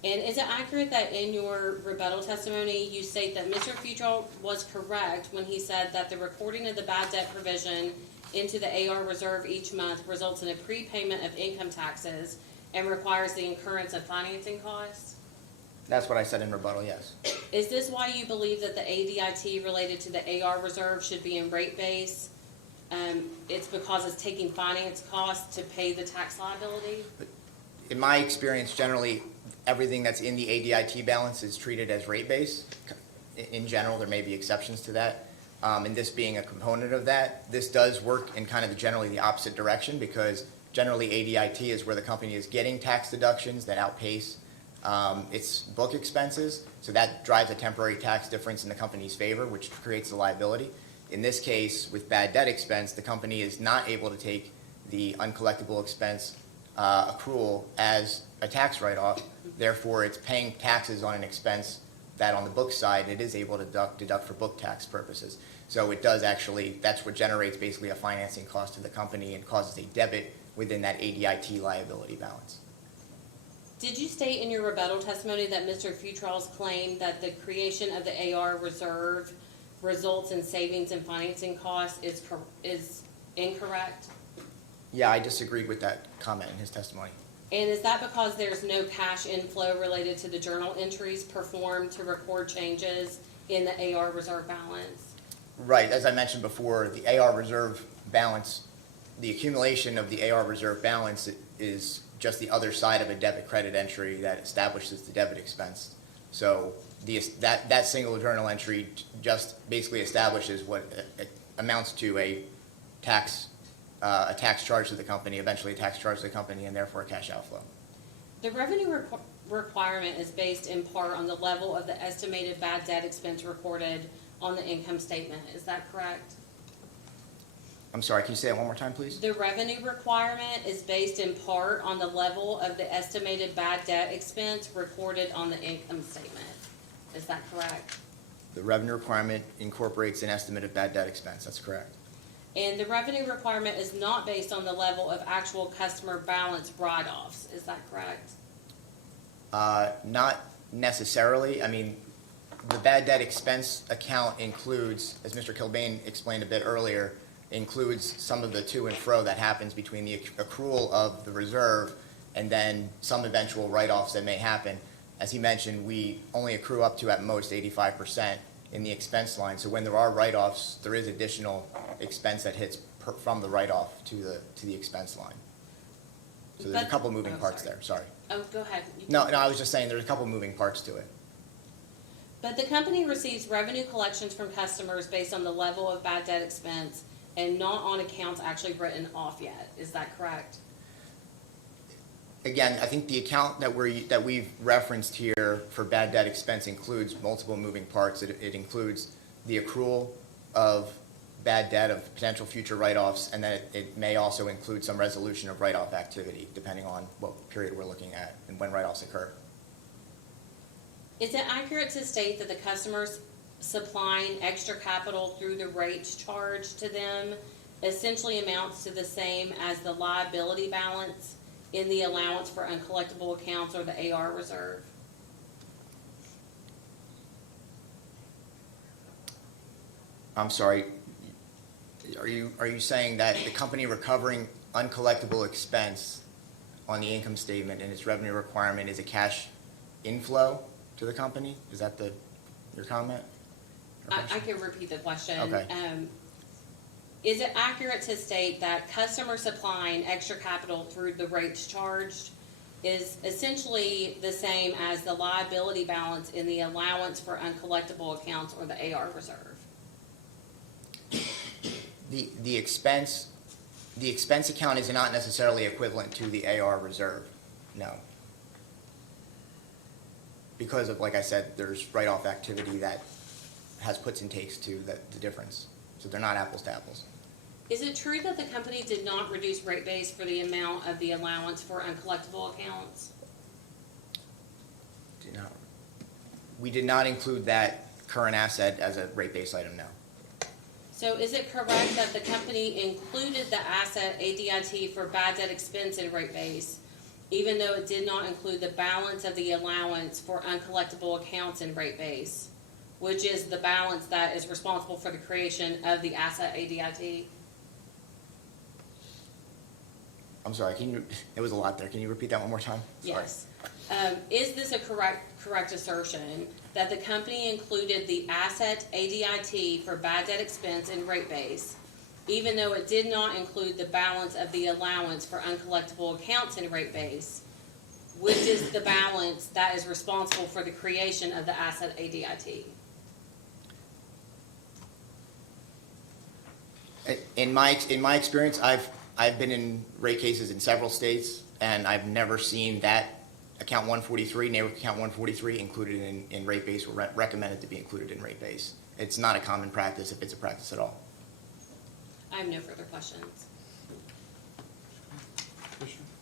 And is it accurate that in your rebuttal testimony, you state that Mr. Futrall was correct when he said that the recording of the bad debt provision into the AR reserve each month results in a prepayment of income taxes and requires the incurrence of financing costs? That's what I said in rebuttal, yes. Is this why you believe that the ADIT related to the AR reserve should be in rate base? It's because it's taking finance costs to pay the tax liability? In my experience, generally, everything that's in the ADIT balance is treated as rate base. In general, there may be exceptions to that. And this being a component of that, this does work in kind of generally the opposite direction because generally ADIT is where the company is getting tax deductions that outpace its book expenses. So that drives a temporary tax difference in the company's favor, which creates the liability. In this case, with bad debt expense, the company is not able to take the uncollectible expense accrual as a tax write-off. Therefore, it's paying taxes on an expense that on the book side, it is able to deduct for book tax purposes. So it does actually, that's what generates basically a financing cost to the company and causes a debit within that ADIT liability balance. Did you state in your rebuttal testimony that Mr. Futrall's claim that the creation of the AR reserve results in savings and financing costs is incorrect? Yeah, I disagreed with that comment in his testimony. And is that because there's no cash inflow related to the journal entries performed to record changes in the AR reserve balance? Right, as I mentioned before, the AR reserve balance, the accumulation of the AR reserve balance is just the other side of a debit credit entry that establishes the debit expense. So that single journal entry just basically establishes what amounts to a tax charge to the company, eventually a tax charge to the company, and therefore a cash outflow. The revenue requirement is based in part on the level of the estimated bad debt expense recorded on the income statement. Is that correct? I'm sorry, can you say that one more time, please? The revenue requirement is based in part on the level of the estimated bad debt expense recorded on the income statement. Is that correct? The revenue requirement incorporates an estimate of bad debt expense, that's correct. And the revenue requirement is not based on the level of actual customer balance write-offs. Is that correct? Not necessarily. I mean, the bad debt expense account includes, as Mr. Kilbane explained a bit earlier, includes some of the to and fro that happens between the accrual of the reserve and then some eventual write-offs that may happen. As he mentioned, we only accrue up to at most 85% in the expense line. So when there are write-offs, there is additional expense that hits from the write-off to the expense line. So there's a couple moving parts there, sorry. Oh, go ahead. No, I was just saying there's a couple moving parts to it. But the company receives revenue collections from customers based on the level of bad debt expense and not on accounts actually written off yet. Is that correct? Again, I think the account that we've referenced here for bad debt expense includes multiple moving parts. It includes the accrual of bad debt, of potential future write-offs, and then it may also include some resolution of write-off activity, depending on what period we're looking at and when write-offs occur. Is it accurate to state that the customers supplying extra capital through the rates charged to them essentially amounts to the same as the liability balance in the allowance for uncollectible accounts or the AR reserve? I'm sorry, are you saying that the company recovering uncollectible expense on the income statement and its revenue requirement is a cash inflow to the company? Is that your comment? I can repeat the question. Okay. Is it accurate to state that customer supplying extra capital through the rates charged is essentially the same as the liability balance in the allowance for uncollectible accounts or the AR reserve? The expense account is not necessarily equivalent to the AR reserve, no. Because of, like I said, there's write-off activity that has puts and takes to the difference. So they're not apples to apples. Is it true that the company did not reduce rate base for the amount of the allowance for uncollectible accounts? We did not include that current asset as a rate base item, no. So is it correct that the company included the asset ADIT for bad debt expense in rate base, even though it did not include the balance of the allowance for uncollectible accounts in rate base, which is the balance that is responsible for the creation of the asset ADIT? I'm sorry, there was a lot there. Can you repeat that one more time? Sorry. Yes. Is this a correct assertion that the company included the asset ADIT for bad debt expense in rate base, even though it did not include the balance of the allowance for uncollectible accounts in rate base, which is the balance that is responsible for the creation of the asset ADIT? In my experience, I've been in rate cases in several states, and I've never seen that account 143, neighborhood account 143 included in rate base or recommended to be included in rate base. It's not a common practice, if it's a practice at all. I have no further questions.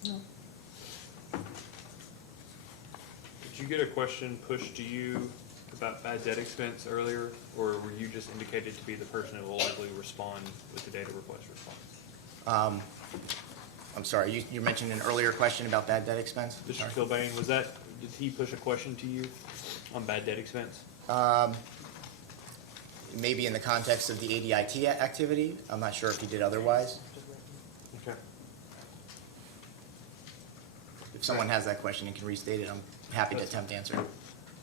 No. Did you get a question pushed to you about bad debt expense earlier, or were you just indicated to be the person who will likely respond with the data request response? I'm sorry, you mentioned an earlier question about bad debt expense? Mr. Kilbane, did he push a question to you on bad debt expense? Maybe in the context of the ADIT activity. I'm not sure if he did otherwise. Okay. If someone has that question and can restate it, I'm happy to attempt to answer it.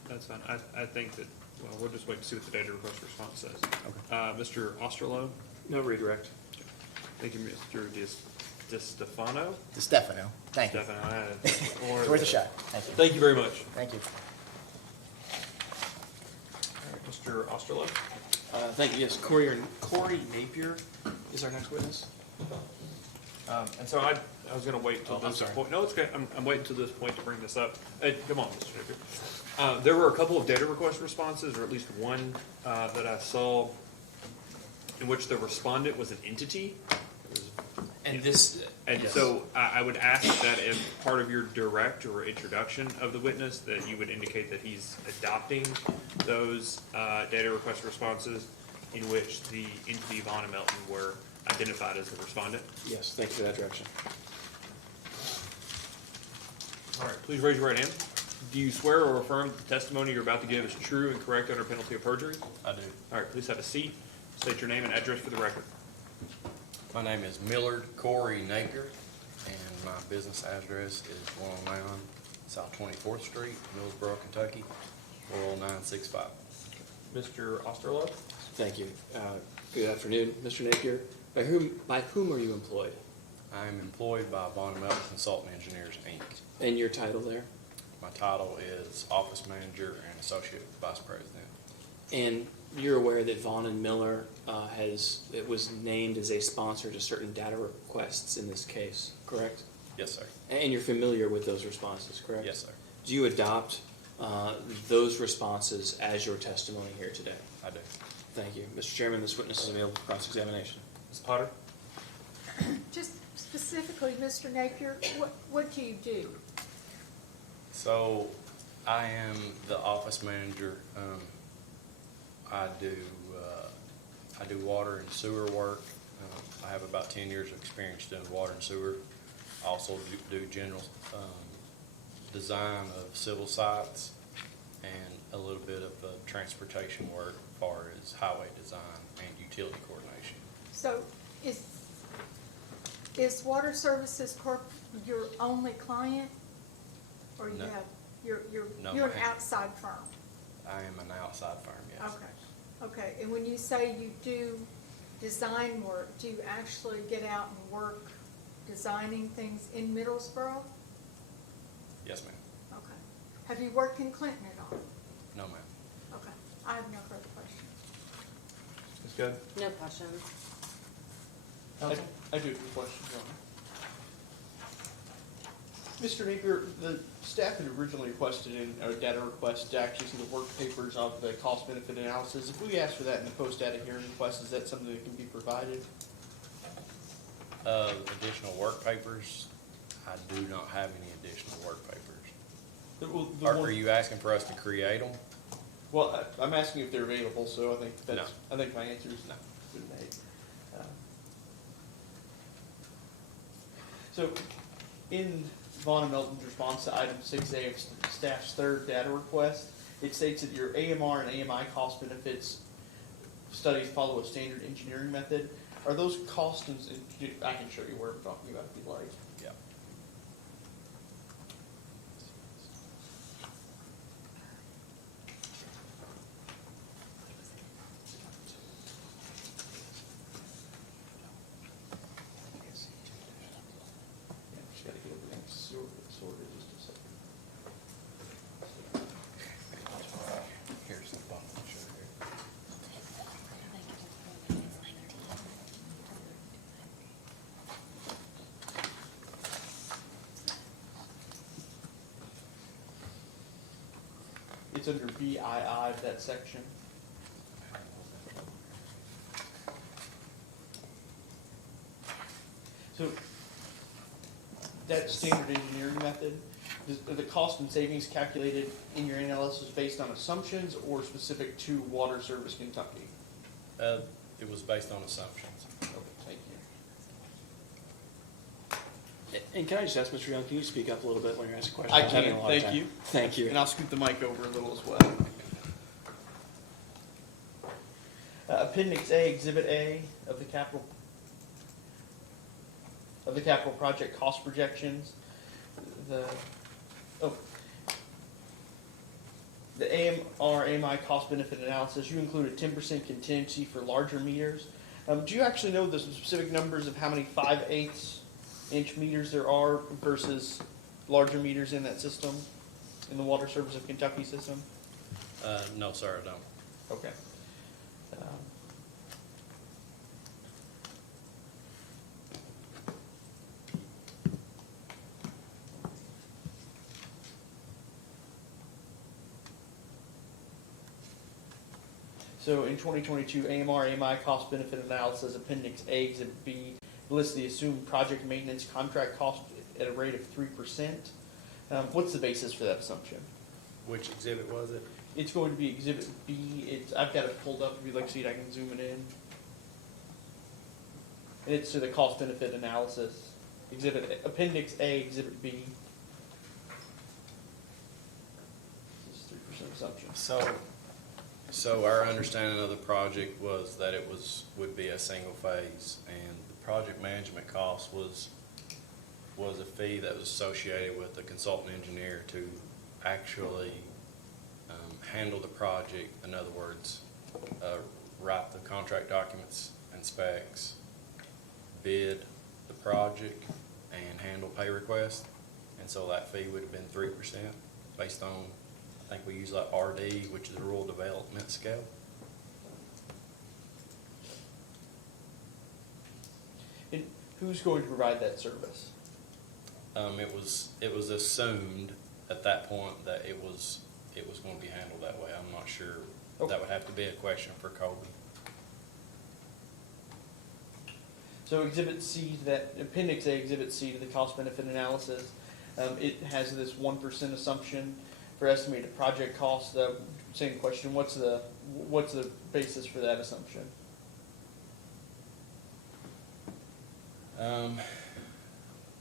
That's fine. I think that Well, we'll just wait to see what the data request response says. Mr. Osterloh? No redirect. Thank you, Mr. DiStefano? DeStefano, thank you. Stefano, I had- It's worth a shot. Thank you. Thank you very much. Thank you. All right, Mr. Osterloh? Thank you, yes, Corey Napier is our next witness. And so I was gonna wait till Oh, I'm this sorry. point. No, it's okay. I'm waiting till this point to bring this up. Hey, come on, Mr. Napier. There were a couple of data request responses, or at least one, that I saw in which the respondent was an entity. It was And this, And yes. so I would ask that if part of your direct or introduction of the witness, that you would indicate that he's adopting those data request responses in which the entity Vaughn and Melton were identified as the respondent. Yes, thank you for that direction. All right, please raise your right hand. Do you swear or affirm that the testimony you're about to give is true and correct under penalty of perjury? I do. All right, please have a seat. State your name and address for the record. My name is Millard Corey Napier, and my business address is 109 South 24th Street, Millsboro, Kentucky, 40965. Mr. Osterloh? Thank you. Good afternoon, Mr. Napier. By whom are you employed? I am employed by Vaughn and Melton Consultant Engineers, Inc. And your title there? My title is Office Manager and Associate Vice President. And you're aware that Vaughn and Miller it was named as a sponsor to certain data requests in this case, correct? Yes, sir. And you're familiar with those responses, correct? Yes, sir. Do you adopt those responses as your testimony here today? I do. Thank you. Mr. Chairman, this witness is available for cross-examination. Ms. Potter? Just specifically, Mr. Napier, what do you do? So, I am the office manager. I do water and sewer work. I have about 10 years of experience doing water and sewer. I also do general design of civil sites and a little bit of transportation work as far as highway design and utility coordination. So is Water Services Corp. your only client? Or you No. have, No, you're an ma'am. outside firm? I am an outside firm, yes. Okay, and when you say you do design work, do you actually get out and work designing things in Middlesboro? Yes, ma'am. Okay. Have you worked in Clinton at all? No, ma'am. Okay, I have no further questions. Ms. Good? No questions. I do have a question, Your Honor. Mr. Napier, the staff had originally requested in our data request to actually see the work papers of the cost benefit analysis. If we ask for that in the post-data hearing request, is that something that can be provided? Additional work papers, I do not have any additional work papers. Are you asking for us to create them? Well, I'm asking if they're available, so I think No. I think my answer is no. Good made. So, in Vaughn and Melton's response to item 6A of staff's third data request, it states that your AMR and AMI cost benefits studies follow a standard engineering method. Are those costs, I can show you where I'm talking about if you'd like. Yeah. Just gotta get everything sorted just a second. Here's the bundle, sure. It's under BII, that section. So, that standard engineering method, are the cost and savings calculated in your analysis based on assumptions or specific to Water Service Kentucky? It was based on assumptions. Okay, thank you. And can I just ask, Mr. Young, can you speak up a little bit when you're asking questions? I I'm having can, a lot of thank time. you. Thank you. And I'll scoot the mic over a little as well. Appendix A, Exhibit A of the capital project cost projections. The the AMR, AMI cost benefit analysis, you include a 10% contingency for larger meters. Do you actually know the specific numbers of how many 5/8 inch meters there are versus larger meters in that system, in the Water Service of Kentucky system? No, sir, I don't. Okay. So in 2022, AMR, AMI cost benefit analysis, Appendix A, Exhibit B, lists the assumed project maintenance contract cost at a rate of 3%. What's the basis for that assumption? Which exhibit was it? It's going to be Exhibit B. I've got it pulled up. If you'd like to see it, I can zoom it in. And it's to the cost benefit analysis. Appendix A, Exhibit B. This is 3% assumption. So our understanding of the project was that it would be a single phase, and the project management cost was a fee that was associated with the consultant engineer to actually handle the project. In other words, write the contract documents and specs, bid the project, and handle pay requests. And so that fee would have been 3% based on, I think we use like RD, which is the Rural Development Scale. And who's going to provide that service? It was assumed at that point that it was going to be handled that way. I'm not sure. Okay. That would have to be a question for Colby. So Exhibit C, that Appendix A, Exhibit C to the cost benefit analysis, it has this 1% assumption for estimated project cost. Same question. What's the basis for that assumption?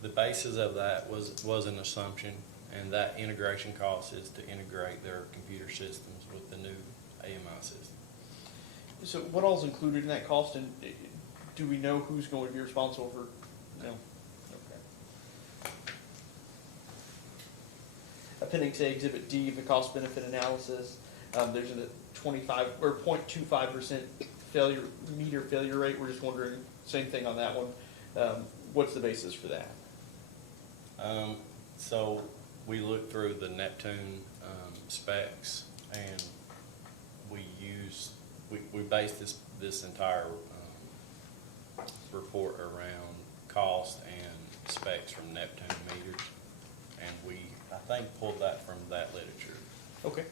The basis of that was an assumption, and that integration cost is to integrate their computer systems with the new AMI system. So what all's included in that cost, and do we know who's going to be responsible for? No. Okay. Appendix A, Exhibit D of the cost benefit analysis. There's a 25 or 0.25% meter failure rate. We're just wondering, same thing on that one. What's the basis for that? So we looked through the Neptune specs, and we based this entire report around cost and specs from Neptune meters, and we, I think, pulled that from that literature. Okay.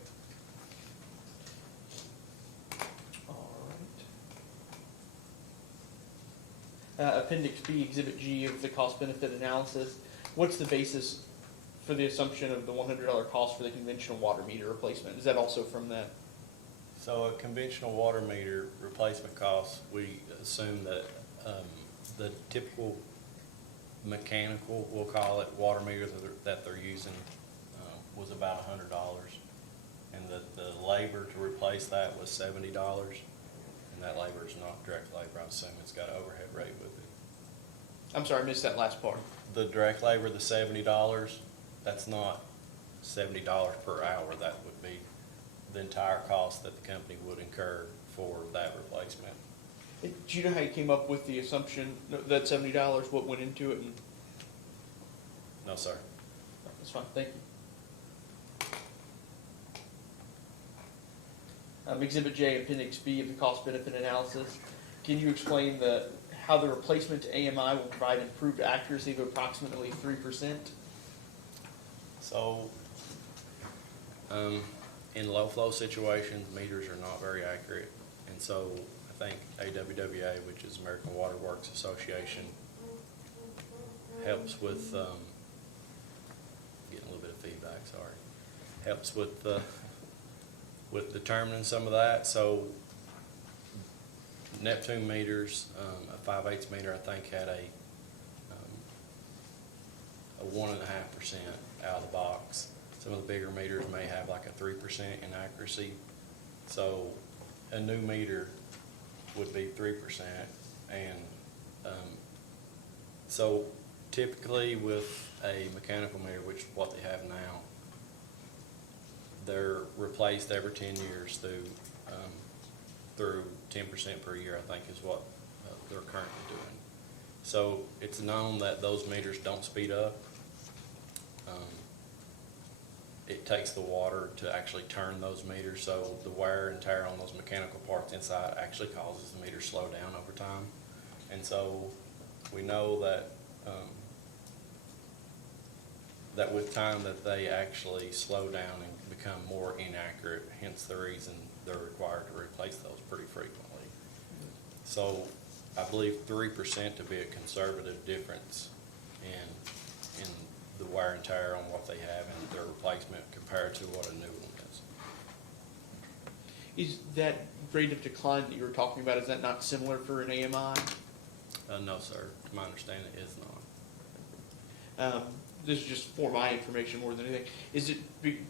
All right. Appendix B, Exhibit G of the cost benefit analysis. What's the basis for the assumption of the $100 cost for the conventional water meter replacement? Is that also from that? So a conventional water meter replacement cost, we assume that the typical mechanical, we'll call it, water meter that they're using was about $100. And the labor to replace that was $70. And that labor is not direct labor. I assume it's got an overhead rate with it. I'm sorry, I missed that last part. The direct labor, the $70, that's not $70 per hour. That would be the entire cost that the company would incur for that replacement. Do you know how you came up with the assumption that $70? What went into it? No, sir. That's fine. Thank you. Exhibit J, Appendix B of the cost benefit analysis. Can you explain how the replacement to AMI will provide improved accuracy of approximately 3%? So, in low flow situations, meters are not very accurate. And so I think AWWA, which is American Water Works Association, helps with, getting a little bit of feedback, sorry, helps with determining some of that. So Neptune meters, a 5/8 meter, I think, had a 1.5% out of the box. Some of the bigger meters may have like a 3% inaccuracy. So a new meter would be 3%. And so typically with a mechanical meter, which is what they have now, they're replaced every 10 years through 10% per year, I think is what they're currently doing. So it's known that those meters don't speed up. It takes the water to actually turn those meters, so the wear and tear on those mechanical parts inside actually causes the meter to slow down over time. And so we know that that with time that they actually slow down and become more inaccurate, hence the reason they're required to replace those pretty frequently. So I believe 3% to be a conservative difference in the wear and tear on what they have and their replacement compared to what a new one is. Is that rate of decline that you were talking about, is that not similar for an AMI? No, sir. To my understanding, it is not. This is just for my information more than anything. Is it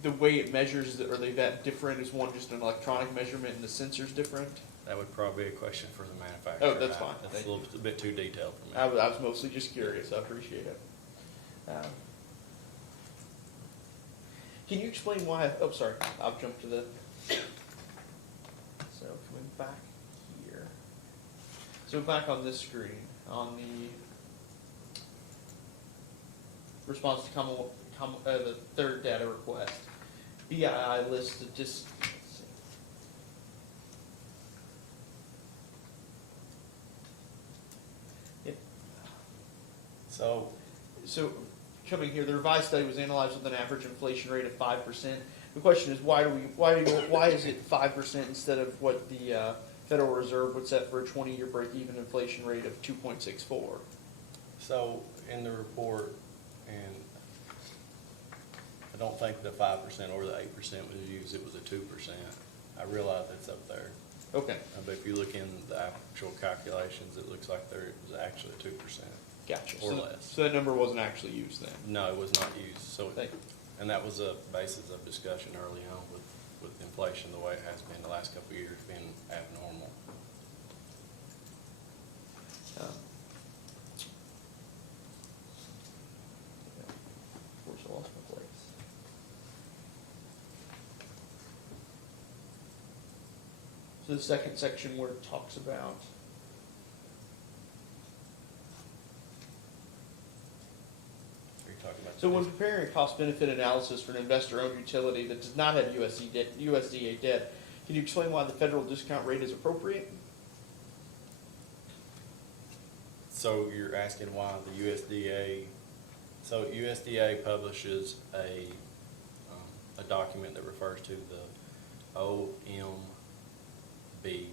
the way it measures, are they that different? Is one just an electronic measurement and the sensor's different? That would probably be a question for the manufacturer. Oh, that's fine. That's a bit too detailed for me. I was mostly just curious. I appreciate it. Can you explain why, oh, sorry, I'll jump to the, so coming back here. So back on this screen, on the response to the third data request, BII lists the let's see. Yep. So coming here, the revised study was analyzed with an average inflation rate of 5%. The question is, why is it 5% instead of what the Federal Reserve would set for a 20-year break-even inflation rate of 2.64? So in the report, and I don't think the 5% or the 8% was used, it was a 2%. I realize that's up there. Okay, But if you look in the actual calculations, it looks like there was actually 2%. gotcha. Or So- less. So that number wasn't actually used then? No, it was not used, so, Thank you. and that was a basis of discussion early on with inflation, the way it has been the last couple of years, being abnormal. Of course, I lost my place. So the second section where it talks about Are you talking about? so when preparing a cost-benefit analysis for an investor-owned utility that does not have USDA debt, can you explain why the federal discount rate is appropriate? So you're asking why the USDA, so USDA publishes a document that refers to the OMB,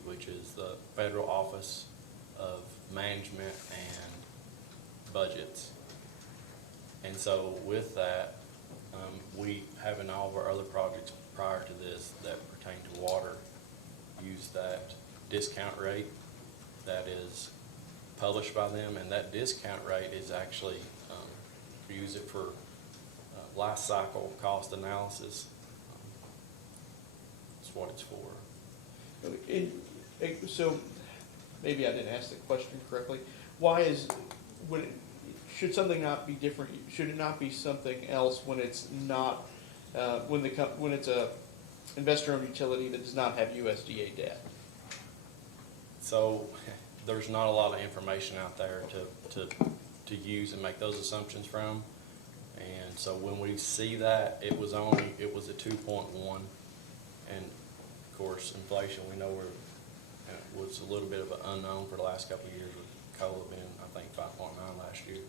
which is the Federal Office of Management and Budgets. And so with that, we have in all of our other projects prior to this that pertain to water, use that discount rate that is published by them, and that discount rate is actually, we use it for life cycle cost analysis. That's what it's for. So maybe I didn't ask the question correctly. Should something not be different? Should it not be something else when it's not, when it's a investor-owned utility that does not have USDA debt? So there's not a lot of information out there to use and make those assumptions from. And so when we see that, it was a 2.1. And of course, inflation, we know was a little bit of an unknown for the last couple of years with COLA being, I think, 5.9 last year.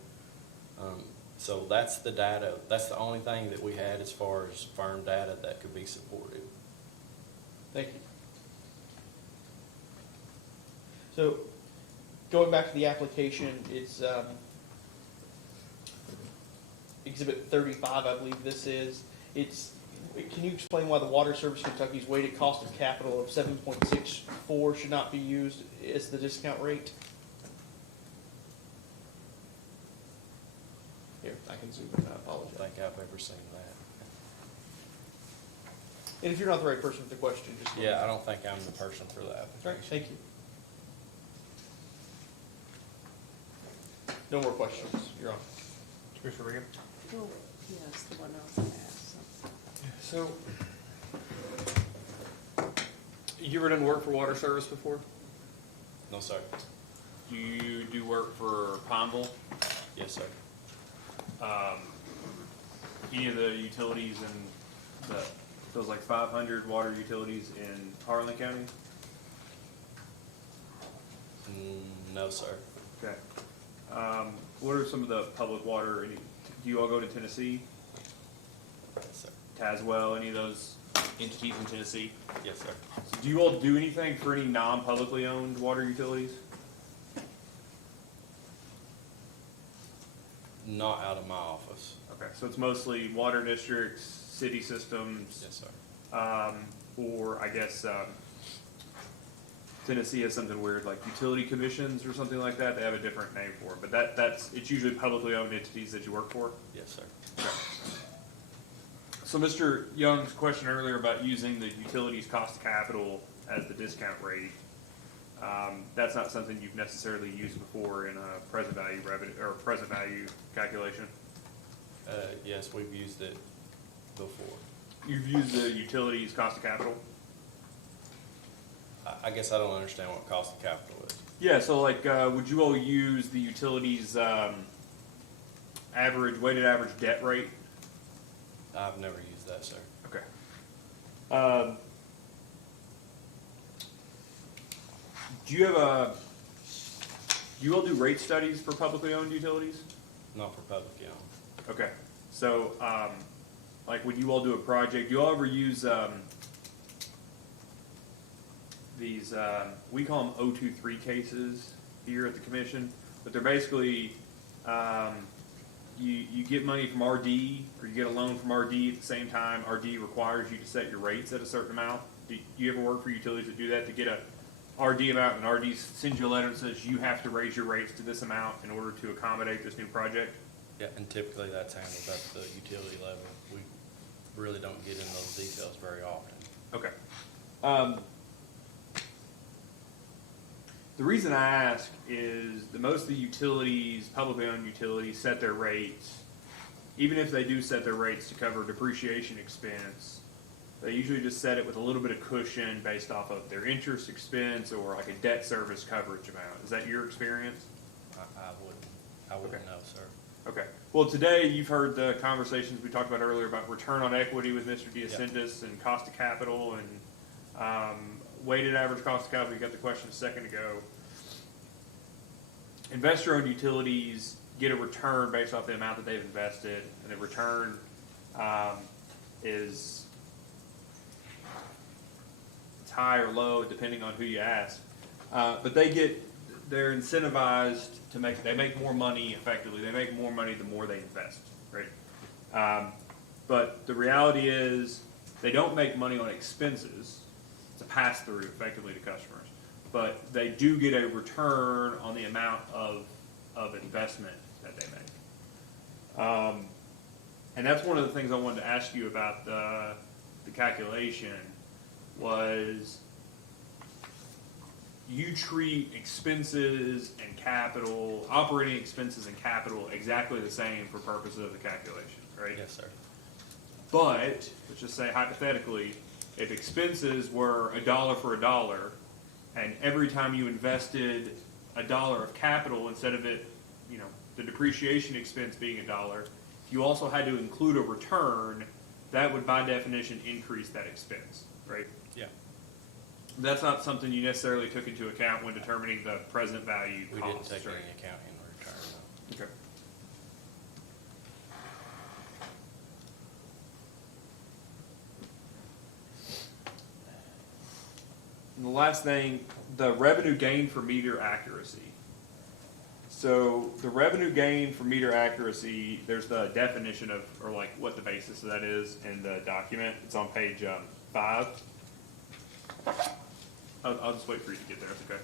So that's the data, that's the only thing that we had as far as firm data that could be supported. Thank you. So going back to the application, it's Exhibit 35, I believe this is. Can you explain why the Water Service Kentucky's weighted cost of capital of 7.64 should not be used as the discount rate? Here, I can zoom in, I I apologize. don't think I've ever seen that. And if you're not the right person for the question, just. Yeah, I don't think I'm the person for that. All right, thank you. No more questions, you're on. Commissioner Reagan? Well, yes, the one else I asked. So, You ever done work for water service before? No, sir. Do you do work for Pineville? Yes, sir. Any of the utilities in the, those like 500 water utilities in Harlan County? No, sir. Okay. What are some of the public water, do you all go to Tennessee? Yes, sir. Tazewell, any of those entities in Tennessee? Yes, sir. So do you all do anything for any non-publicly owned water utilities? Not out of my office. Okay, so it's mostly water districts, city systems, Yes, sir. or I guess, Tennessee has something weird, like utility commissions or something like that. They have a different name for it, but that's, it's usually publicly owned entities that you work for. Yes, sir. Okay. So Mr. Young's question earlier about using the utilities cost of capital as the discount rate, that's not something you've necessarily used before in a present value revenue, or present value calculation? Yes, we've used it before. You've used the utilities cost of capital? I guess I don't understand what cost of capital is. Yeah, so like, would you all use the utilities, weighted average debt rate? I've never used that, sir. Okay. Do you all do rate studies for publicly owned utilities? Not for publicly owned. Okay, so, like when you all do a project, do you all ever use, these, we call them 023 cases here at the commission, but they're basically, you get money from RD, or you get a loan from RD at the same time, RD requires you to set your rates at a certain amount. Do you ever work for utilities that do that, to get a RD amount, and RD sends you a letter that says you have to raise your rates to this amount in order to accommodate this new project? Yeah, and typically that's handled at the utility level. We really don't get in those details very often. Okay. The reason I ask is that most of the utilities, publicly owned utilities, set their rates, even if they do set their rates to cover depreciation expense, they usually just set it with a little bit of cushion based off of their interest expense or like a debt service coverage amount. Is that your experience? I wouldn't know, sir. Okay. Well, today you've heard the conversations we talked about earlier about return on equity with Mr. Diascentis and cost of capital and weighted average cost of capital. You got the question a second ago. Investor-owned utilities get a return based off the amount that they've invested, and the return is it's high or low depending on who you ask. But they're incentivized to they make more money effectively. They make more money the more they invest, right? But the reality is they don't make money on expenses. It's a pass-through effectively to customers. But they do get a return on the amount of investment that they make. And that's one of the things I wanted to ask you about the calculation was you treat expenses and capital, operating expenses and capital exactly the same for purposes of the calculation, right? Yes, sir. But, let's just say hypothetically, if expenses were $1 for $1, and every time you invested $1 of capital, instead of it, the depreciation expense being $1, if you also had to include a return, that would by definition increase that expense, right? Yeah. That's not something you necessarily took into account when determining the present value We costs, didn't take right? any account in return, no. Okay. And the last thing, the revenue gain for meter accuracy. So the revenue gain for meter accuracy, there's the definition of, or like what the basis of that is in the document. It's on page 5. I'll just wait for you to get there, that's okay.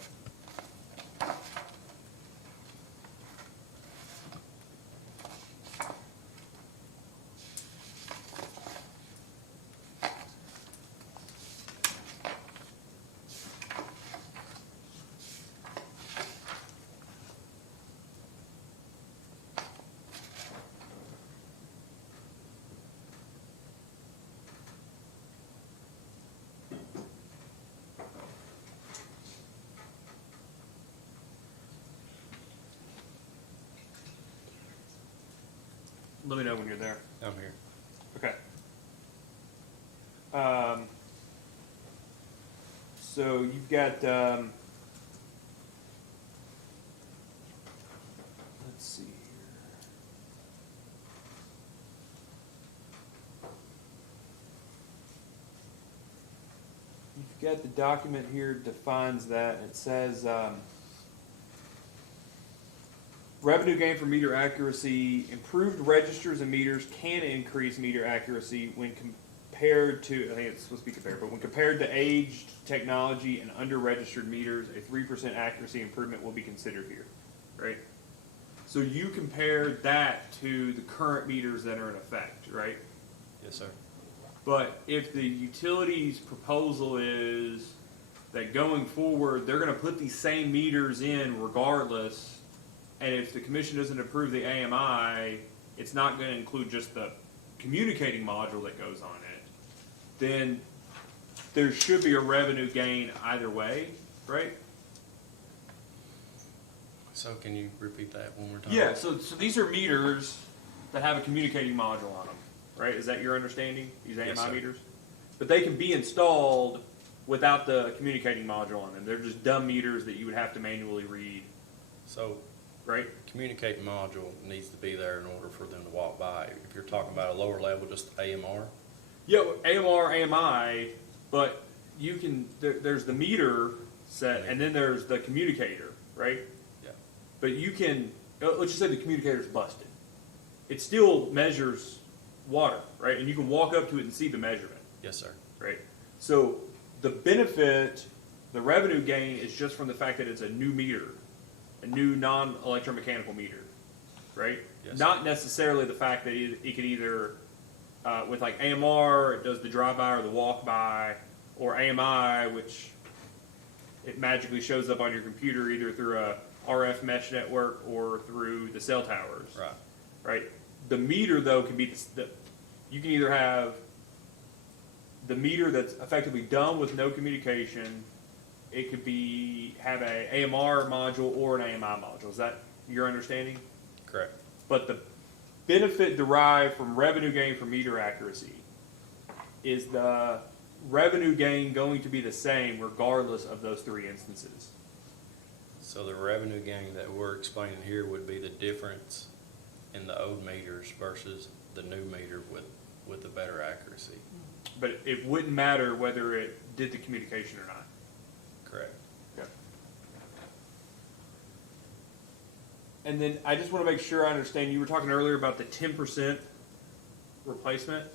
let me know when you're there. I'm here. Okay. So you've got, let's see here. You've got the document here defines that. It says, revenue gain from meter accuracy, improved registers and meters can increase meter accuracy when compared to, I think it's supposed to be compared, but when compared to aged technology and under-registered meters, a 3% accuracy improvement will be considered here, right? So you compare that to the current meters that are in effect, right? Yes, sir. But if the utility's proposal is that going forward, they're gonna put these same meters in regardless, and if the commission doesn't approve the AMI, it's not gonna include just the communicating module that goes on it, then there should be a revenue gain either way, right? So can you repeat that one more time? Yeah, so these are meters that have a communicating module on them, right? Is that your understanding, these AMI Yes, sir. meters? But they can be installed without the communicating module on them. They're just dumb meters that you would have to manually read, So right? communicating module needs to be there in order for them to walk by. If you're talking about a lower level, just AMR, Yeah, AMR, AMI, but you can, there's the meter set, and then there's the communicator, right? yeah. But you can, let's just say the communicator's busted. It still measures water, right? And you can walk up to it and see the measurement, Yes, sir. right? So the benefit, the revenue gain is just from the fact that it's a new meter, a new non-electromechanical meter, right? Yes. Not necessarily the fact that it could either, with like AMR, it does the drive-by or the walk-by, or AMI, which it magically shows up on your computer either through a RF mesh network or through the cell towers. Right. Right? The meter, though, can be you can either have the meter that's effectively done with no communication. It could have a AMR module or an AMI module. Is that your understanding? Correct. But the benefit derived from revenue gain from meter accuracy is the revenue gain going to be the same regardless of those three instances. So the revenue gain that we're explaining here would be the difference in the old meters versus the new meter with the better accuracy. But it wouldn't matter whether it did the communication or not. Correct. Okay. And then I just want to make sure I understand, you were talking earlier about the 10% replacement.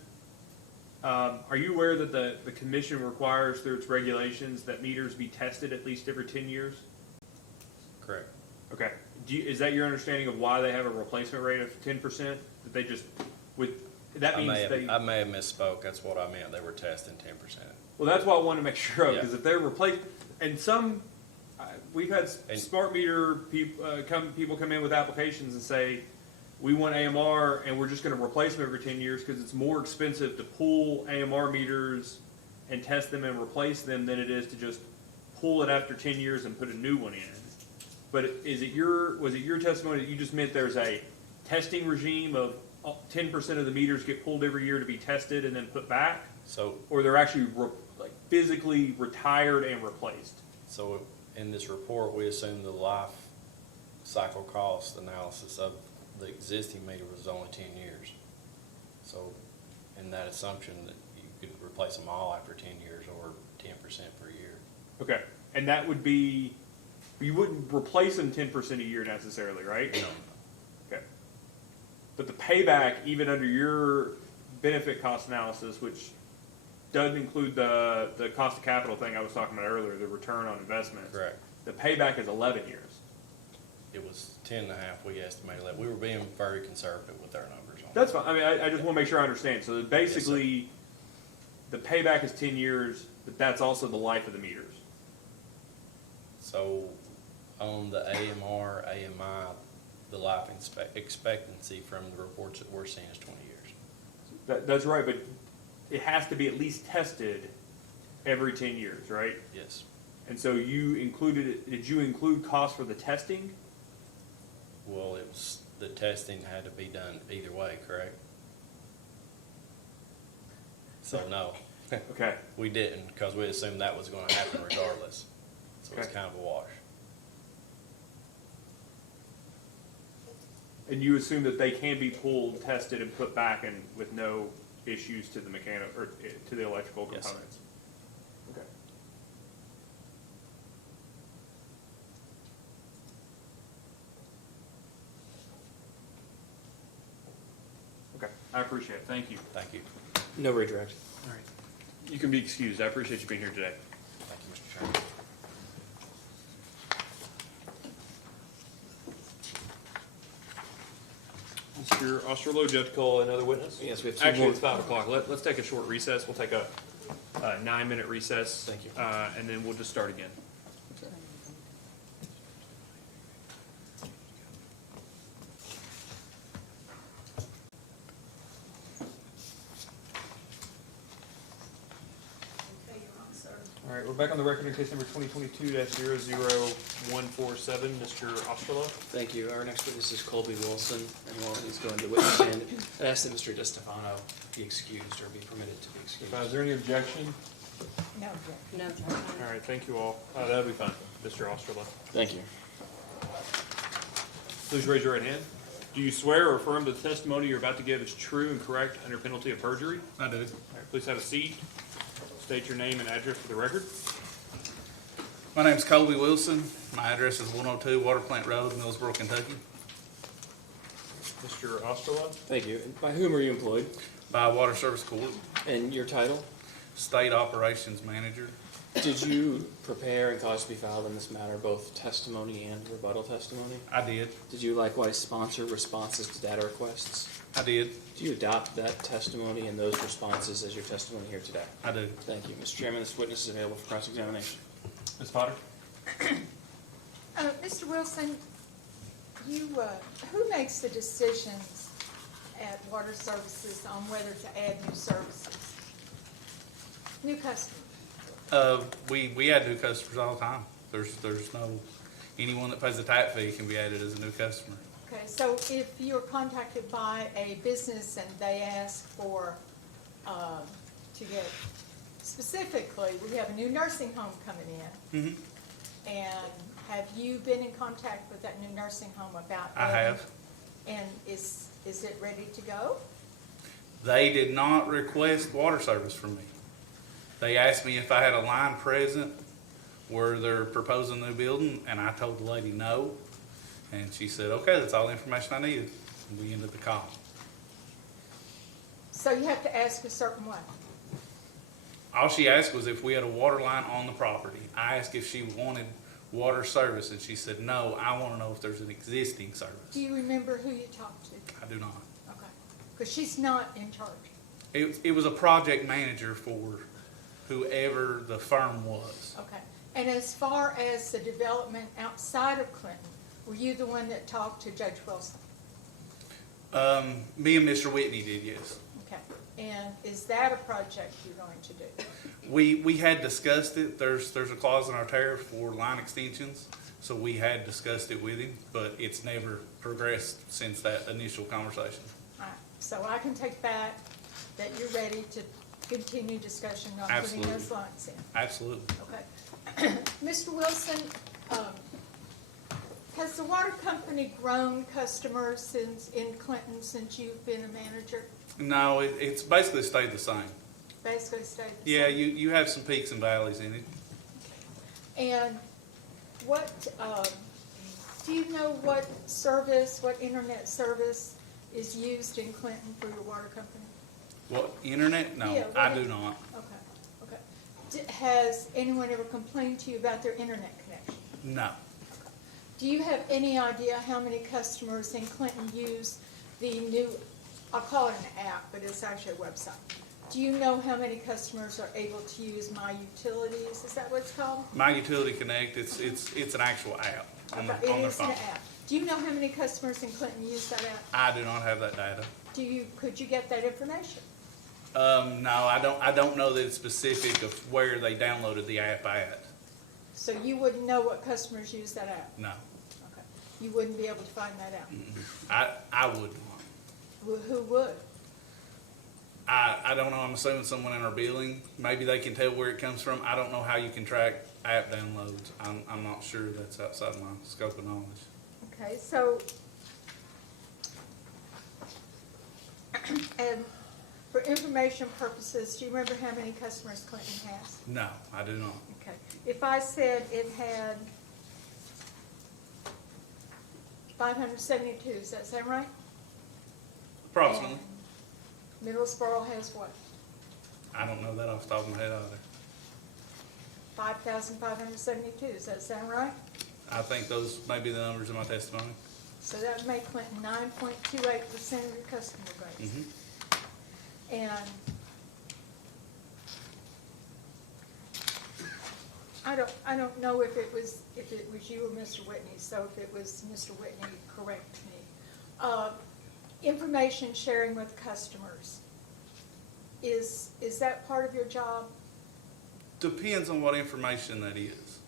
Are you aware that the commission requires through its regulations that meters be tested at least every 10 years? Correct. Okay. Is that your understanding of why they have a replacement rate of 10%? That they just, that I means may have misspoke. That's what I meant. They were testing 10%. well, that's what I want to make sure of, Yeah. because if they're replaced, and some, we've had And- smart meter people come in with applications and say, we want AMR and we're just going to replace them every 10 years because it's more expensive to pull AMR meters and test them and replace them than it is to just pull it after 10 years and put a new one in. But was it your testimony that you just meant there's a testing regime of 10% of the meters get pulled every year to be tested and then put back? So Or they're actually physically retired and replaced? So in this report, we assume the life cycle cost analysis of the existing meter was only 10 years. So in that assumption that you could replace them all after 10 years or 10% per year. Okay, and that would be, you wouldn't replace them 10% a year necessarily, right? No. Okay. But the payback, even under your benefit cost analysis, which doesn't include the cost of capital thing I was talking about earlier, the return on investment. Correct. The payback is 11 years. It was 10 and a half, we estimated that. We were being very conservative with our numbers on That's fine. I mean, I just want to make sure I understand. So that basically, the payback is 10 years, but that's also the life of the meters. So on the AMR, AMI, the life expectancy from the reports that we're seeing is 20 years. That's right, but it has to be at least tested every 10 years, right? Yes. And so you included, did you include costs for the testing? Well, it was the testing had to be done either way, correct? So no, Okay, we didn't, because we assumed that was gonna happen regardless. So it's Okay. kind of a wash. and you assume that they can be pulled, tested, and put back and with no issues to the mechanic, or to the electrical Yes. components? Okay. Okay, I appreciate it, thank you. Thank you. No redirect. All right. You can be excused, I appreciate you being here today. Thank you, Mr. Chairman. Mr. Osterlo, do you have to call another witness? Yes, we have two Actually, more. it's 5 o'clock. Let's take a short recess. We'll take a 9-minute recess. Thank you. And then we'll just start again. All right, we're back on the record in case number 2022-00147. Mr. Osterlo? Thank you. Our next witness is Colby Wilson, and while he's going to witness stand, I ask that Mr. DeStefano be excused or be permitted to be excused. Is there any objection? No, No, All right, thank you all. That'll be fine. Mr. Osterlo. Thank you. Please raise your right hand. Do you swear or affirm that the testimony you're about to give is true and correct under penalty of perjury? I do. All right, please have a seat. State your name and address for the record. My name's Colby Wilson. My address is 102 Water Plant Road, Millsboro, Kentucky. Mr. Osterlo? Thank you. And by whom are you employed? By Water Service Corp, And your title? State Operations Manager. Did you prepare and cause to be filed in this matter both testimony and rebuttal testimony? I did. Did you likewise sponsor responses to data requests? I did. Do you adopt that testimony and those responses as your testimony here today? I do. Thank you. Mr. Chairman, this witness is available for cross-examination. Ms. Potter? Mr. Wilson, you, who makes the decisions at Water Services on whether to add new services? New customers? We add new customers all the time. There's no, anyone that pays a tap fee can be added as a new customer. Okay, so if you're contacted by a business and they ask for, to get, specifically, we have a new nursing home coming in. Mhm. And have you been in contact with that new nursing home about? I have. And is it ready to go? They did not request water service from me. They asked me if I had a line present where they're proposing a new building, and I told the lady no. And she said, okay, that's all the information I needed. And we ended the call. So you have to ask a certain way. All she asked was if we had a water line on the property. I asked if she wanted water service, and she said, no, I want to know if there's an existing service. Do you remember who you talked to? I do not. Okay, because she's not in charge. It was a project manager for whoever the firm was. Okay, and as far as the development outside of Clinton, were you the one that talked to Judge Wilson? Me and Mr. Whitney did, yes. Okay, and is that a project you're going to do? We had discussed it. There's a clause in our tariff for line extensions, so we had discussed it with him, but it's never progressed since that initial conversation. All right, so I can take back that you're ready to continue discussion on putting Absolutely. those lines in. Absolutely. Okay. Mr. Wilson, has the water company grown customers in Clinton since you've been a manager? No, it's basically stayed the same. Basically stayed the Yeah, same? you have some peaks and valleys in it. And what, do you know what service, what internet service is used in Clinton for your water company? What, internet? No, Yeah, I what- do not. Okay, okay. Has anyone ever complained to you about their internet connection? No. Do you have any idea how many customers in Clinton use the new, I'll call it an app, but it's actually a website. Do you know how many customers are able to use My Utilities? Is that what it's called? My Utility Connect, it's an actual app on Okay, their it is phone. an app. Do you know how many customers in Clinton use that app? I do not have that data. Could you get that information? No, I don't know that it's specific of where they downloaded the app at. So you wouldn't know what customers use that app? No. Okay. You wouldn't be able to find that out? I would not. Who would? I don't know, I'm assuming someone in our billing, maybe they can tell where it comes from. I don't know how you can track app downloads. I'm not sure, that's outside of my scope of knowledge. Okay, so, and for information purposes, do you remember how many customers Clinton has? No, I do not. Okay, if I said it had 572, does that sound right? Approximately. And Middlesboro has what? I don't know that off the top of my head either. 5,572, does that sound right? I think those may be the numbers in my testimony. So that would make Clinton 9.28% of your customer base. Mhm. And I don't know if it was you or Mr. Whitney, so if it was Mr. Whitney, correct me. Information sharing with customers, is that part of your job? Depends on what information that is.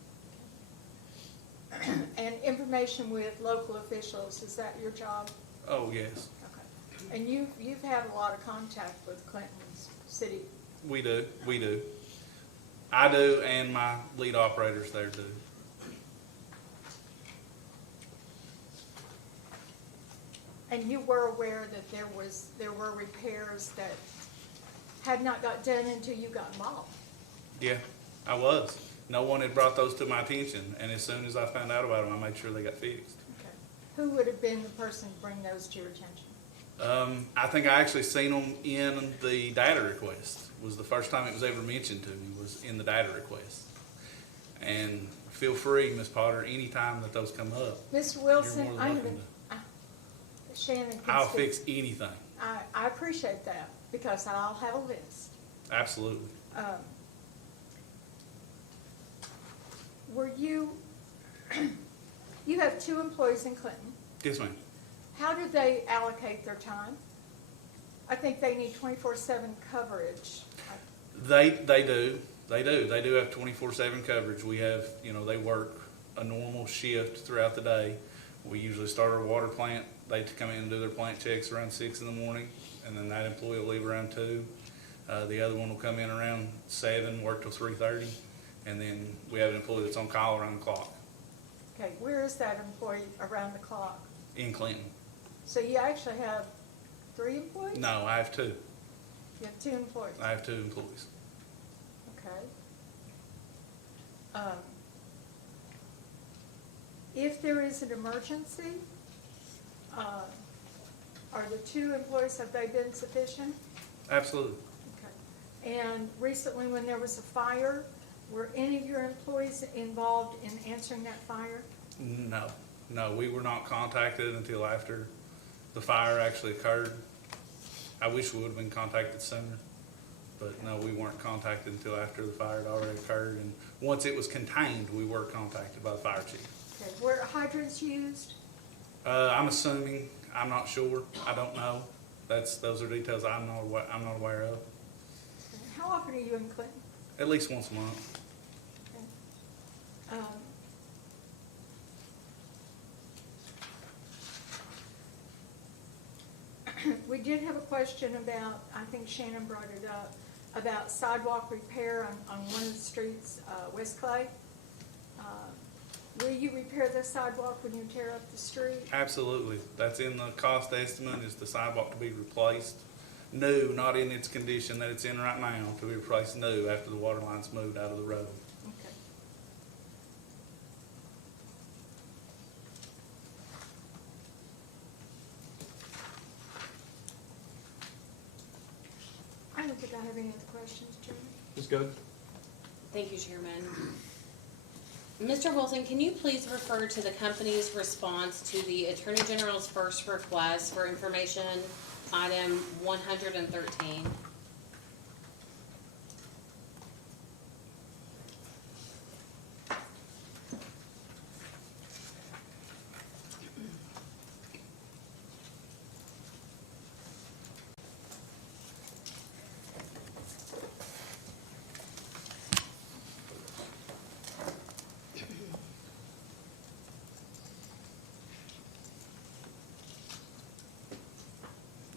And information with local officials, is that your job? Oh, yes, Okay. And you've had a lot of contact with Clinton's city. we do. I do, and my lead operators there do. And you were aware that there were repairs that had not got done until you got involved? Yeah, I was. No one had brought those to my attention, and as soon as I found out about them, I made sure they got fixed. Okay. Who would have been the person to bring those to your attention? I think I actually seen them in the data request. It was the first time it was ever mentioned to me, was in the data request. And feel free, Ms. Potter, anytime that those come up, Mr. you're Wilson, more than I welcome haven't, Shannon can I'll speak. fix anything. I appreciate that, because I'll have a list. Absolutely. Were you, you have 2 employees in Clinton. Yes, ma'am. How do they allocate their time? I think they need 24/7 coverage. They do. They do have 24/7 coverage. We have, they work a normal shift throughout the day. We usually start our water plant. They come in and do their plant checks around 6 in the morning, and then that employee will leave around 2. The other one will come in around 7, work till 3:30, and then we have an employee that's on call around the clock Okay, where is that employee around the clock? in Clinton. So you actually have 3 employees? No, I have 2. You have 2 employees? I have 2 employees. Okay. If there is an emergency, are the 2 employees, have they been sufficient? Absolutely. Okay. And recently when there was a fire, were any of your employees involved in answering that fire? No, we were not contacted until after the fire actually occurred. I wish we would have been contacted sooner, but no, we weren't contacted until after the fire had already occurred. And once it was contained, we were contacted by the fire chief. Okay, were hydrants used? I'm assuming, I'm not sure, I don't know. Those are details I'm not aware of. How often are you in Clinton? At least once a month. We did have a question about, I think Shannon brought it up, about sidewalk repair on one of the streets, West Clay. Will you repair the sidewalk when you tear up the street? Absolutely. That's in the cost estimate, is the sidewalk to be replaced new, not in its condition that it's in right now, to be replaced new after the water line's moved out of the road. Okay. I don't think I have any other questions, Chairman. Ms. Good? Thank you, Chairman. Mr. Wilson, can you please refer to the company's response to the Attorney General's first request for information, item 113?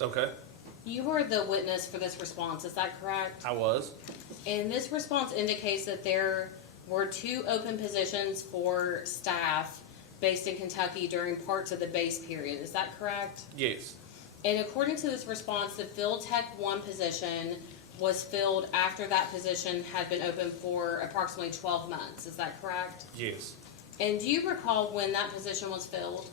Okay, You were the witness for this response, is that correct? I was. And this response indicates that there were 2 open positions for staff based in Kentucky during parts of the base period, is that correct? Yes, And according to this response, the Field Tech 1 position was filled after that position had been open for approximately 12 months, is that correct? yes. And do you recall when that position was filled?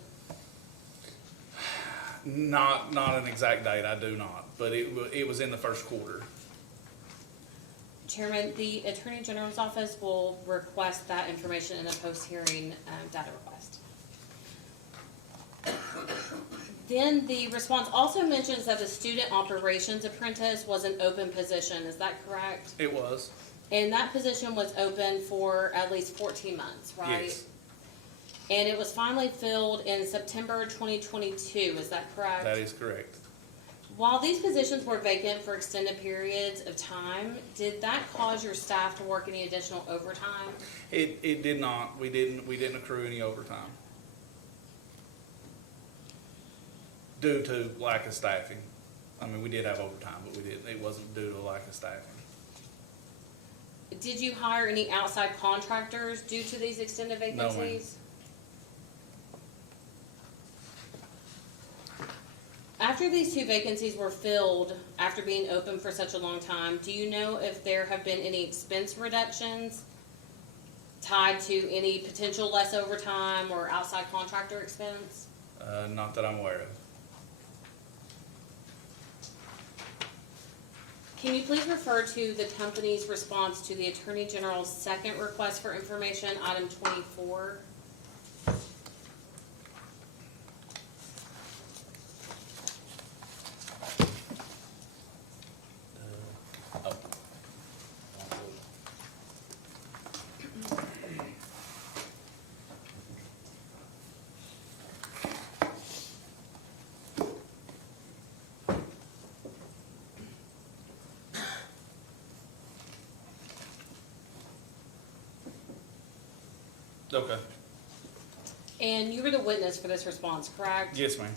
Not an exact date, I do not, but it was in the first quarter. Chairman, the Attorney General's office will request that information in a post-hearing data request. Then the response also mentions that the student operations apprentice was an open position, is that correct? It was, And that position was open for at least 14 months, right? yes, And it was finally filled in September 2022, is that correct? that is correct. While these positions were vacant for extended periods of time, did that cause your staff to work any additional overtime? It did not, we didn't accrue any overtime. Due to lack of staffing. I mean, we did have overtime, but it wasn't due to lack of staffing. Did you hire any outside contractors due to these extended ma'am. vacancies? After these 2 vacancies were filled, after being open for such a long time, do you know if there have been any expense reductions tied to any potential less overtime or outside contractor expense? Not that I'm aware of. Can you please refer to the company's response to the Attorney General's second request for information, item 24? Okay, And you were the witness for this response, correct? yes, ma'am.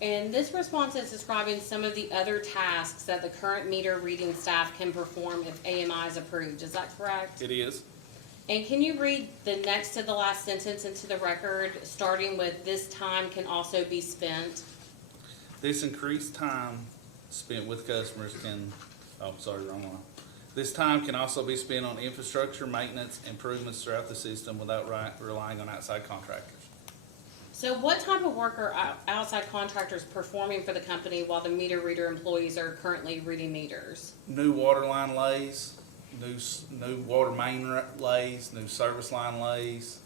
And this response is describing some of the other tasks that the current meter reading staff can perform if AMI is approved, is that correct? It is. And can you read the next to the last sentence into the record, starting with "this time can also be spent"? This increased time spent with customers can, oh, sorry, wrong one. This time can also be spent on infrastructure, maintenance, improvements throughout the system without relying on outside contractors. So what type of work are outside contractors performing for the company while the meter reader employees are currently reading meters? New water line lays, new water main lays, new service line lays,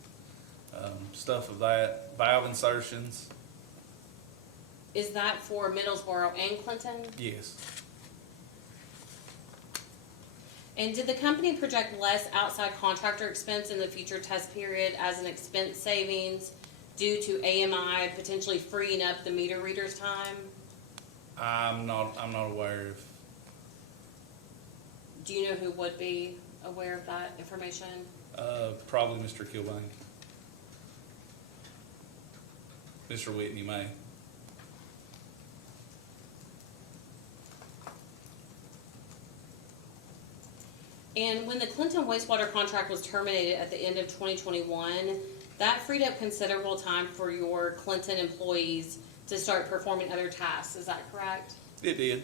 stuff of that, valve insertions, Is that for Middlesboro and Clinton? yes. And did the company project less outside contractor expense in the future test period as an expense savings due to AMI potentially freeing up the meter reader's time? I'm not aware of, Do you know who would be aware of that information? probably Mr. Kilbane. Mr. Whitney may. And when the Clinton wastewater contract was terminated at the end of 2021, that freed up considerable time for your Clinton employees to start performing other tasks, is that correct? It did.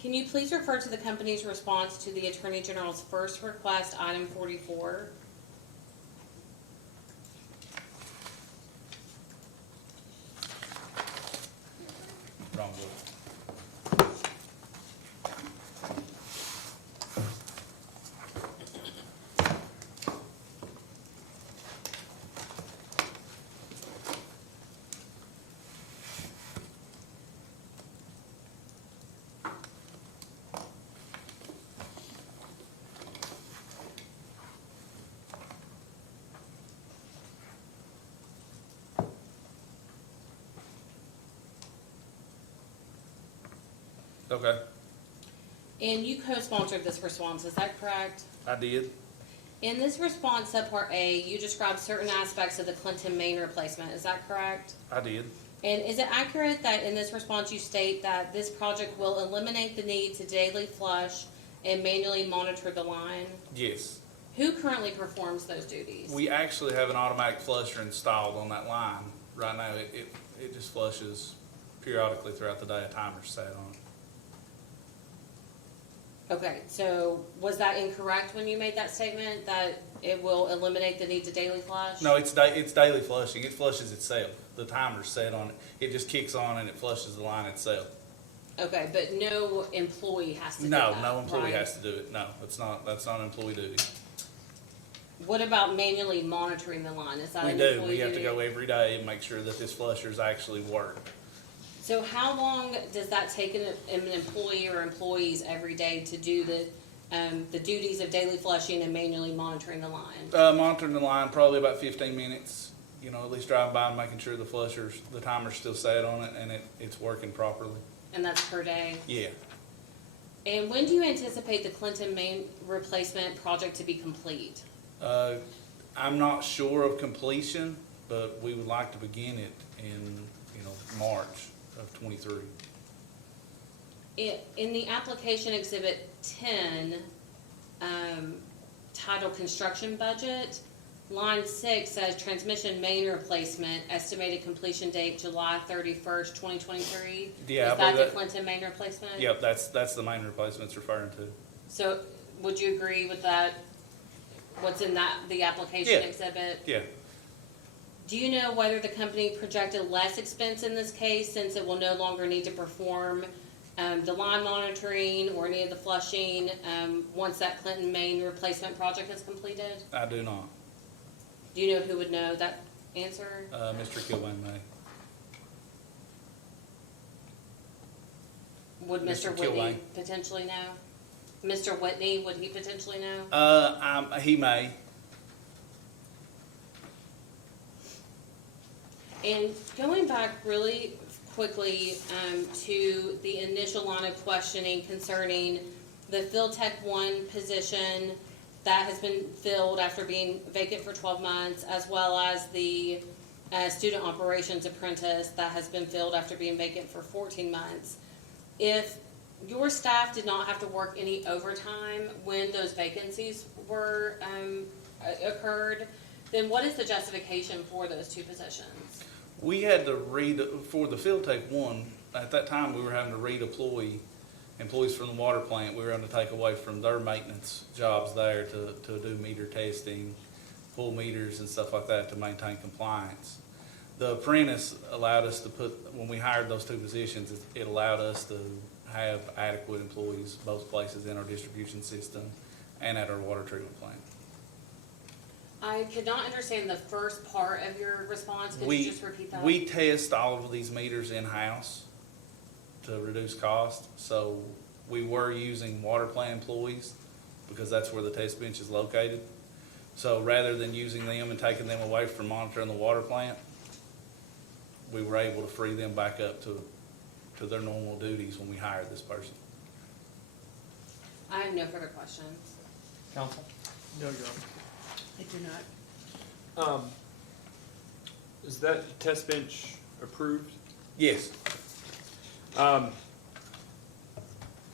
Can you please refer to the company's response to the Attorney General's first request, item 44? Wrong book. Okay, And you co-sponsored this response, is that correct? I did. In this response, subpart A, you described certain aspects of the Clinton main replacement, is that correct? I did. And is it accurate that in this response you state that this project will eliminate the need to daily flush and manually monitor the line? Yes. Who currently performs those duties? We actually have an automatic flusher installed on that line. Right now, it just flushes periodically throughout the day. A timer's set on it. Okay, so was that incorrect when you made that statement, that it will eliminate the need to daily flush? No, it's daily flushing. It flushes itself. The timer's set on it. It just kicks on and it flushes the line itself. Okay, but no employee has to do No, that, no employee right? has to do it. No, that's not employee duty. What about manually monitoring the line? Is that We an do. employee We have to duty? go every day and make sure that this flushers actually work. So how long does that take an employee or employees every day to do the duties of daily flushing and manually monitoring the line? Monitoring the line, probably about 15 minutes. You know, at least driving by and making sure the flushers, the timer's still set on it and it's working properly. And that's per day? Yeah. And when do you anticipate the Clinton main replacement project to be complete? I'm not sure of completion, but we would like to begin it in, March of '23. In the application exhibit 10, titled construction budget, line 6 says transmission main replacement, estimated completion date July 31st, 2023. Yeah, Is I that believe the Clinton main replacement? Yep, that's the main replacement it's referring to. So would you agree with that, what's in the application Yeah. exhibit? Yeah. Do you know whether the company projected less expense in this case since it will no longer need to perform the line monitoring or any of the flushing once that Clinton main replacement project is completed? I do not. Do you know who would know that answer? Mr. Kilbane may. Would Mr. Mr. Whitney Kilbane. potentially know? Mr. Whitney, would he potentially know? He may. And going back really quickly to the initial line of questioning concerning the Field Tech 1 position that has been filled after being vacant for 12 months, as well as the student operations apprentice that has been filled after being vacant for 14 months. If your staff did not have to work any overtime when those vacancies were occurred, then what is the justification for those two positions? We had to for the Field Tech 1, at that time, we were having to redeploy employees from the water plant. We were having to take away from their maintenance jobs there to do meter testing, pull meters and stuff like that to maintain compliance. The apprentice allowed us to when we hired those two positions, it allowed us to have adequate employees both places in our distribution system and at our water treatment plant. I could not understand the first part of your response. Could you just repeat that? We test all of these meters in-house to reduce cost. So we were using water plant employees because that's where the test bench is located. So rather than using them and taking them away from monitoring the water plant, we were able to free them back up to their normal duties when we hired this person. I have no further questions. Council? No, Your Honor. I do not. Is that test bench approved? Yes. I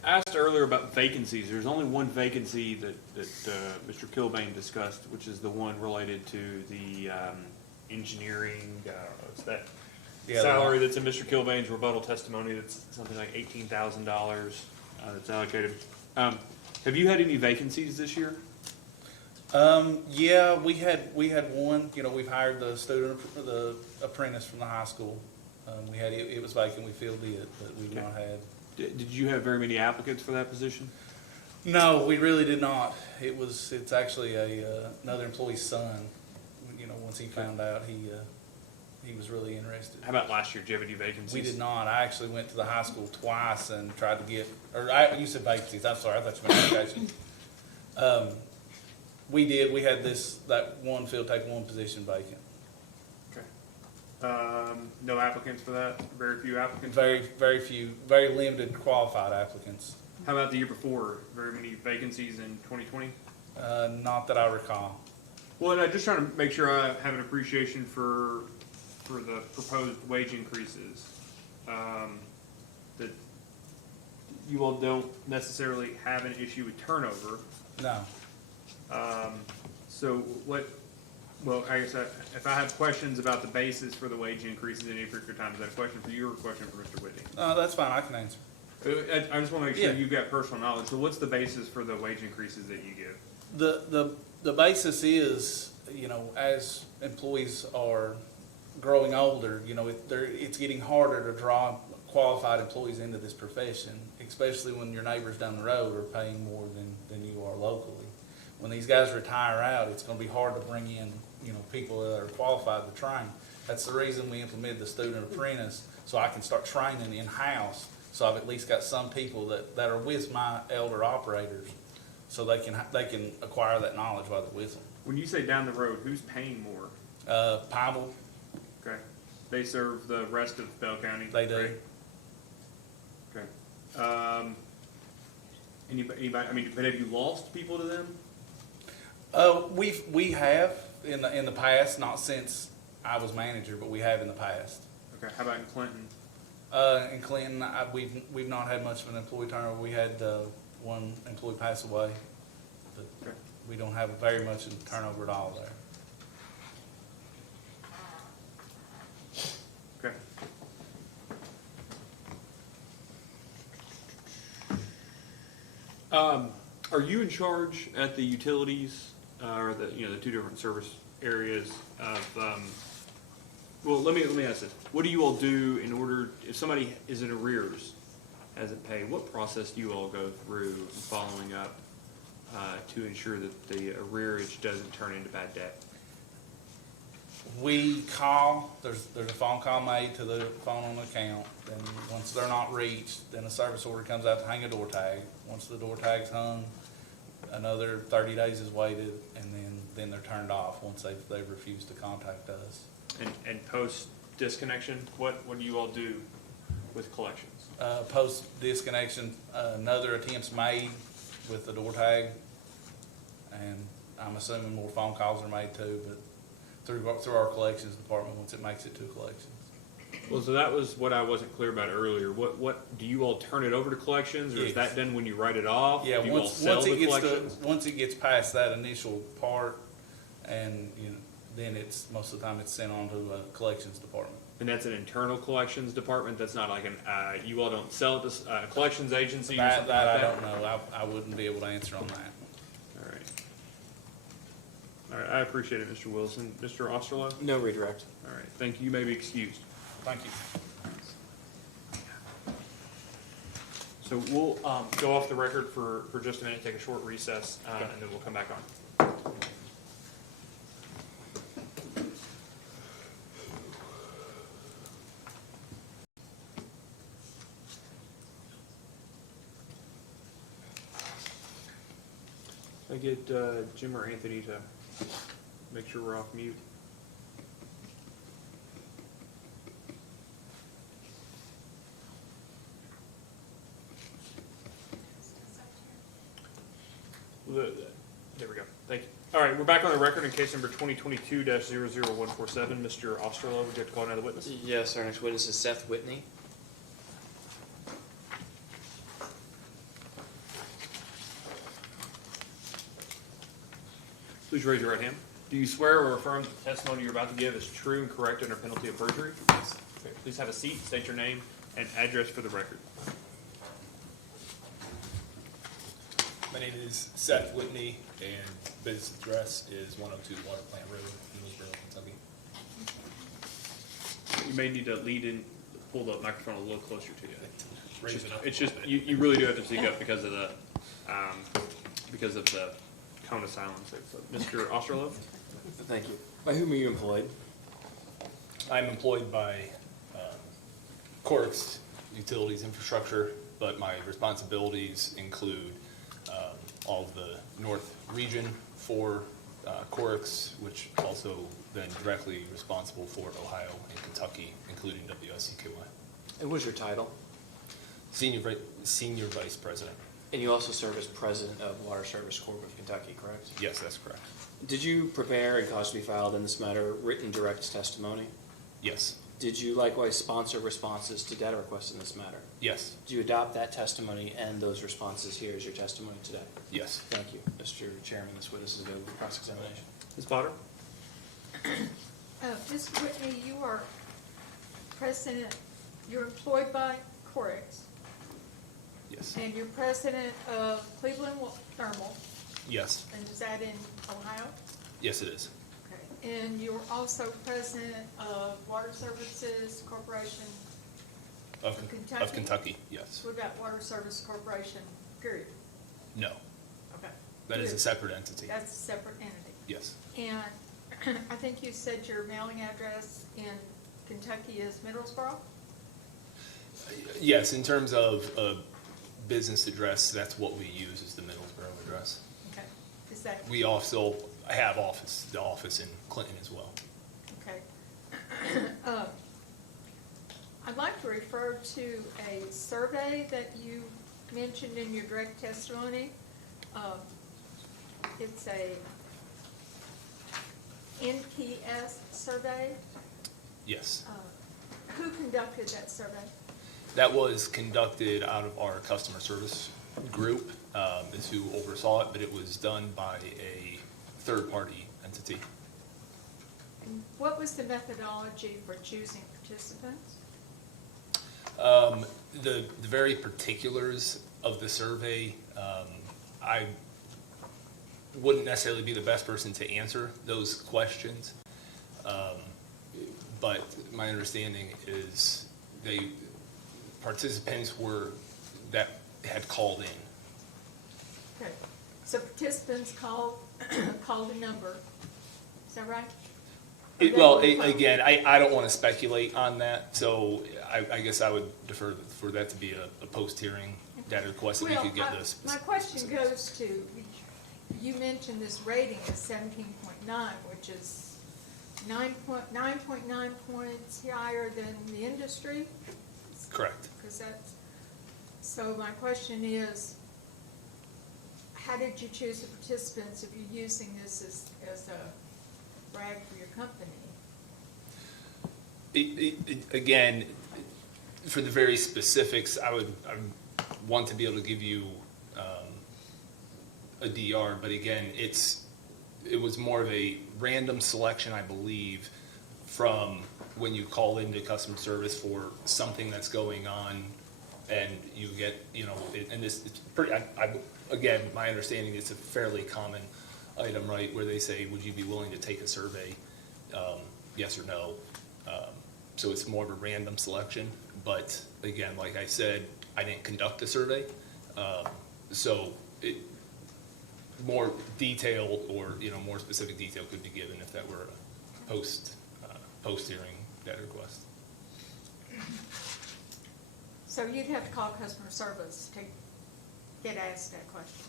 asked earlier about vacancies. There's only one vacancy that Mr. Kilbane discussed, which is the one related to the engineering, what's that? Yeah, Salary that's in Mr. Kilbane's rebuttal testimony, that's something like $18,000 that's allocated. Have you had any vacancies this year? Yeah, we had one. We've hired the apprentice from the high school. It was vacant. We filled it, but we've not had. Did you have very many applicants for that position? No, we really did not. It's actually another employee's son. Once he found out, he was really interested. How about last year? Did you have any vacancies? We did not. I actually went to the high school twice and tried to get, you said vacancies. I'm sorry, I thought you meant applications. We did. We had that one Field Tech 1 position vacant. Okay. No applicants for that? Very few applicants? Very few, very limited qualified applicants. How about the year before? Very many vacancies in 2020? Not that I recall. Well, and I'm just trying to make sure I have an appreciation for for the proposed wage increases, that you all don't necessarily have an issue with turnover. No. So what, well, I guess if I have questions about the basis for the wage increases in any particular time, is that a question for you or a question for Mr. Whitney? That's fine, I can answer. I just want to make sure Yeah. you've got personal knowledge. So what's the basis for the wage increases that you give? The basis is, as employees are growing older, it's getting harder to draw qualified employees into this profession, especially when your neighbors down the road are paying more than you are locally. When these guys retire out, it's gonna be hard to bring in, people that are qualified to train. That's the reason we implemented the student apprentice, so I can start training in-house. So I've at least got some people that are with my elder operators, so they can acquire that knowledge while they're with them. When you say down the road, who's paying more? Pineville, Okay. They serve the rest of Bell County? they do. Okay. Anybody, I mean, but have you lost people to them? We have in the past, not since I was manager, but we have in the past. Okay, how about in Clinton? In Clinton, we've not had much of an employee turnover. We had one employee pass away, but Okay. we don't have very much in turnover at all there. Okay. Are you in charge at the utilities, or the two different service areas of, well, let me ask this. What do you all do in order, if somebody is in arrears, hasn't paid, what process do you all go through in following up to ensure that the arrearage doesn't turn into bad debt? We call, there's a phone call made to the phone on the account, then once they're not reached, then a service order comes out to hang a door tag. Once the door tag's hung, another 30 days is waited, and then they're turned off once they've refused to contact us. And post disconnection, what do you all do with collections? Post disconnection, another attempt's made with the door tag, and I'm assuming more phone calls are made too, but through our collections department once it makes it to collections. Well, so that was what I wasn't clear about earlier. What do you all turn it over to collections, or is Yes. that done when you write it off? Yeah, Do you all sell the collections? once it gets past that initial part, and then it's most of the time it's sent on to a collections department. And that's an internal collections department. That's not like you all don't sell it to a collections agency or That something like I that. don't know. I wouldn't be able to answer on that. All right. All right. I appreciate it, Mr. Wilson. Mr. Osterloh. No redirect. All right. Thank you. You may be excused. Thank you. So we'll go off the record for just a minute, take a short recess, and then we'll come back on. I get Jim or Anthony to make sure we're off mute. There we go. Thank you. All right, we're back on the record in case number 2022-00147. Mr. Osterloh, would you like to call another witness? Yes, our next witness is Seth Whitney. Please raise your right hand. Do you swear or affirm that the testimony you're about to give is true and correct under penalty of perjury? Yes. Okay, please have a seat, state your name and address for the record. My name is Seth Whitney, and business address is 102 Water Plant Road, Hillsborough, Kentucky. You may need to lead in, pull the microphone a little closer to you. Raise it up. It's just, you really do have to speak up because of the cone of silence there. So, Mr. Osterloh? Thank you. By whom are you employed? I'm employed by Corix Utilities Infrastructure, but my responsibilities include all of the North region for Corix, which also then directly responsible for Ohio and Kentucky, including WSCQI. And what's your title? Senior Vice President. And you also serve as president of Water Service Corp of Kentucky, correct? Yes, that's correct. Did you prepare and cause to be filed in this matter written direct testimony? Yes, Did you likewise sponsor responses to data requests in this matter? yes, Do you adopt that testimony and those responses here as your testimony today? yes. Thank you. Mr. Chairman, this witness is available for cross-examination. Ms. Potter? Ms. Whitney, you are president, you're employed by Corex, Yes, and you're president of Cleveland Thermal, yes, and is that in Ohio? yes, it is. Okay. And you're also president of Water Services Corporation, Of Kentucky? Kentucky, yes. what about Water Service Corporation, period? No, Okay. that is a Good. separate entity. That's a separate entity. Yes, And I think you said your mailing address in Kentucky is Middlesboro? yes, in terms of a business address, that's what we use is the Middlesboro address. Okay. Is that, We also have the office in Clinton as well. okay. I'd like to refer to a survey that you mentioned in your direct testimony. It's a NPS survey. Yes. Who conducted that survey? That was conducted out of our customer service group, is who oversaw it, but it was done by a third-party entity. And what was the methodology for choosing participants? The very particulars of the survey, I wouldn't necessarily be the best person to answer those questions. But my understanding is participants that had called in. Okay, so participants called a number, is that right? Again, I don't want to speculate on that, so I guess I would defer for that to be a post-hearing data request that we could get this. My question goes to, you mentioned this rating is 17.9, which is 9.9 points higher than the industry? Correct. Because that's, so my question is, how did you choose the participants if you're using this as a brag for your company? Again, for the very specifics, I want to be able to give you a DR, but again, it was more of a random selection, I believe, from when you call into customer service for something that's going on, and you get, and this, it's pretty, again, my understanding, it's a fairly common item, right, where they say, would you be willing to take a survey, yes or no? So it's more of a random selection, but again, like I said, I didn't conduct a survey, so more detailed or, more specific detail could be given if that were a post-hearing data request. So you'd have to call customer service to get asked that question.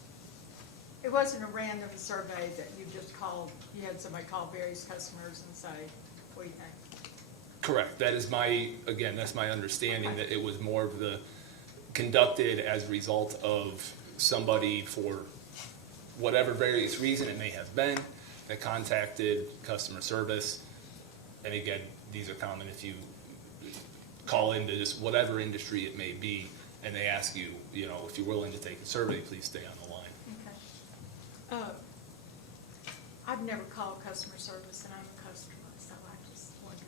It wasn't a random survey that you just called, you had somebody call various customers and say, what do you think? Correct. That is that's my understanding, that it was more of the conducted as a result of somebody for whatever various reason it may have been that contacted customer service. And again, these are common if you call into just whatever industry it may be, and they ask you, if you're willing to take a survey, please stay on the line. Okay. I've never called customer service and I'm a customer, so I just wondered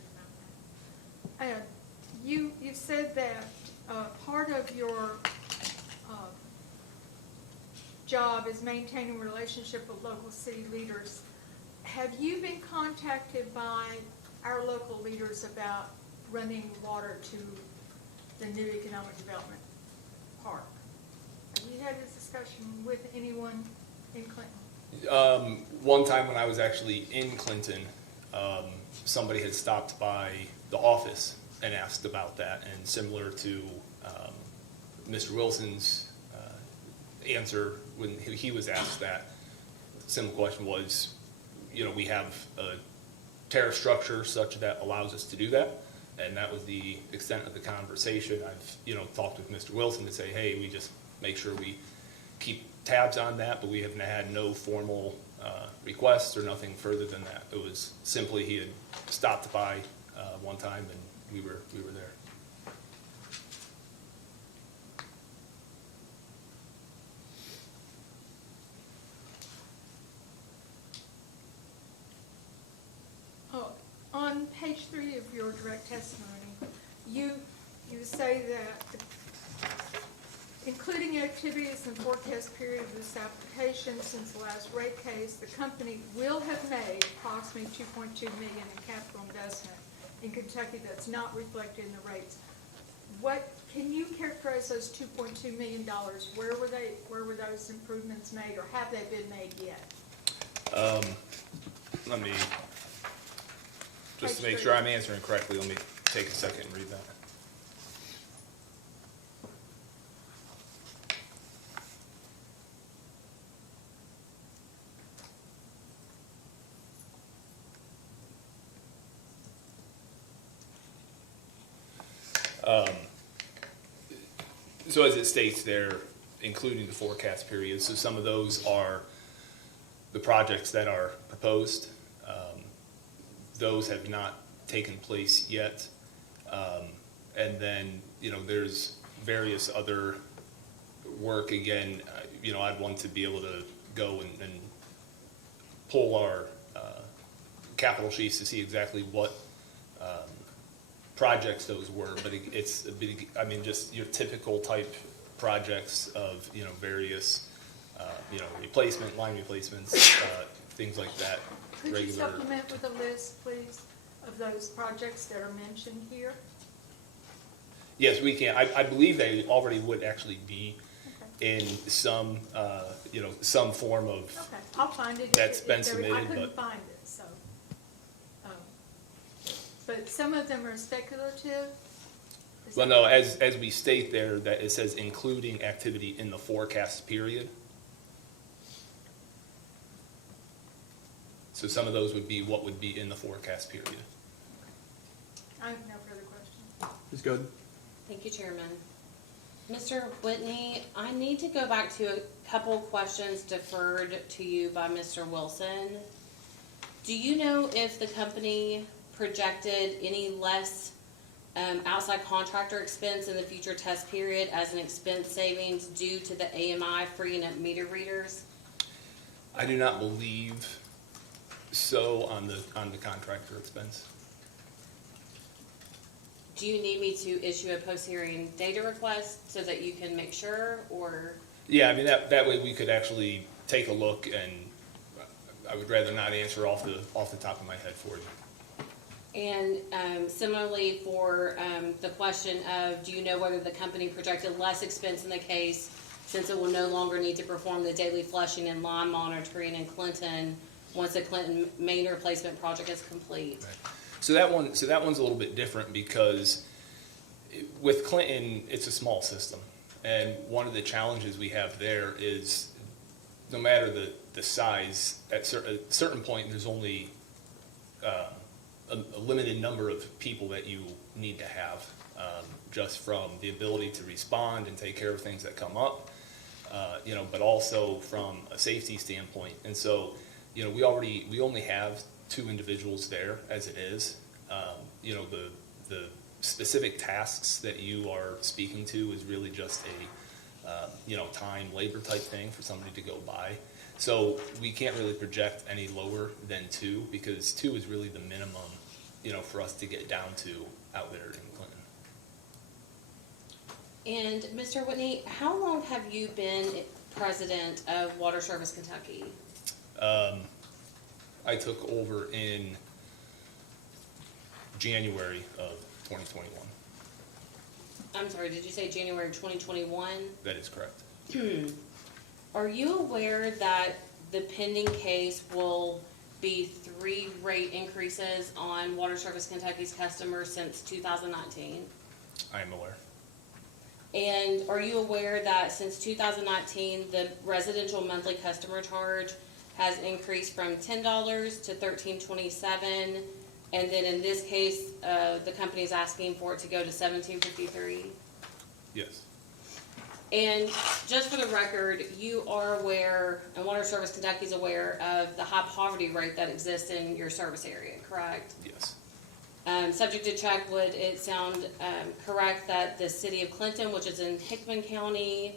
about that. You said that part of your job is maintaining a relationship with local city leaders. Have you been contacted by our local leaders about running water to the new economic development park? Have you had this discussion with anyone in Clinton? One time when I was actually in Clinton, somebody had stopped by the office and asked about that, and similar to Mr. Wilson's answer when he was asked that, similar question was, we have a tariff structure such that allows us to do that, and that was the extent of the conversation. I've talked with Mr. Wilson to say, hey, we just make sure we keep tabs on that, but we have had no formal requests or nothing further than that. It was simply he had stopped by one time, and we were there. Oh, on page 3 of your direct testimony, you say that including activities and forecast period of this application since the last rate case, the company will have made approximately $2.2 million in capital investment in Kentucky that's not reflected in the rates. What, can you characterize those $2.2 million? Where were those improvements made, or have they been made yet? Let me, just to Page make 3. sure I'm answering correctly, let me take a second and read that. So as it states there, including the forecast period, so some of those are the projects that are proposed. Those have not taken place yet. And then, there's various other work. Again, I'd want to be able to go and pull our capital sheets to see exactly what projects those were, but it's a big, just your typical type projects of, various, replacement, line replacements, things like that. Could you Regular. supplement with a list, please, of those projects that are mentioned here? Yes, we can. I believe they already would actually be Okay. in some, some form of, Okay, I'll find it. That's If been there- submitted, I couldn't but- find it, so. But some of them are speculative? Is well, that no, right? as we state there, that it says including activity in the forecast period. So some of those would be what would be in the forecast period. I have no further questions. Ms. Godin? Thank you, Chairman. Mr. Whitney, I need to go back to a couple questions deferred to you by Mr. Wilson. Do you know if the company projected any less outside contractor expense in the future test period as an expense savings due to the AMI freeing up meter readers? I do not believe so on the contractor expense. Do you need me to issue a post-hearing data request so that you can make sure, or? Yeah, that way we could actually take a look, and I would rather not answer off the top of my head for you. And similarly for the question of, do you know whether the company projected less expense in the case since it will no longer need to perform the daily flushing and line monitoring in Clinton once the Clinton main replacement project is complete? So that one's a little bit different because with Clinton, it's a small system. And one of the challenges we have there is no matter the size, at a certain point, there's only a limited number of people that you need to have, just from the ability to respond and take care of things that come up, but also from a safety standpoint. And so, we only have 2 individuals there as it is. The specific tasks that you are speaking to is really just a, time, labor type thing for somebody to go by. So we can't really project any lower than 2 because 2 is really the minimum, for us to get down to out there in Clinton. And Mr. Whitney, how long have you been president of Water Service Kentucky? I took over in January of 2021. I'm sorry, did you say January 2021? That is correct. Are you aware that the pending case will be 3 rate increases on Water Service Kentucky's customers since 2019? I am aware. And are you aware that since 2019, the residential monthly customer charge has increased from $10 to $13.27, and then in this case, the company is asking for it to go to $17.53? Yes. And just for the record, you are aware, and Water Service Kentucky is aware of the high poverty rate that exists in your service area, correct? Yes. Subject to check, would it sound correct that the city of Clinton, which is in Hickman County,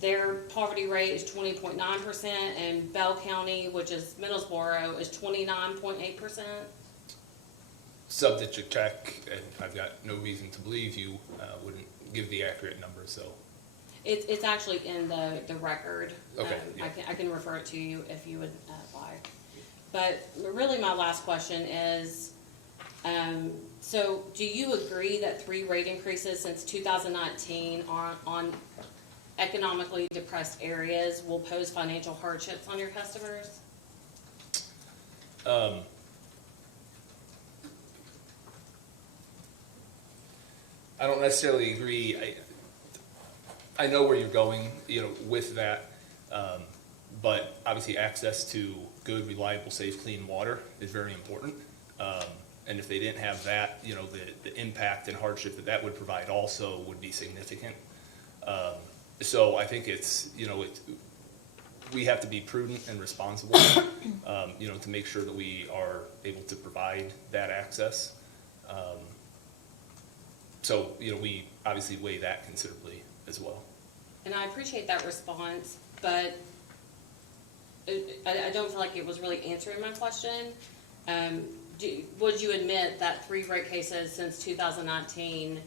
their poverty rate is 20.9%, and Bell County, which is Middlesboro, is 29.8%? Subject to check, and I've got no reason to believe you wouldn't give the accurate number, so. It's actually in the record. Okay, yeah. I can refer it to you if you would like. But really my last question is, so do you agree that 3 rate increases since 2019 on economically depressed areas will pose financial hardships on your customers? I don't necessarily agree. I know where you're going, with that. But obviously access to good, reliable, safe, clean water is very important. And if they didn't have that, the impact and hardship that would provide also would be significant. So I think we have to be prudent and responsible, to make sure that we are able to provide that access. So, we obviously weigh that considerably as well. And I appreciate that response, but I don't feel like it was really answering my question. Would you admit that 3 rate cases since 2019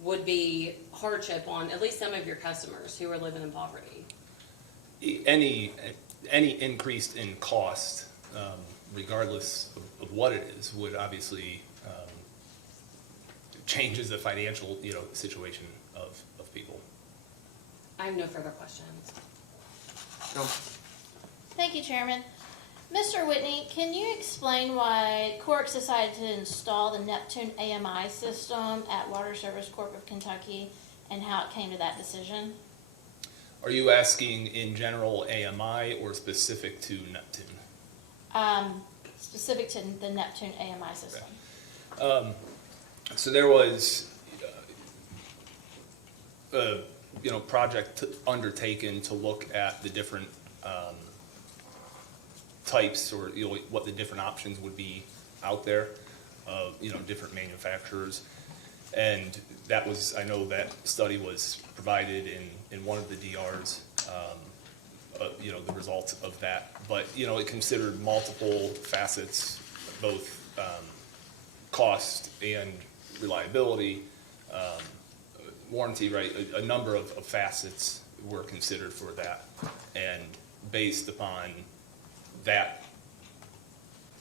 would be hardship on at least some of your customers who are living in poverty? Any increase in cost, regardless of what it is, would obviously changes the financial, situation of people. I have no further questions. Thank you, Chairman. Mr. Whitney, can you explain why Corks decided to install the Neptune AMI system at Water Service Corp of Kentucky and how it came to that decision? Are you asking in general AMI or specific to Neptune? Specific to the Neptune AMI system. Okay. So there was a project undertaken to look at the different types or what the different options would be out there of different manufacturers, and that was, I know that study was provided in one of the DRs, the results of that, but it considered multiple facets, both cost and reliability, warranty, right? A number of facets were considered for that, and based upon that,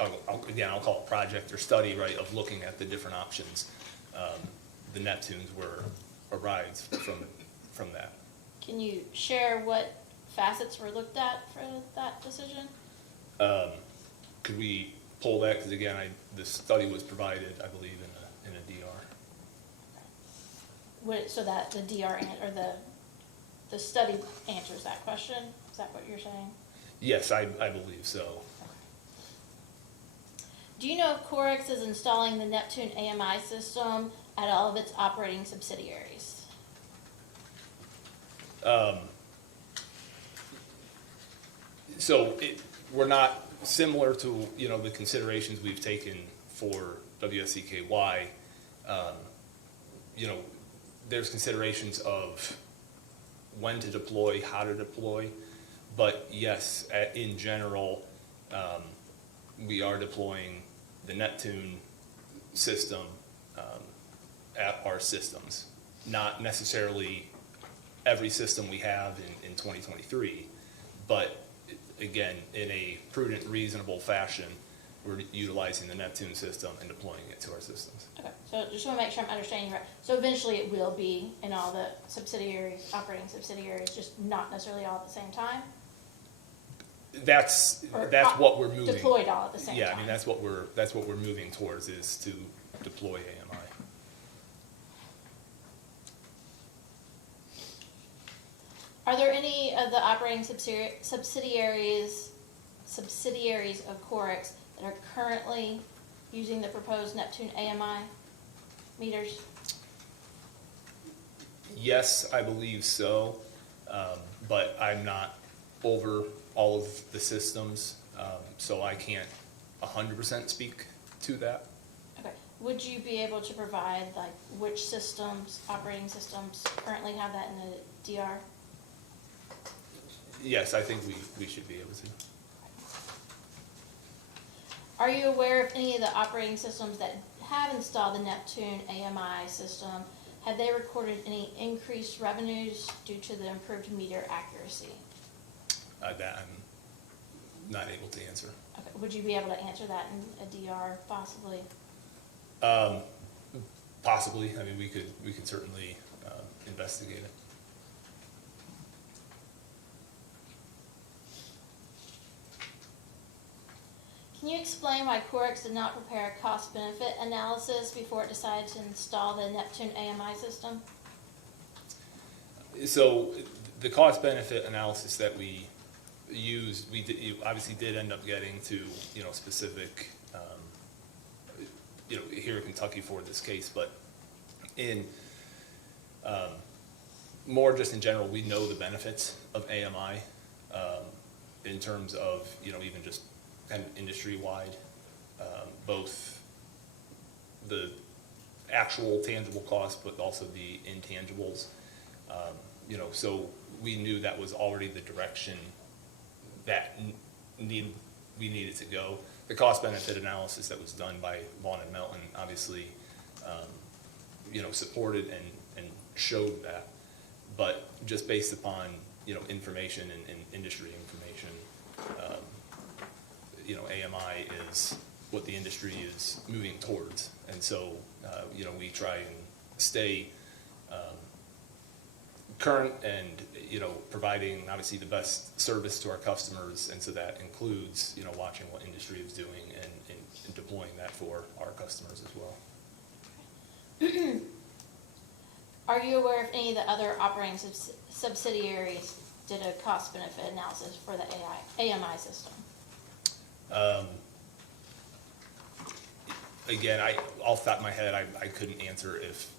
I'll call it project or study, right, of looking at the different options, the Neptunes were arrived from that. Can you share what facets were looked at for that decision? Could we pull that? Because again, the study was provided, I believe, in a DR. So that the DR or the study answers that question? Is that what you're saying? Yes, I believe so. Do you know if Corix is installing the Neptune AMI system at all of its operating subsidiaries? So we're not similar to the considerations we've taken for WSCKY. There's considerations of when to deploy, how to deploy, but yes, in general, we are deploying the Neptune system at our systems. Not necessarily every system we have in 2023, but again, in a prudent, reasonable fashion, we're utilizing the Neptune system and deploying it to our systems. Okay, so just want to make sure I'm understanding you right. So eventually it will be in all the subsidiaries, operating subsidiaries, just not necessarily all at the same time? That's what we're moving. Deployed all at the same time? Yeah, I mean, that's what we're moving towards, is to deploy AMI. Are there any of the operating subsidiaries of Corix that are currently using the proposed Neptune AMI meters? Yes, I believe so, but I'm not over all of the systems, so I can't 100% speak to that. would you be able to provide, like, which systems, operating systems currently have that in the DR? Yes, I think we should be able to. Are you aware of any of the operating systems that have installed the Neptune AMI system? Have they recorded any increased revenues due to the improved meter accuracy? That I'm not able to answer. Okay. Would you be able to answer that in a DR possibly? Possibly. I mean, we could certainly investigate it. Can you explain why Corex did not prepare a cost-benefit analysis before it decided to install the Neptune AMI system? So the cost benefit analysis that we used, you obviously did end up getting to, specific, here in Kentucky for this case, but in more just in general, we know the benefits of AMI in terms of, even just kind of industry-wide, both the actual tangible costs, but also the intangibles. So we knew that was already the direction that we needed to go. The cost-benefit analysis that was done by Vaughn and Melton obviously, supported and showed that. But just based upon, information and industry information, AMI is what the industry is moving towards. And so, we try and stay current and, providing obviously the best service to our customers. And so that includes, watching what industry is doing and deploying that for our customers as well. Are you aware of any of the other operating subsidiaries did a cost-benefit analysis for the AMI system? Again, off the top of my head, I couldn't answer if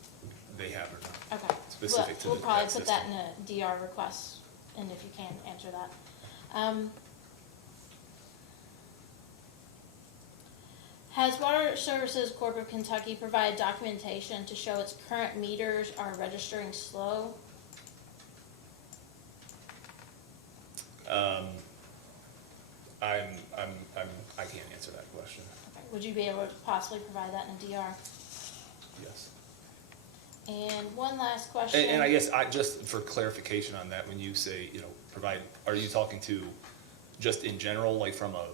they have or not. Okay. Specific to we'll that probably put system. that in a DR request, and if you can, answer that. Has Water Services Corp of Kentucky provided documentation to show its current meters are registering slow? I can't answer that question. Okay. Would you be able to possibly provide that in a DR? Yes. And one last question. And I guess just for clarification on that, when you say, provide, are you talking to just in general, like from a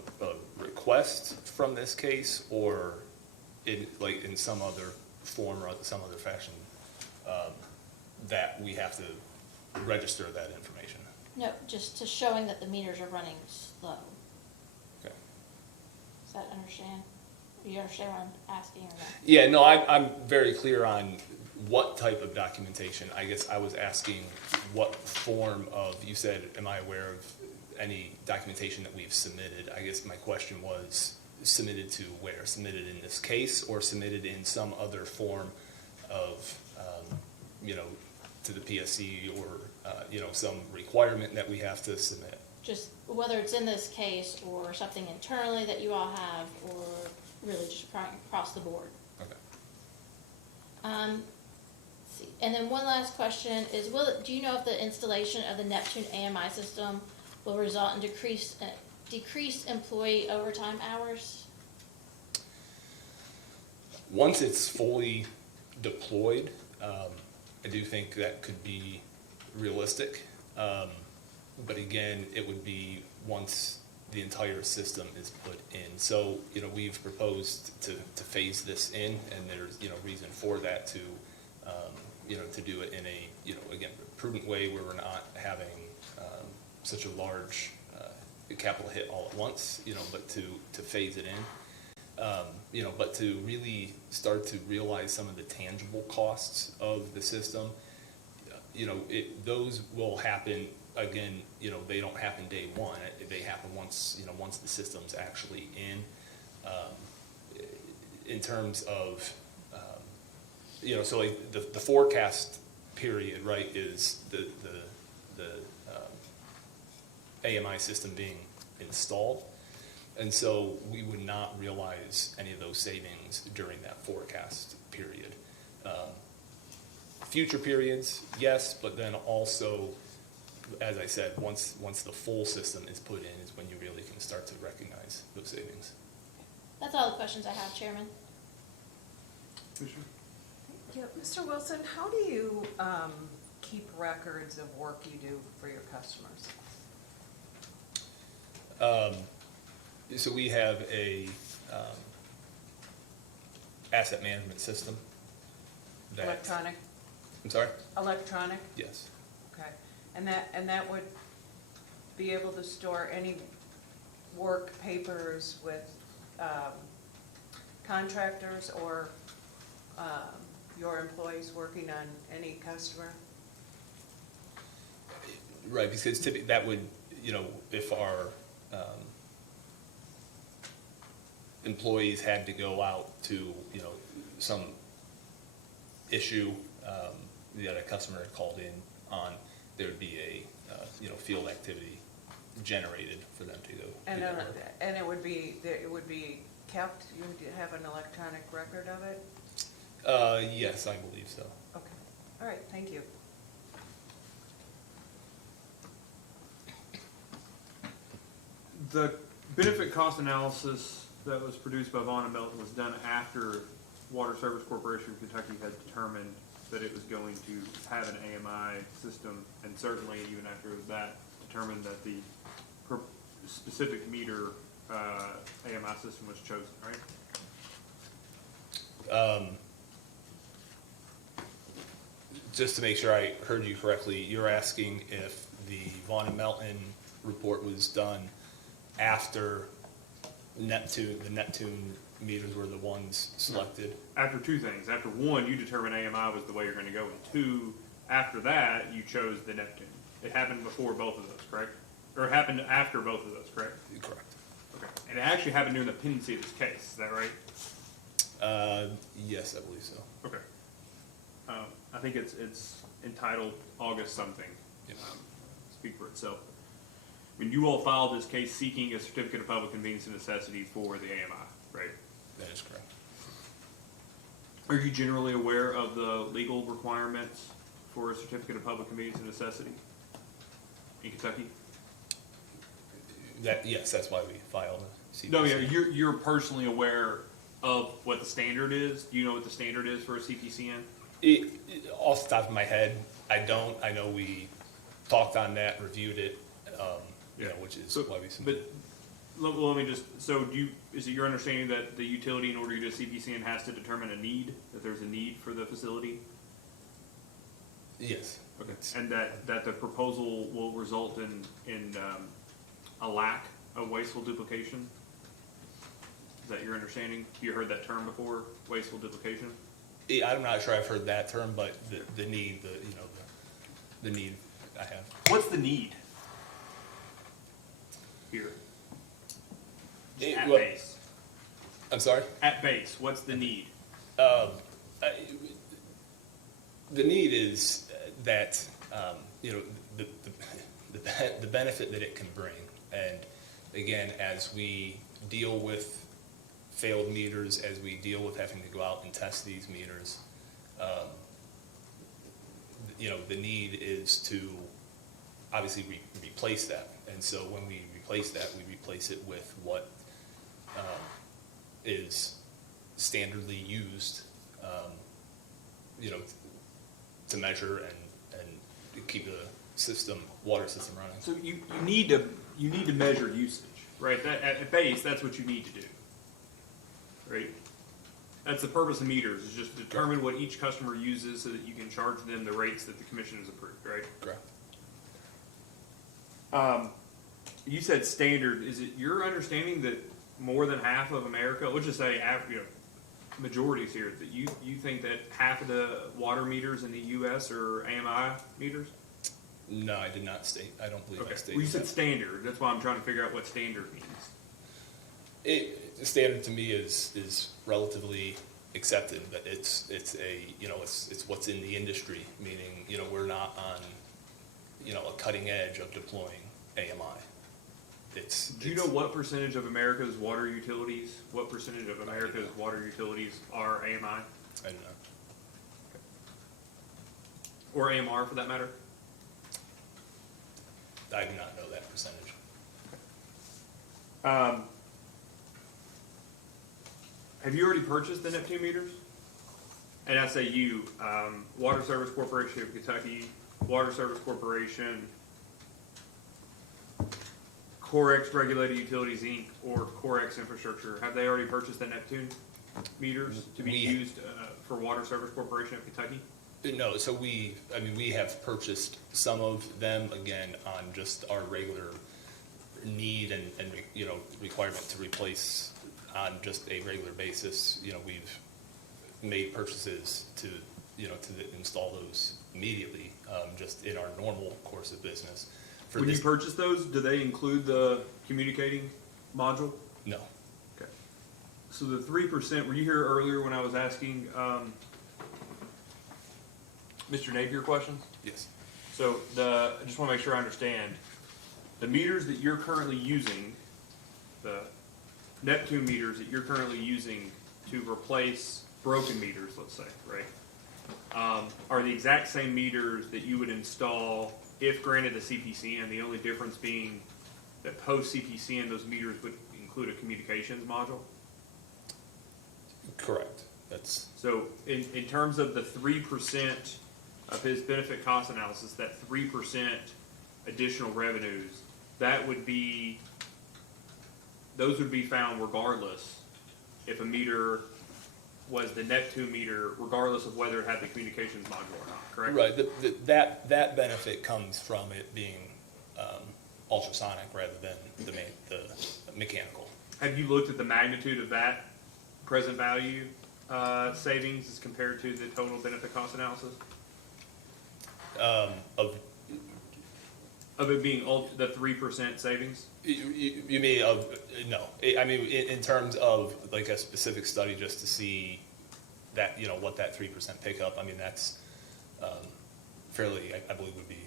request from this case, or in some other form or some other fashion, that we have to register that information? No, just to showing that the meters are running slow. Okay. Does that understand? You understand what I'm asking or not? Yeah, no, I'm very clear on what type of documentation. I guess I was asking what form of, you said, am I aware of any documentation that we've submitted? I guess my question was submitted to where? Submitted in this case or submitted in some other form of, to the PSC or, some requirement that we have to submit? Just whether it's in this case or something internally that you all have, or really just across the board. Okay. Let's see. And then one last question is, do you know if the installation of the Neptune AMI system will result in decreased employee overtime hours? Once it's fully deployed, I do think that could be realistic. But again, it would be once the entire system is put in. So, we've proposed to phase this in, and there's, reason for that to, to do it in a, again, prudent way where we're not having such a large capital hit all at once, but to phase it in. But to really start to realize some of the tangible costs of the system, those will happen, again, they don't happen day one. They happen once, once the system's actually in terms of, so like the forecast period, right, is the AMI system being installed. And so we would not realize any of those savings during that forecast period. Future periods, yes, but then also, as I said, once the full system is put in is when you really can start to recognize those savings. That's all the questions I have, Chairman. Yeah, Mr. Wilson, how do you keep records of work you do for your customers? So we have a asset management system. Electronic? I'm sorry? Electronic? Yes. Okay. And that would be able to store any work papers with contractors or your employees working on any customer? Right, because typically that would, if our employees had to go out to, some issue that a customer had called in on, there would be a, field activity generated for them to go do And that work. and it would be kept, you would have an electronic record of it? Yes, I believe so. Okay, all right, thank you. The benefit cost analysis that was produced by Vaughn and Melton was done after Water Service Corporation of Kentucky had determined that it was going to have an AMI system, and certainly even after that, determined that the specific meter AMI system was chosen, right? Just to make sure I heard you correctly, you're asking if the Vaughn and Melton report was done after Neptune, the Neptune meters were the ones selected? After two things. After one, you determined AMI was the way you're gonna go, and two, after that, you chose the Neptune. It happened before both of those, correct? Or it happened after both of those, correct? Correct. Okay, and it actually happened during the pendency of this case, is that right? Yes, I believe so. Okay. I think it's entitled August something. Speak for itself. When you all filed this case seeking a certificate of public convenience and necessity for the AMI, right? That is correct. Are you generally aware of the legal requirements for a certificate of public convenience and necessity in Kentucky? Yes, that's why we filed a CPC. No, yeah, you're personally aware of what the standard is? Do you know what the standard is for a CPCN? Off the top of my head, I don't. I know we talked on that, reviewed it, which is why we submitted. But let me just, is it your understanding that the utility, in order to do a CPCN, has to determine a need, that there's a need for the facility? Yes. Okay, and that the proposal will result in a lack of wasteful duplication? Is that your understanding? You heard that term before, wasteful duplication? I'm not sure I've heard that term, but the need, the need I have. What's the need here? At Well, base. I'm sorry? At base, what's the need? The need is that, the benefit that it can bring. And again, as we deal with failed meters, as we deal with having to go out and test these meters, the need is to obviously replace that. And so when we replace that, we replace it with what is standardly used, to measure and keep the water system running. So you need to measure usage, right? That, at base, that's what you need to do, right? That's the purpose of meters, is just determine what each customer uses so that you can charge them the rates that the commission has approved, right? Correct. You said standard. Is it your understanding that more than half of America, let's just say, majorities here, that you think that half of the water meters in the U.S. are AMI meters? No, I did not state. I don't believe I stated Well, you said that. standard. That's why I'm trying to figure out what standard means. Standard to me is relatively accepted, but it's what's in the industry, meaning, we're not on, a cutting edge of deploying AMI. Do you know what percentage of America's water utilities, what percentage of America's water utilities are AMI? I don't know. Or AMR for that matter? I do not know that percentage. Have you already purchased the Neptune meters? And I say you, Water Service Corporation of Kentucky, Water Service Corporation, Corex Regulated Utilities, Inc., or Corex Infrastructure, have they already purchased the Neptune meters to be used for Water Service Corporation of Kentucky? No, so we have purchased some of them, again, on just our regular need and requirement to replace on just a regular basis. We've made purchases to install those immediately, just in our normal course of business. When you purchase those, do they include the communicating module? No. Okay. So the 3%, were you here earlier when I was asking Mr. Napier questions? Yes. So I just want to make sure I understand. The meters that you're currently using, the Neptune meters that you're currently using to replace broken meters, let's say, right, are the exact same meters that you would install if granted the CPCN, the only difference being that post-CPCN, those meters would include a communications module? Correct. That's So in terms of the 3% of his benefit cost analysis, that 3% additional revenues, those would be found regardless if a meter was the Neptune meter, regardless of whether it had the communications module or not, correct? right. That benefit comes from it being ultrasonic rather than the mechanical. Have you looked at the magnitude of that present value savings as compared to the total benefit cost analysis? Of it being the 3% savings? You mean no? I mean in terms of like a specific study just to see that what that 3% pickup. I mean that's fairly. I believe would be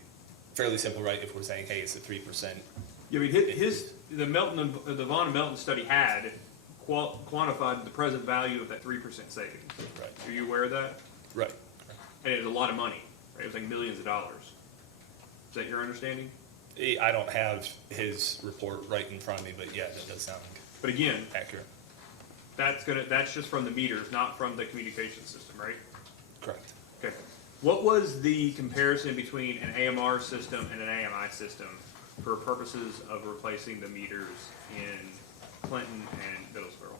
fairly simple, right? If we're saying hey, it's a 3%. Yeah, I mean the Vaughn and Melton study had quantified the present value of that 3% savings. Right. Are you aware of that? Right. And it was a lot of money. Right? It was like millions of dollars. Is that your understanding? I don't have his report right in front of me, but yeah, that does sound. But again, accurate. That's just from the meters, not from the communication system, right? Correct. Okay. What was the comparison between an AMR system and an AMI system for purposes of replacing the meters in Clinton and Middlesboro?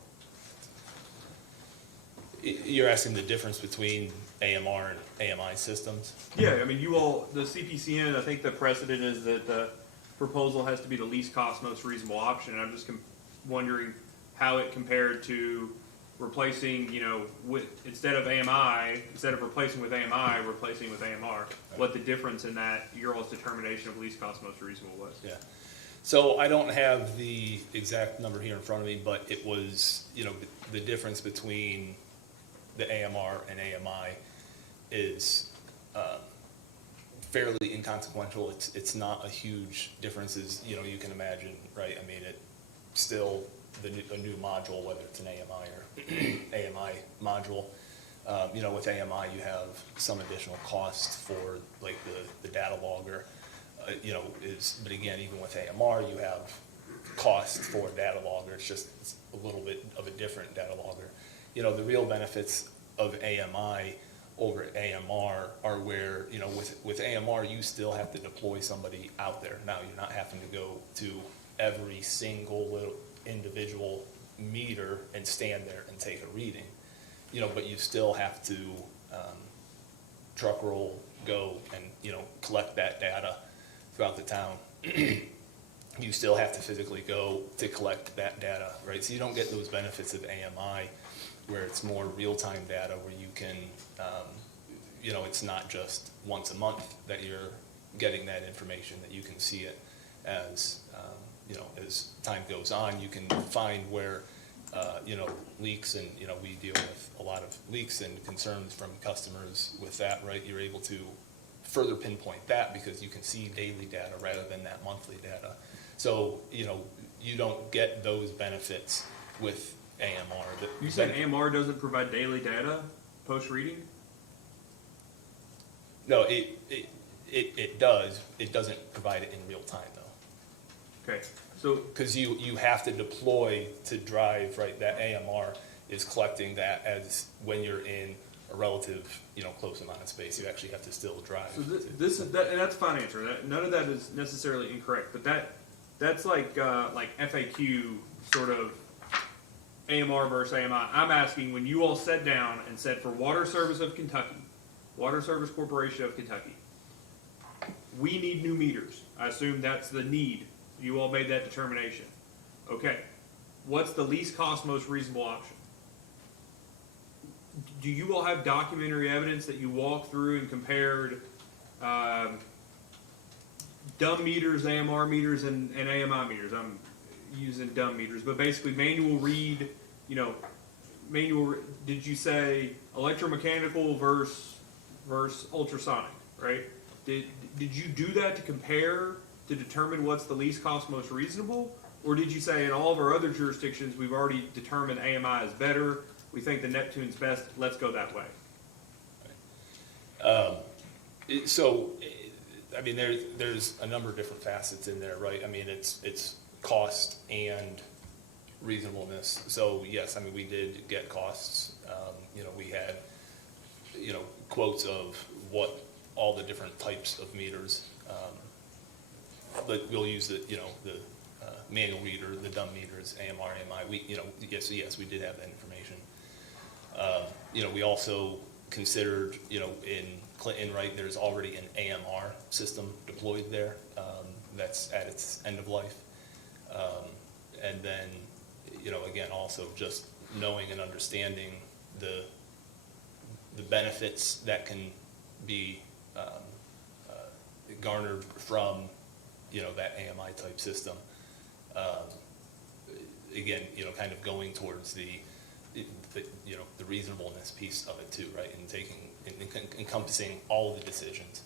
You're asking the difference between AMR and AMI systems? Yeah, I mean, the CPCN, I think the precedent is that the proposal has to be the least cost, most reasonable option. And I'm just wondering how it compared to replacing, instead of replacing with AMI, replacing with AMR, what the difference in that your all's determination of least cost, most reasonable was. Yeah. So I don't have the exact number here in front of me, but it was, the difference between the AMR and AMI is fairly inconsequential. It's not a huge difference as you can imagine, right? I mean, it still a new module, whether it's an AMI or AMI module. With AMI you have some additional cost for like the data logger. But again, even with AMR you have cost for data logger. It's a little bit of a different data logger. The real benefits of AMI over AMR are where, with AMR, you still have to deploy somebody out there. Now, you're not having to go to every single little individual meter and stand there and take a reading, but you still have to truck roll, go and, collect that data throughout the town. You still have to physically go to collect that data, right? So you don't get those benefits of AMI where it's more real-time data where you can, it's not just once a month that you're getting that information, that you can see it as, as time goes on. You can find where, leaks and, we deal with a lot of leaks and concerns from customers with that, right? You're able to further pinpoint that because you can see daily data rather than that monthly data. So, you don't get those benefits with AMR. You said AMR doesn't provide daily data post-reading? No, it does. It doesn't provide it in real time, though. Okay, so, Because you have to deploy to drive, right? That AMR is collecting that as when you're in a relative, close amount of space. You actually have to still drive. so this is, that, and that's a fine answer. None of that is necessarily incorrect, but that's like FAQ sort of AMR versus AMI. I'm asking, when you all sat down and said for Water Service of Kentucky, Water Service Corporation of Kentucky, we need new meters. I assume that's the need. You all made that determination. Okay. What's the least cost, most reasonable option? Do you all have documentary evidence that you walked through and compared dumb meters, AMR meters, and AMI meters? I'm using dumb meters, but basically manual read, did you say electromechanical versus ultrasonic, right? Did you do that to compare to determine what's the least cost, most reasonable? Or did you say in all of our other jurisdictions, we've already determined AMI is better, we think the Neptune's best, let's go that way? There's a number of different facets in there, right? I mean, it's cost and reasonableness. So yes, I mean, we did get costs. We had, quotes of what all the different types of meters. But we'll use the manual reader, the dumb meters, AMR, AMI. Yes, we did have that information. We also considered, in Clinton, right, there's already an AMR system deployed there that's at its end of life. And then, again, also just knowing and understanding the benefits that can be garnered from, that AMI type system. Again, kind of going towards the reasonableness piece of it too, right? And encompassing all the decisions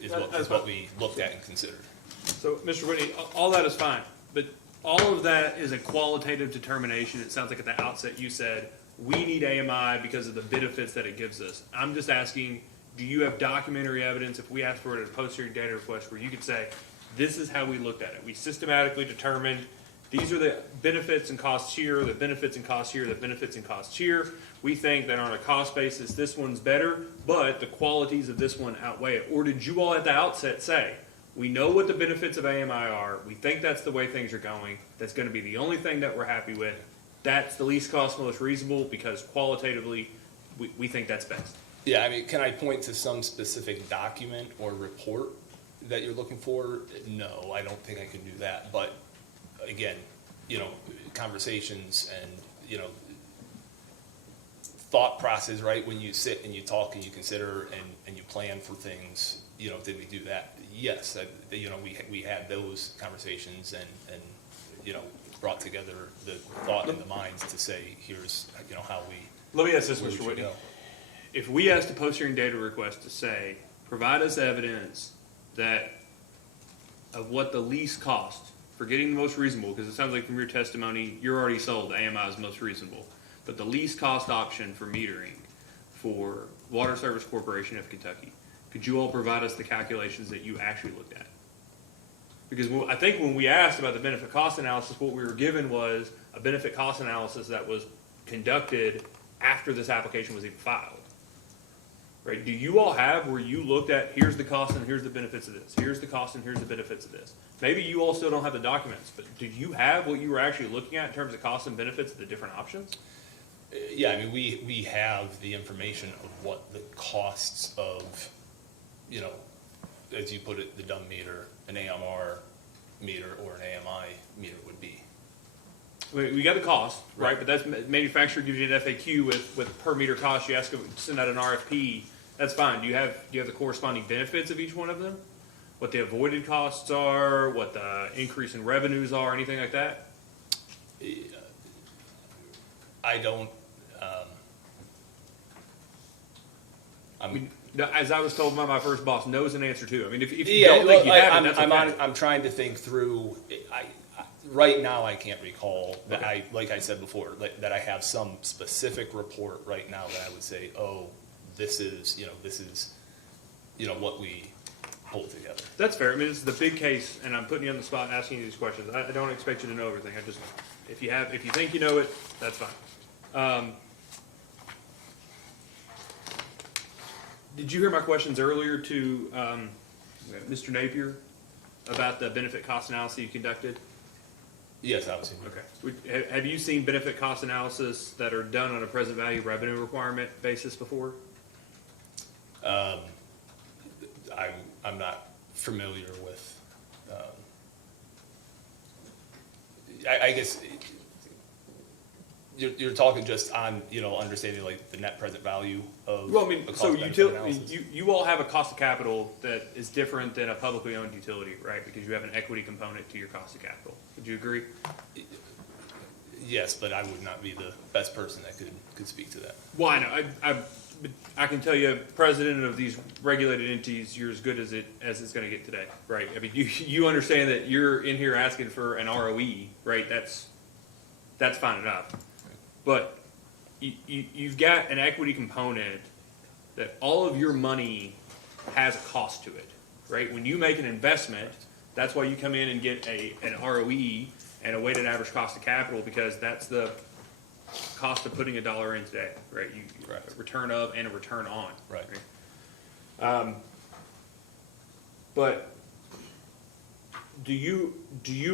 is what we looked at and considered. So, Mr. Whitney, all that is fine, but all of that is a qualitative determination. It sounds like at the outset you said, we need AMI because of the benefits that it gives us. I'm just asking, do you have documentary evidence, if we asked for it at a post-hearing data request, where you could say, this is how we looked at it. We systematically determined these are the benefits and costs here, the benefits and costs here, the benefits and costs here. We think that on a cost basis, this one's better, but the qualities of this one outweigh it. Or did you all at the outset say, we know what the benefits of AMI are, we think that's the way things are going, that's going to be the only thing that we're happy with, that's the least cost, most reasonable, because qualitatively, we think that's best? Yeah, I mean, can I point to some specific document or report that you're looking for? No, I don't think I can do that. But again, conversations and, thought process, right? When you sit and you talk and you consider and you plan for things, did we do that? Yes, we had those conversations and brought together the thought and the minds to say, here's, how we. Let me ask this, where we Mr. should Whitney. go. If we asked a post-hearing data request to say, provide us evidence that of what the least cost for getting the most reasonable, because it sounds like from your testimony, you're already sold AMI is most reasonable, but the least cost option for metering for Water Service Corporation of Kentucky, could you all provide us the calculations that you actually looked at? Because I think when we asked about the benefit cost analysis, what we were given was a benefit cost analysis that was conducted after this application was even filed. Right? Do you all have where you looked at, here's the cost and here's the benefits of this, here's the cost and here's the benefits of this? Maybe you all still don't have the documents, but do you have what you were actually looking at in terms of cost and benefits of the different options? Yeah, I mean, we have the information of what the costs of, as you put it, the dumb meter, an AMR meter, or an AMI meter would be. We got the cost, right? But that's manufacturer gives you an FAQ with per meter cost. You ask them to send out an RFP. That's fine. Do you have the corresponding benefits of each one of them? What the avoided costs are? What the increase in revenues are? Anything like that? I don't. No, as I was told by my first boss, no is an answer too. I mean, if you Yeah, don't think you well, have it, that's okay. I'm trying to think through, right now, I can't recall that like I said before, that I have some specific report right now that I would say, oh, this is what we pulled together. That's fair. I mean, it's the big case, and I'm putting you on the spot asking you these questions. I don't expect you to know everything. I just, if you think you know it, that's fine. Did you hear my questions earlier to Mr. Napier about the benefit cost analysis you conducted? Yes, I was here. Okay. Have you seen benefit cost analysis that are done on a present value revenue requirement basis before? I'm not familiar with, I guess, you're talking just on, understanding like the net present value of. Well, I mean, the so cost-benefit analysis. you all have a cost of capital that is different than a publicly owned utility, right? Because you have an equity component to your cost of capital. Would you agree? Yes, but I would not be the best person that could speak to that. Well, I know. I can tell you, president of these regulated entities, you're as good as it's going to get today, right? I mean, you understand that you're in here asking for an ROE, right? That's fine enough. But you've got an equity component that all of your money has a cost to it, right? When you make an investment, that's why you come in and get an ROE and a weighted average cost of capital, because that's the cost of putting $1 in today, right? Right. A return of and a return on. Right. But do you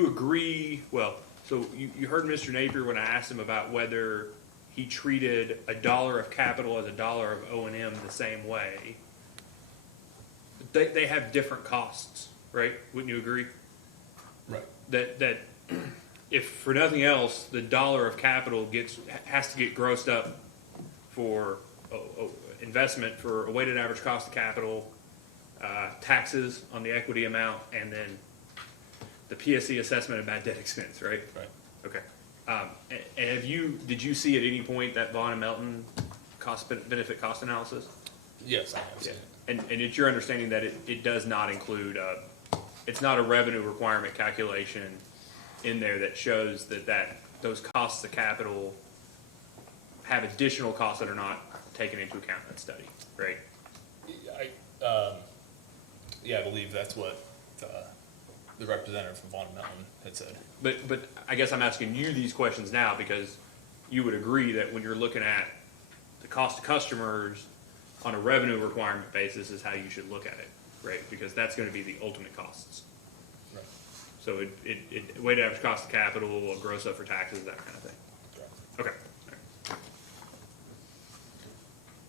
agree? Well, so you heard Mr. Napier when I asked him about whether he treated $1 of capital as $1 of O&M the same way. They have different costs, right? Wouldn't you agree? Right. That if for nothing else, the $1 of capital has to get grossed up for investment for a weighted average cost of capital, taxes on the equity amount, and then the PSC assessment of bad debt expense, right? Right. Okay. And did you see at any point that Vaughn and Melton benefit cost analysis? Yes, I have seen it. And it's your understanding that it does not include, it's not a revenue requirement calculation in there that shows that those costs of capital have additional costs that are not taken into account in that study, right? I believe that's what the representative from Vaughn and Melton had said. But I guess I'm asking you these questions now because you would agree that when you're looking at the cost to customers on a revenue requirement basis is how you should look at it, right? Because that's going to be the ultimate costs. Right. So it weighted average cost of capital, gross up for taxes, that kind of thing. Correct.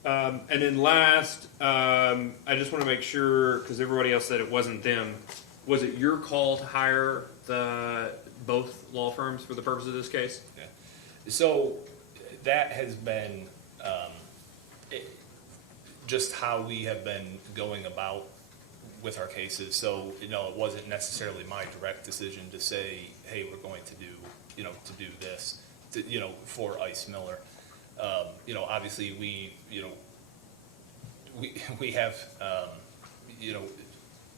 Okay. And then last, I just want to make sure, because everybody else said it wasn't them, was it your call to hire both law firms for the purpose of this case? Yeah. So that has been just how we have been going about with our cases. So, it wasn't necessarily my direct decision to say, hey, we're going to do this, for Ice Miller. Obviously we have,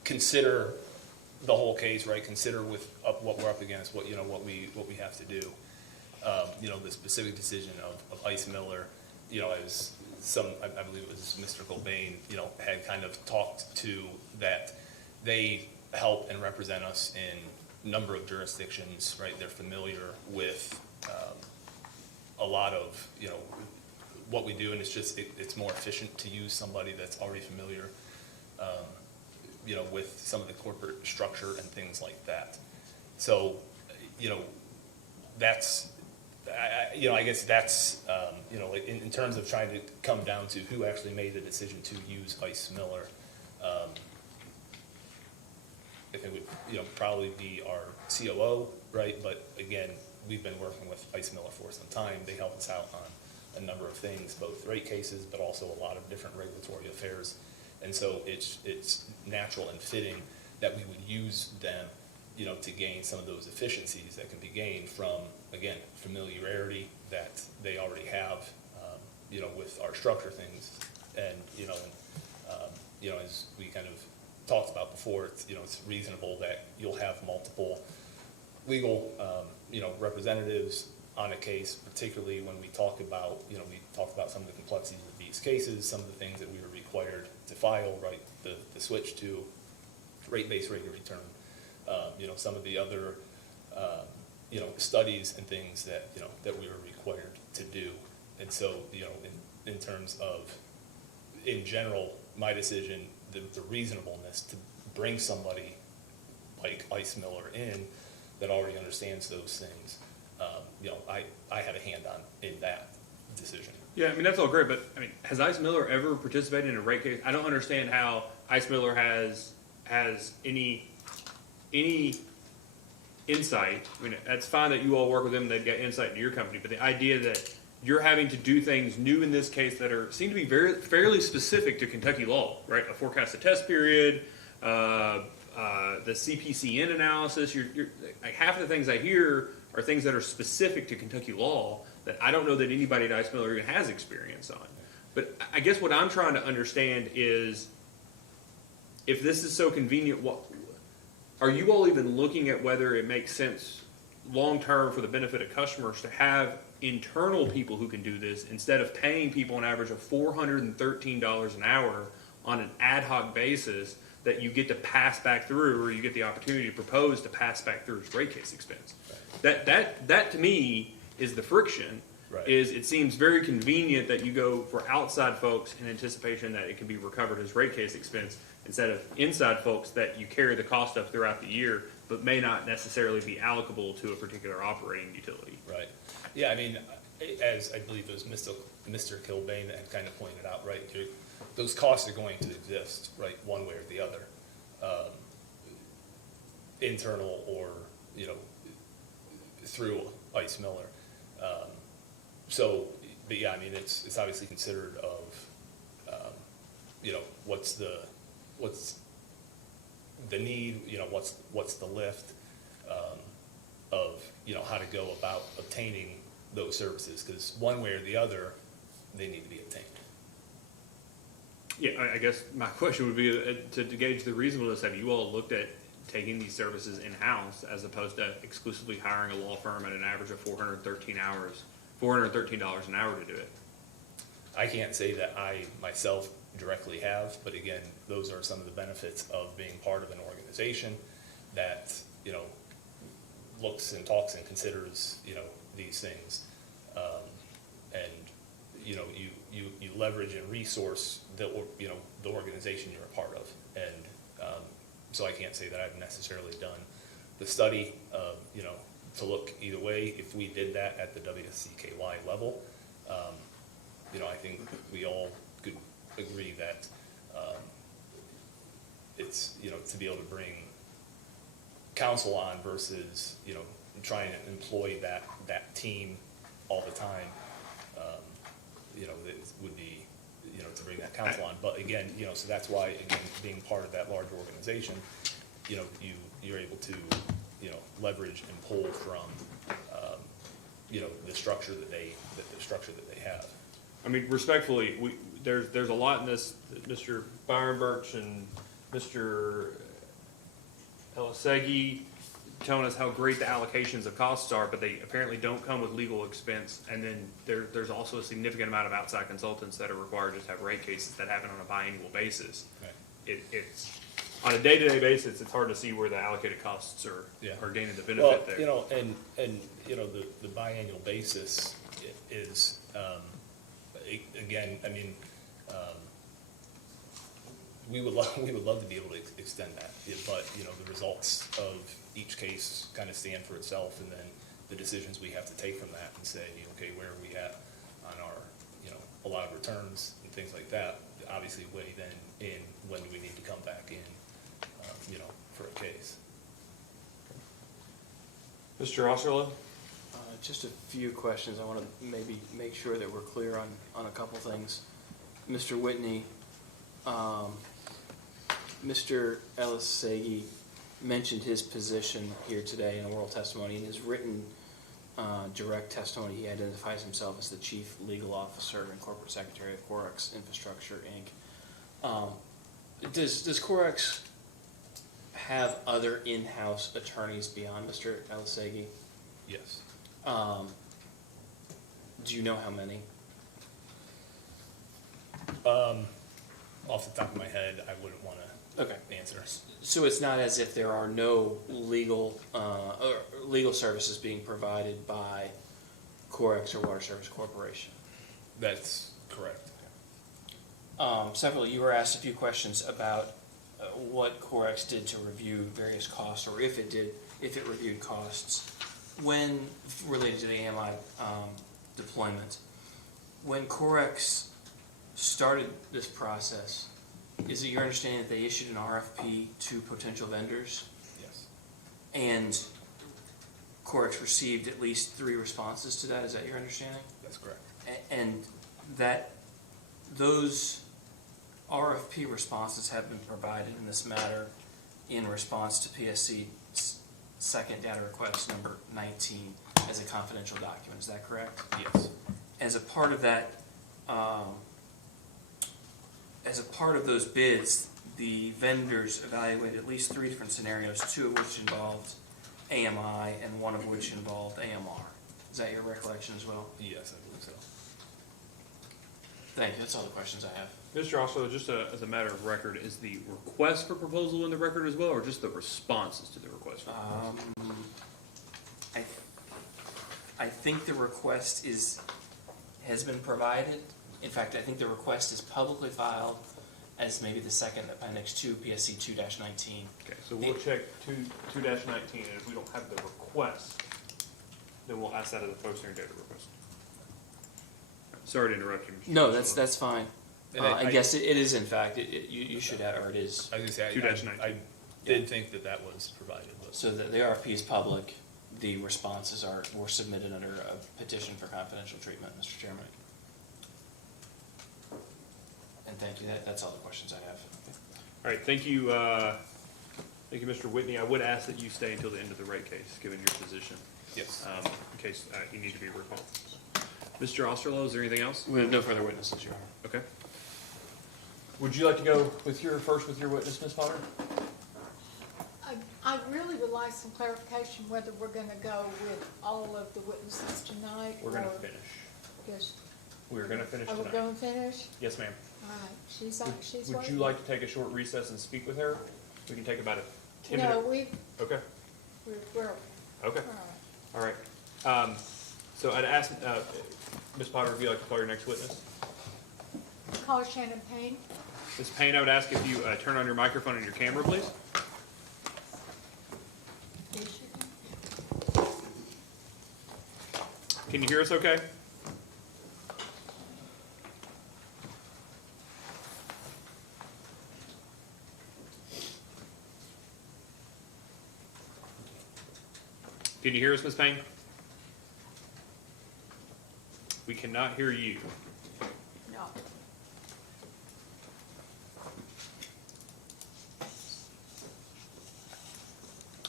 consider the whole case, right? Consider what we're up against, what we have to do. The specific decision of Ice Miller, as I believe it was Mr. Cobain, had kind of talked to that they help and represent us in a number of jurisdictions, right? They're familiar with a lot of, what we do, and it's more efficient to use somebody that's already familiar, with some of the corporate structure and things like that. So, that's, I guess that's, like in terms of trying to come down to who actually made the decision to use Ice Miller, if it would, probably be our COO, right? But again, we've been working with Ice Miller for some time. They help us out on a number of things, both rate cases, but also a lot of different regulatory affairs. And so it's natural and fitting that we would use them, to gain some of those efficiencies that can be gained from, again, familiarity that they already have, with our structure things, and you know, as we kind of talked about before, it's, you know, it's reasonable that you'll have multiple legal, you know, representatives on a case, particularly when we talk about, you know, we talked about some of the complexities of these cases, some of the things that we were required to file, right? The switch to rate-based rate of return, you know, some of the other, you know, studies and things that, you know, that we were required to do. And so, you know, in terms of, in general, my decision, the reasonableness to bring somebody like Ice Miller in that already understands those things, you know, I had a hand on in that decision. Yeah, I mean, that's all great, but, I mean, has Ice Miller ever participated in a rate case? I don't understand how Ice Miller has any insight. I mean, that's fine that you all work with them, they've got insight into your company, but the idea that you're having to do things new in this case that seem to be fairly specific to Kentucky law, right? A forecasted test period, the CPCN analysis, you're like half of the things I hear are things that are specific to Kentucky law that I don't know that anybody at Ice Miller even has experience on. But I guess what I'm trying to understand is, if this is so convenient, are you all even looking at whether it makes sense long-term for the benefit of customers to have internal people who can do this instead of paying people an average of $413 an hour on an ad hoc basis that you get to pass back through, or you get the opportunity to propose to pass back through as rate case expense? That to me is the friction. Right. Is it seems very convenient that you go for outside folks in anticipation that it can be recovered as rate case expense instead of inside folks that you carry the cost of throughout the year, but may not necessarily be allocable to a particular operating utility. Right. Yeah, I mean, as I believe it was Mr. Kilbane that had kind of pointed out, right, those costs are going to exist, right, one way or the other, internal or, you know, through Ice Miller. So, but yeah, I mean, it's obviously considered of, you know, what's the need, you know, what's the lift, of, you know, how to go about obtaining those services, because one way or the other, they need to be obtained. Yeah, I guess my question would be to gauge the reasonableness. Have you all looked at taking these services in-house as opposed to exclusively hiring a law firm at an average of $413 an hour to do it? I can't say that I myself directly have, but again, those are some of the benefits of being part of an organization that, you know, looks and talks and considers, you know, these things. And, you know, you leverage and resource the organization you're a part of. And so I can't say that I've necessarily done the study, you know, to look either way. If we did that at the WSCKY level, you know, I think we all could agree that it's, you know, to be able to bring counsel on versus, you know, trying to employ that team all the time, you know, it would be, you know, to bring that counsel on. But again, you know, so that's why, again, being part of that larger organization, you know, you're able to, you know, leverage and pull from, you know, the structure that they have. I mean, respectfully, there's a lot in this that Mr. Byron Birch and Mr. Elisegi telling us how great the allocations of costs are, but they apparently don't come with legal expense. And then there's also a significant amount of outside consultants that are required to have rate cases that happen on a biannual basis. Right. It's on a day-to-day basis, it's hard to see where the allocated costs are gaining the benefit there. You know, and you know, the biannual basis is, again, I mean, we would love to be able to extend that, but, you know, the results of each case kind of stand for itself, and then the decisions we have to take from that and say, okay, where are we at on our, you know, allowed returns and things like that, obviously weigh then in when do we need to come back in, you know, for a case. Mr. Osserlo? Just a few questions. I want to maybe make sure that we're clear on a couple things. Mr. Whitney, Mr. Elisegi mentioned his position here today in oral testimony. In his written direct testimony, he identifies himself as the Chief Legal Officer and Corporate Secretary of Corex Infrastructure, Inc. Does Corex have other in-house attorneys beyond Mr. Elisegi? Yes. Do you know how many? Off the top of my head, I wouldn't want to Okay. answer. So it's not as if there are no legal services being provided by Corex or Water Service Corporation. That's correct. Separately, you were asked a few questions about what Corex did to review various costs, or if it reviewed costs when related to the AMI deployment. When Corex started this process, is it your understanding that they issued an RFP to potential vendors? Yes. And Corex received at least 3 responses to that? Is that your understanding? That's correct. And that those RFP responses have been provided in this matter in response to PSC's second data request number 19 as a confidential document. Is that correct? Yes. As a part of that, as a part of those bids, the vendors evaluated at least 3 different scenarios, 2 of which involved AMI and 1 of which involved AMR. Is that your recollection as well? Yes, I believe so. Thank you. That's all the questions I have. Mr. Also, just as a matter of record, is the request for proposal in the record as well, or just the responses to the request for proposal? I think the request has been provided. In fact, I think the request is publicly filed as maybe the second appendix to PSC 2-19. Okay, so we'll check 2-19, and if we don't have the request, then we'll ask that as a posting data request. Sorry to interrupt you, Mr. No, Chancellor. that's fine. And I guess it is, in fact, you should have, or it is. I was going to 2-19. say, I did think that was provided. But So the RFP is public. The responses were submitted under a petition for confidential treatment, Mr. Chairman. And thank you. That's all the questions I have. All right, thank you, Mr. Whitney. I would ask that you stay until the end of the rate case, given your position, yes. in case you need to be recalled. Mr. Osterloh, is there anything else? We have no further witnesses, Your Honor. Okay. Would you like to go with your witness, Ms. Potter? I really would like some clarification whether we're gonna go with all of the witnesses tonight. We're gonna or finish. just- We're gonna finish Are we tonight. going to finish? Yes, ma'am. All right, she's Would waiting. you like to take a short recess and speak with her? We can take about a 10-minute. No, Okay, we're, okay, all right. all right. So I'd ask, Ms. Potter, if you'd like to call your next witness. Call Shannon Payne. Ms. Payne, I would ask if you turn on your microphone and your camera, please. Can you hear us okay? Can you hear us, Ms. Payne? We cannot hear you. No.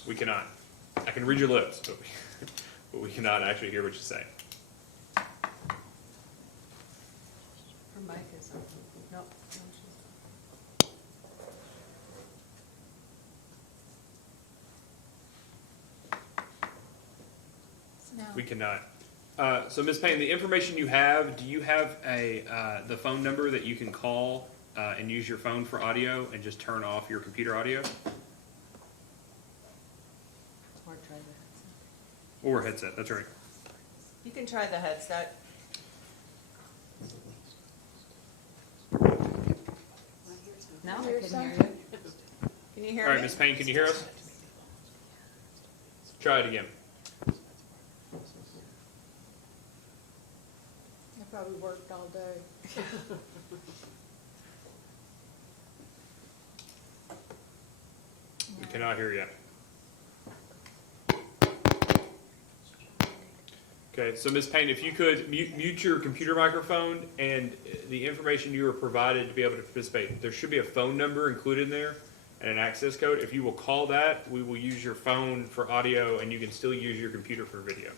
We cannot. I can read your lips, but we cannot actually hear what you say. Her mic is on. Nope. No, she's No. We cannot. So Ms. Payne, the information you have, do you have the phone number that you can call and use your phone for audio and just turn off your computer audio? Or try the Or headset, that's right. You can try the headset. Now I Hear can hear something? you. Can you hear All right, me? Ms. Payne, can you hear us? Try it again. I probably worked all day. We cannot hear you. Okay, so Ms. Payne, if you could mute your computer microphone and the information you were provided to be able to participate. There should be a phone number included in there and an access code. If you will call that, we will use your phone for audio and you can still use your computer for video.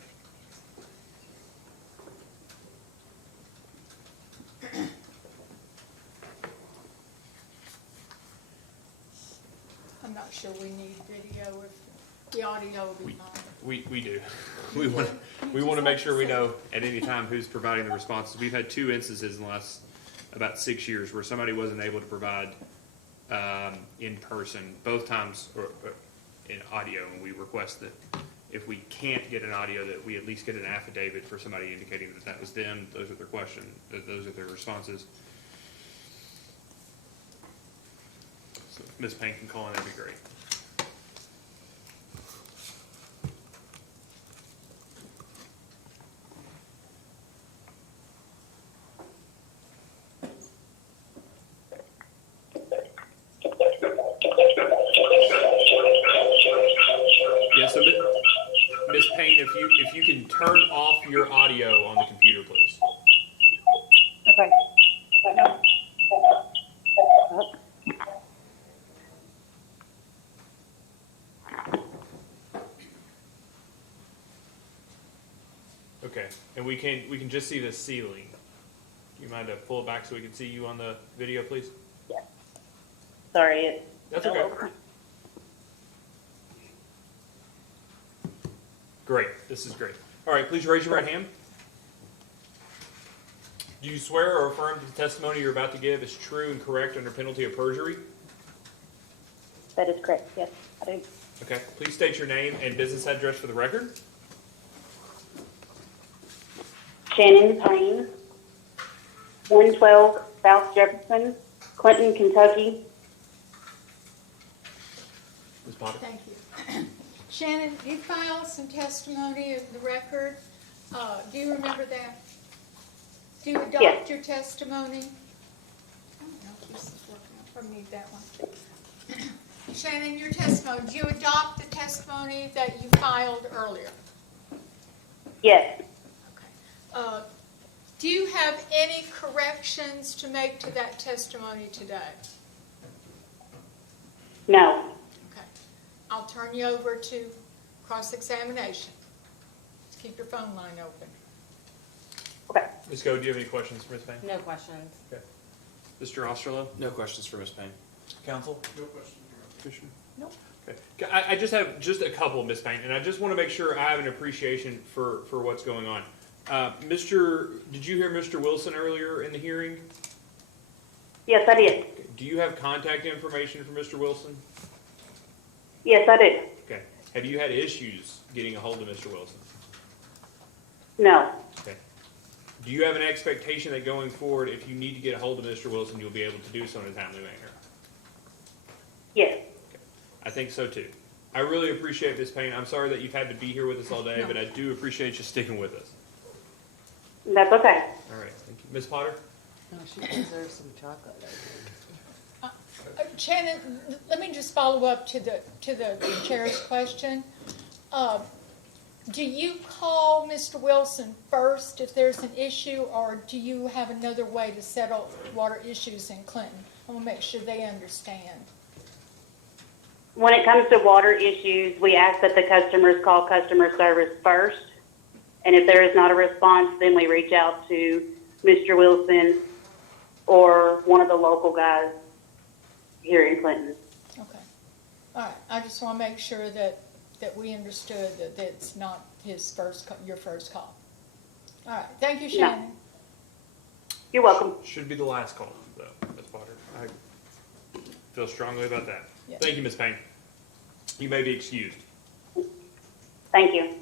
not sure we need video, if the audio will be fine. We do. We want, we want to make sure we know at any time who's providing the responses. We've had 2 instances in the last about 6 years where somebody wasn't able to provide in person, both times or in audio, and we request that if we can't get an audio, that we at least get an affidavit for somebody indicating that that was them, those are their questions, those are their responses. So if Ms. Payne can call in, that'd be great. Yeah, so Ms. Payne, if you can turn off your audio on the computer, please. Okay. Okay, and we can just see the ceiling. Do you mind to pull it back so we can see you on the video, please? Sorry, it's That's still okay. over. Great, this is great. All right, please raise your right hand. Do you swear or affirm that the testimony you're about to give is true and correct under penalty of perjury? That is correct, yes, I do. Okay, please state your name and business address for the record. Shannon Payne, 112 South Jefferson, Clinton, Kentucky. Ms. Potter? Thank you. Shannon, you filed some testimony of the record. Do you remember that? Do you adopt Yes. your testimony? I don't know if this is working. I need that one. Shannon, your testimony, do you adopt the testimony that you filed earlier? Yes, Do you have any corrections to make to that testimony today? no, Okay. I'll turn you over to cross-examination. Just keep your phone line open. Ms. Go, do you have any questions for Ms. Payne? No questions. Okay. Mr. Osterloh? No questions for Ms. Payne. Counsel? No questions. Commissioner? Nope. Okay. I just have a couple, Ms. Payne, and I just want to make sure I have an appreciation for what's going on. Did you hear Mr. Wilson earlier in the hearing? yes, I did. Okay. Do you have contact information for Mr. Wilson? Yes, I do. Okay. Have you had issues getting a hold of Mr. Wilson? No, Okay. Do you have an expectation that going forward, if you need to get a hold of Mr. Wilson, you'll be able to do so in a timely manner? yes, I think so too. I really appreciate Ms. Payne. I'm sorry that you've had to be here with us all day, but I do appreciate you sticking with us. that's okay. All right, thank you. Ms. Potter? No, she deserves some chocolate, I think. Shannon, let me just follow up to the chair's question. Do you call Mr. Wilson first if there's an issue, or do you have another way to settle water issues in Clinton? I want to make sure they understand. When it comes to water issues, we ask that the customers call customer service first. And if there is not a response, then we reach out to Mr. Wilson or one of the local guys here in Clinton. Okay. All right. I just want to make sure that we understood that it's not your first call. All right. Thank you, Shannon. You're welcome. Should be the last call, though, Ms. Potter. I feel strongly about that. Yeah. Thank you, Ms. Payne. You may be excused. Thank you.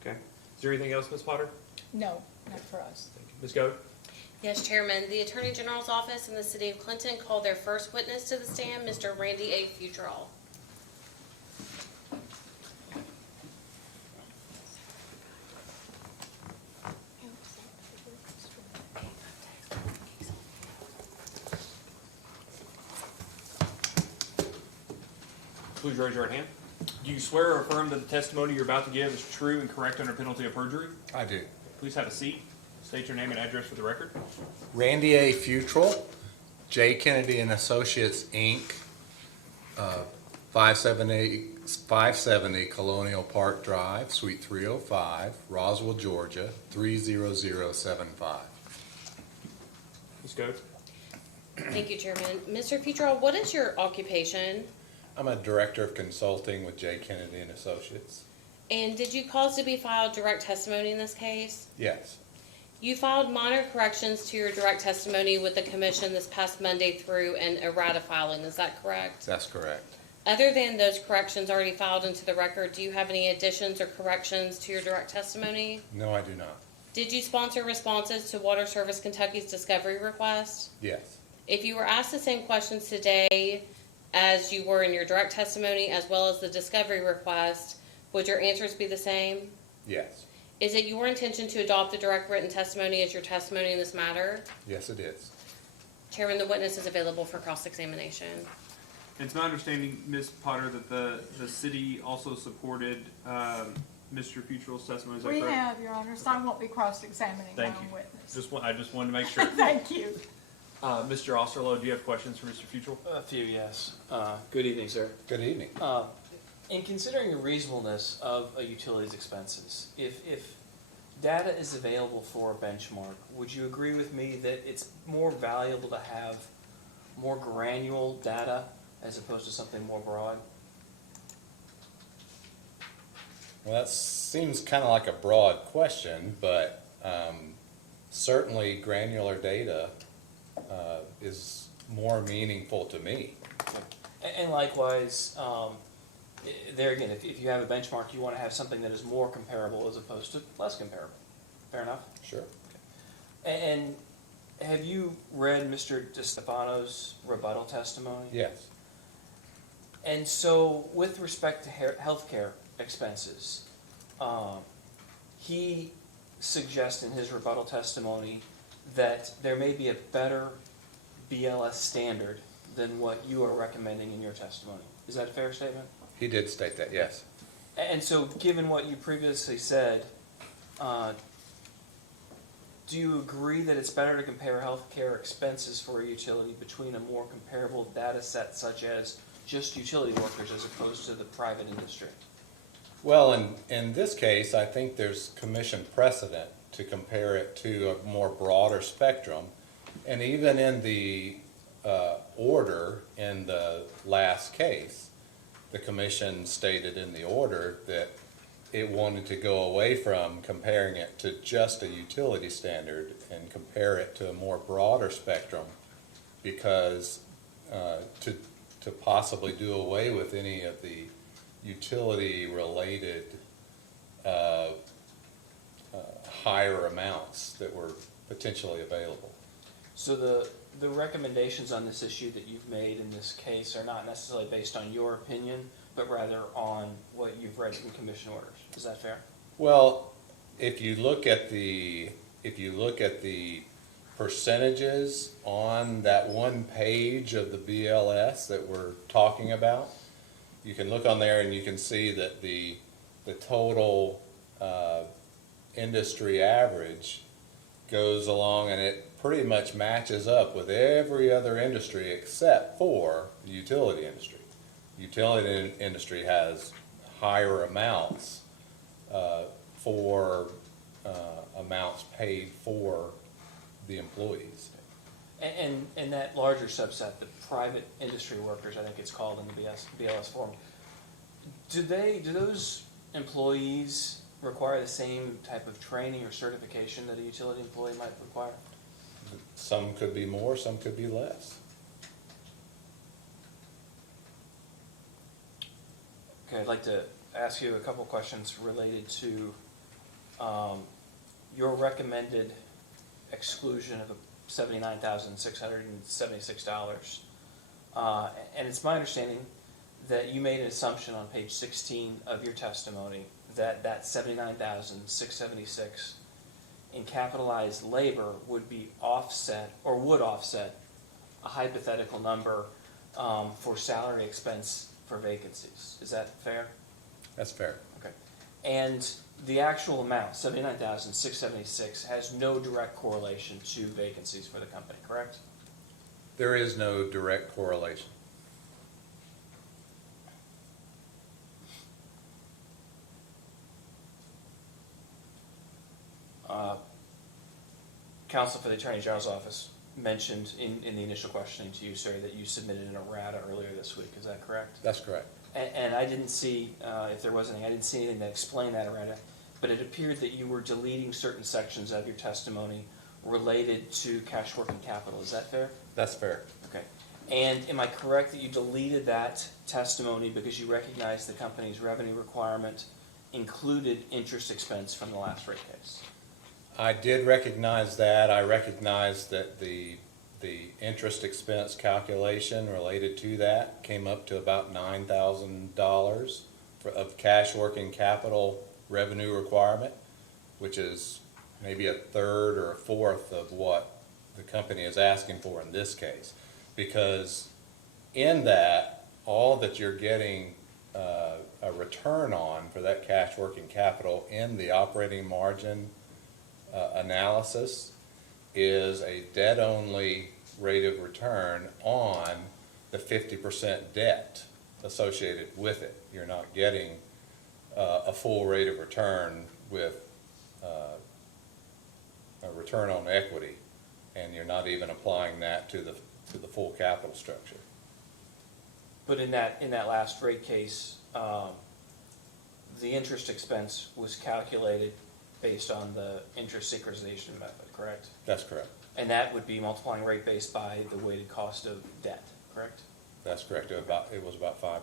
Okay. Is there anything else, Ms. Potter? No, not for us. Thank you. Ms. Goad? Yes, Chairman. The Attorney General's office in the city of Clinton called their first witness to the stand, Mr. Randy A. Futrall. Please raise your right hand. Do you swear or affirm that the testimony you're about to give is true and correct under penalty of perjury? I do. Please have a seat. State your name and address for the record. Randy A. Futrall, J. Kennedy and Associates, Inc., 570 Colonial Park Drive, Suite 305, Roswell, Georgia, 30075. Ms. Goad? Thank you, Chairman. Mr. Futrall, what is your occupation? I'm a director of consulting with J. Kennedy and Associates. And did you cause to be filed direct testimony in this case? Yes, You filed minor corrections to your direct testimony with the commission this past Monday through an errata filing, is that correct? that's correct. Other than those corrections already filed into the record, do you have any additions or corrections to your direct testimony? No, I do not. Did you sponsor responses to Water Service Kentucky's discovery request? Yes, If you were asked the same questions today as you were in your direct testimony as well as the discovery request, would your answers be the same? yes, Is it your intention to adopt the direct written testimony as your testimony in this matter? yes, it is. Chairman, the witness is available for cross-examination. It's my understanding, Ms. Potter, that the city also supported Mr. Futrell's testimony. Is that We correct? have, Your Honor, so I won't be cross-examining my Thank own you. witness. I just wanted to make sure. Thank you. Mr. Osterloh, do you have questions for Mr. Futrell? A few, yes. Good evening, sir. Good evening. In considering the reasonableness of a utility's expenses, if data is available for a benchmark, would you agree with me that it's more valuable to have more granular data as opposed to something more broad? Well, that seems kind of like a broad question, but certainly granular data is more meaningful to me. And likewise, there again, if you have a benchmark, you want to have something that is more comparable as opposed to less comparable. Fair enough? Sure. And have you read Mr. DeStefano's rebuttal testimony? Yes. And so, with respect to healthcare expenses, he suggests in his rebuttal testimony that there may be a better BLS standard than what you are recommending in your testimony. Is that a fair statement? He did state that, yes. And so, given what you previously said, do you agree that it's better to compare healthcare expenses for a utility between a more comparable data set such as just utility workers as opposed to the private industry? Well, in this case, I think there's commission precedent to compare it to a more broader spectrum. And even in the order in the last case, the commission stated in the order that it wanted to go away from comparing it to just a utility standard and compare it to a more broader spectrum, because to possibly do away with any of the utility-related higher amounts that were potentially available. So the recommendations on this issue that you've made in this case are not necessarily based on your opinion, but rather on what you've read from commission orders. Is that fair? Well, if you look at the percentages on that one page of the BLS that we're talking about, you can look on there and you can see that the total industry average goes along, and it pretty much matches up with every other industry except for the utility industry. Utility industry has higher amounts for amounts paid for the employees. And that larger subset, the private industry workers, I think it's called in the BLS form, do those employees require the same type of training or certification that a utility employee might require? Some could be more, some could be less. Okay, I'd like to ask you a couple questions related to your recommended exclusion of $79,676. And it's my understanding that you made an assumption on page 16 of your testimony that $79,676 in capitalized labor would be offset, or would offset, a hypothetical number for salary expense for vacancies. Is that fair? That's fair. Okay. And the actual amount, $79,676, has no direct correlation to vacancies for the company, correct? There is no direct correlation. Counsel for the Attorney General's office, mentioned in the initial questioning to you, sir, that you submitted an errata earlier this week, is that correct? That's correct. And I didn't see, if there was anything, I didn't see anything that explained that errata, but it appeared that you were deleting certain sections of your testimony related to cash working capital, is that fair? That's fair. Okay. And am I correct that you deleted that testimony because you recognized the company's revenue requirement included interest expense from the last rate case? I did recognize that. I recognized that the interest expense calculation related to that came up to about $9,000 of cash working capital revenue requirement, which is maybe a third or a fourth of what the company is asking for in this case. Because in that, all that you're getting a return on for that cash working capital in the operating margin analysis is a debt-only rate of return on the 50% debt associated with it. You're not getting a full rate of return with a return on equity, and you're not even applying that to the full capital structure. But in that last rate case, the interest expense was calculated based on the interest synchronization method, correct? That's correct. And that would be multiplying rate base by the weighted cost of debt, correct? That's correct. It was about 5%.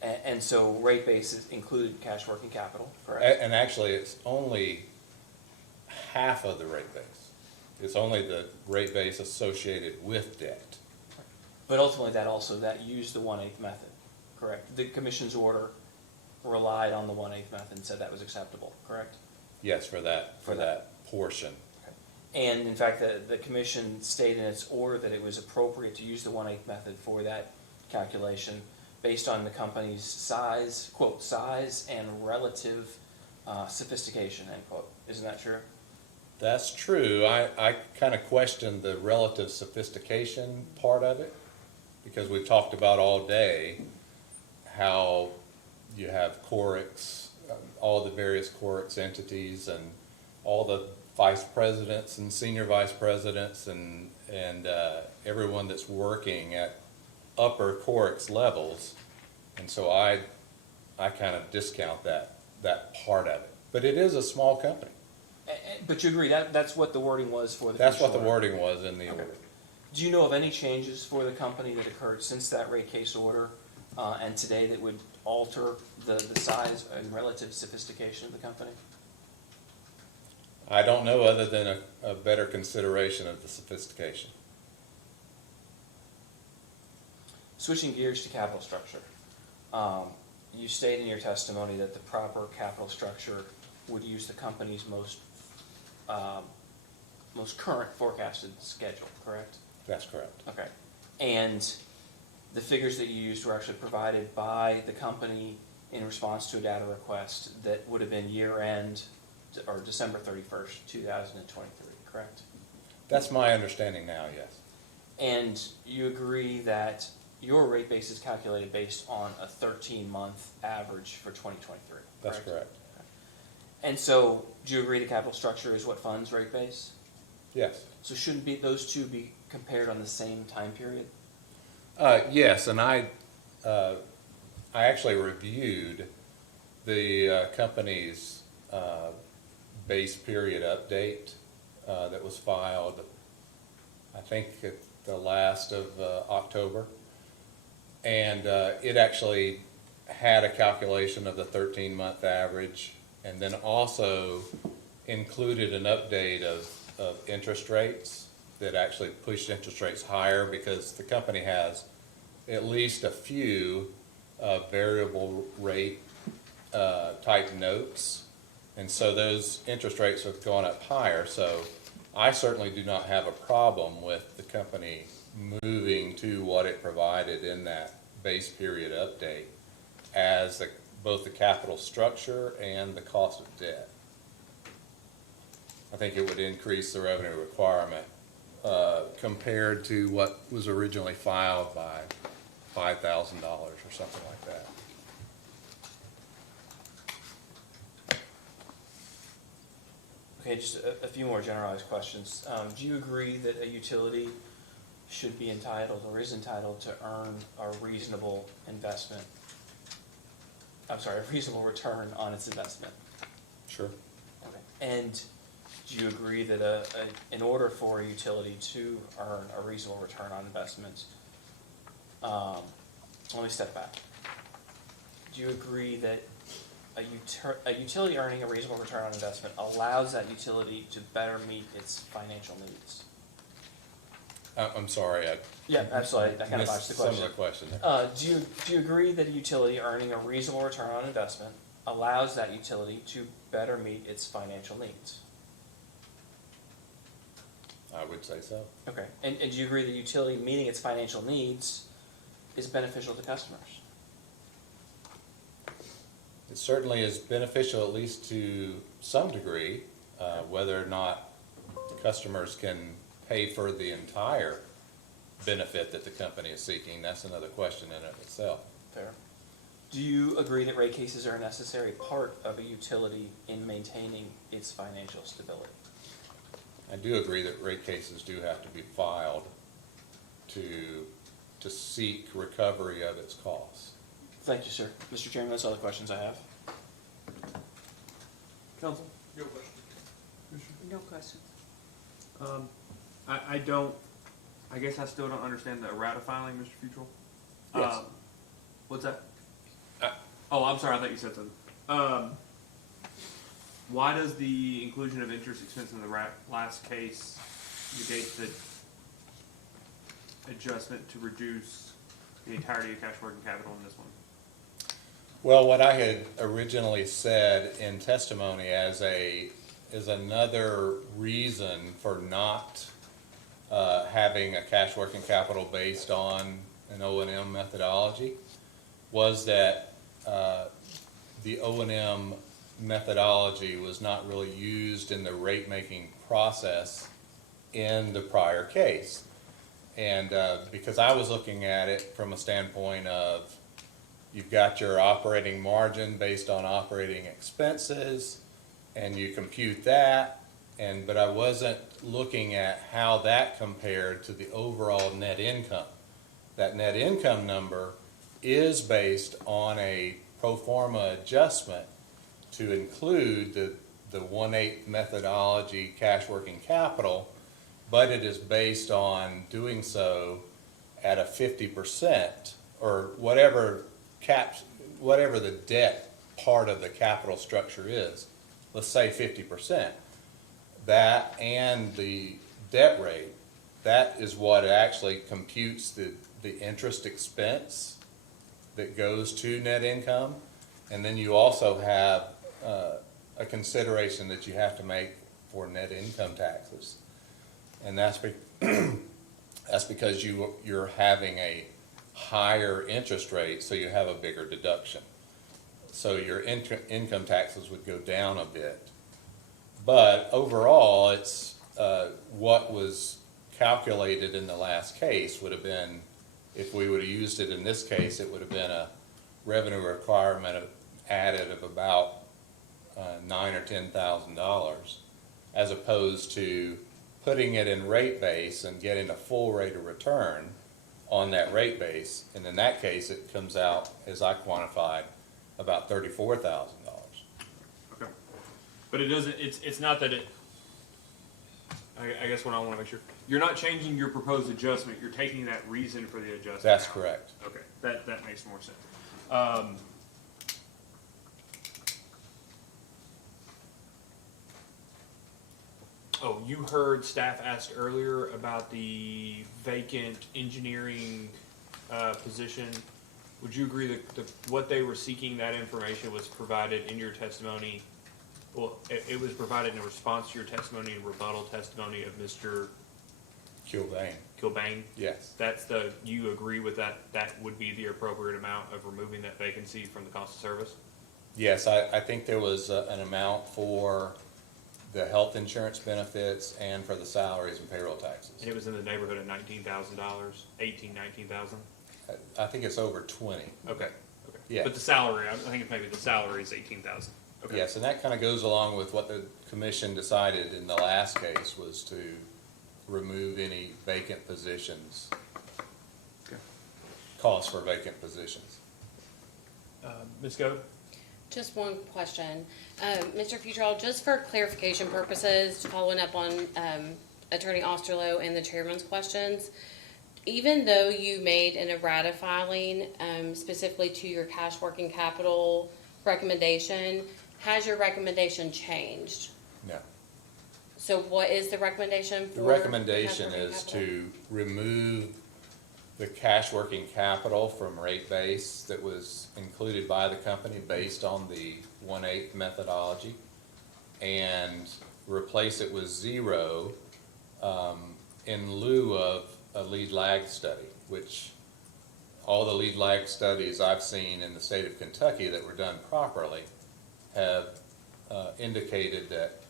And so rate base included cash working capital, correct? And actually, it's only half of the rate base. It's only the rate base associated with debt. But ultimately, that used the 1/8 method, correct? The commission's order relied on the 1/8 method and said that was acceptable, correct? Yes, for that portion. And in fact, the commission stated in its order that it was appropriate to use the 1/8 method for that calculation based on the company's size, quote, size and relative sophistication, end quote. Isn't that true? That's true. I kind of question the relative sophistication part of it, because we've talked about all day how you have Corix, all the various Corix entities and all the vice presidents and senior vice presidents and everyone that's working at upper Corix levels. And so I kind of discount that part of it. But it is a small company. But you agree, that's what the wording was for the That's what the commission order? wording was in the order. Do you know of any changes for the company that occurred since that rate case order and today that would alter the size and relative sophistication of the company? I don't know, other than a better consideration of the sophistication. Switching gears to capital structure. You state in your testimony that the proper capital structure would use the company's most current forecasted schedule, correct? That's correct. Okay. And the figures that you used were actually provided by the company in response to a data request that would have been year-end or December 31st, 2023, correct? That's my understanding now, yes. And you agree that your rate base is calculated based on a 13-month average for 2023, correct? That's correct. And so, do you agree the capital structure is what funds rate base? Yes. So shouldn't those two be compared on the same time period? Yes, and I actually reviewed the company's base period update that was filed, I think at the last of October. And it actually had a calculation of the 13-month average, and then also included an update of interest rates that actually pushed interest rates higher, because the company has at least a few variable rate type notes. And so those interest rates have gone up higher. So I certainly do not have a problem with the company moving to what it provided in that base period update as both the capital structure and the cost of debt. I think it would increase the revenue requirement compared to what was originally filed by $5,000 or something like that. Okay, just a few more generalized questions. Do you agree that a utility should be entitled or is entitled to earn a reasonable investment? I'm sorry, a reasonable return on its investment? Sure. Okay. And do you agree that in order for a utility to earn a reasonable return on investment, let me step back. Do you agree that a utility earning a reasonable return on investment allows that utility to better meet its financial needs? I'm sorry, Yeah, absolutely. I kind of missed botched the some of question. the question. Do you agree that a utility earning a reasonable return on investment allows that utility to better meet its financial needs? I would say so. Okay. And do you agree that utility meeting its financial needs is beneficial to customers? It certainly is beneficial, at least to some degree, whether or not customers can pay for the entire benefit that the company is seeking. That's another question in and of itself. Fair. Do you agree that rate cases are a necessary part of a utility in maintaining its financial stability? I do agree that rate cases do have to be filed to seek recovery of its costs. Thank you, sir. Mr. Chairman, that's all the questions I have. Council? No questions. I guess I still don't understand the errata filing, Mr. Futrell. Yes. What's that? Oh, I'm sorry, I thought you said something. Why does the inclusion of interest expense in the last case negate the adjustment to reduce the entirety of cash working capital in this one? Well, what I had originally said in testimony as another reason for not having a cash working capital based on an O&M methodology was that the O&M methodology was not really used in the rate-making process in the prior case. And because I was looking at it from a standpoint of you've got your operating margin based on operating expenses, and you compute that, but I wasn't looking at how that compared to the overall net income. That net income number is based on a pro forma adjustment to include the 1/8 methodology cash working capital, but it is based on doing so at a 50% or whatever the debt part of the capital structure is. Let's say 50%. That and the debt rate, that is what actually computes the interest expense that goes to net income. And then you also have a consideration that you have to make for net income taxes. And that's because you're having a higher interest rate, so you have a bigger deduction. So your income taxes would go down a bit. But overall, it's what was calculated in the last case would have been, if we would have used it in this case, it would have been a revenue requirement added of about $9,000 or $10,000, as opposed to putting it in rate base and getting a full rate of return on that rate base. And in that case, it comes out, as I quantified, about $34,000. Okay. But it doesn't, it's not that it, I guess what I want to make sure, you're not changing your proposed adjustment, you're taking that reason for the adjustment. That's out. correct. Okay, that makes more sense. Oh, you heard staff ask earlier about the vacant engineering position. Would you agree that what they were seeking, that information was provided in your testimony? Well, it was provided in response to your testimony and rebuttal testimony of Mr. Kilbane? Yes. You agree with that? That would be the appropriate amount of removing that vacancy from the cost of service? Yes, I think there was an amount for the health insurance benefits and for the salaries and payroll taxes. And it was in the neighborhood of $19,000, $19,000? I think it's over 20. Okay. Yeah. But the salary, I think maybe the salary is $18,000. Okay. Yes, and that kind of goes along with what the commission decided in the last case, was to remove any vacant positions, Okay. costs for vacant positions. Ms. Goode? Just one question. Mr. Futrell, just for clarification purposes, following up on Attorney Osterloh and the chairman's questions, even though you made an errata filing specifically to your cash working capital recommendation, has your recommendation changed? No. So what is the recommendation for? The recommendation cash working is capital? to remove the cash working capital from rate base that was included by the company based on the 1/8 methodology, and replace it with zero in lieu of a lead lag study, which all the lead lag studies I've seen in the state of Kentucky that were done properly have indicated that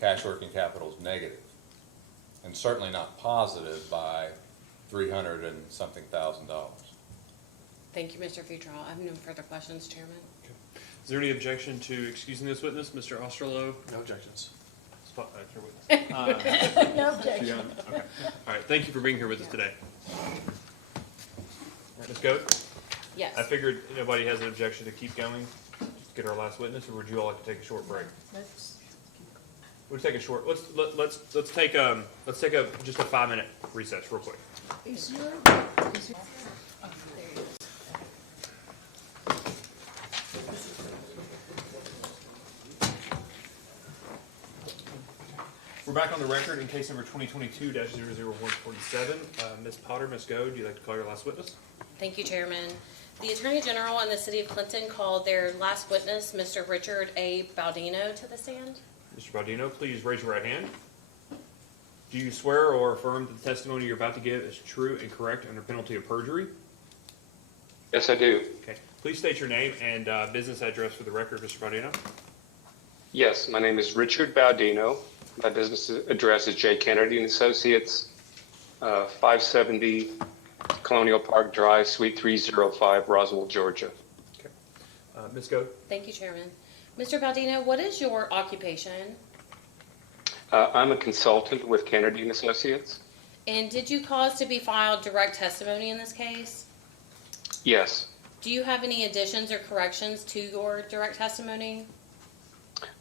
cash working capital is negative, and certainly not positive by $300 and something thousand. Thank you, Mr. Futrell. I have no further questions, Chairman. Is there any objection to excusing this witness, Mr. Osterloh? No objections. Your witness. No Mr. objection. Young? Okay. All right, thank you for being here with us today. Ms. Goode? Yes. I figured nobody has an objection to keep going, just get our last witness, or would you all like to take a short break? We'll take a short, let's take just a 5-minute recess real quick. We're back on the record in case number 2022-00147. Ms. Potter, Ms. Goode, would you like to call your last witness? Thank you, Chairman. The Attorney General in the City of Clinton called their last witness, Mr. Richard A. Baldino, to the stand. Mr. Baldino, please raise your right hand. Do you swear or affirm that the testimony you're about to give is true and correct under penalty of perjury? Yes, I do. Okay. Please state your name and business address for the record, Mr. Baldino. Yes, my name is Richard Baldino. My business address is J. Kennedy and Associates, 570 Colonial Park Drive, Suite 305, Roswell, Georgia. Okay. Ms. Goode? Thank you, Chairman. Mr. Baldino, what is your occupation? I'm a consultant with Kennedy and Associates. And did you cause to be filed direct testimony in this case? Yes, Do you have any additions or corrections to your direct testimony?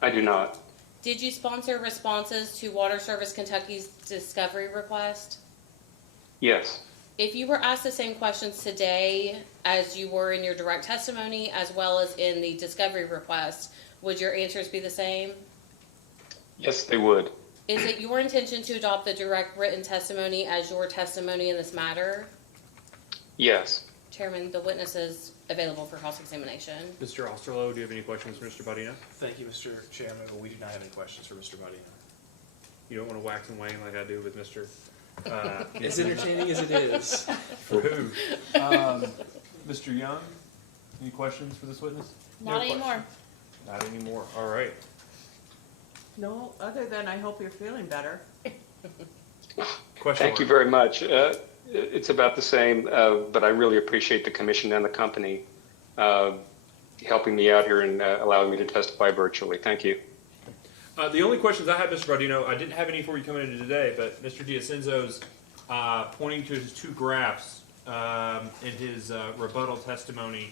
I do not. Did you sponsor responses to Water Service Kentucky's discovery request? Yes, If you were asked the same questions today as you were in your direct testimony as well as in the discovery request, would your answers be the same? yes, they would. Is it your intention to adopt the direct written testimony as your testimony in this matter? Yes. Chairman, the witness is available for cross-examination. Mr. Osterloh, do you have any questions for Mr. Baldino? Thank you, Mr. Chairman. We do not have any questions for Mr. Baldino. You don't want to wax and wane like I do with Mr. As entertaining as it is. For who? Mr. Young, any questions for this witness? Not anymore. Not anymore. All right. No, other than I hope you're feeling better. Question Thank you very much. It's about the same, but I really appreciate the commission and the company helping me out here and allowing me to testify virtually. Thank you. The only questions I had, Mr. Baldino, I didn't have any for you coming into today, but Mr. D'Ascenzo's pointing to his two graphs in his rebuttal testimony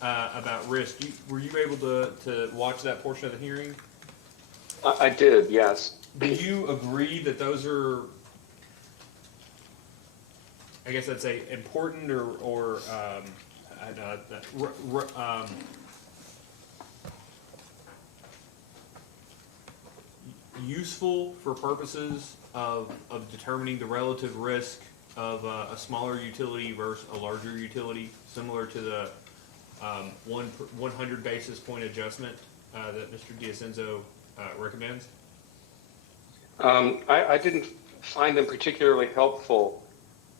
about risk. Were you able to watch that portion of the hearing? I did, yes. Do you agree that those are, I guess I'd say, important or useful for purposes of determining the relative risk of a smaller utility versus a larger utility, similar to the 100 basis point adjustment that Mr. D'Ascenzo recommends? I didn't find them particularly helpful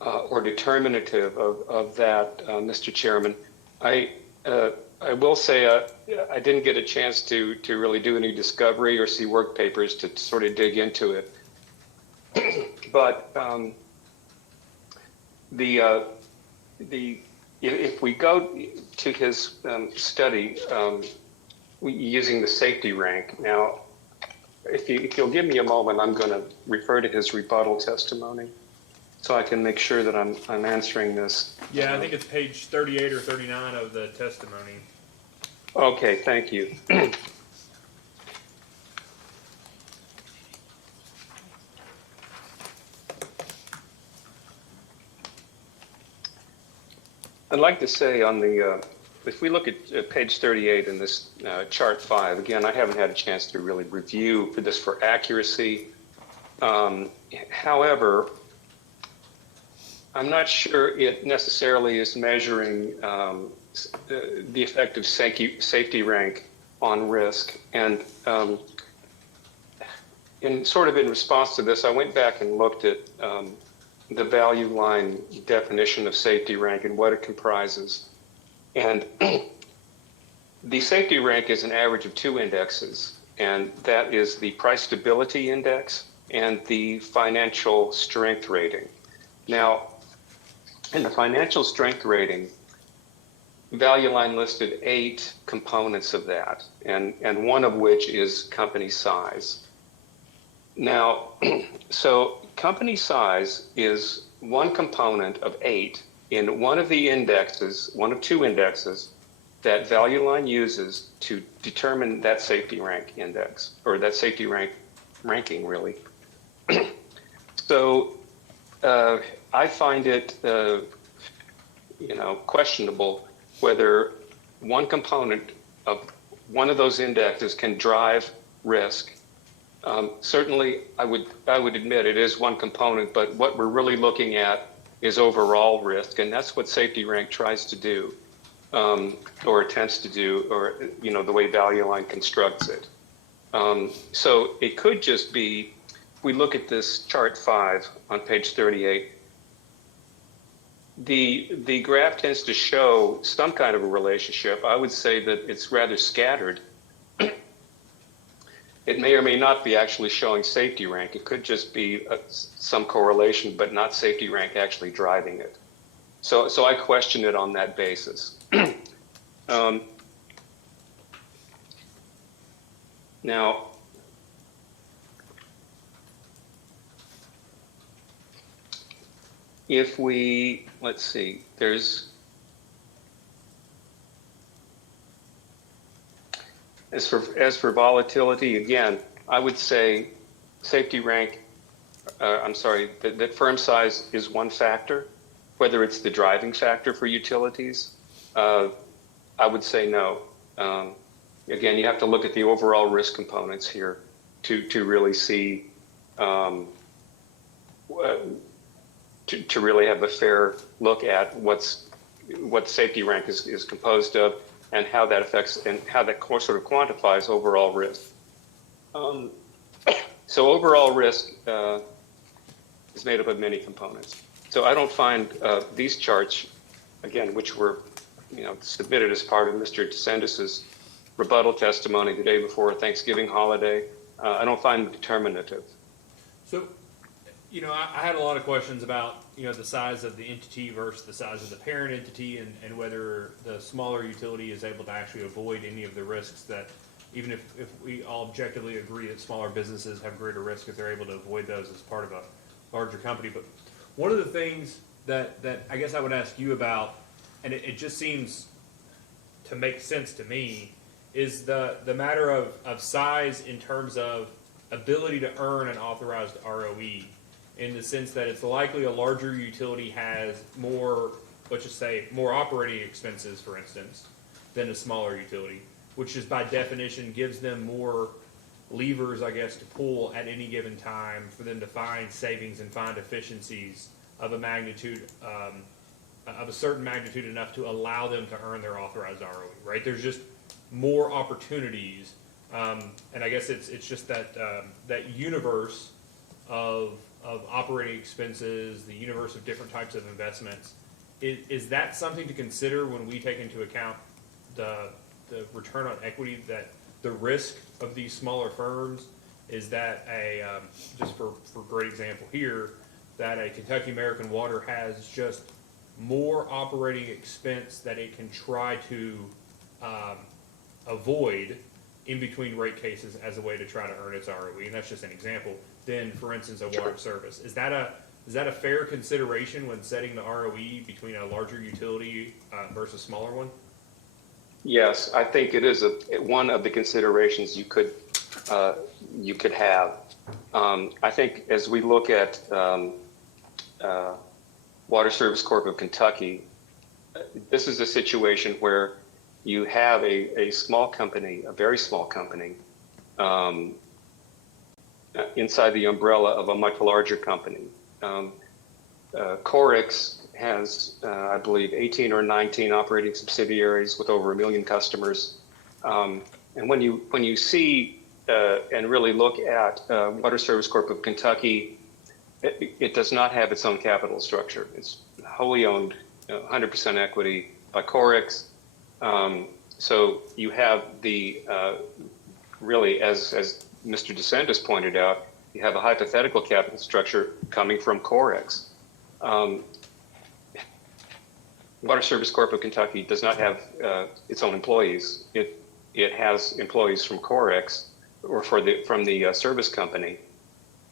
or determinative of that, Mr. Chairman. I will say I didn't get a chance to really do any discovery or see work papers to sort of dig into it. But if we go to his study, using the safety rank. Now, if you'll give me a moment, I'm going to refer to his rebuttal testimony so I can make sure that I'm answering this. Yeah, I think it's page 38 or 39 of the testimony. Okay, thank you. I'd like to say on the, if we look at page 38 in this chart 5, again, I haven't had a chance to really review for this for accuracy. However, I'm not sure it necessarily is measuring the effect of safety rank on risk. And in response to this, I went back and looked at the value line definition of safety rank and what it comprises. And the safety rank is an average of 2 indexes, and that is the price stability index and the financial strength rating. Now, in the financial strength rating, Value Line listed 8 components of that, and one of which is company size. Now, so company size is one component of 8 in one of the indexes, one of 2 indexes that Value Line uses to determine that safety rank index, or that safety ranking, really. So I find it, questionable whether one component of one of those indexes can drive risk. Certainly, I would admit it is one component, but what we're really looking at is overall risk, and that's what safety rank tries to do, or attempts to do, or the way Value Line constructs it. So it could just be, if we look at this chart 5 on page 38, the graph tends to show some kind of a relationship. I would say that it's rather scattered. It may or may not be actually showing safety rank. It could just be some correlation, but not safety rank actually driving it. So I question it on that basis. Now, if we, let's see, as for volatility, again, I would say safety rank, that firm size is one factor. Whether it's the driving factor for utilities, I would say no. Again, you have to look at the overall risk components here to really see, to really have a fair look at what safety rank is composed of, and how that affects and how that sort of quantifies overall risk. So overall risk is made up of many components. So I don't find these charts, again, which were submitted as part of Mr. DeSantis's rebuttal testimony the day before Thanksgiving holiday, I don't find them determinative. So, I had a lot of questions about, the size of the entity versus the size of the parent entity, and whether the smaller utility is able to actually avoid any of the risks that, even if we all objectively agree that smaller businesses have greater risk, if they're able to avoid those as part of a larger company. But one of the things that I guess I would ask you about, and it just seems to make sense to me, is the matter of size in terms of ability to earn an authorized ROE, in the sense that it's likely a larger utility has more, let's just say, more operating expenses, for instance, than a smaller utility, which is by definition gives them more levers, I guess, to pull at any given time for them to find savings and find efficiencies of a magnitude, of a certain magnitude enough to allow them to earn their authorized ROE, right? There's just more opportunities, and I guess it's just that that universe of operating expenses, the universe of different types of investments. Is that something to consider when we take into account the return on equity, that the risk of these smaller firms? Is that just for great example here, that a Kentucky American Water has just more operating expense that it can try to avoid in between rate cases as a way to try to earn its ROE, and that's just an example, than, for instance, a water service. Is that a fair consideration when setting the ROE between a larger utility versus smaller one? Yes, I think it is one of the considerations you could have. I think as we look at Water Service Corp of Kentucky, this is a situation where you have a small company, a very small company, inside the umbrella of a much larger company. Corix has, I believe, 18 or 19 operating subsidiaries with over 1 million customers. And when you see and really look at Water Service Corp of Kentucky, it does not have its own capital structure. It's wholly owned, 100% equity by Corix. So you have the, really, as Mr. DeSantis pointed out, you have a hypothetical capital structure coming from Corix. Water Service Corp of Kentucky does not have its own employees. It has employees from Corix or from the service company.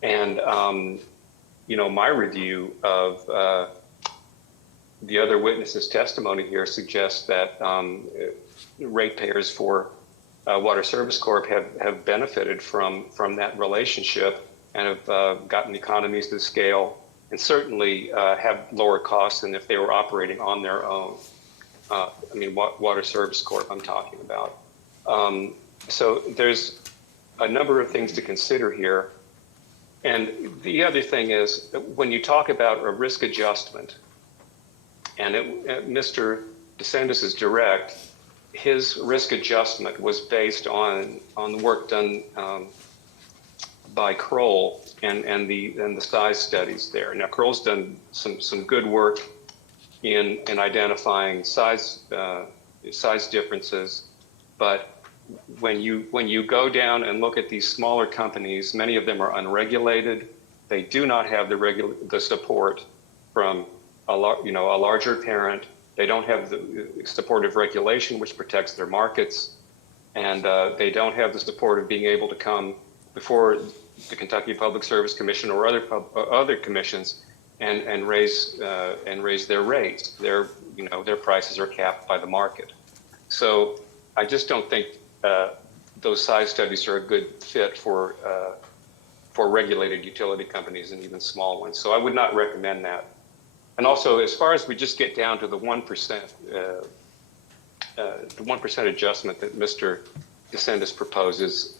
And, my review of the other witnesses' testimony here suggests that ratepayers for Water Service Corp have benefited from that relationship and have gotten economies of scale and certainly have lower costs than if they were operating on their own. Water Service Corp I'm talking about. So there's a number of things to consider here. And the other thing is, when you talk about a risk adjustment, and Mr. DeSantis is direct, his risk adjustment was based on the work done by Kroll and the size studies there. Now, Kroll's done some good work in identifying size differences, but when you go down and look at these smaller companies, many of them are unregulated. They do not have the support from a larger parent. They don't have the support of regulation, which protects their markets, and they don't have the support of being able to come before the Kentucky Public Service Commission or other commissions and raise their rates. Their prices are capped by the market. So I just don't think those size studies are a good fit for regulated utility companies and even small ones. So I would not recommend that. And also, as far as we just get down to the 1%, the 1% adjustment that Mr. DeSantis proposes,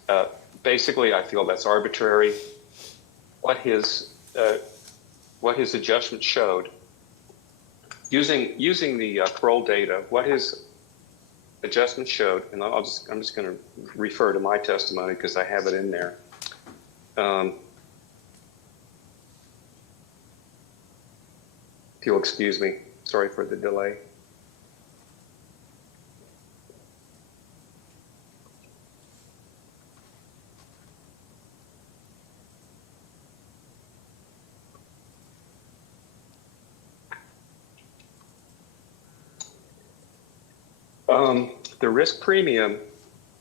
basically, I feel that's arbitrary. What his adjustment showed, using the Kroll data, what his adjustment showed, and I'm just going to refer to my testimony because I have it in there. If you'll excuse me, sorry for the delay. The risk premium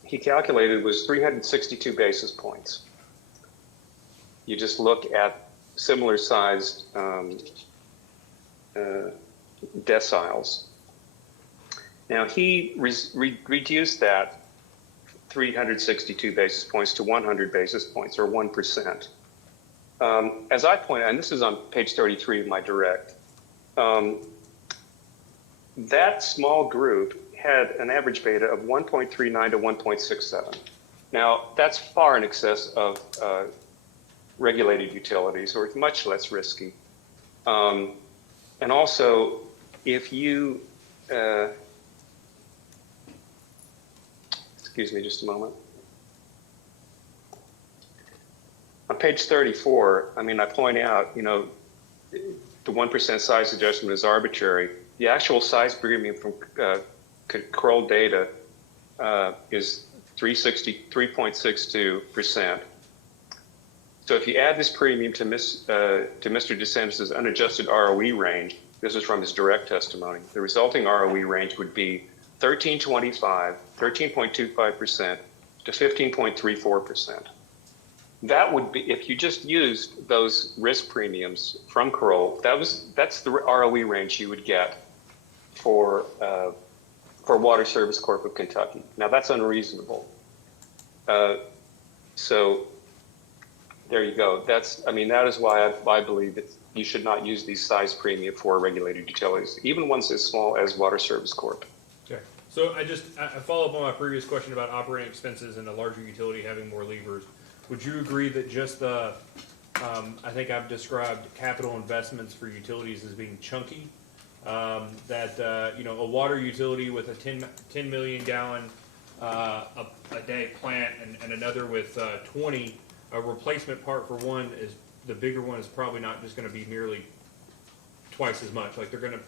he calculated was 362 basis points. You just look at similar sized deciles. Now he reduced that 362 basis points to 100 basis points, or 1%. As I point out, and this is on page 33 of my direct, that small group had an average beta of 1.39 to 1.67. Now, that's far in excess of regulated utilities, or it's much less risky. And also, if you, excuse me just a moment. On page 34, I point out, the 1% size adjustment is arbitrary. The actual size premium from Kroll data is 3.62%. So if you add this premium to Mr. DeSantis' unadjusted ROE range, this is from his direct testimony, the resulting ROE range would be 13.25% to 15.34%. That would be, if you just used those risk premiums from Kroll, that's the ROE range you would get for Water Service Corp of Kentucky. Now that's unreasonable. So there you go. That is why I believe that you should not use these size premium for regulated utilities, even ones as small as Water Service Corp. Okay, so I follow up on my previous question about operating expenses and the larger utility having more levers. Would you agree that just I think I've described capital investments for utilities as being chunky? That a water utility with a 10 million gallon a day plant and another with 20, a replacement part for one is, the bigger one is probably not just going to be merely twice as much. Like they're going to,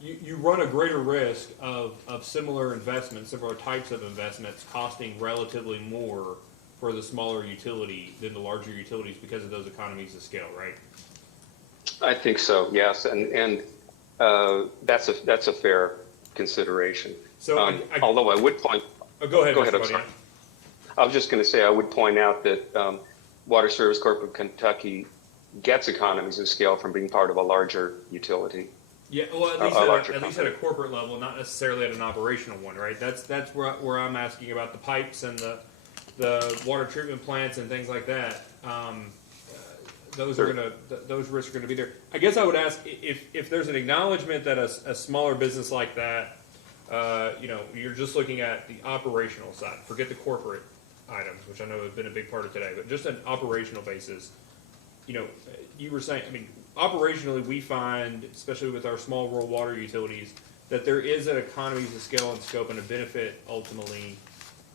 you run a greater risk of similar investments, similar types of investments costing relatively more for the smaller utility than the larger utilities because of those economies of scale, right? I think so, yes, and that's a fair consideration. So, although I would point. Oh, go ahead. Go ahead. I'm sorry. I was just going to say I would point out that Water Service Corp of Kentucky gets economies of scale from being part of a larger utility. Yeah, well, at least at a corporate level, not necessarily at an operational one, right? That's where I'm asking about the pipes and the water treatment plants and things like that. Those risks are gonna be there. I guess I would ask if there's an acknowledgement that a smaller business like that, you're just looking at the operational side. Forget the corporate items, which I know have been a big part of today, but just an operational basis. You were saying, operationally, we find, especially with our small rural water utilities, that there is an economies of scale and scope and a benefit ultimately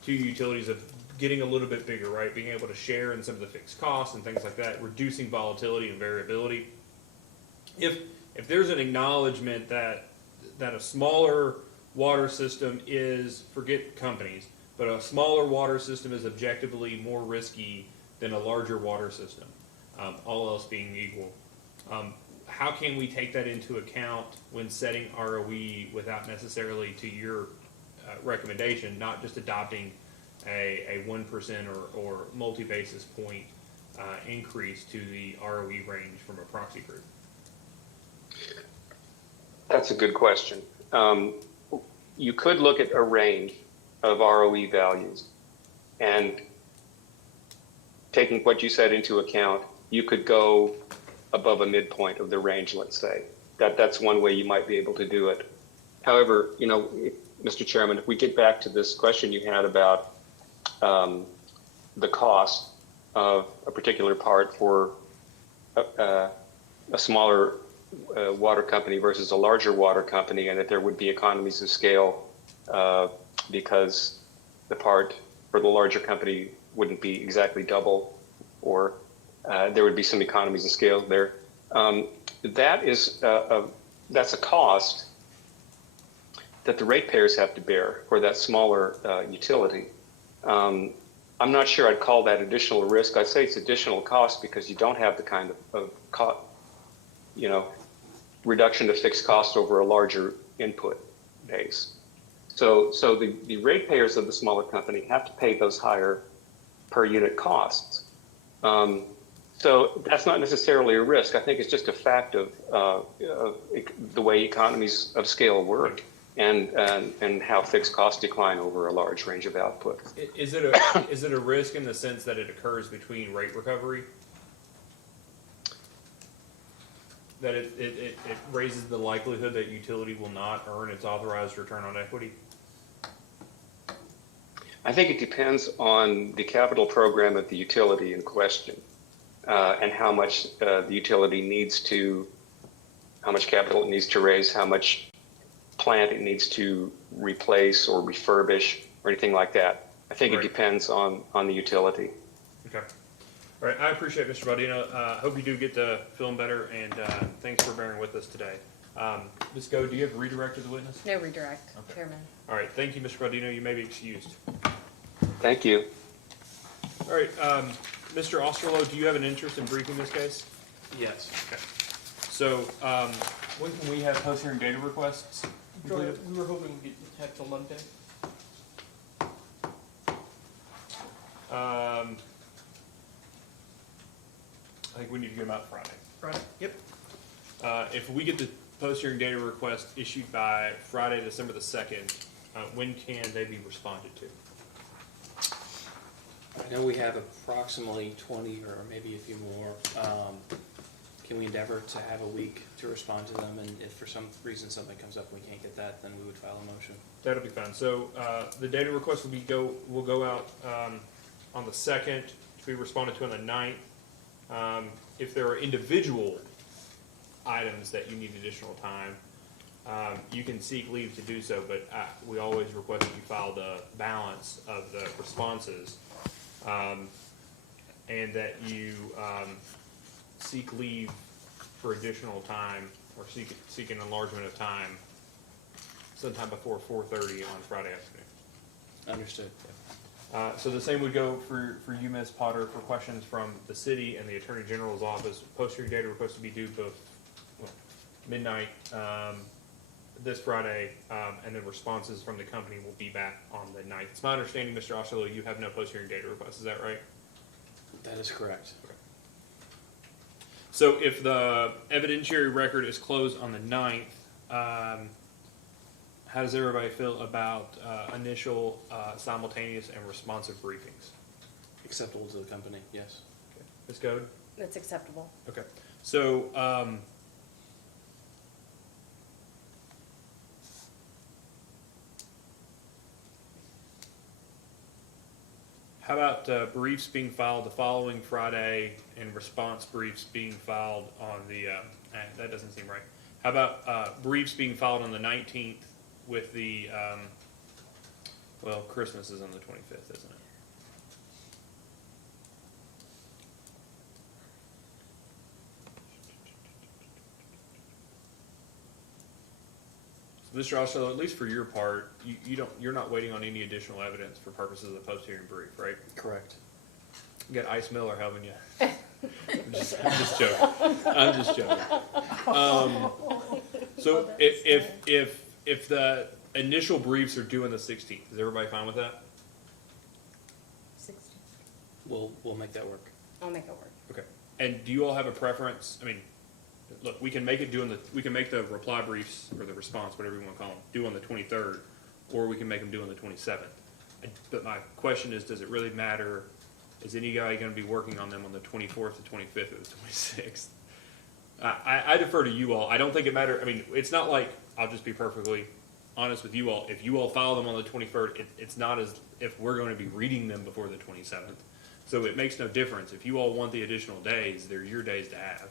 to utilities of getting a little bit bigger, right? Being able to share in some of the fixed costs and things like that, reducing volatility and variability. If there's an acknowledgement that a smaller water system is, forget companies, but a smaller water system is objectively more risky than a larger water system, all else being equal. How can we take that into account when setting ROE without necessarily, to your recommendation, not just adopting a 1% or multi-basis point increase to the ROE range from a proxy group? That's a good question. You could look at a range of ROE values, and taking what you said into account, you could go above a midpoint of the range, let's say. That's one way you might be able to do it. However, Mr. Chairman, if we get back to this question you had about the cost of a particular part for a smaller water company versus a larger water company, and that there would be economies of scale because the part for the larger company wouldn't be exactly double, or there would be some economies of scale there. That's a cost that the ratepayers have to bear for that smaller utility. I'm not sure I'd call that additional risk. I'd say it's additional cost because you don't have the kind of reduction of fixed cost over a larger input base. So the ratepayers of the smaller company have to pay those higher per unit costs. So that's not necessarily a risk. I think it's just a fact of the way economies of scale work and how fixed costs decline over a large range of output. Is it a risk in the sense that it occurs between rate recovery? That it raises the likelihood that utility will not earn its authorized return on equity? I think it depends on the capital program of the utility in question, and how much the utility how much capital it needs to raise, how much plant it needs to replace or refurbish or anything like that. I think It depends on the utility. Okay. All right. I appreciate it, Mr. Baldino. Hope you do get to feeling better, and thanks for bearing with us today. Ms. Go, do you have redirect as a witness? No redirect, Okay. Chairman. All right. Thank you, Mr. Baldino. You may be excused. Thank you. All right. Mr. Osterloh, do you have an interest in briefing this case? Yes. Okay. So when can we have post-hearing data requests? Joy, we were hoping we'd get the text on Monday. I think we need to get them out Friday. Friday? Yep. If we get the post-hearing data request issued by Friday, December the 2nd, when can they be responded to? I know we have approximately 20 or maybe a few more. Can we endeavor to have a week to respond to them? And if for some reason something comes up and we can't get that, then we would file a motion. That'll be fine. So the data request will go out on the 2nd to be responded to on the 9th. If there are individual items that you need additional time, you can seek leave to do so, but we always request that you file the balance of the responses, and that you seek leave for additional time, or seek an enlargement of time sometime before 4:30 on Friday afternoon. Understood. So the same would go for you, Ms. Potter, for questions from the city and the Attorney General's office. Post-hearing data requests to be due both midnight this Friday, and then responses from the company will be back on the 9th. It's my understanding, Mr. Osterlo, you have no post-hearing data requests, is that right? That is correct. Okay. So if the evidentiary record is closed on the 9th, how does everybody feel about initial, simultaneous, and responsive briefings? Acceptable to the company, yes. Okay. Ms. Goode? That's acceptable. Okay. So, how about briefs being filed the following Friday and response briefs being filed on the, that doesn't seem right. How about briefs being filed on the 19th with the, well, Christmas is on the 25th, isn't it? Mr. Osterlo, at least for your part, you're not waiting on any additional evidence for purposes of the post-hearing brief, right? Correct. You got Ice Miller helping you. I'm just joking. I'm just joking. So if the initial briefs are due on the 16th, is everybody fine with that? We'll make that work. I'll make it work. Okay. And do you all have a preference? I mean, look, we can make it we can make the reply briefs or the response, whatever you want to call them, due on the 23rd, or we can make them due on the 27th. But my question is, does it really matter? Is any guy going to be working on them on the 24th, the 25th, or the 26th? I defer to you all. I don't think it matters. I mean, it's not like, I'll just be perfectly honest with you all. If you all file them on the 23rd, it's not as if we're going to be reading them before the 27th. So it makes no difference. If you all want the additional days, they're your days to have.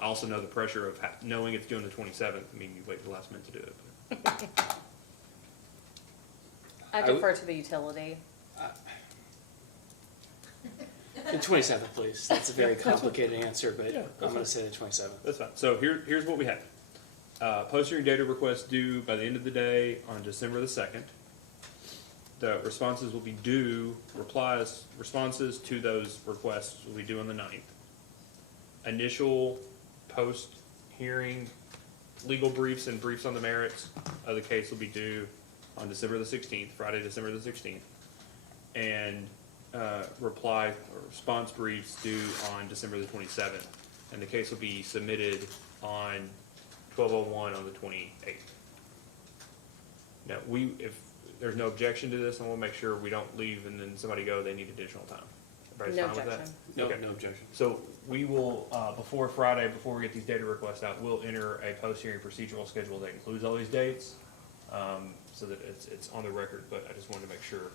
I also know the pressure of knowing it's due on the 27th. I mean, you wait the last minute to do it. I defer to the utility. The 27th, please. That's a very complicated answer, but I'm going to say the 27th. That's fine. So here's what we have. Post-hearing data requests due by the end of the day on December the 2nd. The responses will be due, responses to those requests will be due on the 9th. Initial post-hearing legal briefs and briefs on the merits of the case will be due on December the 16th, Friday, December the 16th. And reply or response briefs due on December the 27th. And the case will be submitted on 12/01 on the 28th. Now, if there's no objection to this, and we'll make sure we don't leave and then somebody go, they need additional time. Everybody's No fine with that? objection. No, Okay. no objection. So we will, before Friday, before we get these data requests out, we'll enter a post-hearing procedural schedule that includes all these dates, so that it's on the record, but I just wanted to make sure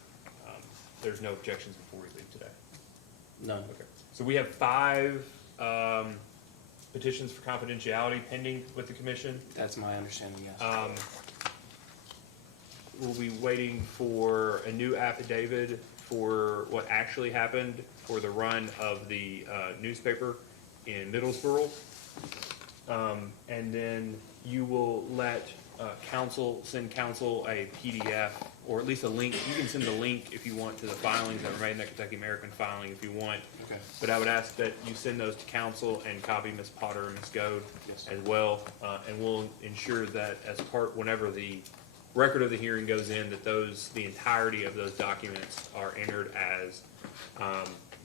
there's no objections before we leave today. None. Okay. So we have 5 petitions for confidentiality pending with the commission. That's my understanding, yes. We'll be waiting for a new affidavit for what actually happened for the run of the newspaper in Middlesboro. And then you will let send council a PDF, or at least a link. You can send the link if you want to the filings that were made in the Kentucky American filing if you want. Okay. But I would ask that you send those to council and copy Ms. Potter and Ms. Goode Yes. as well. And we'll ensure that as part, whenever the record of the hearing goes in, that the entirety of those documents are entered as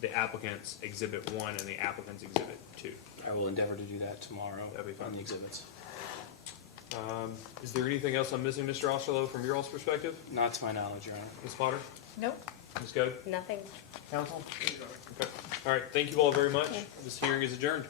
the applicant's Exhibit 1 and the applicant's Exhibit 2. I will endeavor to do that tomorrow That'd be fine. on the exhibits. Is there anything else I'm missing, Mr. Osterloh, from your all's perspective? Not to my knowledge, Your Honor. Ms. Potter? Nope. Ms. Goode? Nothing. Council? Okay. All right, thank you all very much. This hearing is adjourned.